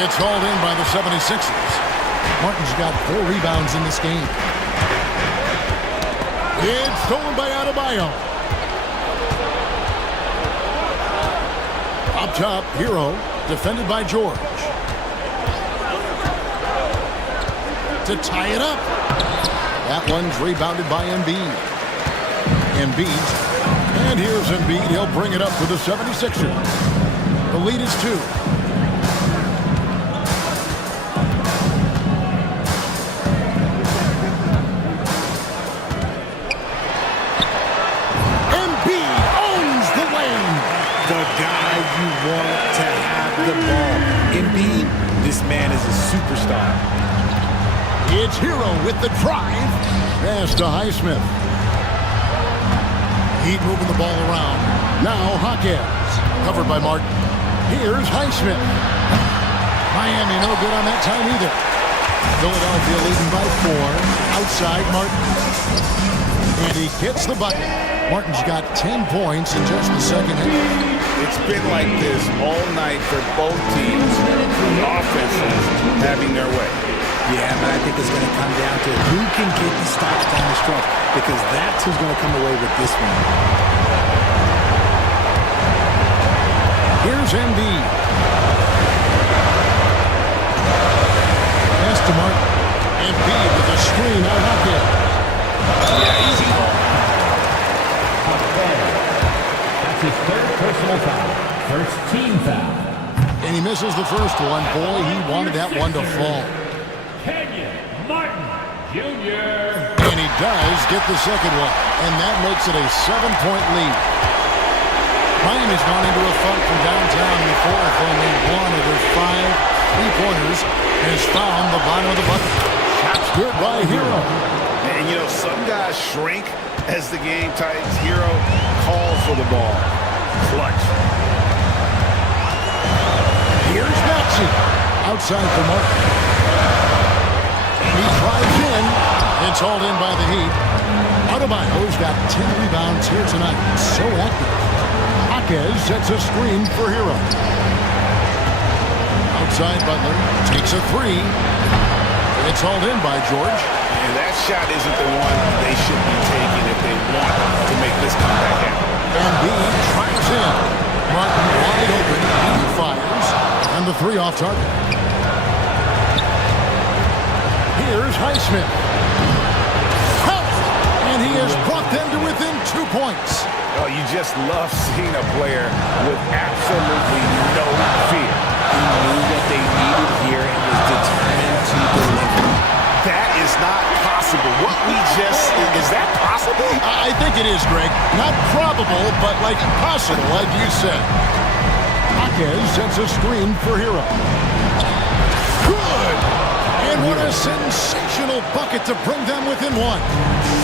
It's hauled in by the 76ers. Martin's got 4 rebounds in this game. It's stolen by Adebayo. Up top, Hero, defended by George. To tie it up. That one's rebounded by Embiid. And here's Embiid. He'll bring it up for the 76ers. The lead is 2. Embiid owns the lane. The guy you want to have the ball. Embiid, this man is a superstar. It's Hero with the drive. Pass to Highsmith. Heat moving the ball around. Now Hawkins. Covered by Martin. Here's Highsmith. Miami no good on that time either. Philadelphia leading by 4. Outside Martin. And he gets the bucket. Martin's got 10 points in just the second half. It's been like this all night for both teams. Offenses having their way. Yeah, but I think it's going to come down to who can get the stops down the stretch, because that's who's going to come away with this one. Here's Embiid. Pass to Martin. Embiid with a screen on Hawkins. Yeah, easy ball. That's his third personal foul. First team foul. And he misses the first one. Boy, he wanted that one to fall. Martin Jr. And he does get the second one. And that makes it a 7-point lead. Miami's gone into a funk from downtown before with only one of their 5 3-pointers and has found the bottom of the bucket. Shots good by Hero. And you know, some guys shrink as the game tightens. Hero calls for the ball. Clutch. Here's Maxey. Outside for Martin. He drives in. It's hauled in by the Heat. Adebayo's got 10 rebounds here tonight. So active. Hawkins sets a screen for Hero. Outside Butler. Takes a 3. It's hauled in by George. And that shot isn't the one they should be taking if they want to make this comeback happen. Embiid drives in. Martin wide open. He fires. And the 3 off target. Here's Highsmith. And he has brought them to within 2 points. Oh, you just love seeing a player with absolutely no fear. He knew what they needed here and was determined to deliver. That is not possible. What we just... Is that possible? I think it is, Greg. Not probable, but like possible, like you said. Hawkins sets a screen for Hero. Good! And what a sensational bucket to bring them within 1.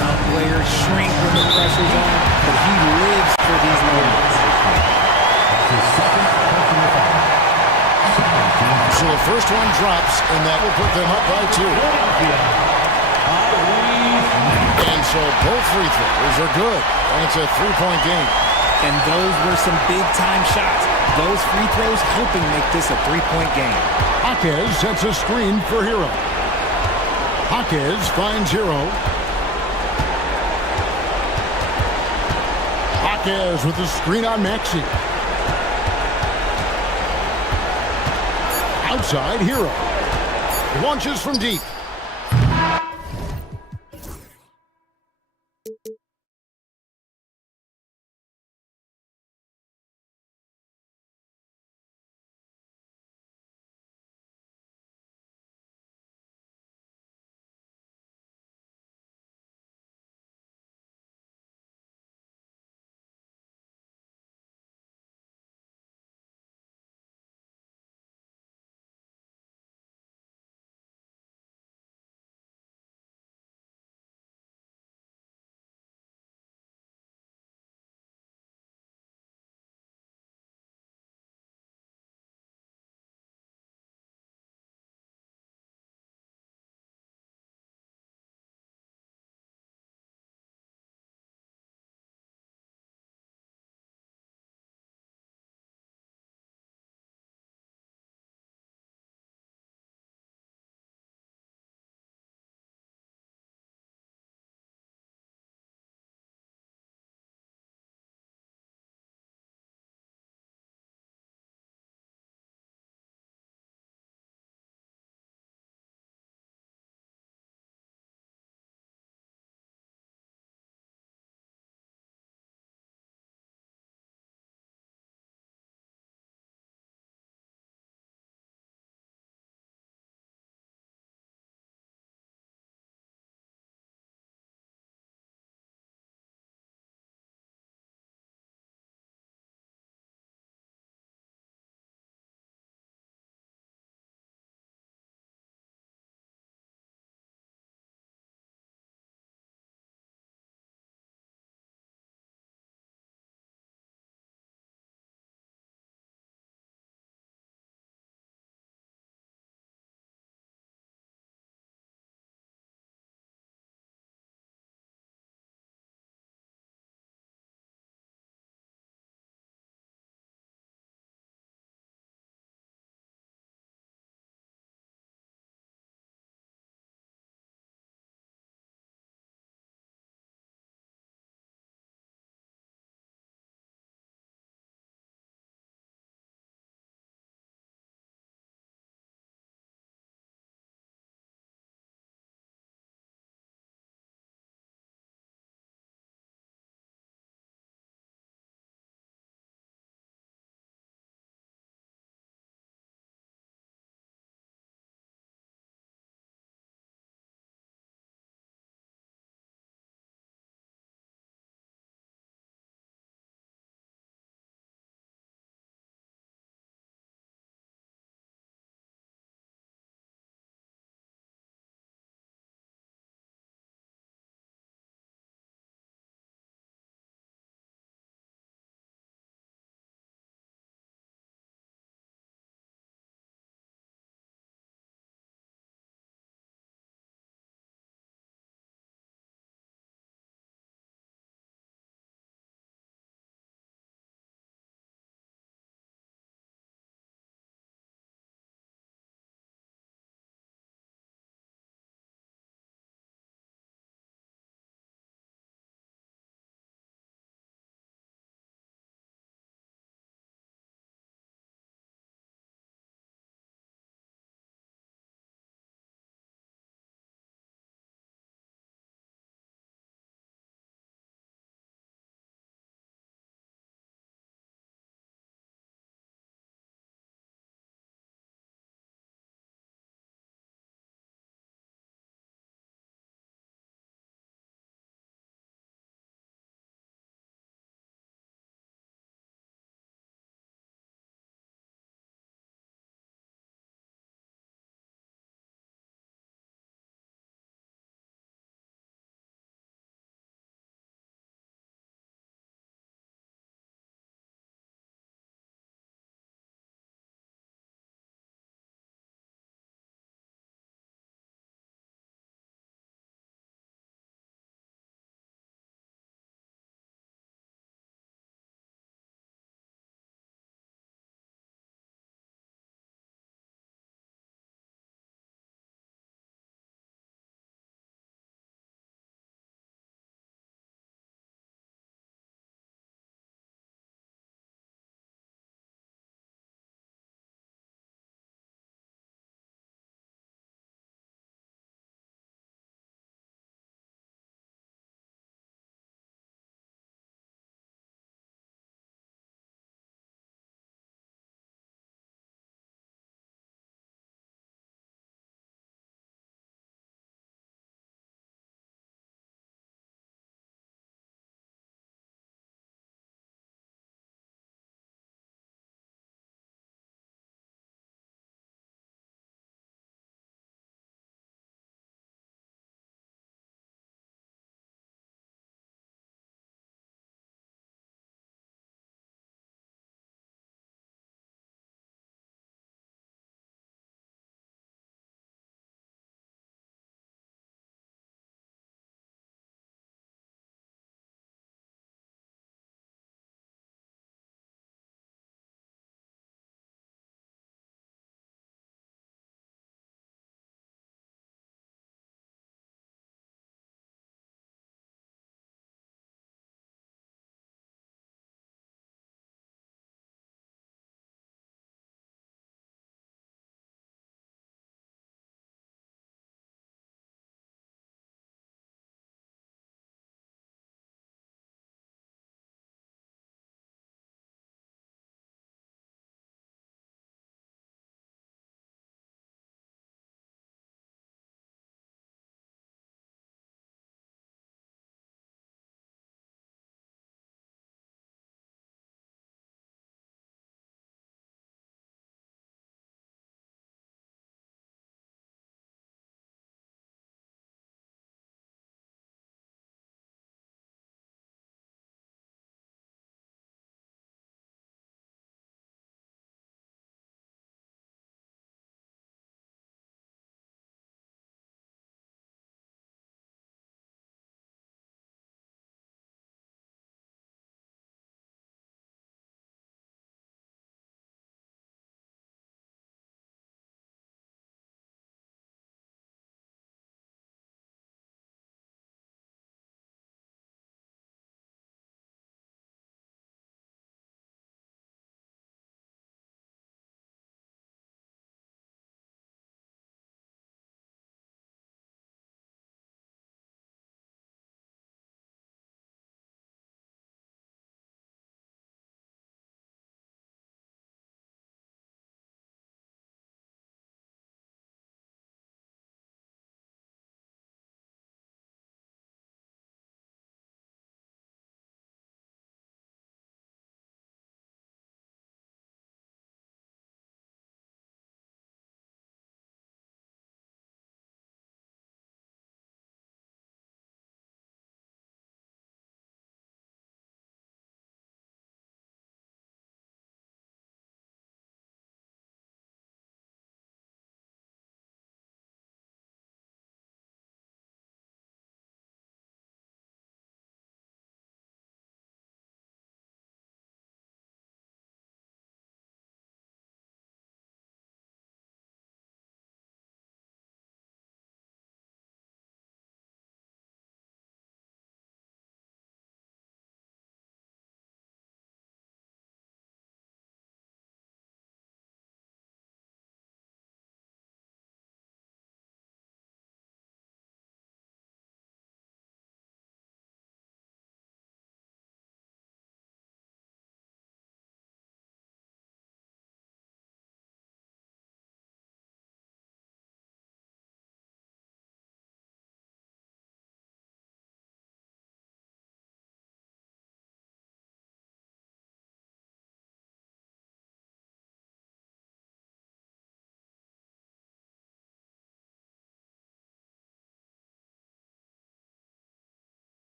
Some players shrink when the pressure's on, but he lives for these moments. So the first one drops, and that will put them up by 2. And so both free throws are good, and it's a 3-point game. And those were some big-time shots. Those free throws helping make this a 3-point game. Hawkins sets a screen for Hero. Hawkins finds Hero. Hawkins with the screen on Maxey. Outside Hero. Launches from deep.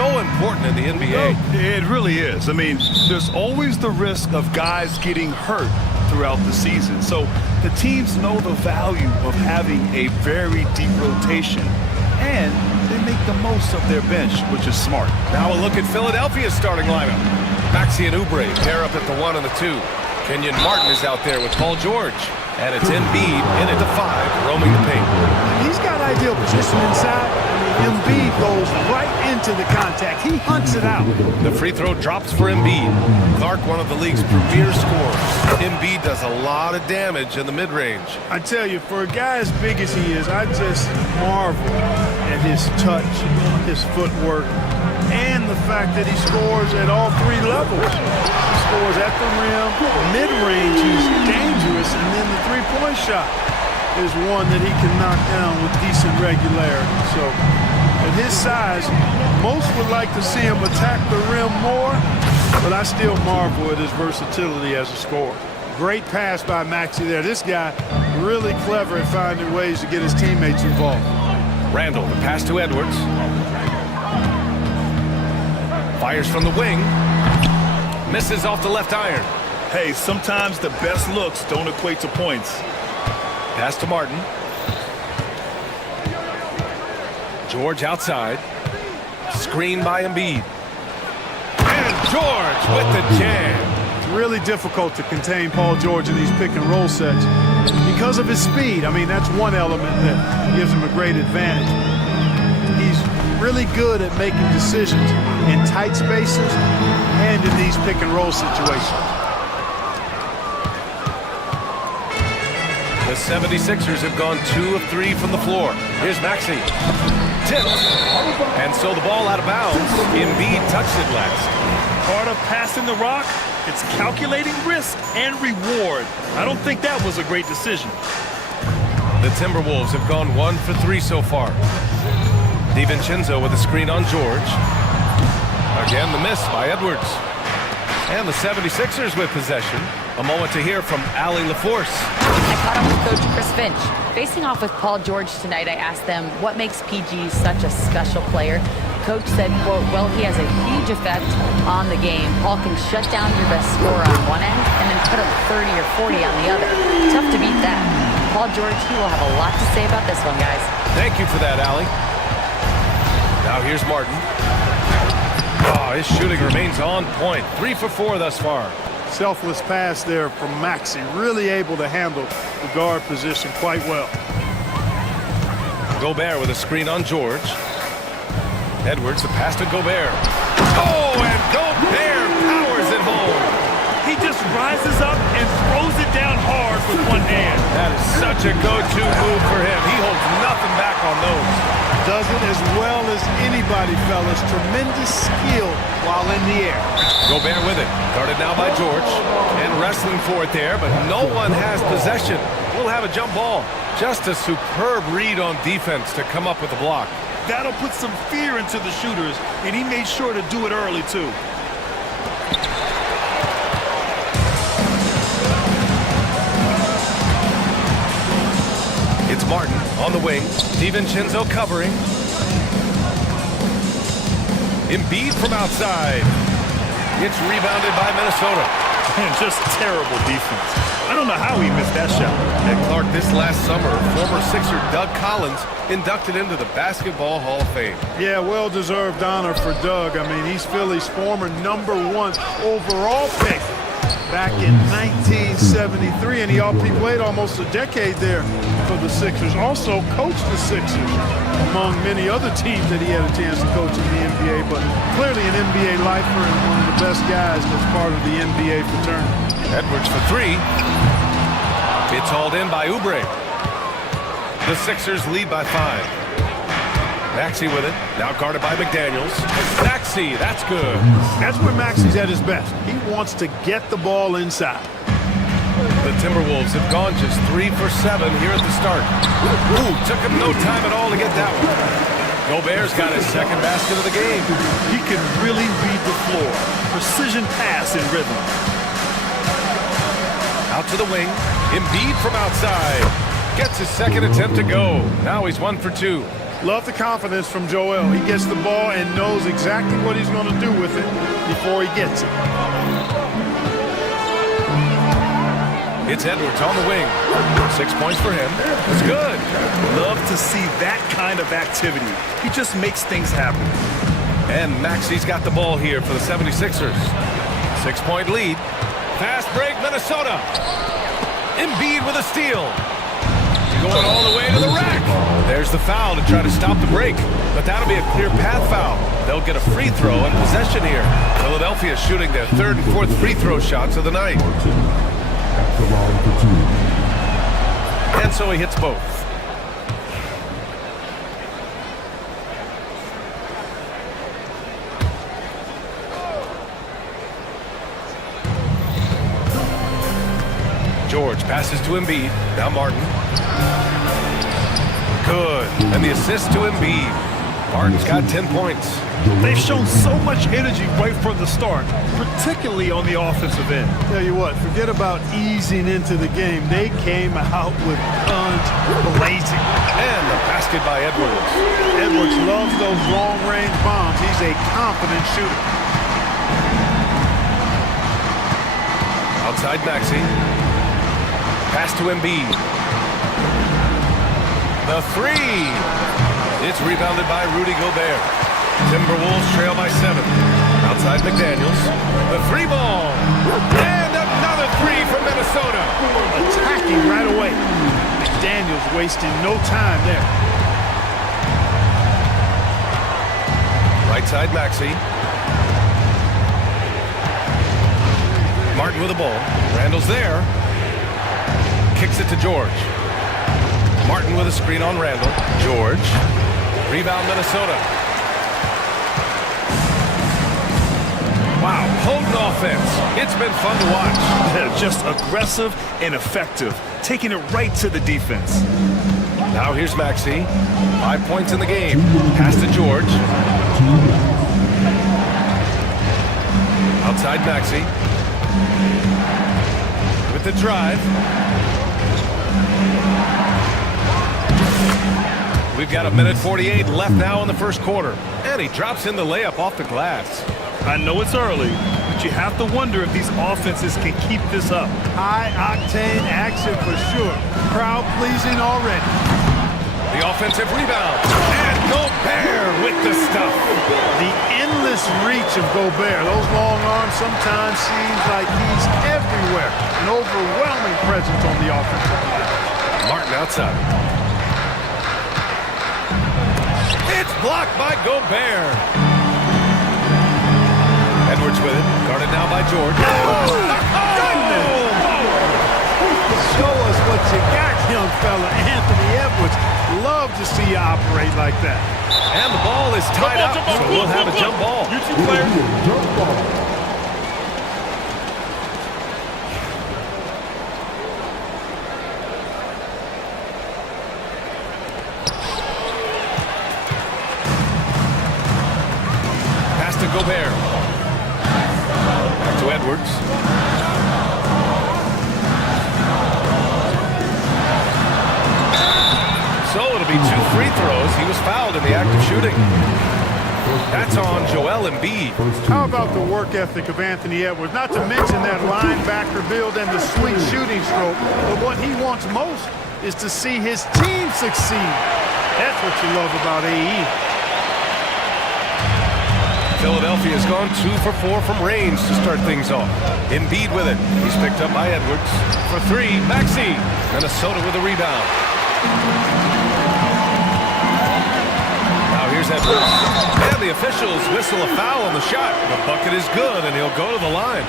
so important in the NBA. It really is. I mean, there's always the risk of guys getting hurt throughout the season. So the teams know the value of having a very deep rotation, and they make the most of their bench, which is smart. Now a look at Philadelphia's starting lineup. Maxey and Oubre pair up at the 1 and the 2. Kenyon Martin is out there with Paul George. And it's Embiid in at the 5, roaming the paint. He's got ideal position inside. Embiid goes right into the contact. He hunts it out. The free throw drops for Embiid. Clark, one of the league's premier scorers. Embiid does a lot of damage in the mid-range. I tell you, for a guy as big as he is, I just marvel at his touch, his footwork, and the fact that he scores at all 3 levels. He scores at the rim, mid-range, he's dangerous, and then the three-point shot is one that he can knock down with decent regularity. So at his size, most would like to see him attack the rim more, but I still marvel at his versatility as a scorer. Great pass by Maxey there. This guy really clever at finding ways to get his teammates involved. Randall, the pass to Edwards. Fires from the wing. Misses off the left iron. Hey, sometimes the best looks don't equate to points. Pass to Martin. George outside. Screen by Embiid. And George with the jam. It's really difficult to contain Paul George in these pick and roll sets because of his speed. I mean, that's one element that gives him a great advantage. He's really good at making decisions in tight spaces and in these pick and roll situations. The 76ers have gone 2 of 3 from the floor. Here's Maxey. Tipped. And so the ball out of bounds. Embiid touched it last. Part of passing the rock, it's calculating risk and reward. I don't think that was a great decision. The Timberwolves have gone 1 for 3 so far. DiVincenzo with a screen on George. Again, the miss by Edwards. And the 76ers with possession. A moment to hear from Allie LaForce. I caught up with Coach Chris Finch. Facing off with Paul George tonight, I asked them what makes PG such a special player. Coach said, quote, well, he has a huge effect on the game. Paul can shut down your best scorer on one end and then put up 30 or 40 on the other. Tough to beat that. Paul George, he will have a lot to say about this one, guys. Thank you for that, Allie. Now here's Martin. Oh, his shooting remains on point. 3 for 4 thus far. Selfless pass there from Maxey. Really able to handle the guard position quite well. Gobert with a screen on George. Edwards, the pass to Gobert. Oh, and Gobert powers it home. He just rises up and throws it down hard with one hand. That is such a go-to move for him. He holds nothing back on those. Does it as well as anybody, fellas. Tremendous skill while in the air. Gobert with it. Guarded now by George. And wrestling for it there, but no one has possession. We'll have a jump ball. Just a superb read on defense to come up with a block. That'll put some fear into the shooters, and he made sure to do it early, too. It's Martin on the wing. DiVincenzo covering. Embiid from outside. It's rebounded by Minnesota. And just terrible defense. I don't know how he missed that shot. And Clark, this last summer, former Sixer Doug Collins inducted into the Basketball Hall of Fame. Yeah, well-deserved honor for Doug. I mean, he's Philly's former #1 overall pick back in 1973, and he played almost a decade there for the Sixers. Also coached the Sixers, among many other teams that he had a chance to coach in the NBA, but clearly an NBA lifer and one of the best guys that's part of the NBA fraternity. Edwards for 3. It's hauled in by Oubre. The Sixers lead by 5. Maxey with it. Now guarded by McDaniels. Maxey, that's good. That's where Maxey's at his best. He wants to get the ball inside. The Timberwolves have gone just 3 for 7 here at the start. Ooh, took him no time at all to get that one. Gobert's got his second basket of the game. He can really read the floor. Precision pass in rhythm. Out to the wing. Embiid from outside. Gets his second attempt to go. Now he's 1 for 2. Love the confidence from Joel. He gets the ball and knows exactly what he's going to do with it before he gets it. It's Edwards on the wing. 6 points for him. It's good. Love to see that kind of activity. He just makes things happen. And Maxi's got the ball here for the 76ers. 6-point lead. Fast break, Minnesota. Embiid with a steal. Going all the way to the rack. There's the foul to try to stop the break. But that'll be a clear path foul. They'll get a free throw and possession here. Philadelphia shooting their third and fourth free throw shots of the night. And so he hits both. George passes to Embiid. Now Martin. Good. And the assist to Embiid. Martin's got 10 points. They've shown so much energy right from the start, particularly on the offensive end. Tell you what, forget about easing into the game. They came out with guns blazing. And the basket by Edwards. Edwards loves those long-range bombs. He's a confident shooter. Outside Maxi. Pass to Embiid. The three. It's rebounded by Rudy Gobert. Timberwolves trail by 7. Outside McDaniels. The three ball. And another three from Minnesota. Attacking right away. McDaniels wasting no time there. Right side Maxi. Martin with the ball. Randall's there. Kicks it to George. Martin with a screen on Randall. George. Rebound Minnesota. Wow, potent offense. It's been fun to watch. Just aggressive and effective. Taking it right to the defense. Now here's Maxi. 5 points in the game. Pass to George. Outside Maxi. With the drive. We've got 1:48 left now in the first quarter. And he drops in the layup off the glass. I know it's early, but you have to wonder if these offenses can keep this up. High-octane action for sure. Crowd-pleasing already. The offensive rebound. And Gobert with the stuff. The endless reach of Gobert. Those long arms sometimes seems like he's everywhere. An overwhelming presence on the offensive line. Martin outside. It's blocked by Gobert. Edwards with it. Guarded now by George. Oh, show us what you got, young fella. Anthony Edwards. Love to see you operate like that. And the ball is tied up, so we'll have a jump ball. You two players. Jump ball. Gobert. Back to Edwards. So it'll be 2 free throws. He was fouled in the act of shooting. That's on Joel Embiid. How about the work ethic of Anthony Edwards? Not to mention that linebacker build and the sweet shooting stroke. But what he wants most is to see his team succeed. That's what you love about AE. Philadelphia has gone 2 for 4 from range to start things off. Embiid with it. He's picked up by Edwards. For 3, Maxi. Minnesota with a rebound. Now here's Edwards. And the officials whistle a foul on the shot. The bucket is good, and he'll go to the line.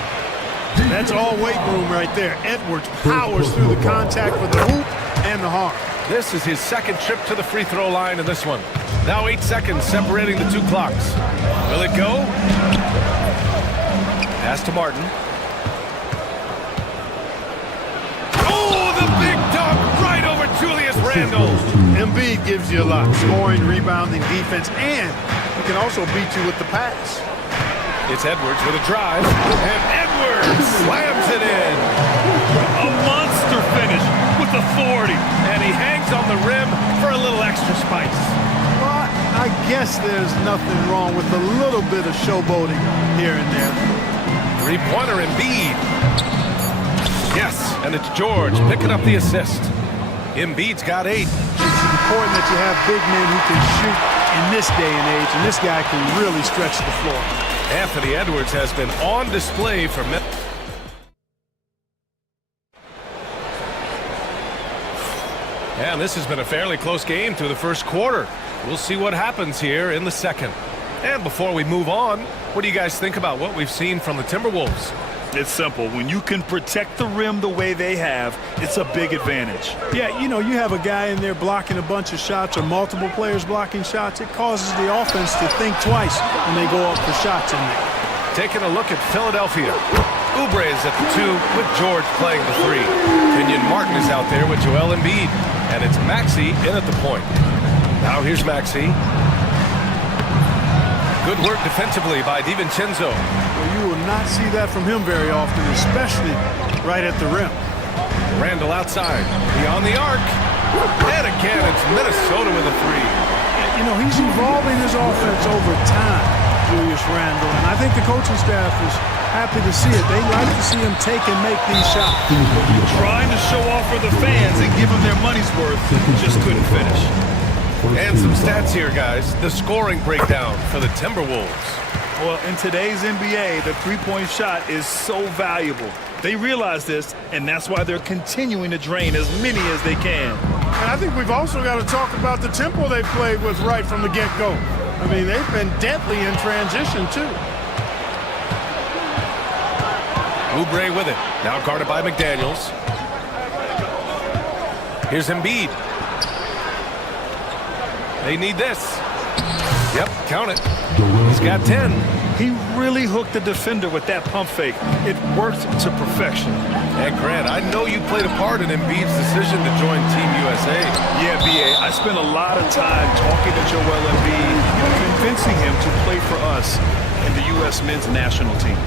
That's all weight room right there. Edwards powers through the contact with the hoop and the heart. This is his second trip to the free throw line in this one. Now 8 seconds separating the 2 clocks. Will it go? Pass to Martin. Oh, the big dunk right over Julius Randle. Embiid gives you a lot. Scoring, rebounding, defense, and he can also beat you with the pass. It's Edwards with a drive. And Edwards slams it in. A monster finish with authority. And he hangs on the rim for a little extra spice. I guess there's nothing wrong with a little bit of showboating here and there. Three-pointer Embiid. Yes, and it's George picking up the assist. Embiid's got 8. It's important that you have big men who can shoot in this day and age, and this guy can really stretch the floor. Anthony Edwards has been on display for and this has been a fairly close game through the first quarter. We'll see what happens here in the second. And before we move on, what do you guys think about what we've seen from the Timberwolves? It's simple. When you can protect the rim the way they have, it's a big advantage. Yeah, you know, you have a guy in there blocking a bunch of shots or multiple players blocking shots. It causes the offense to think twice when they go up for shots in there. Taking a look at Philadelphia. Oubre is at the 2 with George playing the 3. Kenyon Martin is out there with Joel Embiid. And it's Maxey in at the point. Now here's Maxey. Good work defensively by DiVincenzo. Well, you will not see that from him very often, especially right at the rim. Randall outside. Beyond the arc. And again, it's Minnesota with a 3. You know, he's evolving his offense over time, Julius Randle. And I think the coaching staff is happy to see it. They like to see him take and make these shots. Trying to show off for the fans and give them their money's worth, just couldn't finish. And some stats here, guys. The scoring breakdown for the Timberwolves. Well, in today's NBA, the three-point shot is so valuable. They realize this, and that's why they're continuing to drain as many as they can. And I think we've also got to talk about the tempo they played with right from the get-go. I mean, they've been deadly in transition, too. Oubre with it. Now guarded by McDaniels. Here's Embiid. They need this. Yep, count it. He's got 10. He really hooked the defender with that pump fake. It worked to perfection. And Grant, I know you played a part in Embiid's decision to join Team USA. Yeah, B.A., I spent a lot of time talking to Joel Embiid, convincing him to play for us in the U.S. men's national team.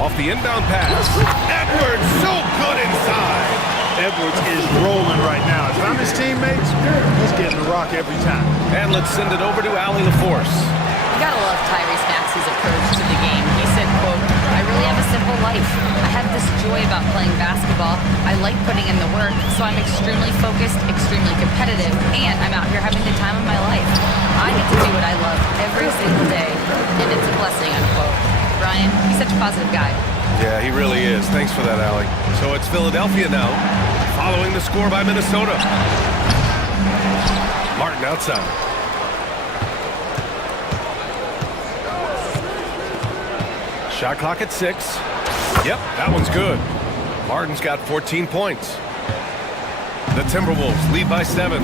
Off the inbound pass. Edwards so good inside. Edwards is rolling right now. If I'm his teammates, he's getting the rock every time. And let's send it over to Allie LaForce. You gotta love Tyrese Maxey's approach to the game. He said, quote, "I really have a simple life. I have this joy about playing basketball. I like putting in the work, so I'm extremely focused, extremely competitive, and I'm out here having the time of my life. I get to do what I love every single day, and it's a blessing," unquote. Brian, he's such a positive guy. Yeah, he really is. Thanks for that, Allie. So it's Philadelphia now, following the score by Minnesota. Martin outside. Shot clock at 6. Yep, that one's good. Martin's got 14 points. The Timberwolves lead by 7.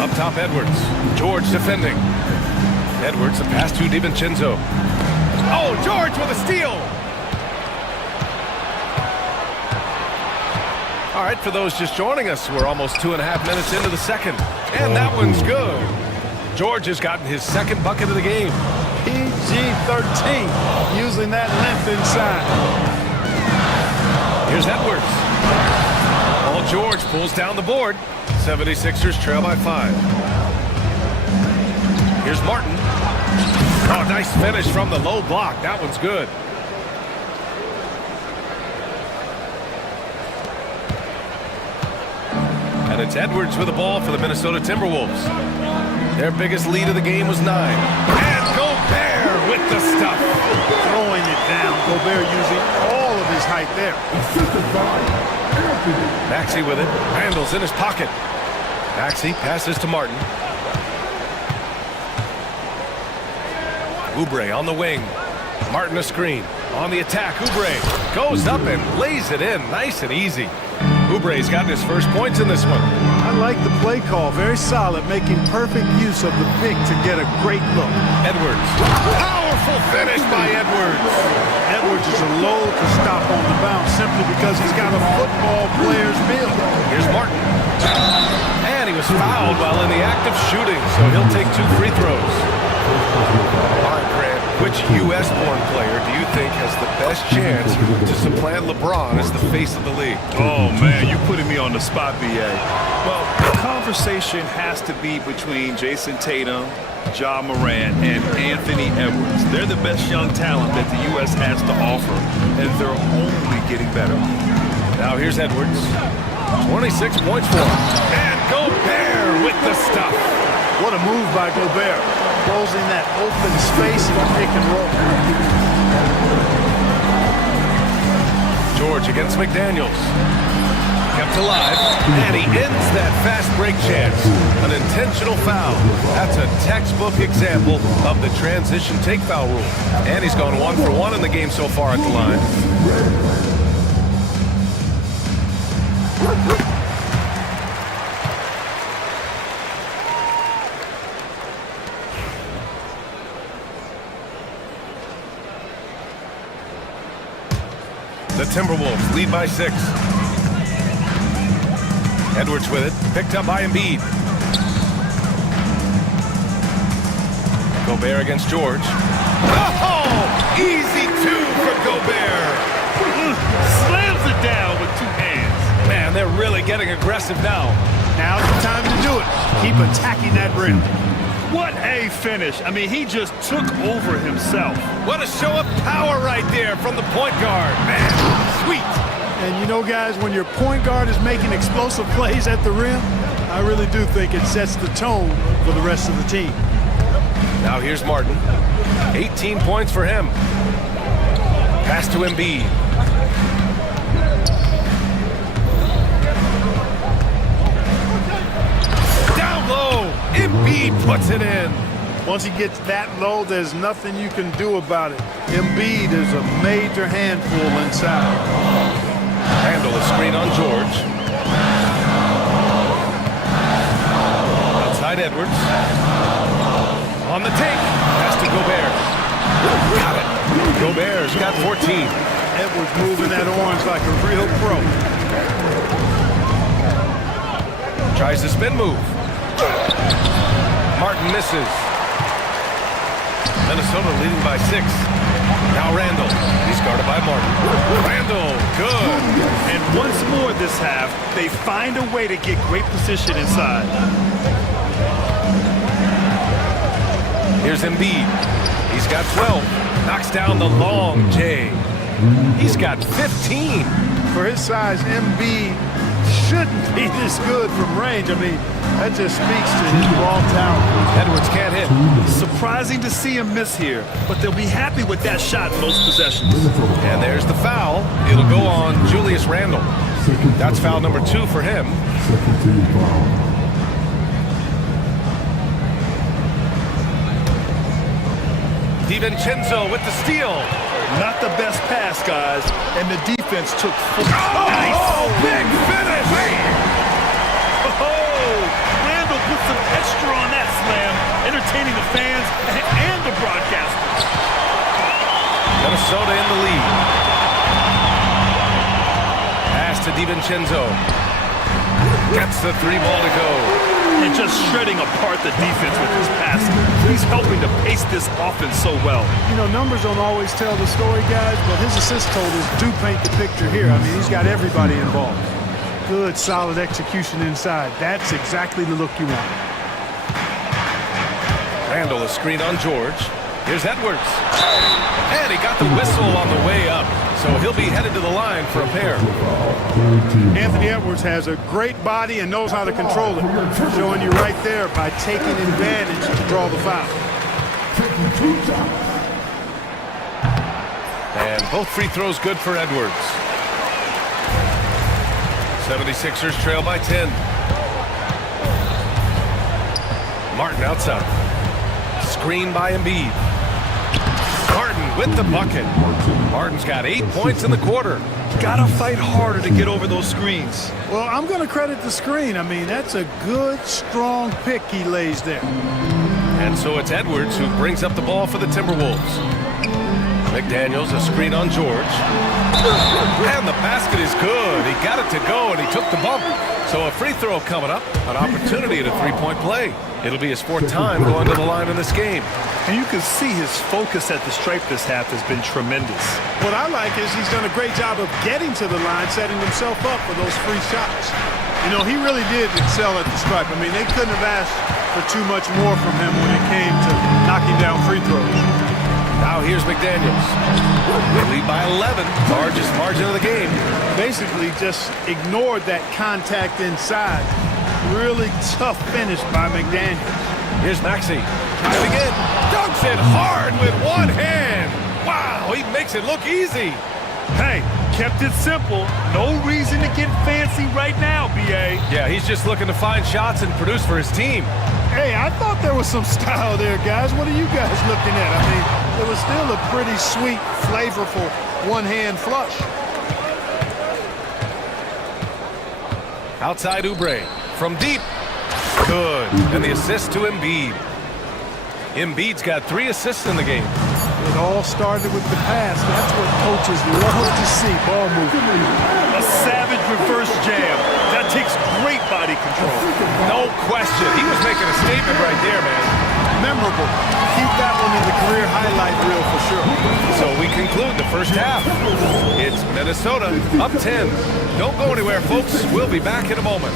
Up top, Edwards. George defending. Edwards, a pass to DiVincenzo. Oh, George with a steal! All right, for those just joining us, we're almost 2.5 minutes into the second. And that one's good. George has gotten his second bucket of the game. PG-13, using that length inside. Here's Edwards. Paul George pulls down the board. 76ers trail by 5. Here's Martin. Oh, nice finish from the low block. That one's good. And it's Edwards with the ball for the Minnesota Timberwolves. Their biggest lead of the game was 9. And Gobert with the stuff. Throwing it down. Gobert using all of his height there. Maxey with it. Randall's in his pocket. Maxey passes to Martin. Oubre on the wing. Martin a screen. On the attack, Oubre goes up and lays it in. Nice and easy. Oubre's gotten his first points in this one. I like the play call. Very solid, making perfect use of the pick to get a great look. Edwards. Powerful finish by Edwards. Edwards is a load to stop on the bounce simply because he's got a football player's build. Here's Martin. And he was fouled while in the act of shooting, so he'll take 2 free throws. All right, Grant. Which U.S.-born player do you think has the best chance to supplant LeBron as the face of the league? Oh, man, you're putting me on the spot, B.A. Well, the conversation has to be between Jason Tatum, Ja Morant, and Anthony Edwards. They're the best young talent that the U.S. has to offer, and they're only getting better. Now here's Edwards. 26 points for him. And Gobert with the stuff. What a move by Gobert. Closing that open space in the pick and roll. George against McDaniels. Kept alive. And he ends that fast break chance. An intentional foul. That's a textbook example of the transition take foul rule. And he's gone 1 for 1 in the game so far at the line. The Timberwolves lead by 6. Edwards with it, picked up by Embiid. Gobert against George. Oh, easy 2 for Gobert. Slams it down with 2 hands. Man, they're really getting aggressive now. Now's the time to do it. Keep attacking that rim. What a finish. I mean, he just took over himself. What a show of power right there from the point guard. Man, sweet. And you know, guys, when your point guard is making explosive plays at the rim, I really do think it sets the tone for the rest of the team. Now here's Martin. 18 points for him. Pass to Embiid. Down low. Embiid puts it in. Once he gets that low, there's nothing you can do about it. Embiid is a major handful inside. Handle a screen on George. Outside Edwards. On the take. Pass to Gobert. Got it. Gobert's got 14. Edwards moving that orange like a real pro. Tries the spin move. Martin misses. Minnesota leading by 6. Now Randall. He's guarded by Martin. Randall, good. And once more this half, they find a way to get great position inside. Here's Embiid. He's got 12. Knocks down the long J. He's got 15. For his size, Embiid shouldn't be this good from range. I mean, that just speaks to his raw talent. Edwards can't hit. Surprising to see him miss here, but they'll be happy with that shot in most possessions. And there's the foul. It'll go on Julius Randle. That's foul number 2 for him. DiVincenzo with the steal. Not the best pass, guys, and the defense took full. Oh, nice. Oh, big finish. Oh, Randall put some extra on that slam, entertaining the fans and the broadcasters. Minnesota in the lead. Pass to DiVincenzo. Gets the 3 ball to go. And just shredding apart the defense with his passing. He's helping to pace this offense so well. You know, numbers don't always tell the story, guys, but his assist totals do paint the picture here. I mean, he's got everybody involved. Good, solid execution inside. That's exactly the look you want. Randall a screen on George. Here's Edwards. And he got the whistle on the way up. So he'll be headed to the line for a pair. Anthony Edwards has a great body and knows how to control it. Showing you right there by taking advantage to draw the foul. And both free throws good for Edwards. 76ers trail by 10. Martin outside. Screen by Embiid. Martin with the bucket. Martin's got 8 points in the quarter. Gotta fight harder to get over those screens. Well, I'm going to credit the screen. I mean, that's a good, strong pick he lays there. And so it's Edwards who brings up the ball for the Timberwolves. McDaniels, a screen on George. And the basket is good. He got it to go, and he took the bump. So a free throw coming up, an opportunity at a three-point play. It'll be his fourth time going to the line in this game. And you can see his focus at the stripe this half has been tremendous. What I like is he's done a great job of getting to the line, setting himself up for those free shots. You know, he really did excel at the stripe. I mean, they couldn't have asked for too much more from him when it came to knocking down free throws. Now here's McDaniels. They lead by 11, largest margin of the game. Basically just ignored that contact inside. Really tough finish by McDaniels. Here's Maxey. Tries again. Dunks it hard with one hand. Wow, he makes it look easy. Hey, kept it simple. No reason to get fancy right now, B.A. Yeah, he's just looking to find shots and produce for his team. Hey, I thought there was some style there, guys. What are you guys looking at? I mean, it was still a pretty sweet, flavorful one-hand flush. Outside Oubre. From deep. Good. And the assist to Embiid. Embiid's got 3 assists in the game. It all started with the pass. That's what coaches love to see, ball movement. A savage reverse jam. That takes great body control. No question. He was making a statement right there, man. Memorable. Keep that one in the career highlight reel for sure. So we conclude the first half. It's Minnesota up 10. Don't go anywhere, folks. We'll be back in a moment.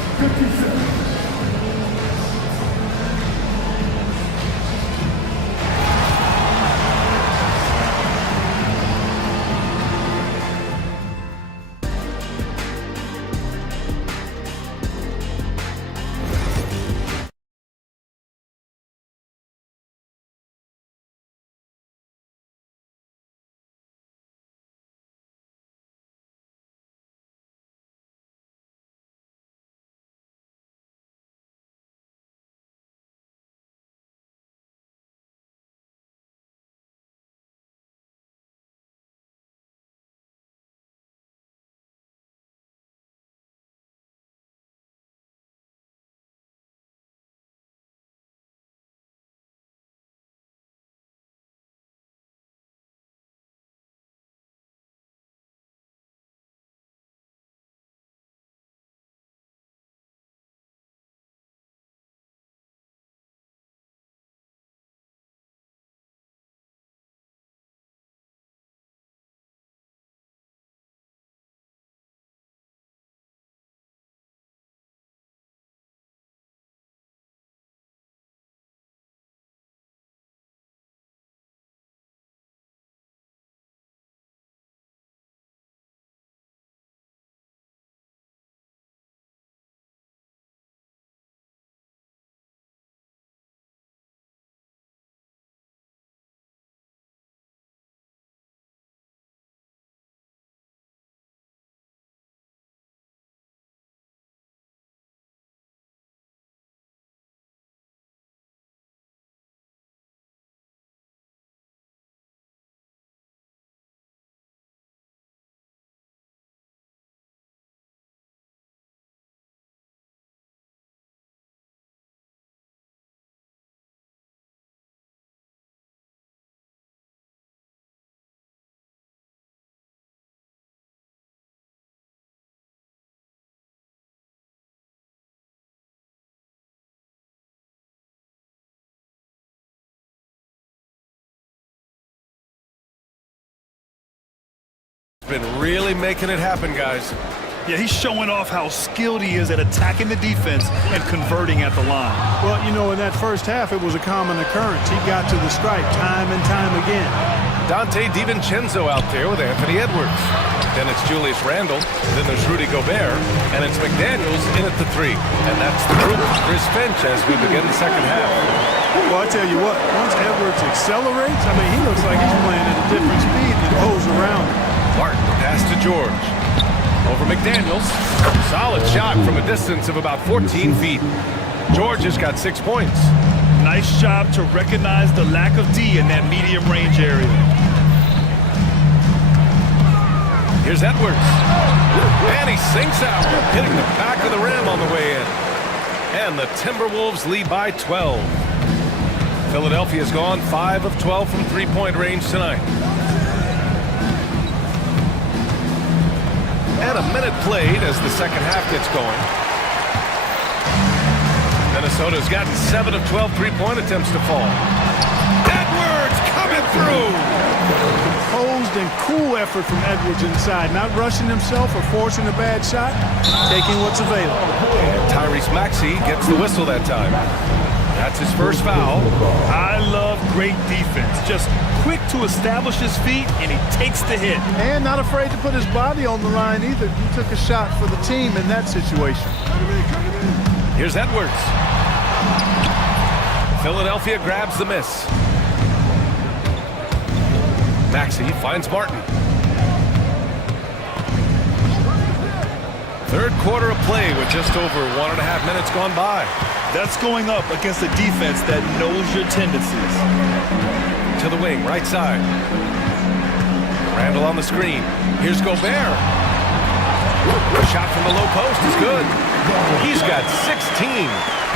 Been really making it happen, guys. Yeah, he's showing off how skilled he is at attacking the defense and converting at the line. Well, you know, in that first half, it was a common occurrence. He got to the stripe time and time again. Dante DiVincenzo out there with Anthony Edwards. Then it's Julius Randle. Then there's Rudy Gobert. And it's McDaniels in at the 3. And that's the group for Chris Finch as we begin the second half. Well, I tell you what, once Edwards accelerates, I mean, he looks like he's playing at a different speed than those around him. Martin, pass to George. Over McDaniels. Solid shot from a distance of about 14 feet. George has got 6 points. Nice job to recognize the lack of D in that medium range area. Here's Edwards. And he sinks out, hitting the back of the rim on the way in. And the Timberwolves lead by 12. Philadelphia's gone 5 of 12 from three-point range tonight. And a minute played as the second half gets going. Minnesota's gotten 7 of 12 three-point attempts to fall. Edwards coming through! Composed and cool effort from Edwards inside. Not rushing himself or forcing a bad shot. Taking what's available. And Tyrese Maxey gets the whistle that time. That's his first foul. I love great defense. Just quick to establish his feet, and he takes the hit. And not afraid to put his body on the line either. He took a shot for the team in that situation. Here's Edwards. Philadelphia grabs the miss. Maxey finds Martin. Third quarter of play with just over 1.5 minutes gone by. That's going up against a defense that knows your tendencies. To the wing, right side. Randall on the screen. Here's Gobert. A shot from the low post is good. He's got 16.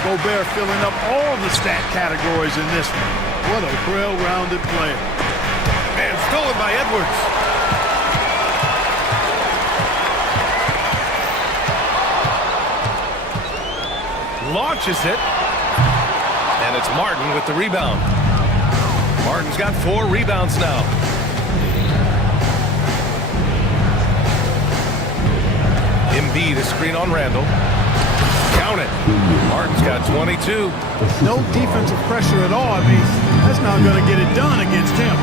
Gobert filling up all the stat categories in this one. What a well-rounded player. And stolen by Edwards. Launches it. And it's Martin with the rebound. Martin's got 4 rebounds now. Embiid, a screen on Randall. Count it. Martin's got 22. No defensive pressure at all. I mean, that's not going to get it done against him.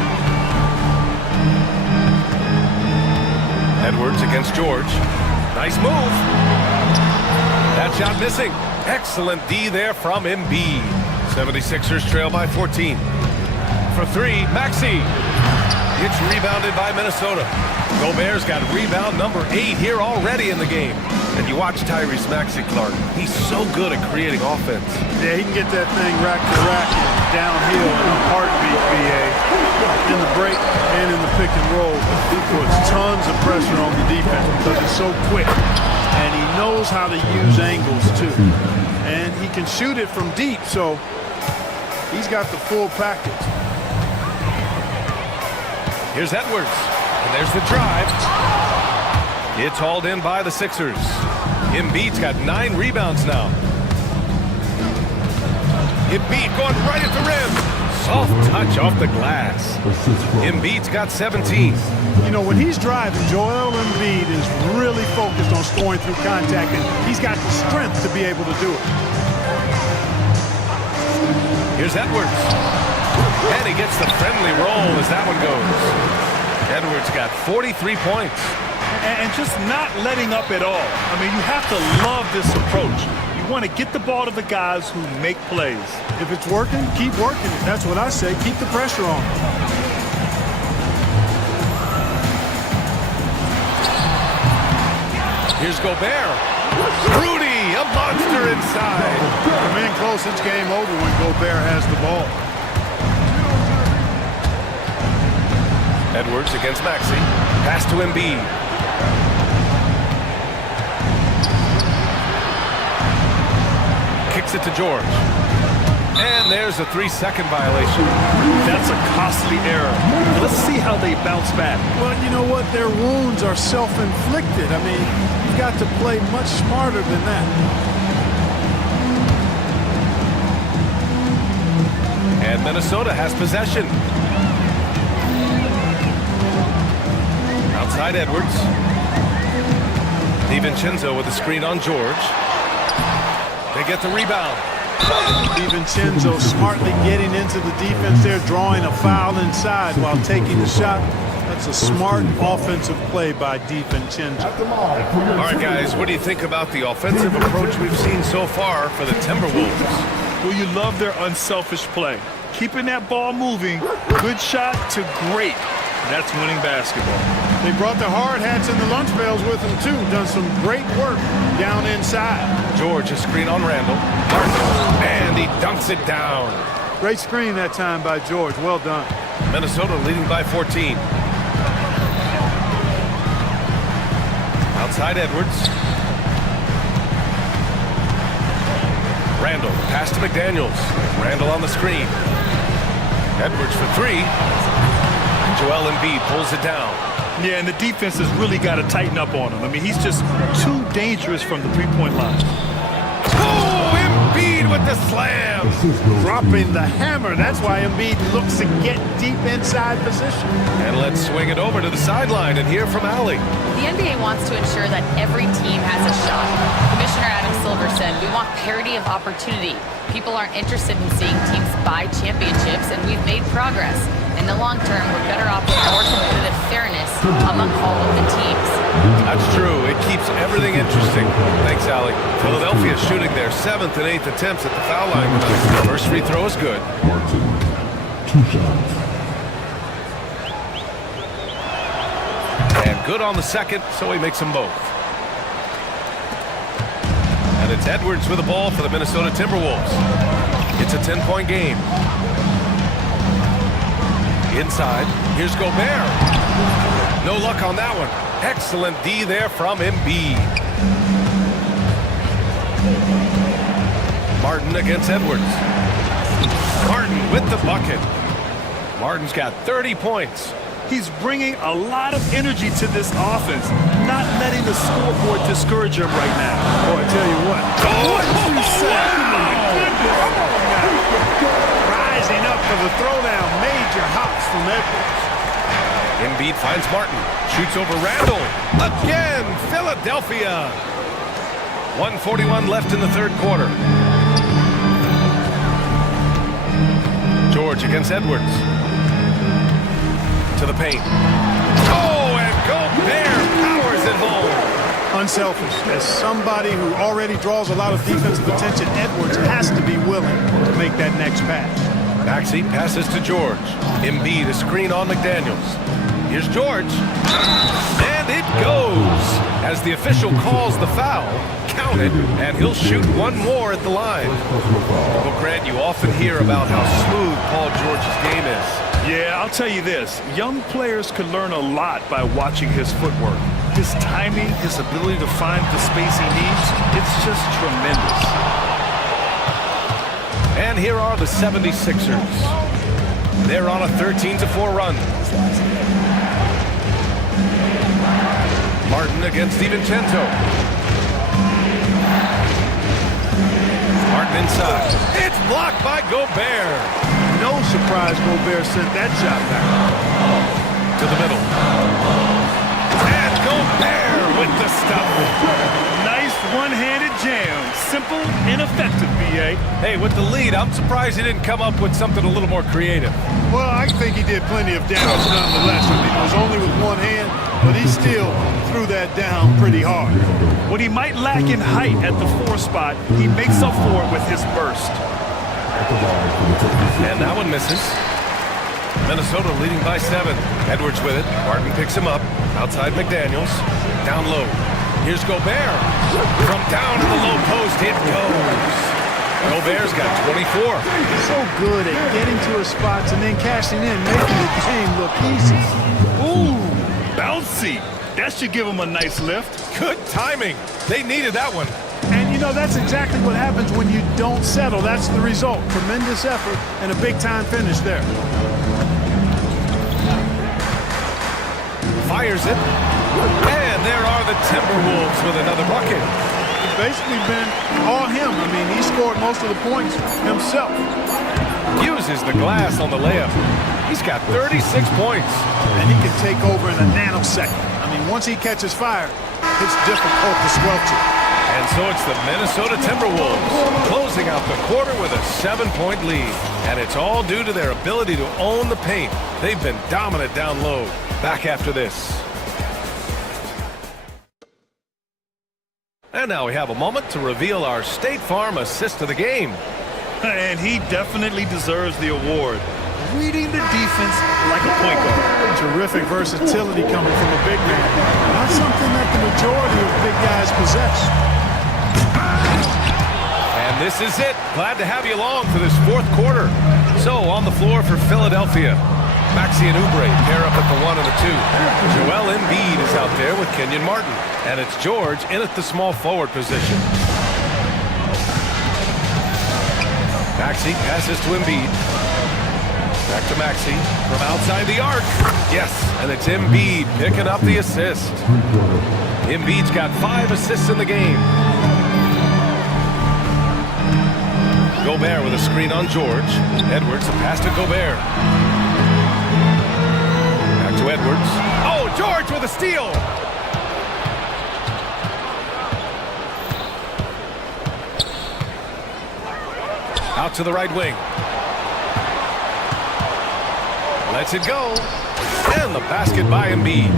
Edwards against George. Nice move. That shot missing. Excellent D there from Embiid. 76ers trail by 14. For 3, Maxey. It's rebounded by Minnesota. Gobert's got rebound number 8 here already in the game. And you watch Tyrese Maxey, Clark. He's so good at creating offense. Yeah, he can get that thing rack to rack and downhill in a heartbeat, BA. In the break and in the pick and roll, he puts tons of pressure on the defense because he's so quick. And he knows how to use angles, too. And he can shoot it from deep, so he's got the full package. Here's Edwards. And there's the drive. It's hauled in by the Sixers. Embiid's got 9 rebounds now. Embiid going right at the rim. Soft touch off the glass. Embiid's got 17. You know, when he's driving, Joel Embiid is really focused on scoring through contact, and he's got the strength to be able to do it. Here's Edwards. And he gets the friendly roll as that one goes. Edwards got 43 points. And just not letting up at all. I mean, you have to love this approach. You want to get the ball to the guys who make plays. If it's working, keep working it. That's what I say. Keep the pressure on. Here's Gobert. Rudy, a monster inside. Come in close, it's game over when Gobert has the ball. Edwards against Maxey. Pass to Embiid. Kicks it to George. And there's a 3-second violation. That's a costly error. Let's see how they bounce back. Well, you know what? Their wounds are self-inflicted. I mean, you've got to play much smarter than that. And Minnesota has possession. Outside Edwards. DiVincenzo with a screen on George. They get the rebound. DiVincenzo smartly getting into the defense there, drawing a foul inside while taking the shot. That's a smart offensive play by DiVincenzo. All right, guys, what do you think about the offensive approach we've seen so far for the Timberwolves? Well, you love their unselfish play. Keeping that ball moving, good shot to great. That's winning basketball. They brought the hard hats and the lunch pails with them, too. Done some great work down inside. George, a screen on Randall. Martin, and he dunks it down. Great screen that time by George. Well done. Minnesota leading by 14. Outside Edwards. Randall, pass to McDaniels. Randall on the screen. Edwards for 3. Joel Embiid pulls it down. Yeah, and the defense has really got to tighten up on him. I mean, he's just too dangerous from the three-point line. Oh, Embiid with the slam. Dropping the hammer. That's why Embiid looks to get deep inside position. And let's swing it over to the sideline and hear from Allie. The NBA wants to ensure that every team has a shot. Commissioner Adam Silver said, we want parity of opportunity. People aren't interested in seeing teams buy championships, and we've made progress. In the long term, we're better off with more competitive fairness among all of the teams. That's true. It keeps everything interesting. Thanks, Allie. Philadelphia shooting their 7th and 8th attempts at the foul line tonight. First free throw is good. Martin, 2 shots. And good on the second, so he makes them both. And it's Edwards with the ball for the Minnesota Timberwolves. It's a 10-point game. Inside, here's Gobert. No luck on that one. Excellent D there from Embiid. Martin against Edwards. Martin with the bucket. Martin's got 30 points. He's bringing a lot of energy to this offense, not letting the scoreboard discourage him right now. Oh, I tell you what. What did you say? Rising up for the throwdown. Major hops from Edwards. Embiid finds Martin. Shoots over Randall. Again, Philadelphia. 1:41 left in the third quarter. George against Edwards. To the paint. Oh, and Gobert powers it home. Unselfish. As somebody who already draws a lot of defensive attention, Edwards has to be willing to make that next pass. Maxey passes to George. Embiid a screen on McDaniels. Here's George. And it goes. As the official calls the foul, count it, and he'll shoot one more at the line. Well, Grant, you often hear about how smooth Paul George's game is. Yeah, I'll tell you this. Young players can learn a lot by watching his footwork. His timing, his ability to find the space he needs, it's just tremendous. And here are the 76ers. They're on a 13-4 run. Martin against DiVincenzo. Martin inside. It's blocked by Gobert. No surprise Gobert sent that shot back. To the middle. And Gobert with the stuff. Nice one-handed jam. Simple and effective, B.A. Hey, with the lead, I'm surprised he didn't come up with something a little more creative. Well, I think he did plenty of damage nonetheless. I mean, it was only with one hand, but he still threw that down pretty hard. What he might lack in height at the 4 spot, he makes up for it with his burst. And that one misses. Minnesota leading by 7. Edwards with it. Martin picks him up. Outside McDaniels. Down low. Here's Gobert. From down to the low post, it goes. Gobert's got 24. So good at getting to his spots and then cashing in, making the game look easy. Ooh, bouncy. That should give him a nice lift. Good timing. They needed that one. And, you know, that's exactly what happens when you don't settle. That's the result. Tremendous effort and a big-time finish there. Fires it. And there are the Timberwolves with another bucket. It's basically been all him. I mean, he scored most of the points himself. Uses the glass on the layup. He's got 36 points. And he can take over in a nanosecond. I mean, once he catches fire, it's difficult to squelch it. And so it's the Minnesota Timberwolves closing out the quarter with a 7-point lead. And it's all due to their ability to own the paint. They've been dominant down low. Back after this. And now we have a moment to reveal our State Farm assist of the game. And he definitely deserves the award. Reading the defense like a point guard. Terrific versatility coming from a big man. Not something that the majority of big guys possess. And this is it. Glad to have you along for this fourth quarter. So on the floor for Philadelphia, Maxey and Oubre pair up at the 1 and the 2. Joel Embiid is out there with Kenyon Martin. And it's George in at the small forward position. Maxey passes to Embiid. Back to Maxey from outside the arc. Yes, and it's Embiid picking up the assist. Embiid's got 5 assists in the game. Gobert with a screen on George. Edwards, a pass to Gobert. Back to Edwards. Oh, George with a steal. Out to the right wing. Lets it go. And the basket by Embiid.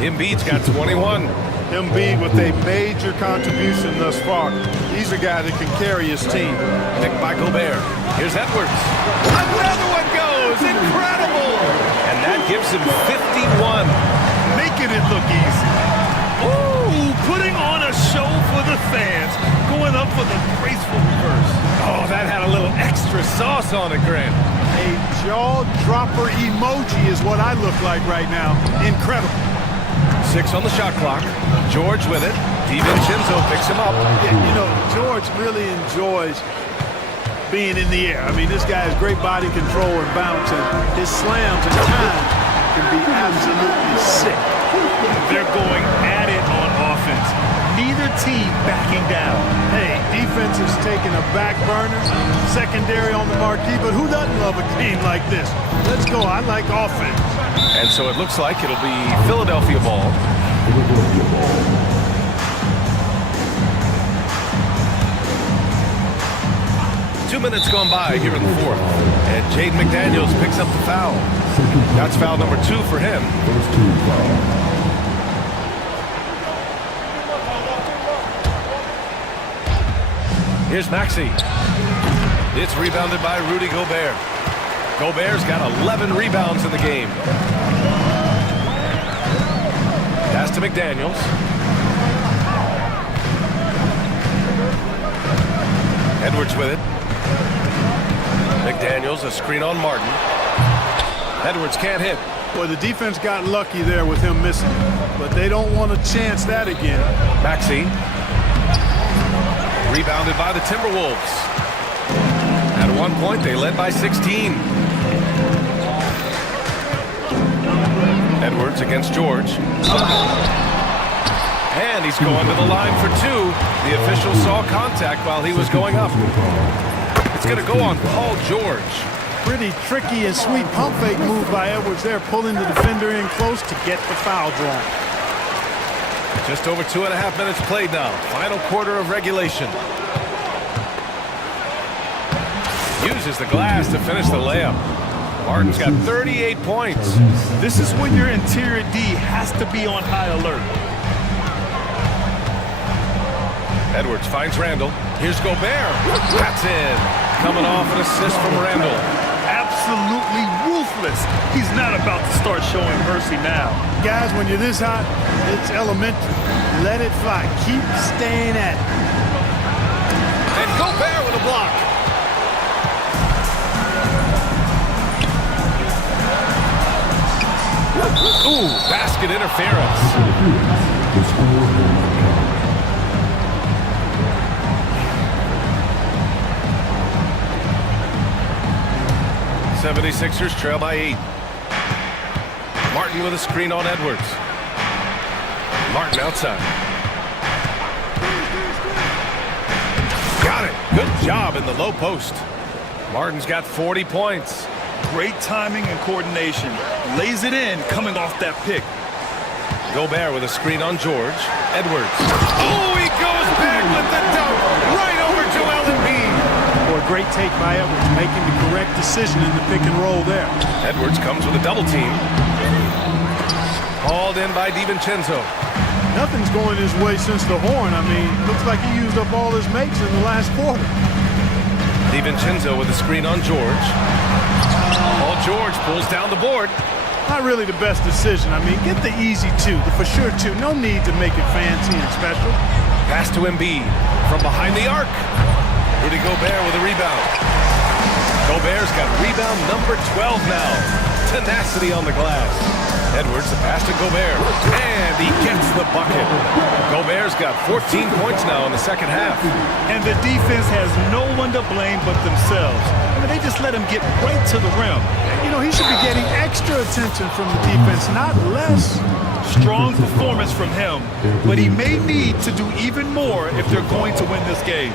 Embiid's got 21. Embiid with a major contribution thus far. He's a guy that can carry his team. Picked by Gobert. Here's Edwards. Another one goes. Incredible. And that gives him 51. Making it look easy. Ooh, putting on a show for the fans. Going up for the graceful reverse. Oh, that had a little extra sauce on it, Grant. A jaw-dropper emoji is what I look like right now. Incredible. 6 on the shot clock. George with it. DiVincenzo picks him up. Yeah, you know, George really enjoys being in the air. I mean, this guy has great body control and bounce, and his slams at times can be absolutely sick. They're going at it on offense. Neither team backing down. Hey, defense is taking a back burner, secondary on the marquee, but who doesn't love a game like this? Let's go. I like offense. And so it looks like it'll be Philadelphia ball. 2 minutes gone by here in the fourth. And Jaden McDaniels picks up the foul. That's foul number 2 for him. Here's Maxey. It's rebounded by Rudy Gobert. Gobert's got 11 rebounds in the game. Pass to McDaniels. Edwards with it. McDaniels, a screen on Martin. Edwards can't hit. Boy, the defense got lucky there with him missing, but they don't want to chance that again. Maxey. Rebounded by the Timberwolves. At one point, they led by 16. Edwards against George. And he's going to the line for 2. The official saw contact while he was going up. It's going to go on Paul George. Pretty tricky and sweet pump fake move by Edwards there, pulling the defender in close to get the foul drawn. Just over 2.5 minutes played now. Final quarter of regulation. Uses the glass to finish the layup. Martin's got 38 points. This is when your interior D has to be on high alert. Edwards finds Randall. Here's Gobert. That's in. Coming off an assist from Randall. Absolutely ruthless. He's not about to start showing mercy now. Guys, when you're this hot, it's elementary. Let it fly. Keep staying at it. And Gobert with a block. Ooh, basket interference. 76ers trail by 8. Martin with a screen on Edwards. Martin outside. Got it. Good job in the low post. Martin's got 40 points. Great timing and coordination. Lays it in coming off that pick. Gobert with a screen on George. Edwards. Oh, he goes back with the dunk right over Joel Embiid. Boy, great take by Edwards, making the correct decision in the pick and roll there. Edwards comes with a double team. Hauled in by DiVincenzo. Nothing's going his way since the horn. I mean, looks like he used up all his makes in the last quarter. DiVincenzo with a screen on George. Paul George pulls down the board. Not really the best decision. I mean, get the easy 2, the for sure 2. No need to make it fancy and special. Pass to Embiid from behind the arc. Rudy Gobert with a rebound. Gobert's got rebound number 12 now. Tenacity on the glass. Edwards, the pass to Gobert, and he gets the bucket. Gobert's got 14 points now in the second half. And the defense has no one to blame but themselves. I mean, they just let him get right to the rim. You know, he should be getting extra attention from the defense, not less. Strong performance from him, but he may need to do even more if they're going to win this game.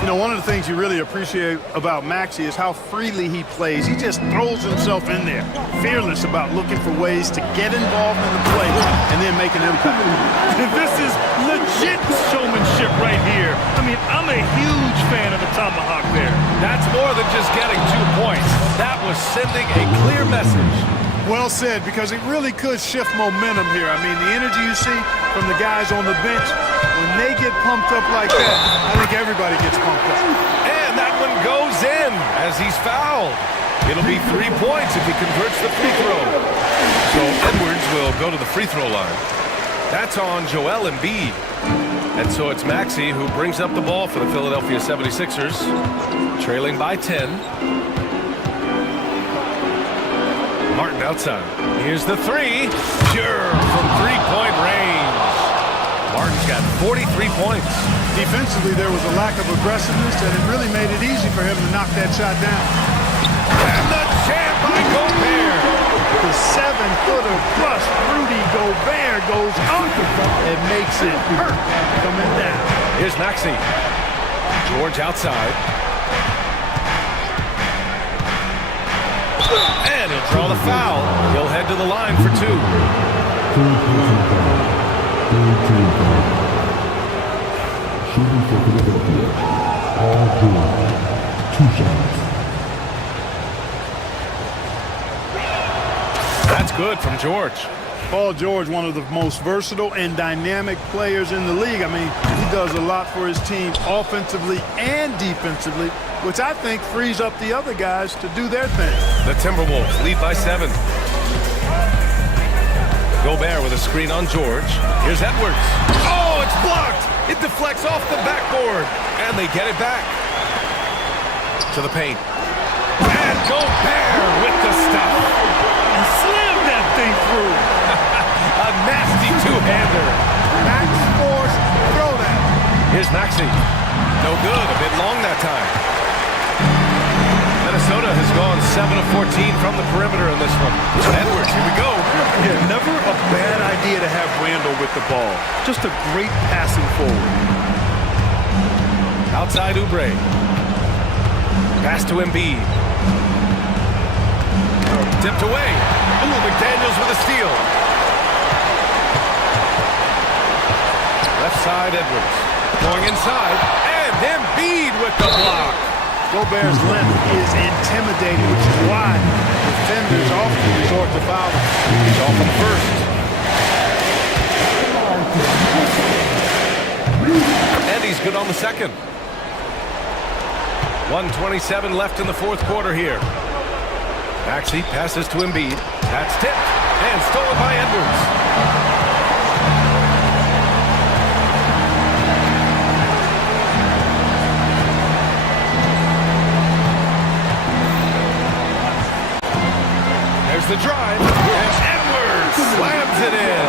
You know, one of the things you really appreciate about Maxey is how freely he plays. He just throws himself in there, fearless about looking for ways to get involved in the play and then make an impact. This is legit showmanship right here. I mean, I'm a huge fan of the tomahawk there. That's more than just getting 2 points. That was sending a clear message. Well said, because it really could shift momentum here. I mean, the energy you see from the guys on the bench, when they get pumped up like that, I think everybody gets pumped up. And that one goes in as he's fouled. It'll be 3 points if he converts the free throw. So Edwards will go to the free throw line. That's on Joel Embiid. And so it's Maxey who brings up the ball for the Philadelphia 76ers, trailing by 10. Martin outside. Here's the three. Sure, from three-point range. Martin's got 43 points. Defensively, there was a lack of aggressiveness, and it really made it easy for him to knock that shot down. And the jam by Gobert. The 7-footer plus Rudy Gobert goes up. It makes it hurt coming down. Here's Maxey. George outside. And he'll draw the foul. He'll head to the line for two. Shooting for Philadelphia. Paul George. 2 shots. That's good from George. Paul George, one of the most versatile and dynamic players in the league. I mean, he does a lot for his team offensively and defensively, which I think frees up the other guys to do their thing. The Timberwolves lead by 7. Gobert with a screen on George. Here's Edwards. Oh, it's blocked. It deflects off the backboard. And they get it back. To the paint. And Gobert with the stuff. And slam that thing through. A nasty two-hander. Max Force, throw that. Here's Maxey. No good. A bit long that time. Minnesota has gone 7 of 14 from the perimeter in this one. Edwards, here we go. Yeah, never a bad idea to have Randall with the ball. Just a great passing forward. Outside Oubre. Pass to Embiid. Tipped away. Ooh, McDaniels with a steal. Left side, Edwards. Going inside. And Embiid with the block. Gobert's length is intimidating, which is why defenders often resort to foul. He's off on the first. And he's good on the second. 1:27 left in the fourth quarter here. Maxey passes to Embiid. That's tipped and stolen by Edwards. The drive, and Edwards slams it in.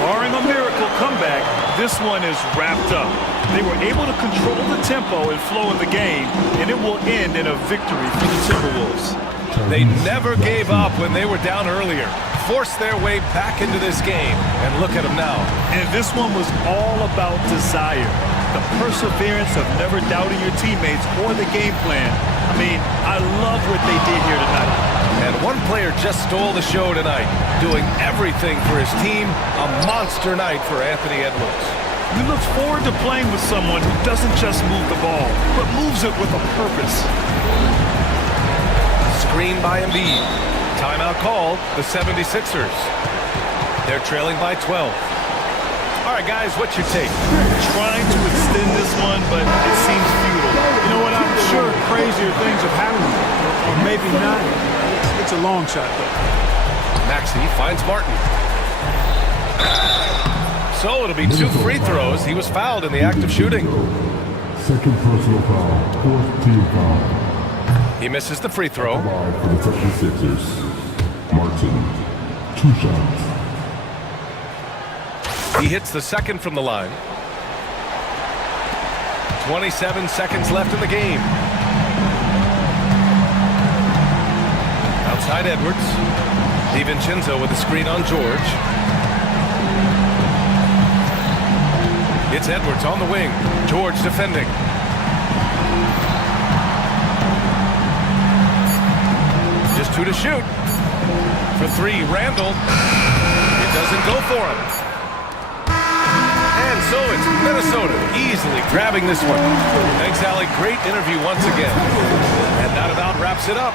Barring a miracle comeback, this one is wrapped up. They were able to control the tempo and flow in the game, and it will end in a victory for the Timberwolves. They never gave up when they were down earlier. Forced their way back into this game, and look at them now. And this one was all about desire. The perseverance of never doubting your teammates or the game plan. I mean, I love what they did here tonight. And one player just stole the show tonight, doing everything for his team. A monster night for Anthony Edwards. We look forward to playing with someone who doesn't just move the ball, but moves it with a purpose. Screen by Embiid. Timeout called, the 76ers. They're trailing by 12. All right, guys, what's your take? Trying to extend this one, but it seems futile. You know what? I'm sure crazier things have happened, or maybe not. It's a long shot, though. Maxey finds Martin. So it'll be 2 free throws. He was fouled in the act of shooting. Second personal foul. 4th team foul. He misses the free throw. For the 76ers. Martin, 2 shots. He hits the second from the line. 27 seconds left in the game. Outside Edwards. DiVincenzo with a screen on George. It's Edwards on the wing. George defending. Just 2 to shoot. For 3, Randall. It doesn't go for him. And so it's Minnesota easily grabbing this one. Thanks, Allie. Great interview once again. And that about wraps it up.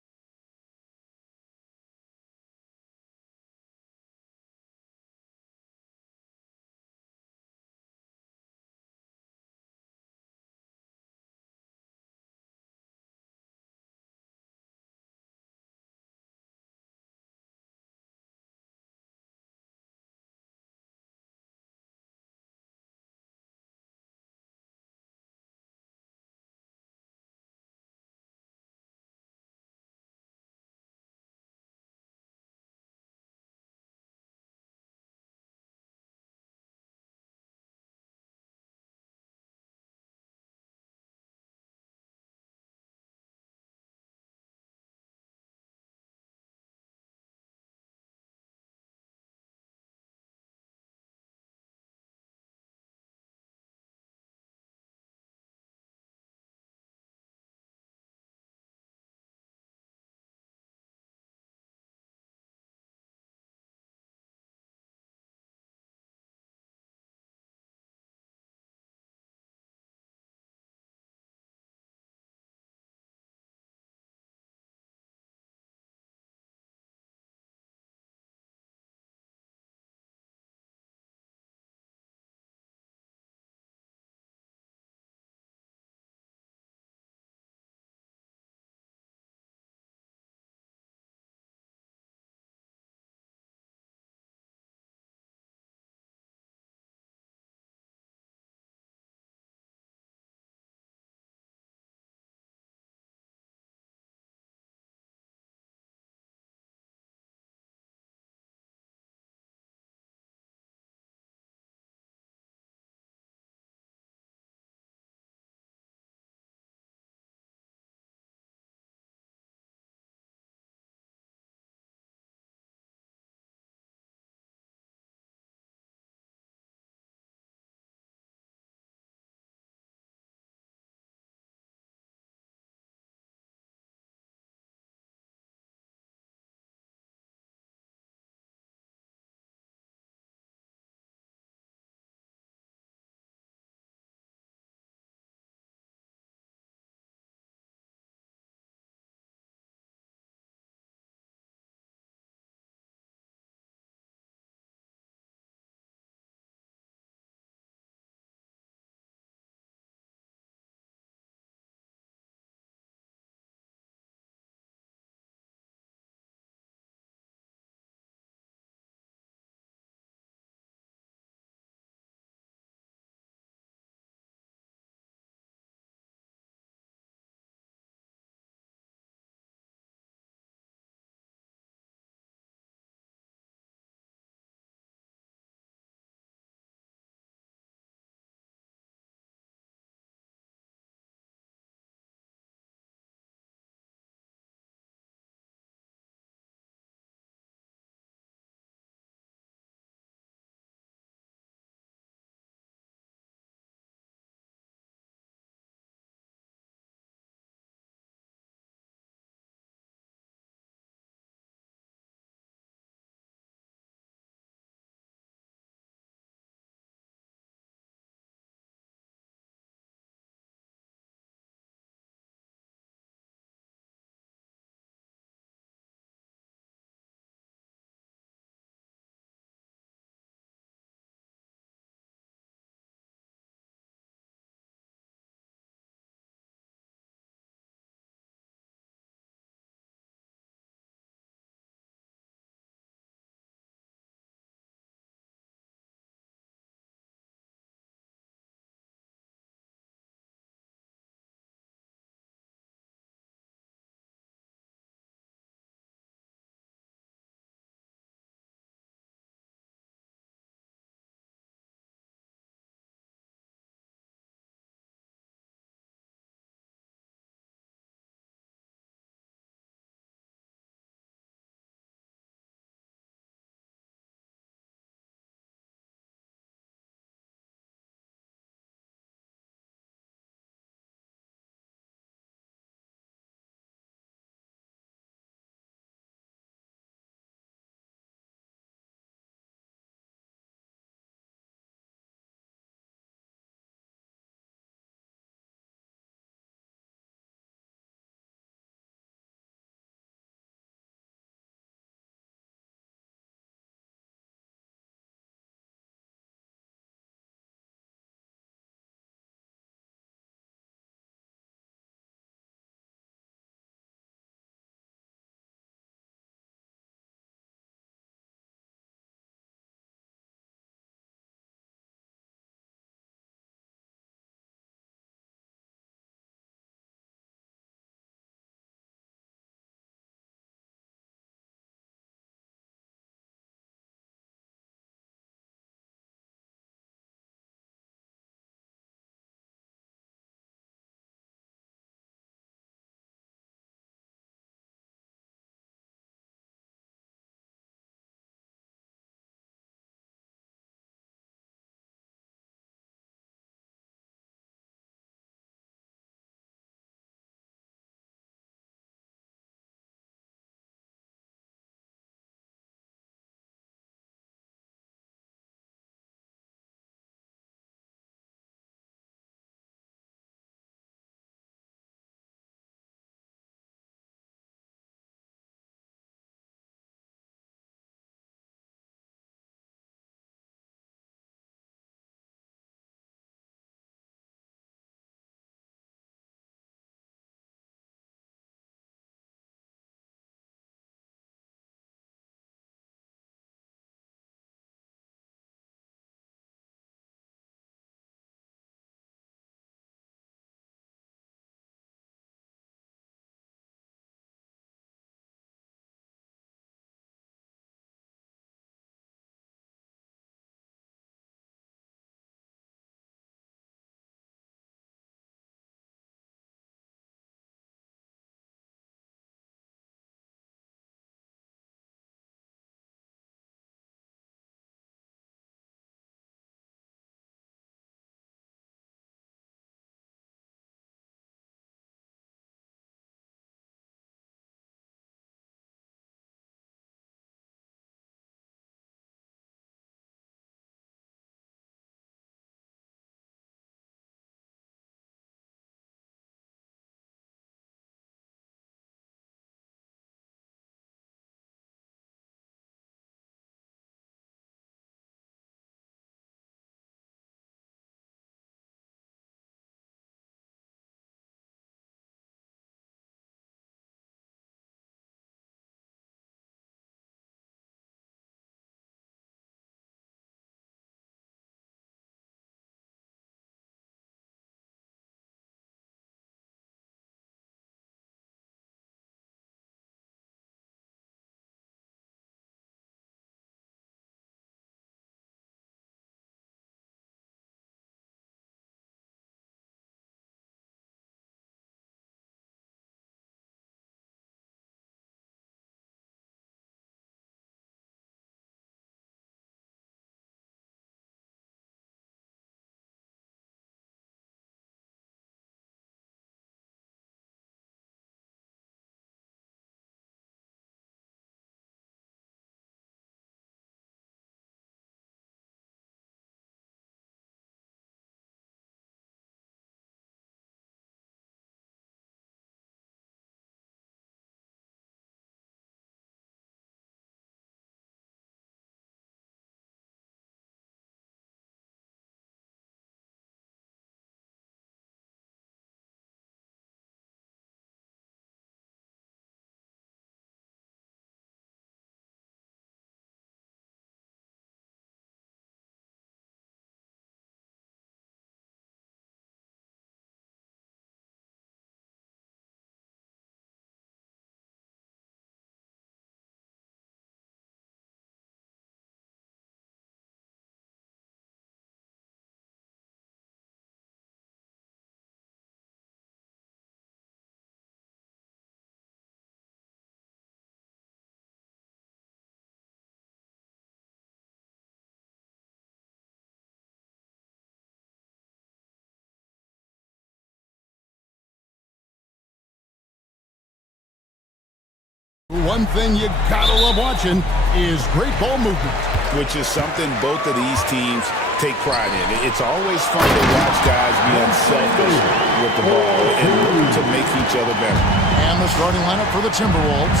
One thing you gotta love watching is great ball movement, which is something both of these teams take pride in. It's always fun to watch guys be unselfish with the ball and look to make each other better. And the starting lineup for the Timberwolves.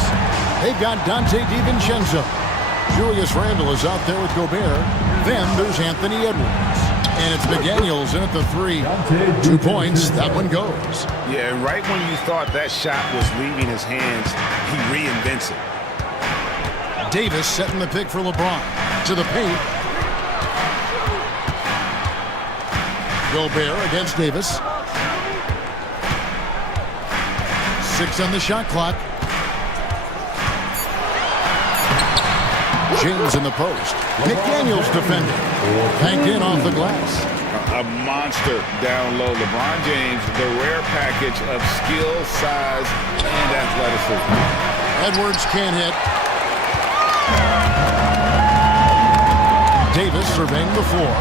They've got Dante DiVincenzo. Julius Randle is out there with Gobert. Then there's Anthony Edwards. And it's McDaniels in at the 3. 2 points, that one goes. Yeah, and right when you thought that shot was leaving his hands, he reinvents it. Davis setting the pick for LeBron. To the paint. Gobert against Davis. 6 on the shot clock. James in the post. McDaniels defending. Banked in off the glass. A monster down low. LeBron James, the rare package of skill, size, and athleticism. Edwards can't hit. Davis surveying the floor.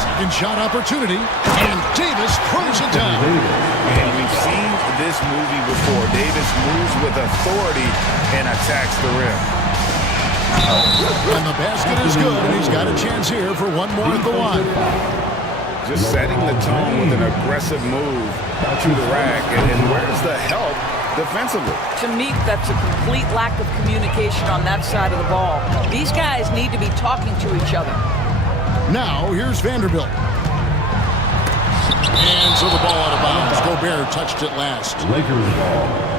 Second shot opportunity. And Davis throws it down. And we've seen this movie before. Davis moves with authority and attacks the rim. And the basket is good, and he's got a chance here for one more at the line. Just setting the tone with an aggressive move to the rack. And where's the help defensively? To me, that's a complete lack of communication on that side of the ball. These guys need to be talking to each other. Now, here's Vanderbilt. And so the ball out of bounds. Gobert touched it last. Lakers ball.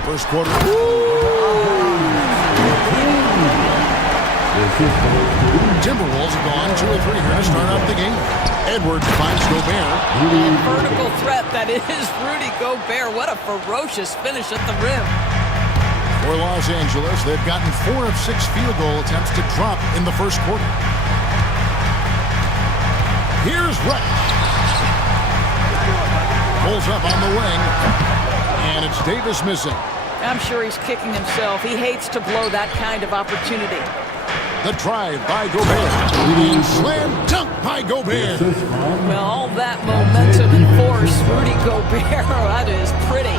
First quarter. Timberwolves have gone 2 or 3 here to start out the game. Edwards finds Gobert. Vertical threat, that is Rudy Gobert. What a ferocious finish at the rim. For Los Angeles, they've gotten 4 of 6 field goal attempts to drop in the first quarter. Here's Reddish. Pulls up on the wing. And it's Davis missing. I'm sure he's kicking himself. He hates to blow that kind of opportunity. The drive by Gobert. And slam dunk by Gobert. Well, all that momentum and force. Rudy Gobert, that is pretty.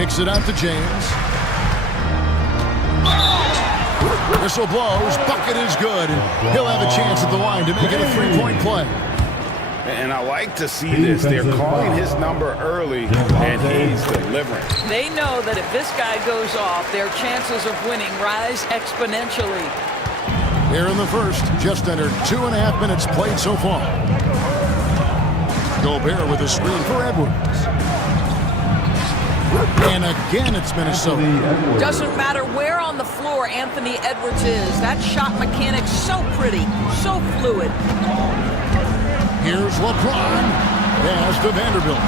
Kicks it out to James. Whistle blows. Bucket is good. He'll have a chance at the line to make it a 3-point play. And I like to see this. They're calling his number early, and he's delivering. They know that if this guy goes off, their chances of winning rise exponentially. Here in the first, just under 2.5 minutes played so far. Gobert with a screen for Edwards. And again, it's Minnesota. Doesn't matter where on the floor Anthony Edwards is. That shot mechanic's so pretty, so fluid. Here's LeBron. Pass to Vanderbilt.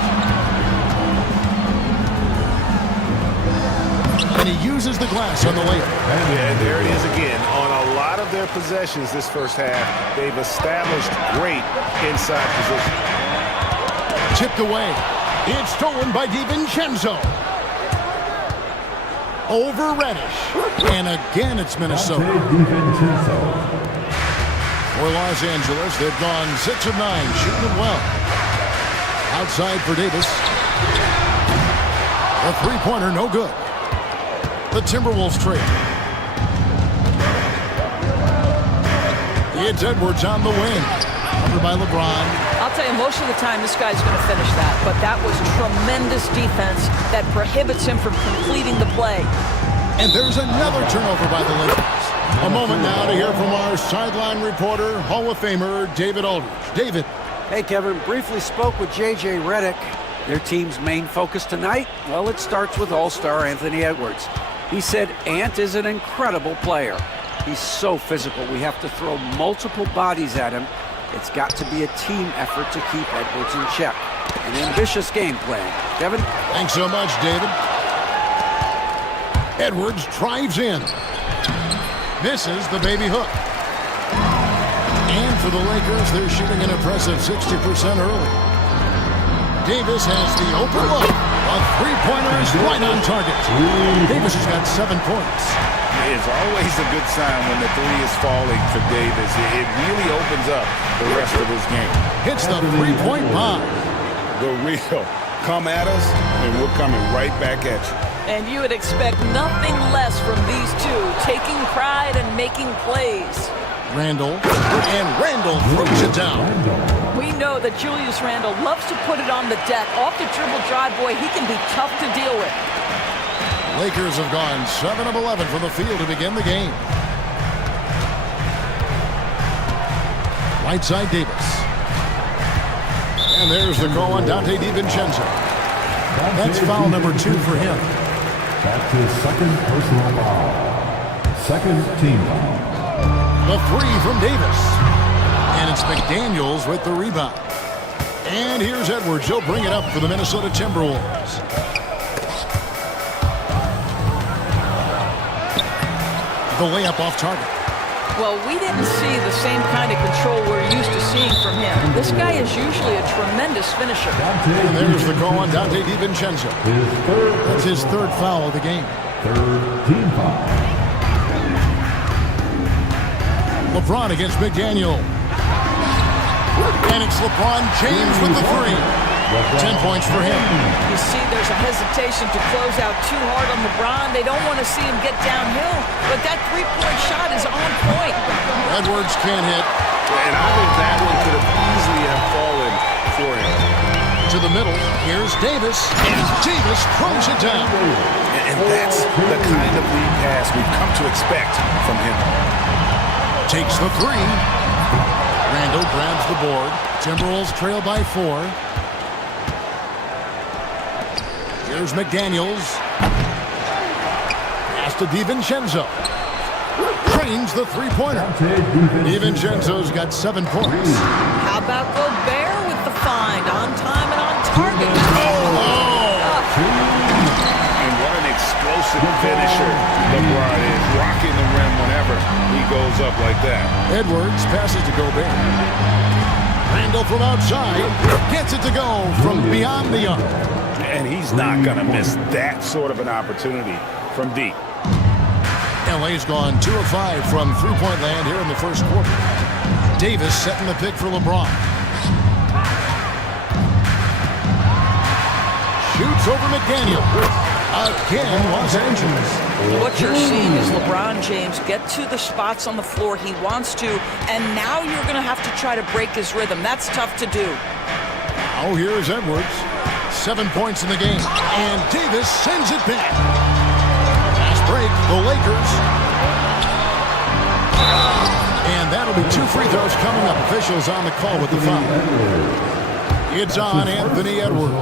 And he uses the glass on the layup. And there it is again. On a lot of their possessions this first half, they've established great inside position. Tipped away. It's stolen by DiVincenzo. Over Reddish. And again, it's Minnesota. For Los Angeles, they've gone 6 of 9, shooting it well. Outside for Davis. A 3-pointer, no good. The Timberwolves trade. It's Edwards on the wing. Covered by LeBron. I'll tell you, most of the time this guy's going to finish that, but that was tremendous defense that prohibits him from completing the play. And there's another turnover by the Lakers. A moment now to hear from our sideline reporter, Hall of Famer David Aldridge. David. Hey, Kevin. Briefly spoke with J.J. Redick. Their team's main focus tonight? Well, it starts with All-Star Anthony Edwards. He said Ant is an incredible player. He's so physical. We have to throw multiple bodies at him. It's got to be a team effort to keep Edwards in check. An ambitious game plan. Kevin? Thanks so much, David. Edwards drives in. Misses the baby hook. And for the Lakers, they're shooting an impressive 60% early. Davis has the open look. A 3-pointer is right on target. Davis has got 7 points. It's always a good sign when the three is falling for Davis. It really opens up the rest of his game. Hits the three-point bomb. The real. Come at us, and we're coming right back at you. And you would expect nothing less from these two, taking pride and making plays. Randall, and Randall throws it down. We know that Julius Randle loves to put it on the deck. Off the dribble drive, boy, he can be tough to deal with. Lakers have gone 7 of 11 from the field to begin the game. Right side Davis. And there's the call on Dante DiVincenzo. That's foul number 2 for him. That's his second personal foul. Second team foul. The three from Davis. And it's McDaniels with the rebound. And here's Edwards. He'll bring it up for the Minnesota Timberwolves. The layup off target. Well, we didn't see the same kind of control we're used to seeing from him. This guy is usually a tremendous finisher. And there's the call on Dante DiVincenzo. That's his third foul of the game. Third team foul. LeBron against McDaniel. And it's LeBron James with the three. 10 points for him. You see there's a hesitation to close out too hard on LeBron. They don't want to see him get downhill, but that three-point shot is on point. Edwards can't hit. And I think that one could have easily have fallen for him. To the middle, here's Davis, and Davis throws it down. And that's the kind of lead pass we've come to expect from him. Takes the three. Randall grabs the board. Timberwolves trail by 4. Here's McDaniels. Pass to DiVincenzo. Trains the three-pointer. DiVincenzo's got 7 points. How about Gobert with the find? On time and on target. And what an explosive finisher LeBron is. Rocking the rim whenever he goes up like that. Edwards passes to Gobert. Randall from outside. Gets it to go from beyond the arc. And he's not going to miss that sort of an opportunity from deep. LA's gone 2 of 5 from three-point land here in the first quarter. Davis setting the pick for LeBron. Shoots over McDaniel. Again, Los Angeles. What you're seeing is LeBron James get to the spots on the floor he wants to, and now you're going to have to try to break his rhythm. That's tough to do. Oh, here is Edwards. 7 points in the game. And Davis sends it back. Fast break, the Lakers. And that'll be 2 free throws coming up. Officials on the call with the foul. It's on Anthony Edwards.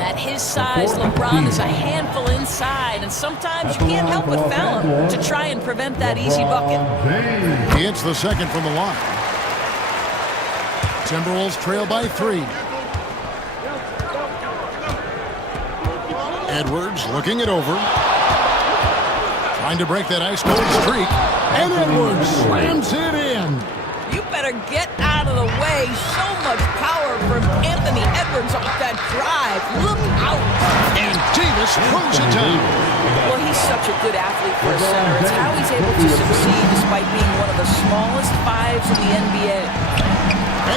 At his size, LeBron is a handful inside, and sometimes you can't help but foul him to try and prevent that easy bucket. He hits the second from the line. Timberwolves trail by 3. Edwards looking it over. Trying to break that ice cold streak. And Edwards slams it in. You better get out of the way. So much power from Anthony Edwards off that drive. Look out. And Davis throws it down. Well, he's such a good athlete for a center. It's how he's able to succeed despite being one of the smallest 5s in the NBA.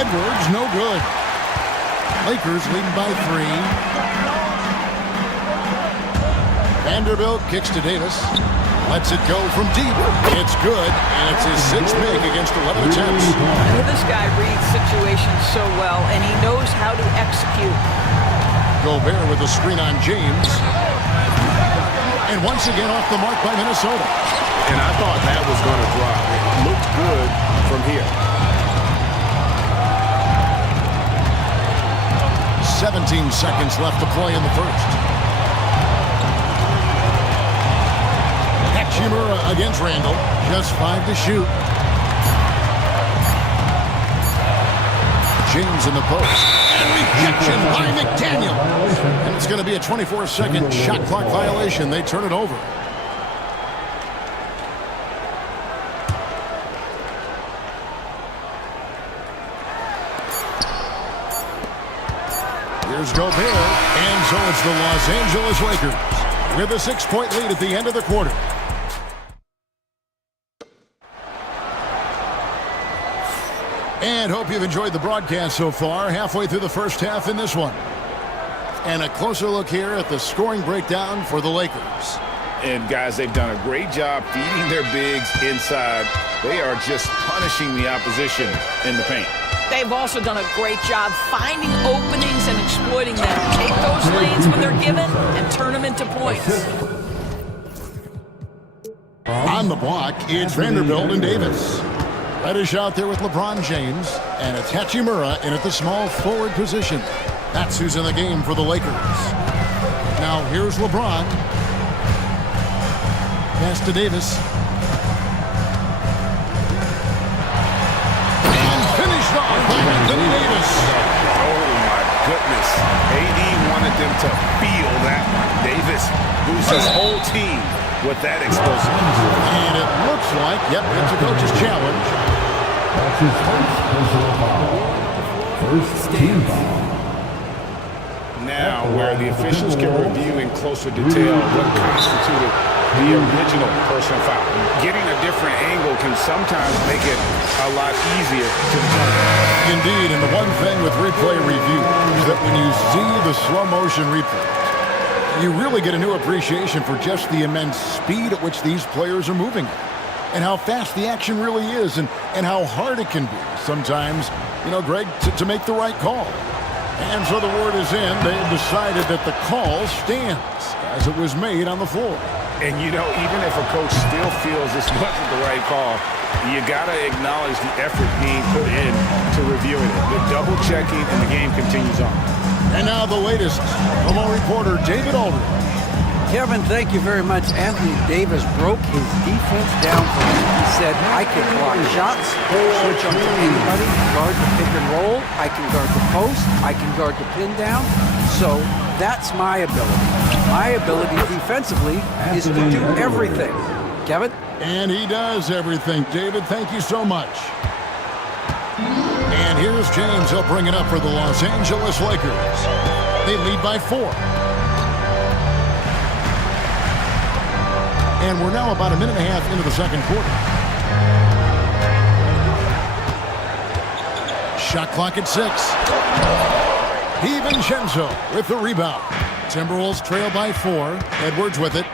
Edwards, no good. Lakers leading by 3. Vanderbilt kicks to Davis. Lets it go from deep. It's good, and it's his 6th make against 11 attempts. This guy reads situations so well, and he knows how to execute. Gobert with the screen on James. And once again off the mark by Minnesota. And I thought that was going to drop. It looked good from here. 17 seconds left to play in the first. Hachimura against Randall. Just 5 to shoot. James in the post. And rejection by McDaniel. And it's going to be a 24-second shot clock violation. They turn it over. Here's Gobert. And so it's the Los Angeles Lakers with a 6-point lead at the end of the quarter. And hope you've enjoyed the broadcast so far. Halfway through the first half in this one. And a closer look here at the scoring breakdown for the Lakers. And guys, they've done a great job feeding their bigs inside. They are just punishing the opposition in the paint. They've also done a great job finding openings and exploiting them. Take those lanes when they're given and turn them into points. On the block, it's Vanderbilt and Davis. Reddish out there with LeBron James, and it's Hachimura in at the small forward position. That's who's in the game for the Lakers. Now here's LeBron. Pass to Davis. And finished off by Anthony Davis. Oh my goodness. AD wanted them to feel that one. Davis moves his whole team with that explosiveness. And it looks like, yep, it's a coach's challenge. That's his first personal foul. First team foul. Now, where the officials can review in closer detail what constituted the original personal foul. Getting a different angle can sometimes make it a lot easier to determine. Indeed, and the one thing with replay review is that when you see the slow motion replay, you really get a new appreciation for just the immense speed at which these players are moving and how fast the action really is and how hard it can be sometimes, Greg, to make the right call. And so the word is in. They've decided that the call stands as it was made on the floor. And, even if a coach still feels this wasn't the right call, you got to acknowledge the effort being put in to reviewing it. The double checking, and the game continues on. And now the latest from our reporter, David Aldridge. Kevin, thank you very much. Anthony Davis broke his defense down for him. He said, I can block shots, switch on to anybody, guard the pick and roll, I can guard the post, I can guard the pin down. So that's my ability. My ability defensively is to do everything. Kevin? And he does everything. David, thank you so much. And here's James. He'll bring it up for the Los Angeles Lakers. They lead by 4. And we're now about a minute and a half into the second quarter. Shot clock at 6. DiVincenzo with the rebound. Timberwolves trail by 4. Edwards with it.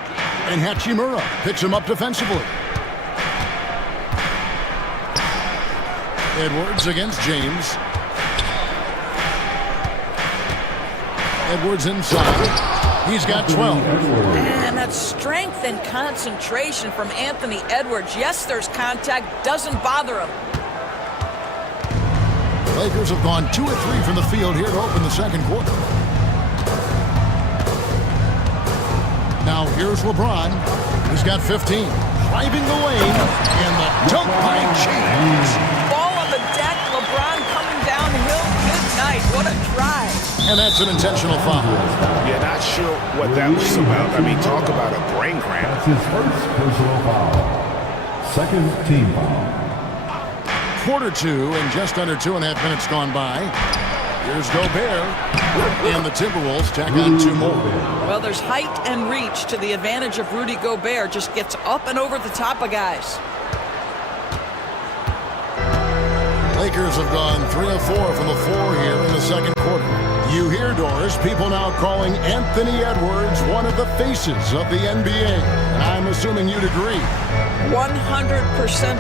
And Hachimura picks him up defensively. Edwards against James. Edwards inside. He's got 12. And that strength and concentration from Anthony Edwards. Yes, there's contact. Doesn't bother him. The Lakers have gone 2 of 3 from the field here to open the second quarter. Now here's LeBron. He's got 15. Driving the lane. And the dunk by James. Ball on the deck. LeBron coming downhill. Good night. What a drive. And that's an intentional foul. Yeah, not sure what that was about. I mean, talk about a brain cramp. That's his first personal foul. Second team foul. Quarter 2 and just under 2.5 minutes gone by. Here's Gobert. And the Timberwolves tack on 2 more. Well, there's height and reach to the advantage of Rudy Gobert. Just gets up and over the top of guys. Lakers have gone 3 of 4 from the floor here in the second quarter. You hear, Doris, people now calling Anthony Edwards one of the faces of the NBA. I'm assuming you'd agree. 100%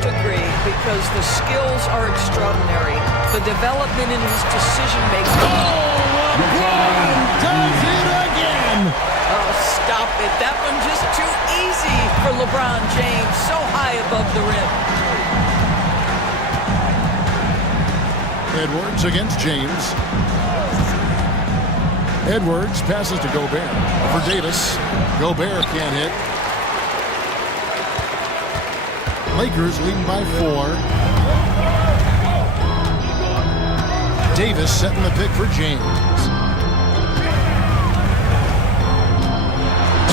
agree, because the skills are extraordinary. The development in his decision-making. Oh, LeBron does it again! Oh, stop it. That one just too easy for LeBron James. So high above the rim. Edwards against James. Edwards passes to Gobert. For Davis. Gobert can't hit. Lakers leading by 4. Davis setting the pick for James.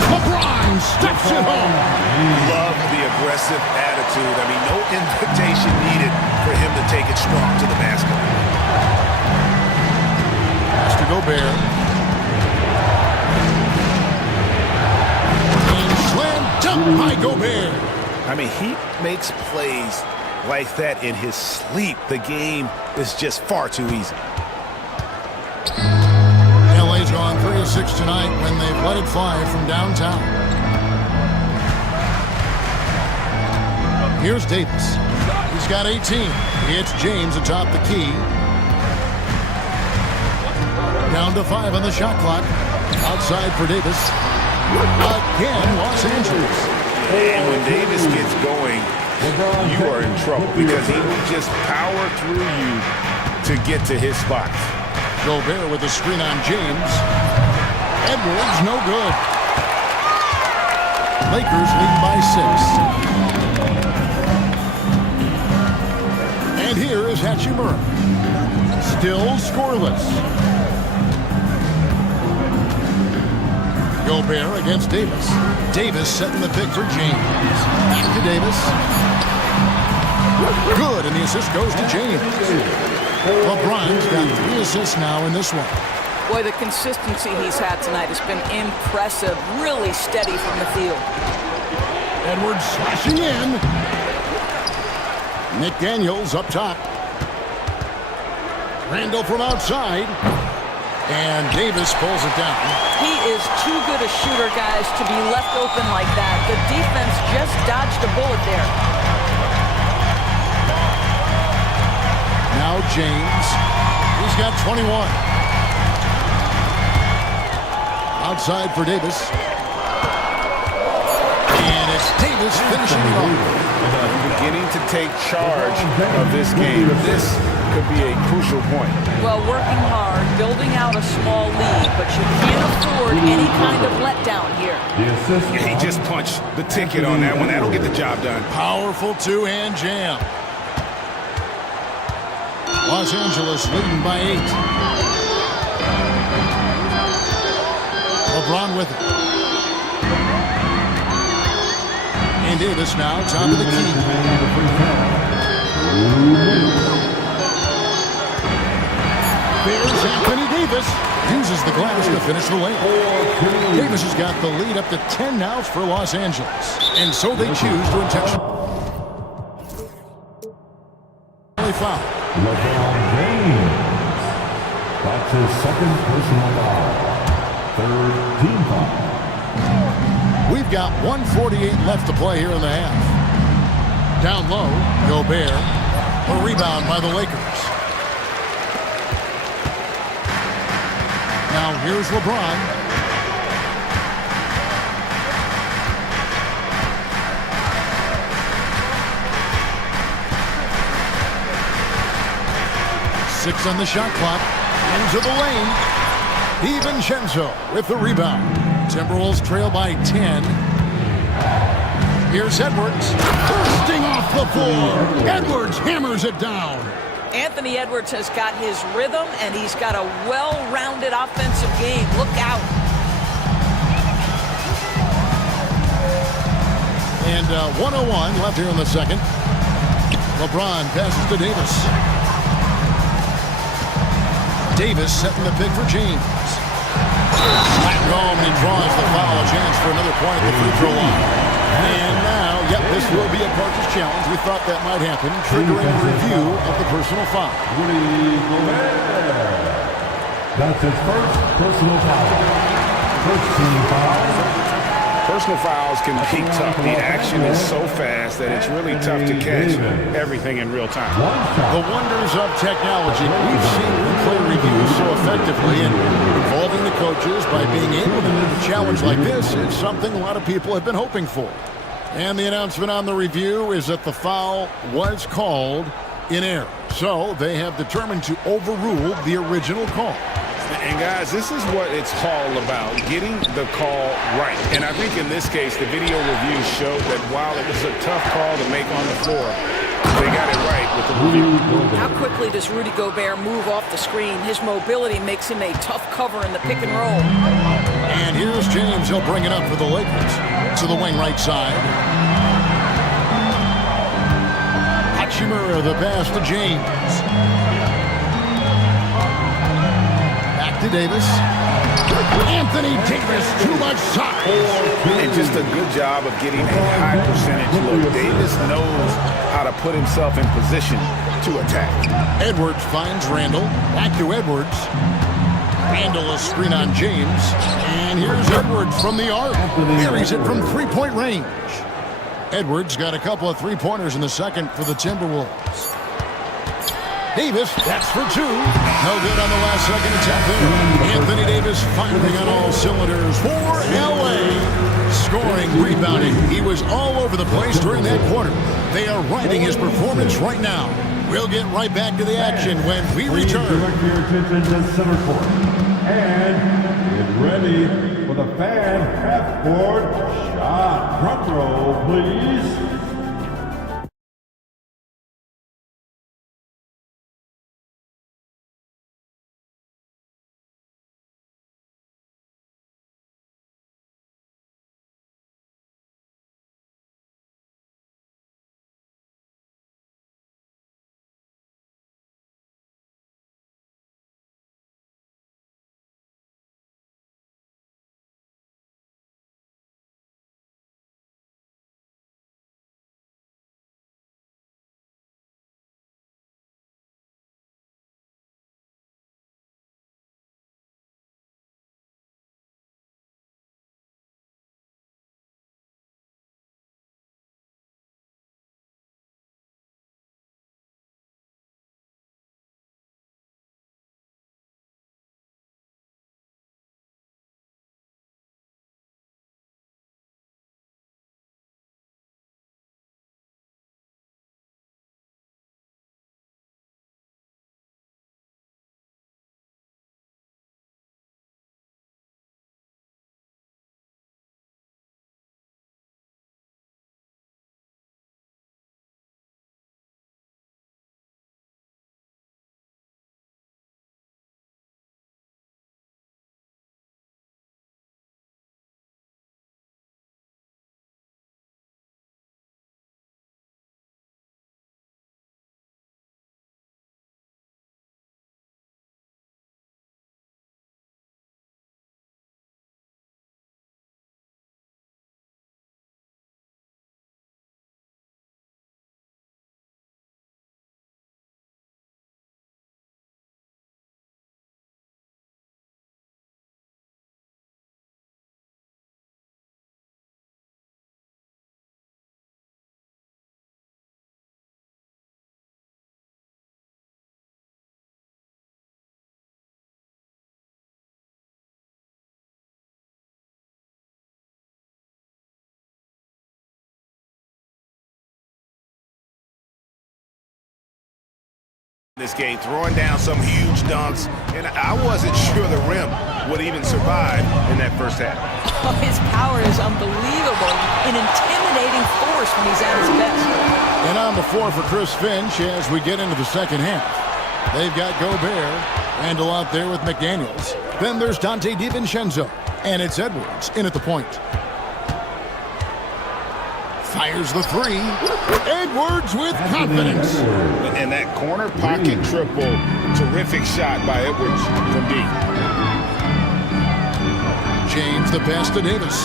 LeBron steps it home. Love the aggressive attitude. I mean, no invitation needed for him to take it strong to the basket. Pass to Gobert. And slam dunk by Gobert. I mean, he makes plays like that in his sleep. The game is just far too easy. LA's gone 3 of 6 tonight when they've let it fly from downtown. Here's Davis. He's got 18. It's James atop the key. Down to 5 on the shot clock. Outside for Davis. Again, Los Angeles. And when Davis gets going, you are in trouble because he will just power through you to get to his spots. Gobert with the screen on James. Edwards, no good. Lakers lead by 6. And here is Hachimura. Still scoreless. Gobert against Davis. Davis setting the pick for James. Back to Davis. Good, and the assist goes to James. LeBron's got 3 assists now in this one. Boy, the consistency he's had tonight has been impressive. Really steady from the field. Edwards slashing in. Nick Daniels up top. Randall from outside. And Davis pulls it down. He is too good a shooter, guys, to be left open like that. The defense just dodged a bullet there. Now James. He's got 21. Outside for Davis. And it's Davis finishing it off. Beginning to take charge of this game. This could be a crucial point. Well, working hard, building out a small lead, but you can't afford any kind of letdown here. Yeah, he just punched the ticket on that one. That'll get the job done. Powerful two-hand jam. Los Angeles leading by 8. LeBron with it. And Davis now top of the key. There's Anthony Davis. Uses the glass to finish the lane. Davis has got the lead up to 10 now for Los Angeles. And so they choose to intentionally foul. LeBron James. That's his second personal foul. Third team foul. We've got 1:48 left to play here in the half. Down low, Gobert. A rebound by the Lakers. Now here's LeBron. Six on the shot clock. Into the lane. DiVincenzo with the rebound. Timberwolves trail by 10. Here's Edwards. Bursting off the floor. Edwards hammers it down. Anthony Edwards has got his rhythm, and he's got a well-rounded offensive game. Look out. And 1:01 left here in the second. LeBron passes to Davis. Davis setting the pick for James. Slammed home, and he draws the foul. A chance for another point at the free throw line. And now, yep, this will be a Parker's challenge. We thought that might happen, triggering a review of the personal foul. That's his first personal foul. First team foul. Personal fouls can be tough. The action is so fast that it's really tough to catch everything in real time. The wonders of technology. We've seen replay reviews so effectively, and involving the coaches by being able to do a challenge like this is something a lot of people have been hoping for. And the announcement on the review is that the foul was called in error. So they have determined to overrule the original call. And guys, this is what it's all about, getting the call right. And I think in this case, the video review showed that while it was a tough call to make on the floor, they got it right with the review. How quickly does Rudy Gobert move off the screen? His mobility makes him a tough cover in the pick and roll. And here's James. He'll bring it up for the Lakers. To the wing right side. Hachimura, the pass to James. to Davis. Anthony Davis, too much size. And just a good job of getting a high percentage look. Davis knows how to put himself in position to attack. Edwards finds Randall. Back to Edwards. Randall a screen on James. And here's Edwards from the arc. Buries it from three-point range. Edwards got a couple of three-pointers in the second for the Timberwolves. Davis, that's for two. No good on the last second attempt there. Anthony Davis firing on all cylinders for LA. Scoring, rebounding. He was all over the place during that quarter. They are riding his performance right now. We'll get right back to the action when we return. Direct your attention to center court. And get ready for the fan half-court shot. Front row, please. This game, throwing down some huge dunks, and I wasn't sure the rim would even survive in that first half. Oh, his power is unbelievable, an intimidating force when he's at his best. And on the floor for Chris Finch as we get into the second half. They've got Gobert, Randall out there with McDaniels. Then there's Dante DiVincenzo, and it's Edwards in at the point. Fires the three. Edwards with confidence. And that corner pocket triple. Terrific shot by Edwards from deep. James the pass to Davis.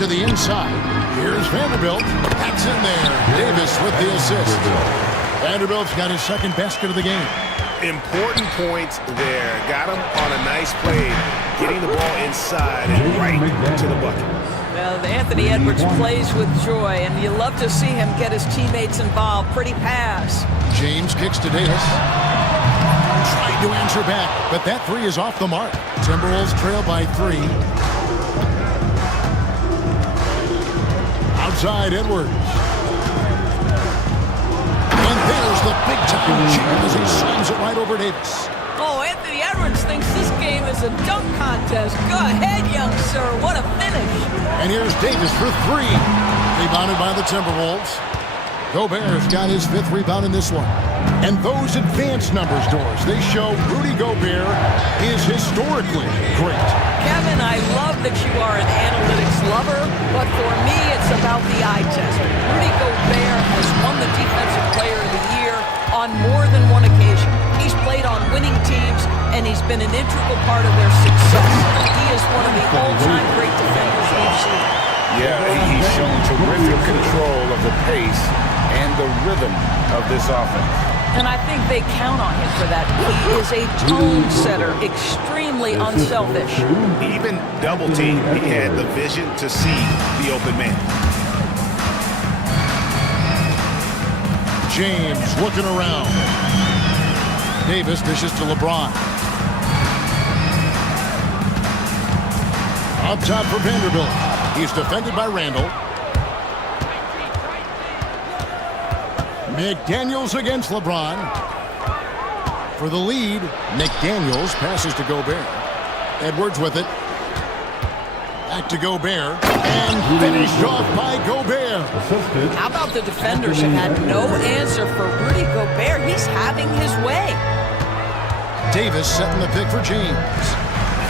To the inside. Here's Vanderbilt. That's in there. Davis with the assist. Vanderbilt's got his second basket of the game. Important points there. Got him on a nice play. Getting the ball inside and right to the bucket. Well, Anthony Edwards plays with joy, and you love to see him get his teammates involved. Pretty pass. James kicks to Davis. Trying to answer back, but that three is off the mark. Timberwolves trail by 3. Outside Edwards. And there's the big-time jam as he slams it right over Davis. Oh, Anthony Edwards thinks this game is a dunk contest. Go ahead, young sir. What a finish. And here's Davis for 3. Rebounded by the Timberwolves. Gobert's got his 5th rebound in this one. And those advanced numbers, Doors, they show Rudy Gobert is historically great. Kevin, I love that you are an analytics lover, but for me, it's about the eye test. Rudy Gobert has won the Defensive Player of the Year on more than one occasion. He's played on winning teams, and he's been an integral part of their success. He is one of the all-time great defenders we've seen. Yeah, he's shown terrific control of the pace and the rhythm of this offense. And I think they count on him for that. He is a tone setter, extremely unselfish. Even double team, he had the vision to see the open man. James looking around. Davis dishes to LeBron. Up top for Vanderbilt. He's defended by Randall. McDaniels against LeBron. For the lead, McDaniels passes to Gobert. Edwards with it. Back to Gobert. And finished off by Gobert. How about the defenders have had no answer for Rudy Gobert? He's having his way. Davis setting the pick for James.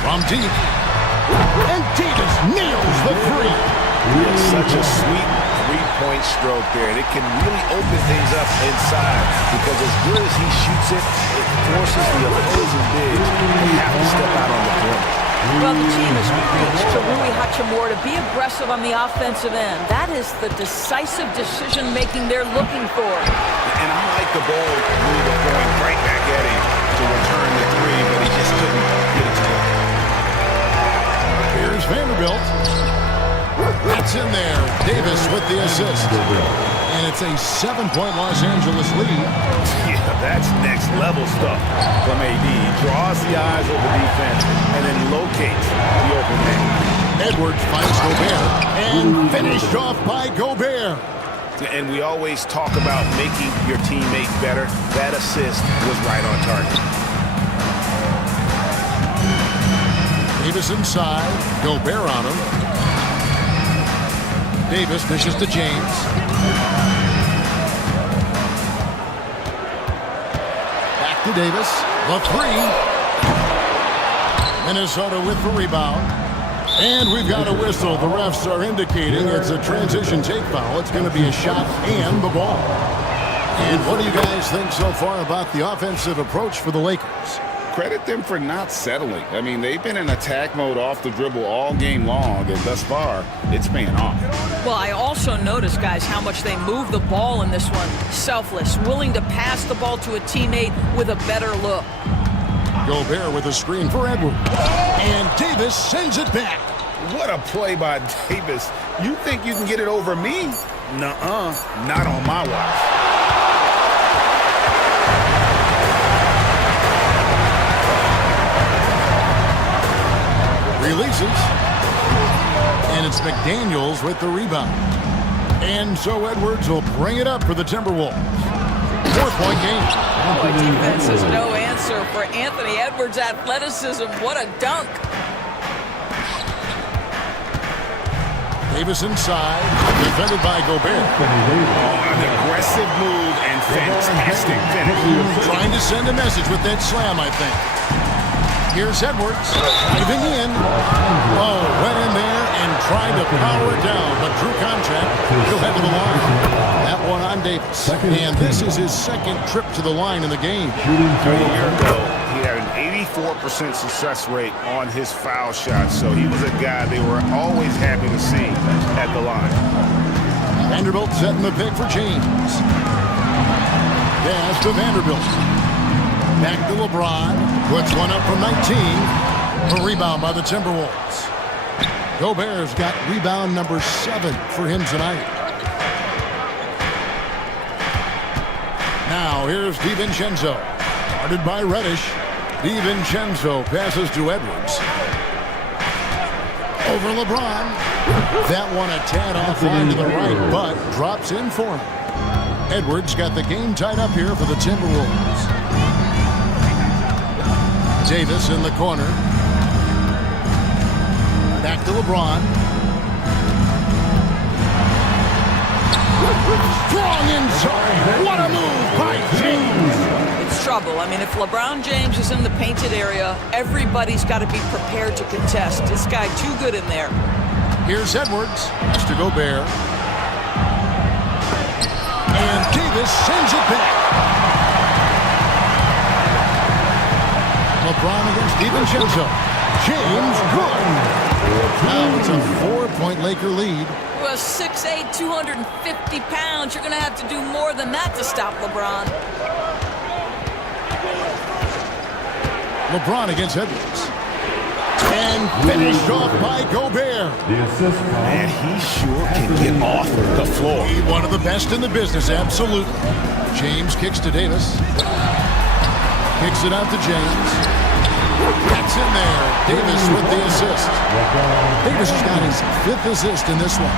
From deep. And Davis nails the three. It's such a sweet three-point stroke there. And it can really open things up inside because as good as he shoots it, it forces the opposing bigs to have to step out on the perimeter. Well, the team has preached to Rui Hachimura to be aggressive on the offensive end. That is the decisive decision-making they're looking for. And I like the ball move going right back at him to return the three, but he just couldn't get it to go. Here's Vanderbilt. That's in there. Davis with the assist. And it's a 7-point Los Angeles lead. Yeah, that's next level stuff from AD. He draws the eyes of the defense and then locates the open man. Edwards finds Gobert and finished off by Gobert. And we always talk about making your teammate better. That assist was right on target. Davis inside. Gobert on him. Davis dishes to James. Back to Davis. The three. Minnesota with the rebound. And we've got a whistle. The refs are indicating it's a transition take foul. It's going to be a shot and the ball. And what do you guys think so far about the offensive approach for the Lakers? Credit them for not settling. I mean, they've been in attack mode off the dribble all game long, and thus far, it's paying off. Well, I also noticed, guys, how much they move the ball in this one. Selfless, willing to pass the ball to a teammate with a better look. Gobert with a screen for Edwards. And Davis sends it back. What a play by Davis. You think you can get it over me? Nuh-uh, not on my watch. Releases. And it's McDaniels with the rebound. And so Edwards will bring it up for the Timberwolves. 4-point game. Boy, defense is no answer for Anthony Edwards' athleticism. What a dunk. Davis inside, defended by Gobert. An aggressive move and fantastic finish. Trying to send a message with that slam, I think. Here's Edwards, diving in. Oh, went in there and tried to power it down, but drew contact. He'll head to the line. That one on Davis. And this is his second trip to the line in the game. A year ago, he had an 84% success rate on his foul shots, so he was a guy they were always happy to see at the line. Vanderbilt setting the pick for James. Pass to Vanderbilt. Back to LeBron. Puts one up from 19. A rebound by the Timberwolves. Gobert's got rebound number 7 for him tonight. Now here's DiVincenzo. Guarded by Reddish. DiVincenzo passes to Edwards. Over LeBron. That one a tad offline to the right, but drops in for him. Edwards got the game tied up here for the Timberwolves. Davis in the corner. Back to LeBron. Strong inside. What a move by James. It's trouble. I mean, if LeBron James is in the painted area, everybody's got to be prepared to contest. This guy too good in there. Here's Edwards. Has to Gobert. And Davis sends it back. LeBron against DiVincenzo. James, good. Now it's a 4-point Laker lead. Well, 6'8", 250 pounds. You're going to have to do more than that to stop LeBron. LeBron against Edwards. And finished off by Gobert. Man, he sure can get off the floor. One of the best in the business, absolutely. James kicks to Davis. Kicks it out to James. That's in there. Davis with the assist. Davis has got his 5th assist in this one.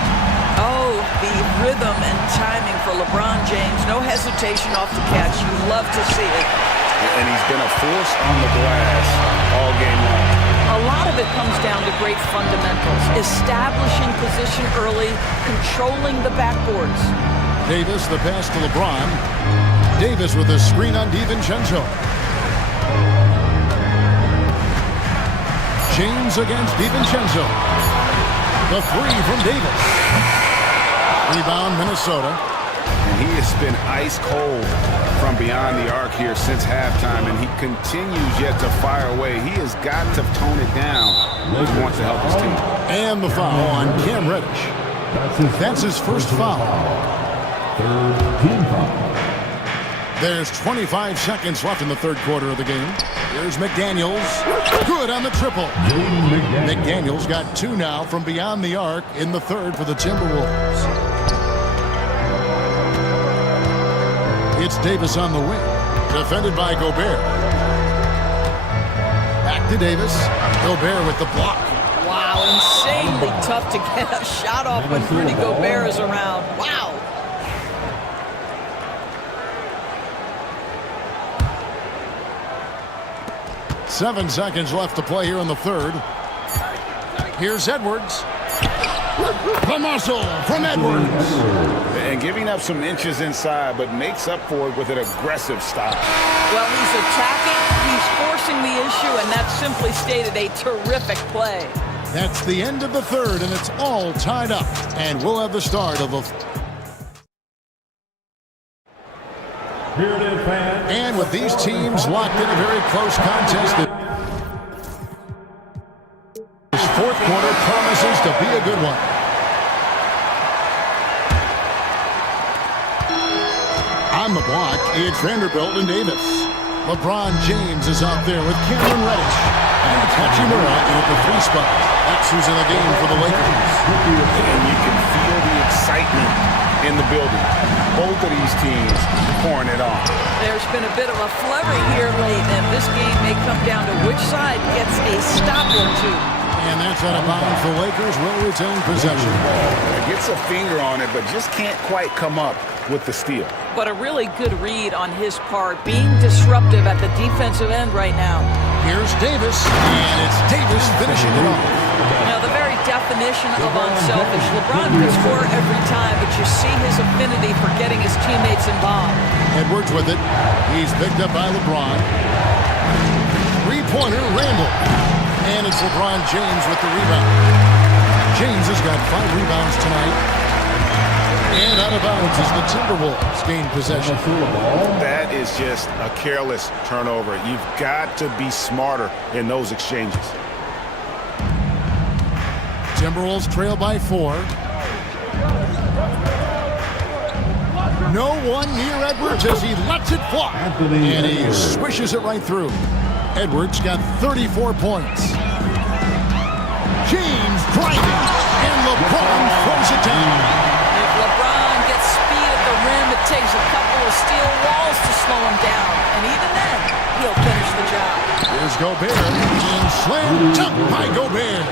Oh, the rhythm and timing for LeBron James. No hesitation off the catch. You love to see it. And he's been a force on the glass all game long. A lot of it comes down to great fundamentals. Establishing position early, controlling the backboards. Davis, the pass to LeBron. Davis with a screen on DiVincenzo. James against DiVincenzo. The 3 from Davis. Rebound, Minnesota. And he has been ice cold from beyond the arc here since halftime, and he continues yet to fire away. He has got to tone it down if he wants to help his team. And the foul on Cam Reddish. That's his first foul. 3rd team foul. There's 25 seconds left in the 3rd quarter of the game. Here's McDaniels. Good on the triple. McDaniels got 2 now from beyond the arc in the 3rd for the Timberwolves. It's Davis on the wing. Defended by Gobert. Back to Davis. Gobert with the block. Wow, insanely tough to get a shot off when Rudy Gobert is around. Wow. Seven seconds left to play here in the 3rd. Here's Edwards. The muscle from Edwards. And giving up some inches inside, but makes up for it with an aggressive stop. Well, he's attacking, he's forcing the issue, and that's simply stated a terrific play. That's the end of the 3rd, and it's all tied up. And we'll have the start of the... And with these teams locked in a very close contest, this 4th quarter promises to be a good one. On the block, it's Vanderbilt and Davis. LeBron James is out there with Cameron Reddish. And Hachimura in at the 3 spot. That's who's in the game for the Lakers. And you can feel the excitement in the building. Both of these teams pouring it on. There's been a bit of a flurry here late, and this game may come down to which side gets a stop or 2. And that's out of bounds. The Lakers will retain possession. Gets a finger on it, but just can't quite come up with the steal. But a really good read on his part, being disruptive at the defensive end right now. Here's Davis, and it's Davis finishing it off. Now, the very definition of unselfish. LeBron can score every time, but you see his affinity for getting his teammates involved. Edwards with it. He's picked up by LeBron. 3-pointer, Randall. And it's LeBron James with the rebound. James has got 5 rebounds tonight. And out of bounds as the Timberwolves gain possession. That is just a careless turnover. You've got to be smarter in those exchanges. Timberwolves trail by 4. No one near Edwards as he lets it fly. And he swishes it right through. Edwards got 34 points. James driving, and LeBron throws it down. If LeBron gets speed at the rim, it takes a couple of steel walls to slow him down. And even then, he'll finish the job. Here's Gobert, and slam dunk by Gobert.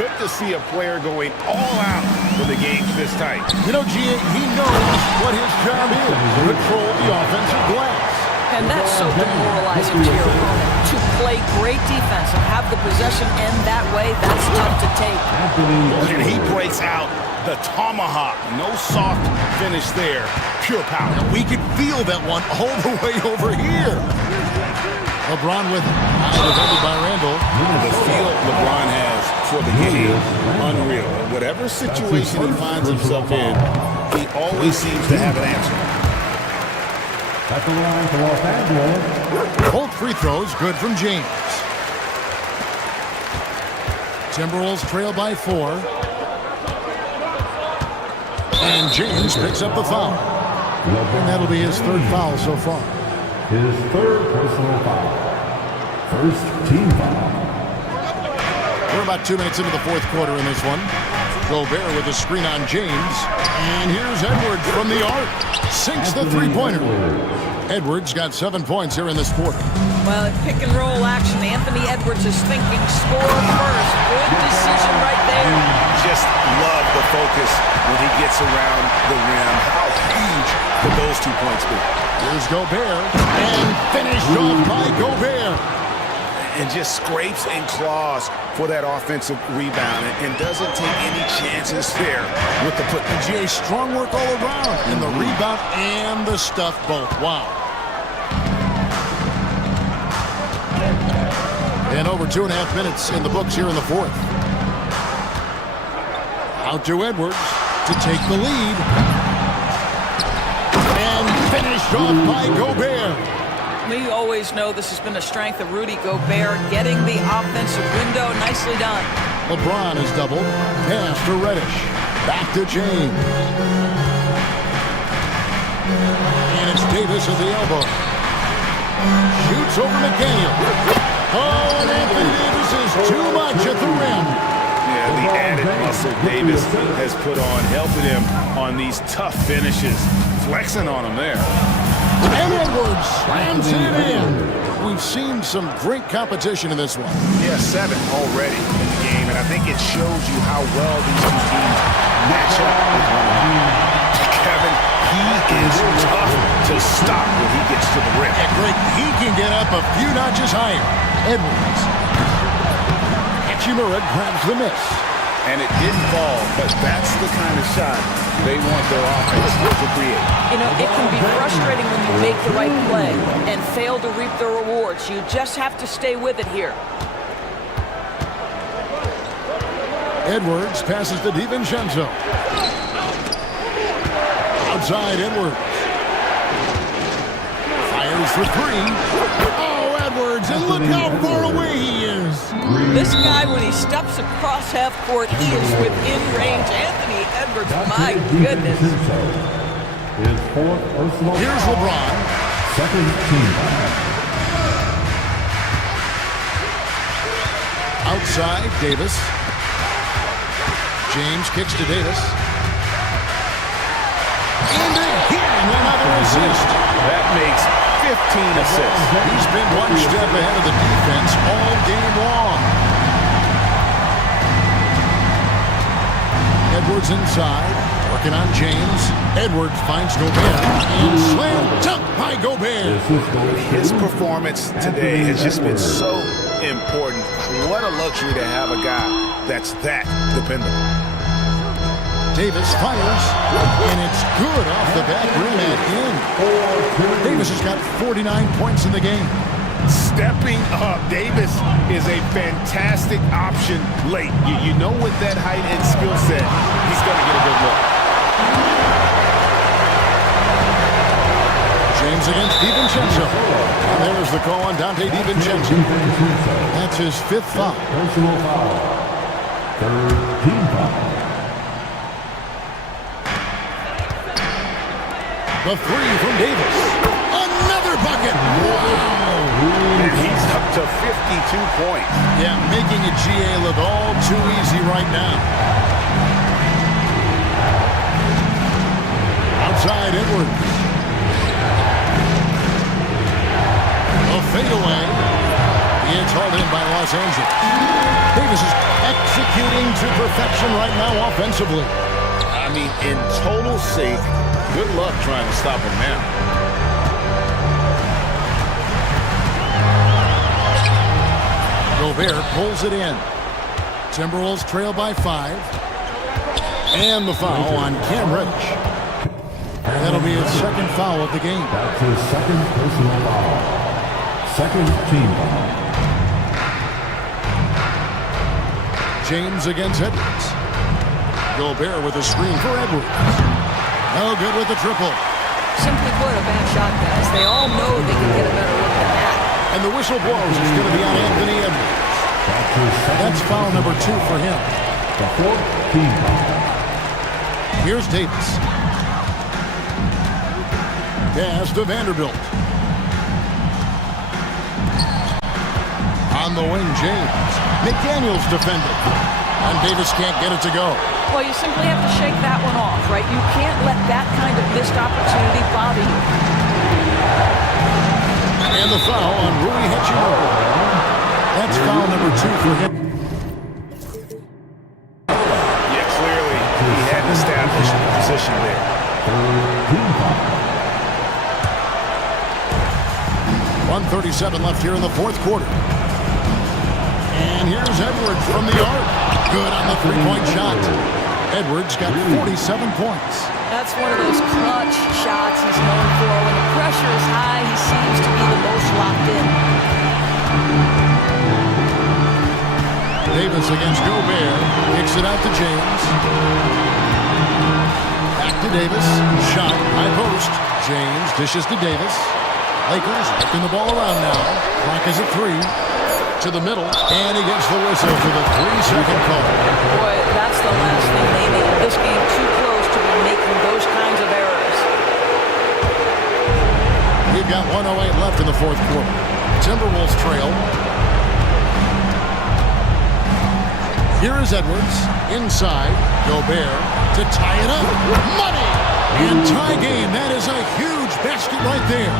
Good to see a player going all out when the game's this tight. You know, G.A., he knows what his job is. Control the offensive glass. And that's so demoralizing to your opponent. To play great defense and have the possession end that way, that's tough to take. And he breaks out the tomahawk. No soft finish there. Pure power. And we can feel that one all the way over here. LeBron with it. Defended by Randall. The feel LeBron has for the game, unreal. Whatever situation he finds himself in, he always seems to have an answer. At the line for Los Angeles. Both free throws good from James. Timberwolves trail by 4. And James picks up the foul. And that'll be his third foul so far. His third personal foul. First team foul. We're about 2 minutes into the fourth quarter in this one. Gobert with a screen on James. And here's Edwards from the arc. Sinks the three-pointer. Edwards got 7 points here in this quarter. Well, in pick-and-roll action, Anthony Edwards is thinking score first. Good decision right there. Just love the focus when he gets around the rim. How huge could those 2 points be? Here's Gobert. And finished off by Gobert. And just scrapes and claws for that offensive rebound and doesn't take any chances there with the put. GA, strong work all around in the rebound and the stuff both. Wow. And over 2.5 minutes in the books here in the fourth. Out to Edwards to take the lead. And finished off by Gobert. We always know this has been a strength of Rudy Gobert, getting the offensive window. Nicely done. LeBron is doubled. Pass to Reddish. Back to James. And it's Davis at the elbow. Shoots over McDaniel. Oh, and Anthony Davis is too much at the rim. Yeah, the added muscle Davis has put on, helping him on these tough finishes. Flexing on him there. And Edwards slams it in. We've seen some great competition in this one. Yeah, 7 already in the game, and I think it shows you how well these two teams match up with one another. Kevin, he is tough to stop when he gets to the rim. Yeah, Greg, he can get up a few notches higher. Edwards. Hachimura grabs the miss. And it didn't fall, but that's the kind of shot they want their offense to create. You know, it can be frustrating when you make the right play and fail to reap the rewards. You just have to stay with it here. Edwards passes to DiVincenzo. Outside Edwards. Fires for 3. Oh, Edwards, and look how far away he is. This guy, when he steps across half court, he is within range. Anthony Edwards, my goodness. His fourth personal Here's foul. LeBron. Second team foul. Outside, Davis. James kicks to Davis. And again, another assist. That makes 15 assists. He's been one step ahead of the defense all game long. Edwards inside, working on James. Edwards finds Gobert and slam dunk by Gobert. His performance today has just been so important. What a luxury to have a guy that's that dependable. Davis fires, and it's good off the back rim and in. Davis has got 49 points in the game. Stepping up, Davis is a fantastic option late. You know, with that height and skill set, he's going to get a good look. James against DiVincenzo. And there's the call on Dante DiVincenzo. That's his 5th foul. Personal foul. Third team foul. The 3 from Davis. Another bucket. Wow. And he's up to 52 points. Yeah, making a GA look all too easy right now. Outside Edwards. A fadeaway. It's hauled in by Los Angeles. Davis is executing to perfection right now offensively. I mean, in total sync. Good luck trying to stop him now. Gobert pulls it in. Timberwolves trail by 5. And the foul on Cam Reddish. And that'll be his 2nd foul of the game. That's his 2nd personal foul. 2nd team foul. James against Edwards. Gobert with a screen for Edwards. No good with the triple. Simply put a bad shot, guys. They all know they can get a better look than that. And the whistle blows. It's going to be on Anthony Edwards. That's foul number 2 for him. The 4th team foul. Here's Davis. Pass to Vanderbilt. On the wing, James. McDaniels defended. And Davis can't get it to go. Well, you simply have to shake that one off, right? You can't let that kind of missed opportunity bother you. And the foul on Rui Hachimura. That's foul number 2 for him. Yeah, clearly he had an established position there. 1:37 left here in the 4th quarter. And here's Edwards from the arc. Good on the three-point shot. Edwards got 47 points. That's one of those clutch shots he's known for. When the pressure is high, he seems to be the most locked in. Davis against Gobert. Kicks it out to James. Back to Davis. Shot. High post. James dishes to Davis. Lakers looking the ball around now. Clock is at 3. To the middle. And he gets the whistle for the 3-second call. Boy, that's the last thing they need. This game too close to be making those kinds of errors. We've got 1:08 left in the 4th quarter. Timberwolves trail. Here is Edwards. Inside. Gobert to tie it up. Money! And tie game. That is a huge basket right there.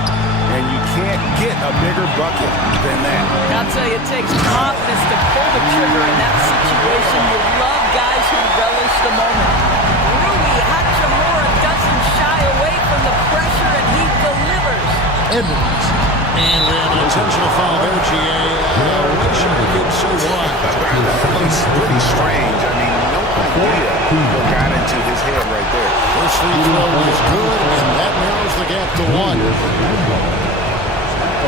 And you can't get a bigger bucket than that. I'll tell you, it takes confidence to pull the trigger in that situation. You love guys who relish the moment. Rui Hachimura doesn't shy away from the pressure, and he delivers. Edwards. And an intentional foul there, G.A. Wish I could say why. It's pretty strange. I mean, no idea what got into his head right there. First free throw is good, and that narrows the gap to 1.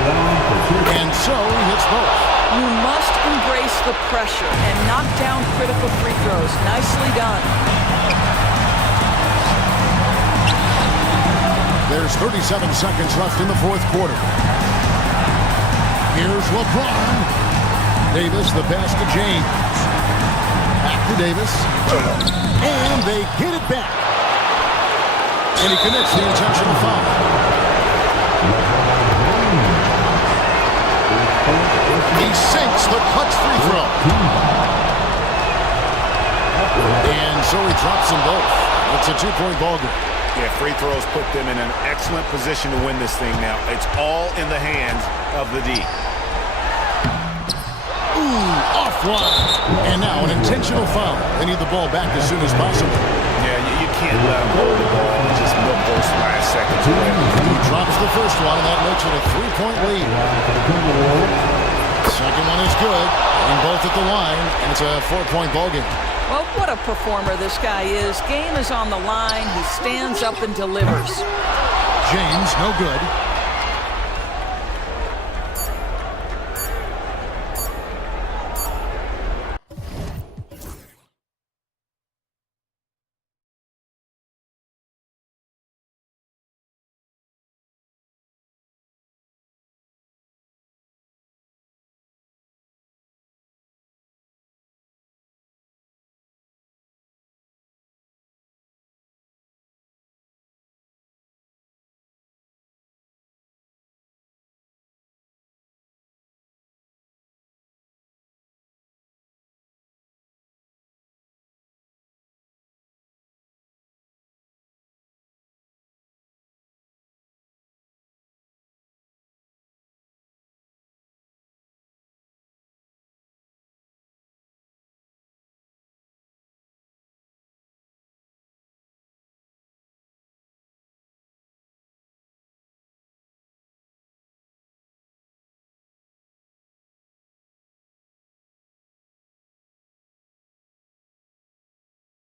And so he hits both. You must embrace the pressure and knock down critical free throws. Nicely done. There's 37 seconds left in the 4th quarter. Here's LeBron. Davis, the pass to James. Back to Davis. And they get it back. And he commits the intentional foul. He sinks the clutch free throw. And so he drops them both. It's a 2-point ball game. Yeah, free throws put them in an excellent position to win this thing now. It's all in the hands of the D. Ooh, offline. And now an intentional foul. They need the ball back as soon as possible. Yeah, you can't let them hold the ball and just milk those last seconds away. He drops the first one, and that makes it a 3-point lead. Second one is good. And both at the line, and it's a 4-point ball game. Well, what a performer this guy is. Game is on the line. He stands up and delivers. James, no good.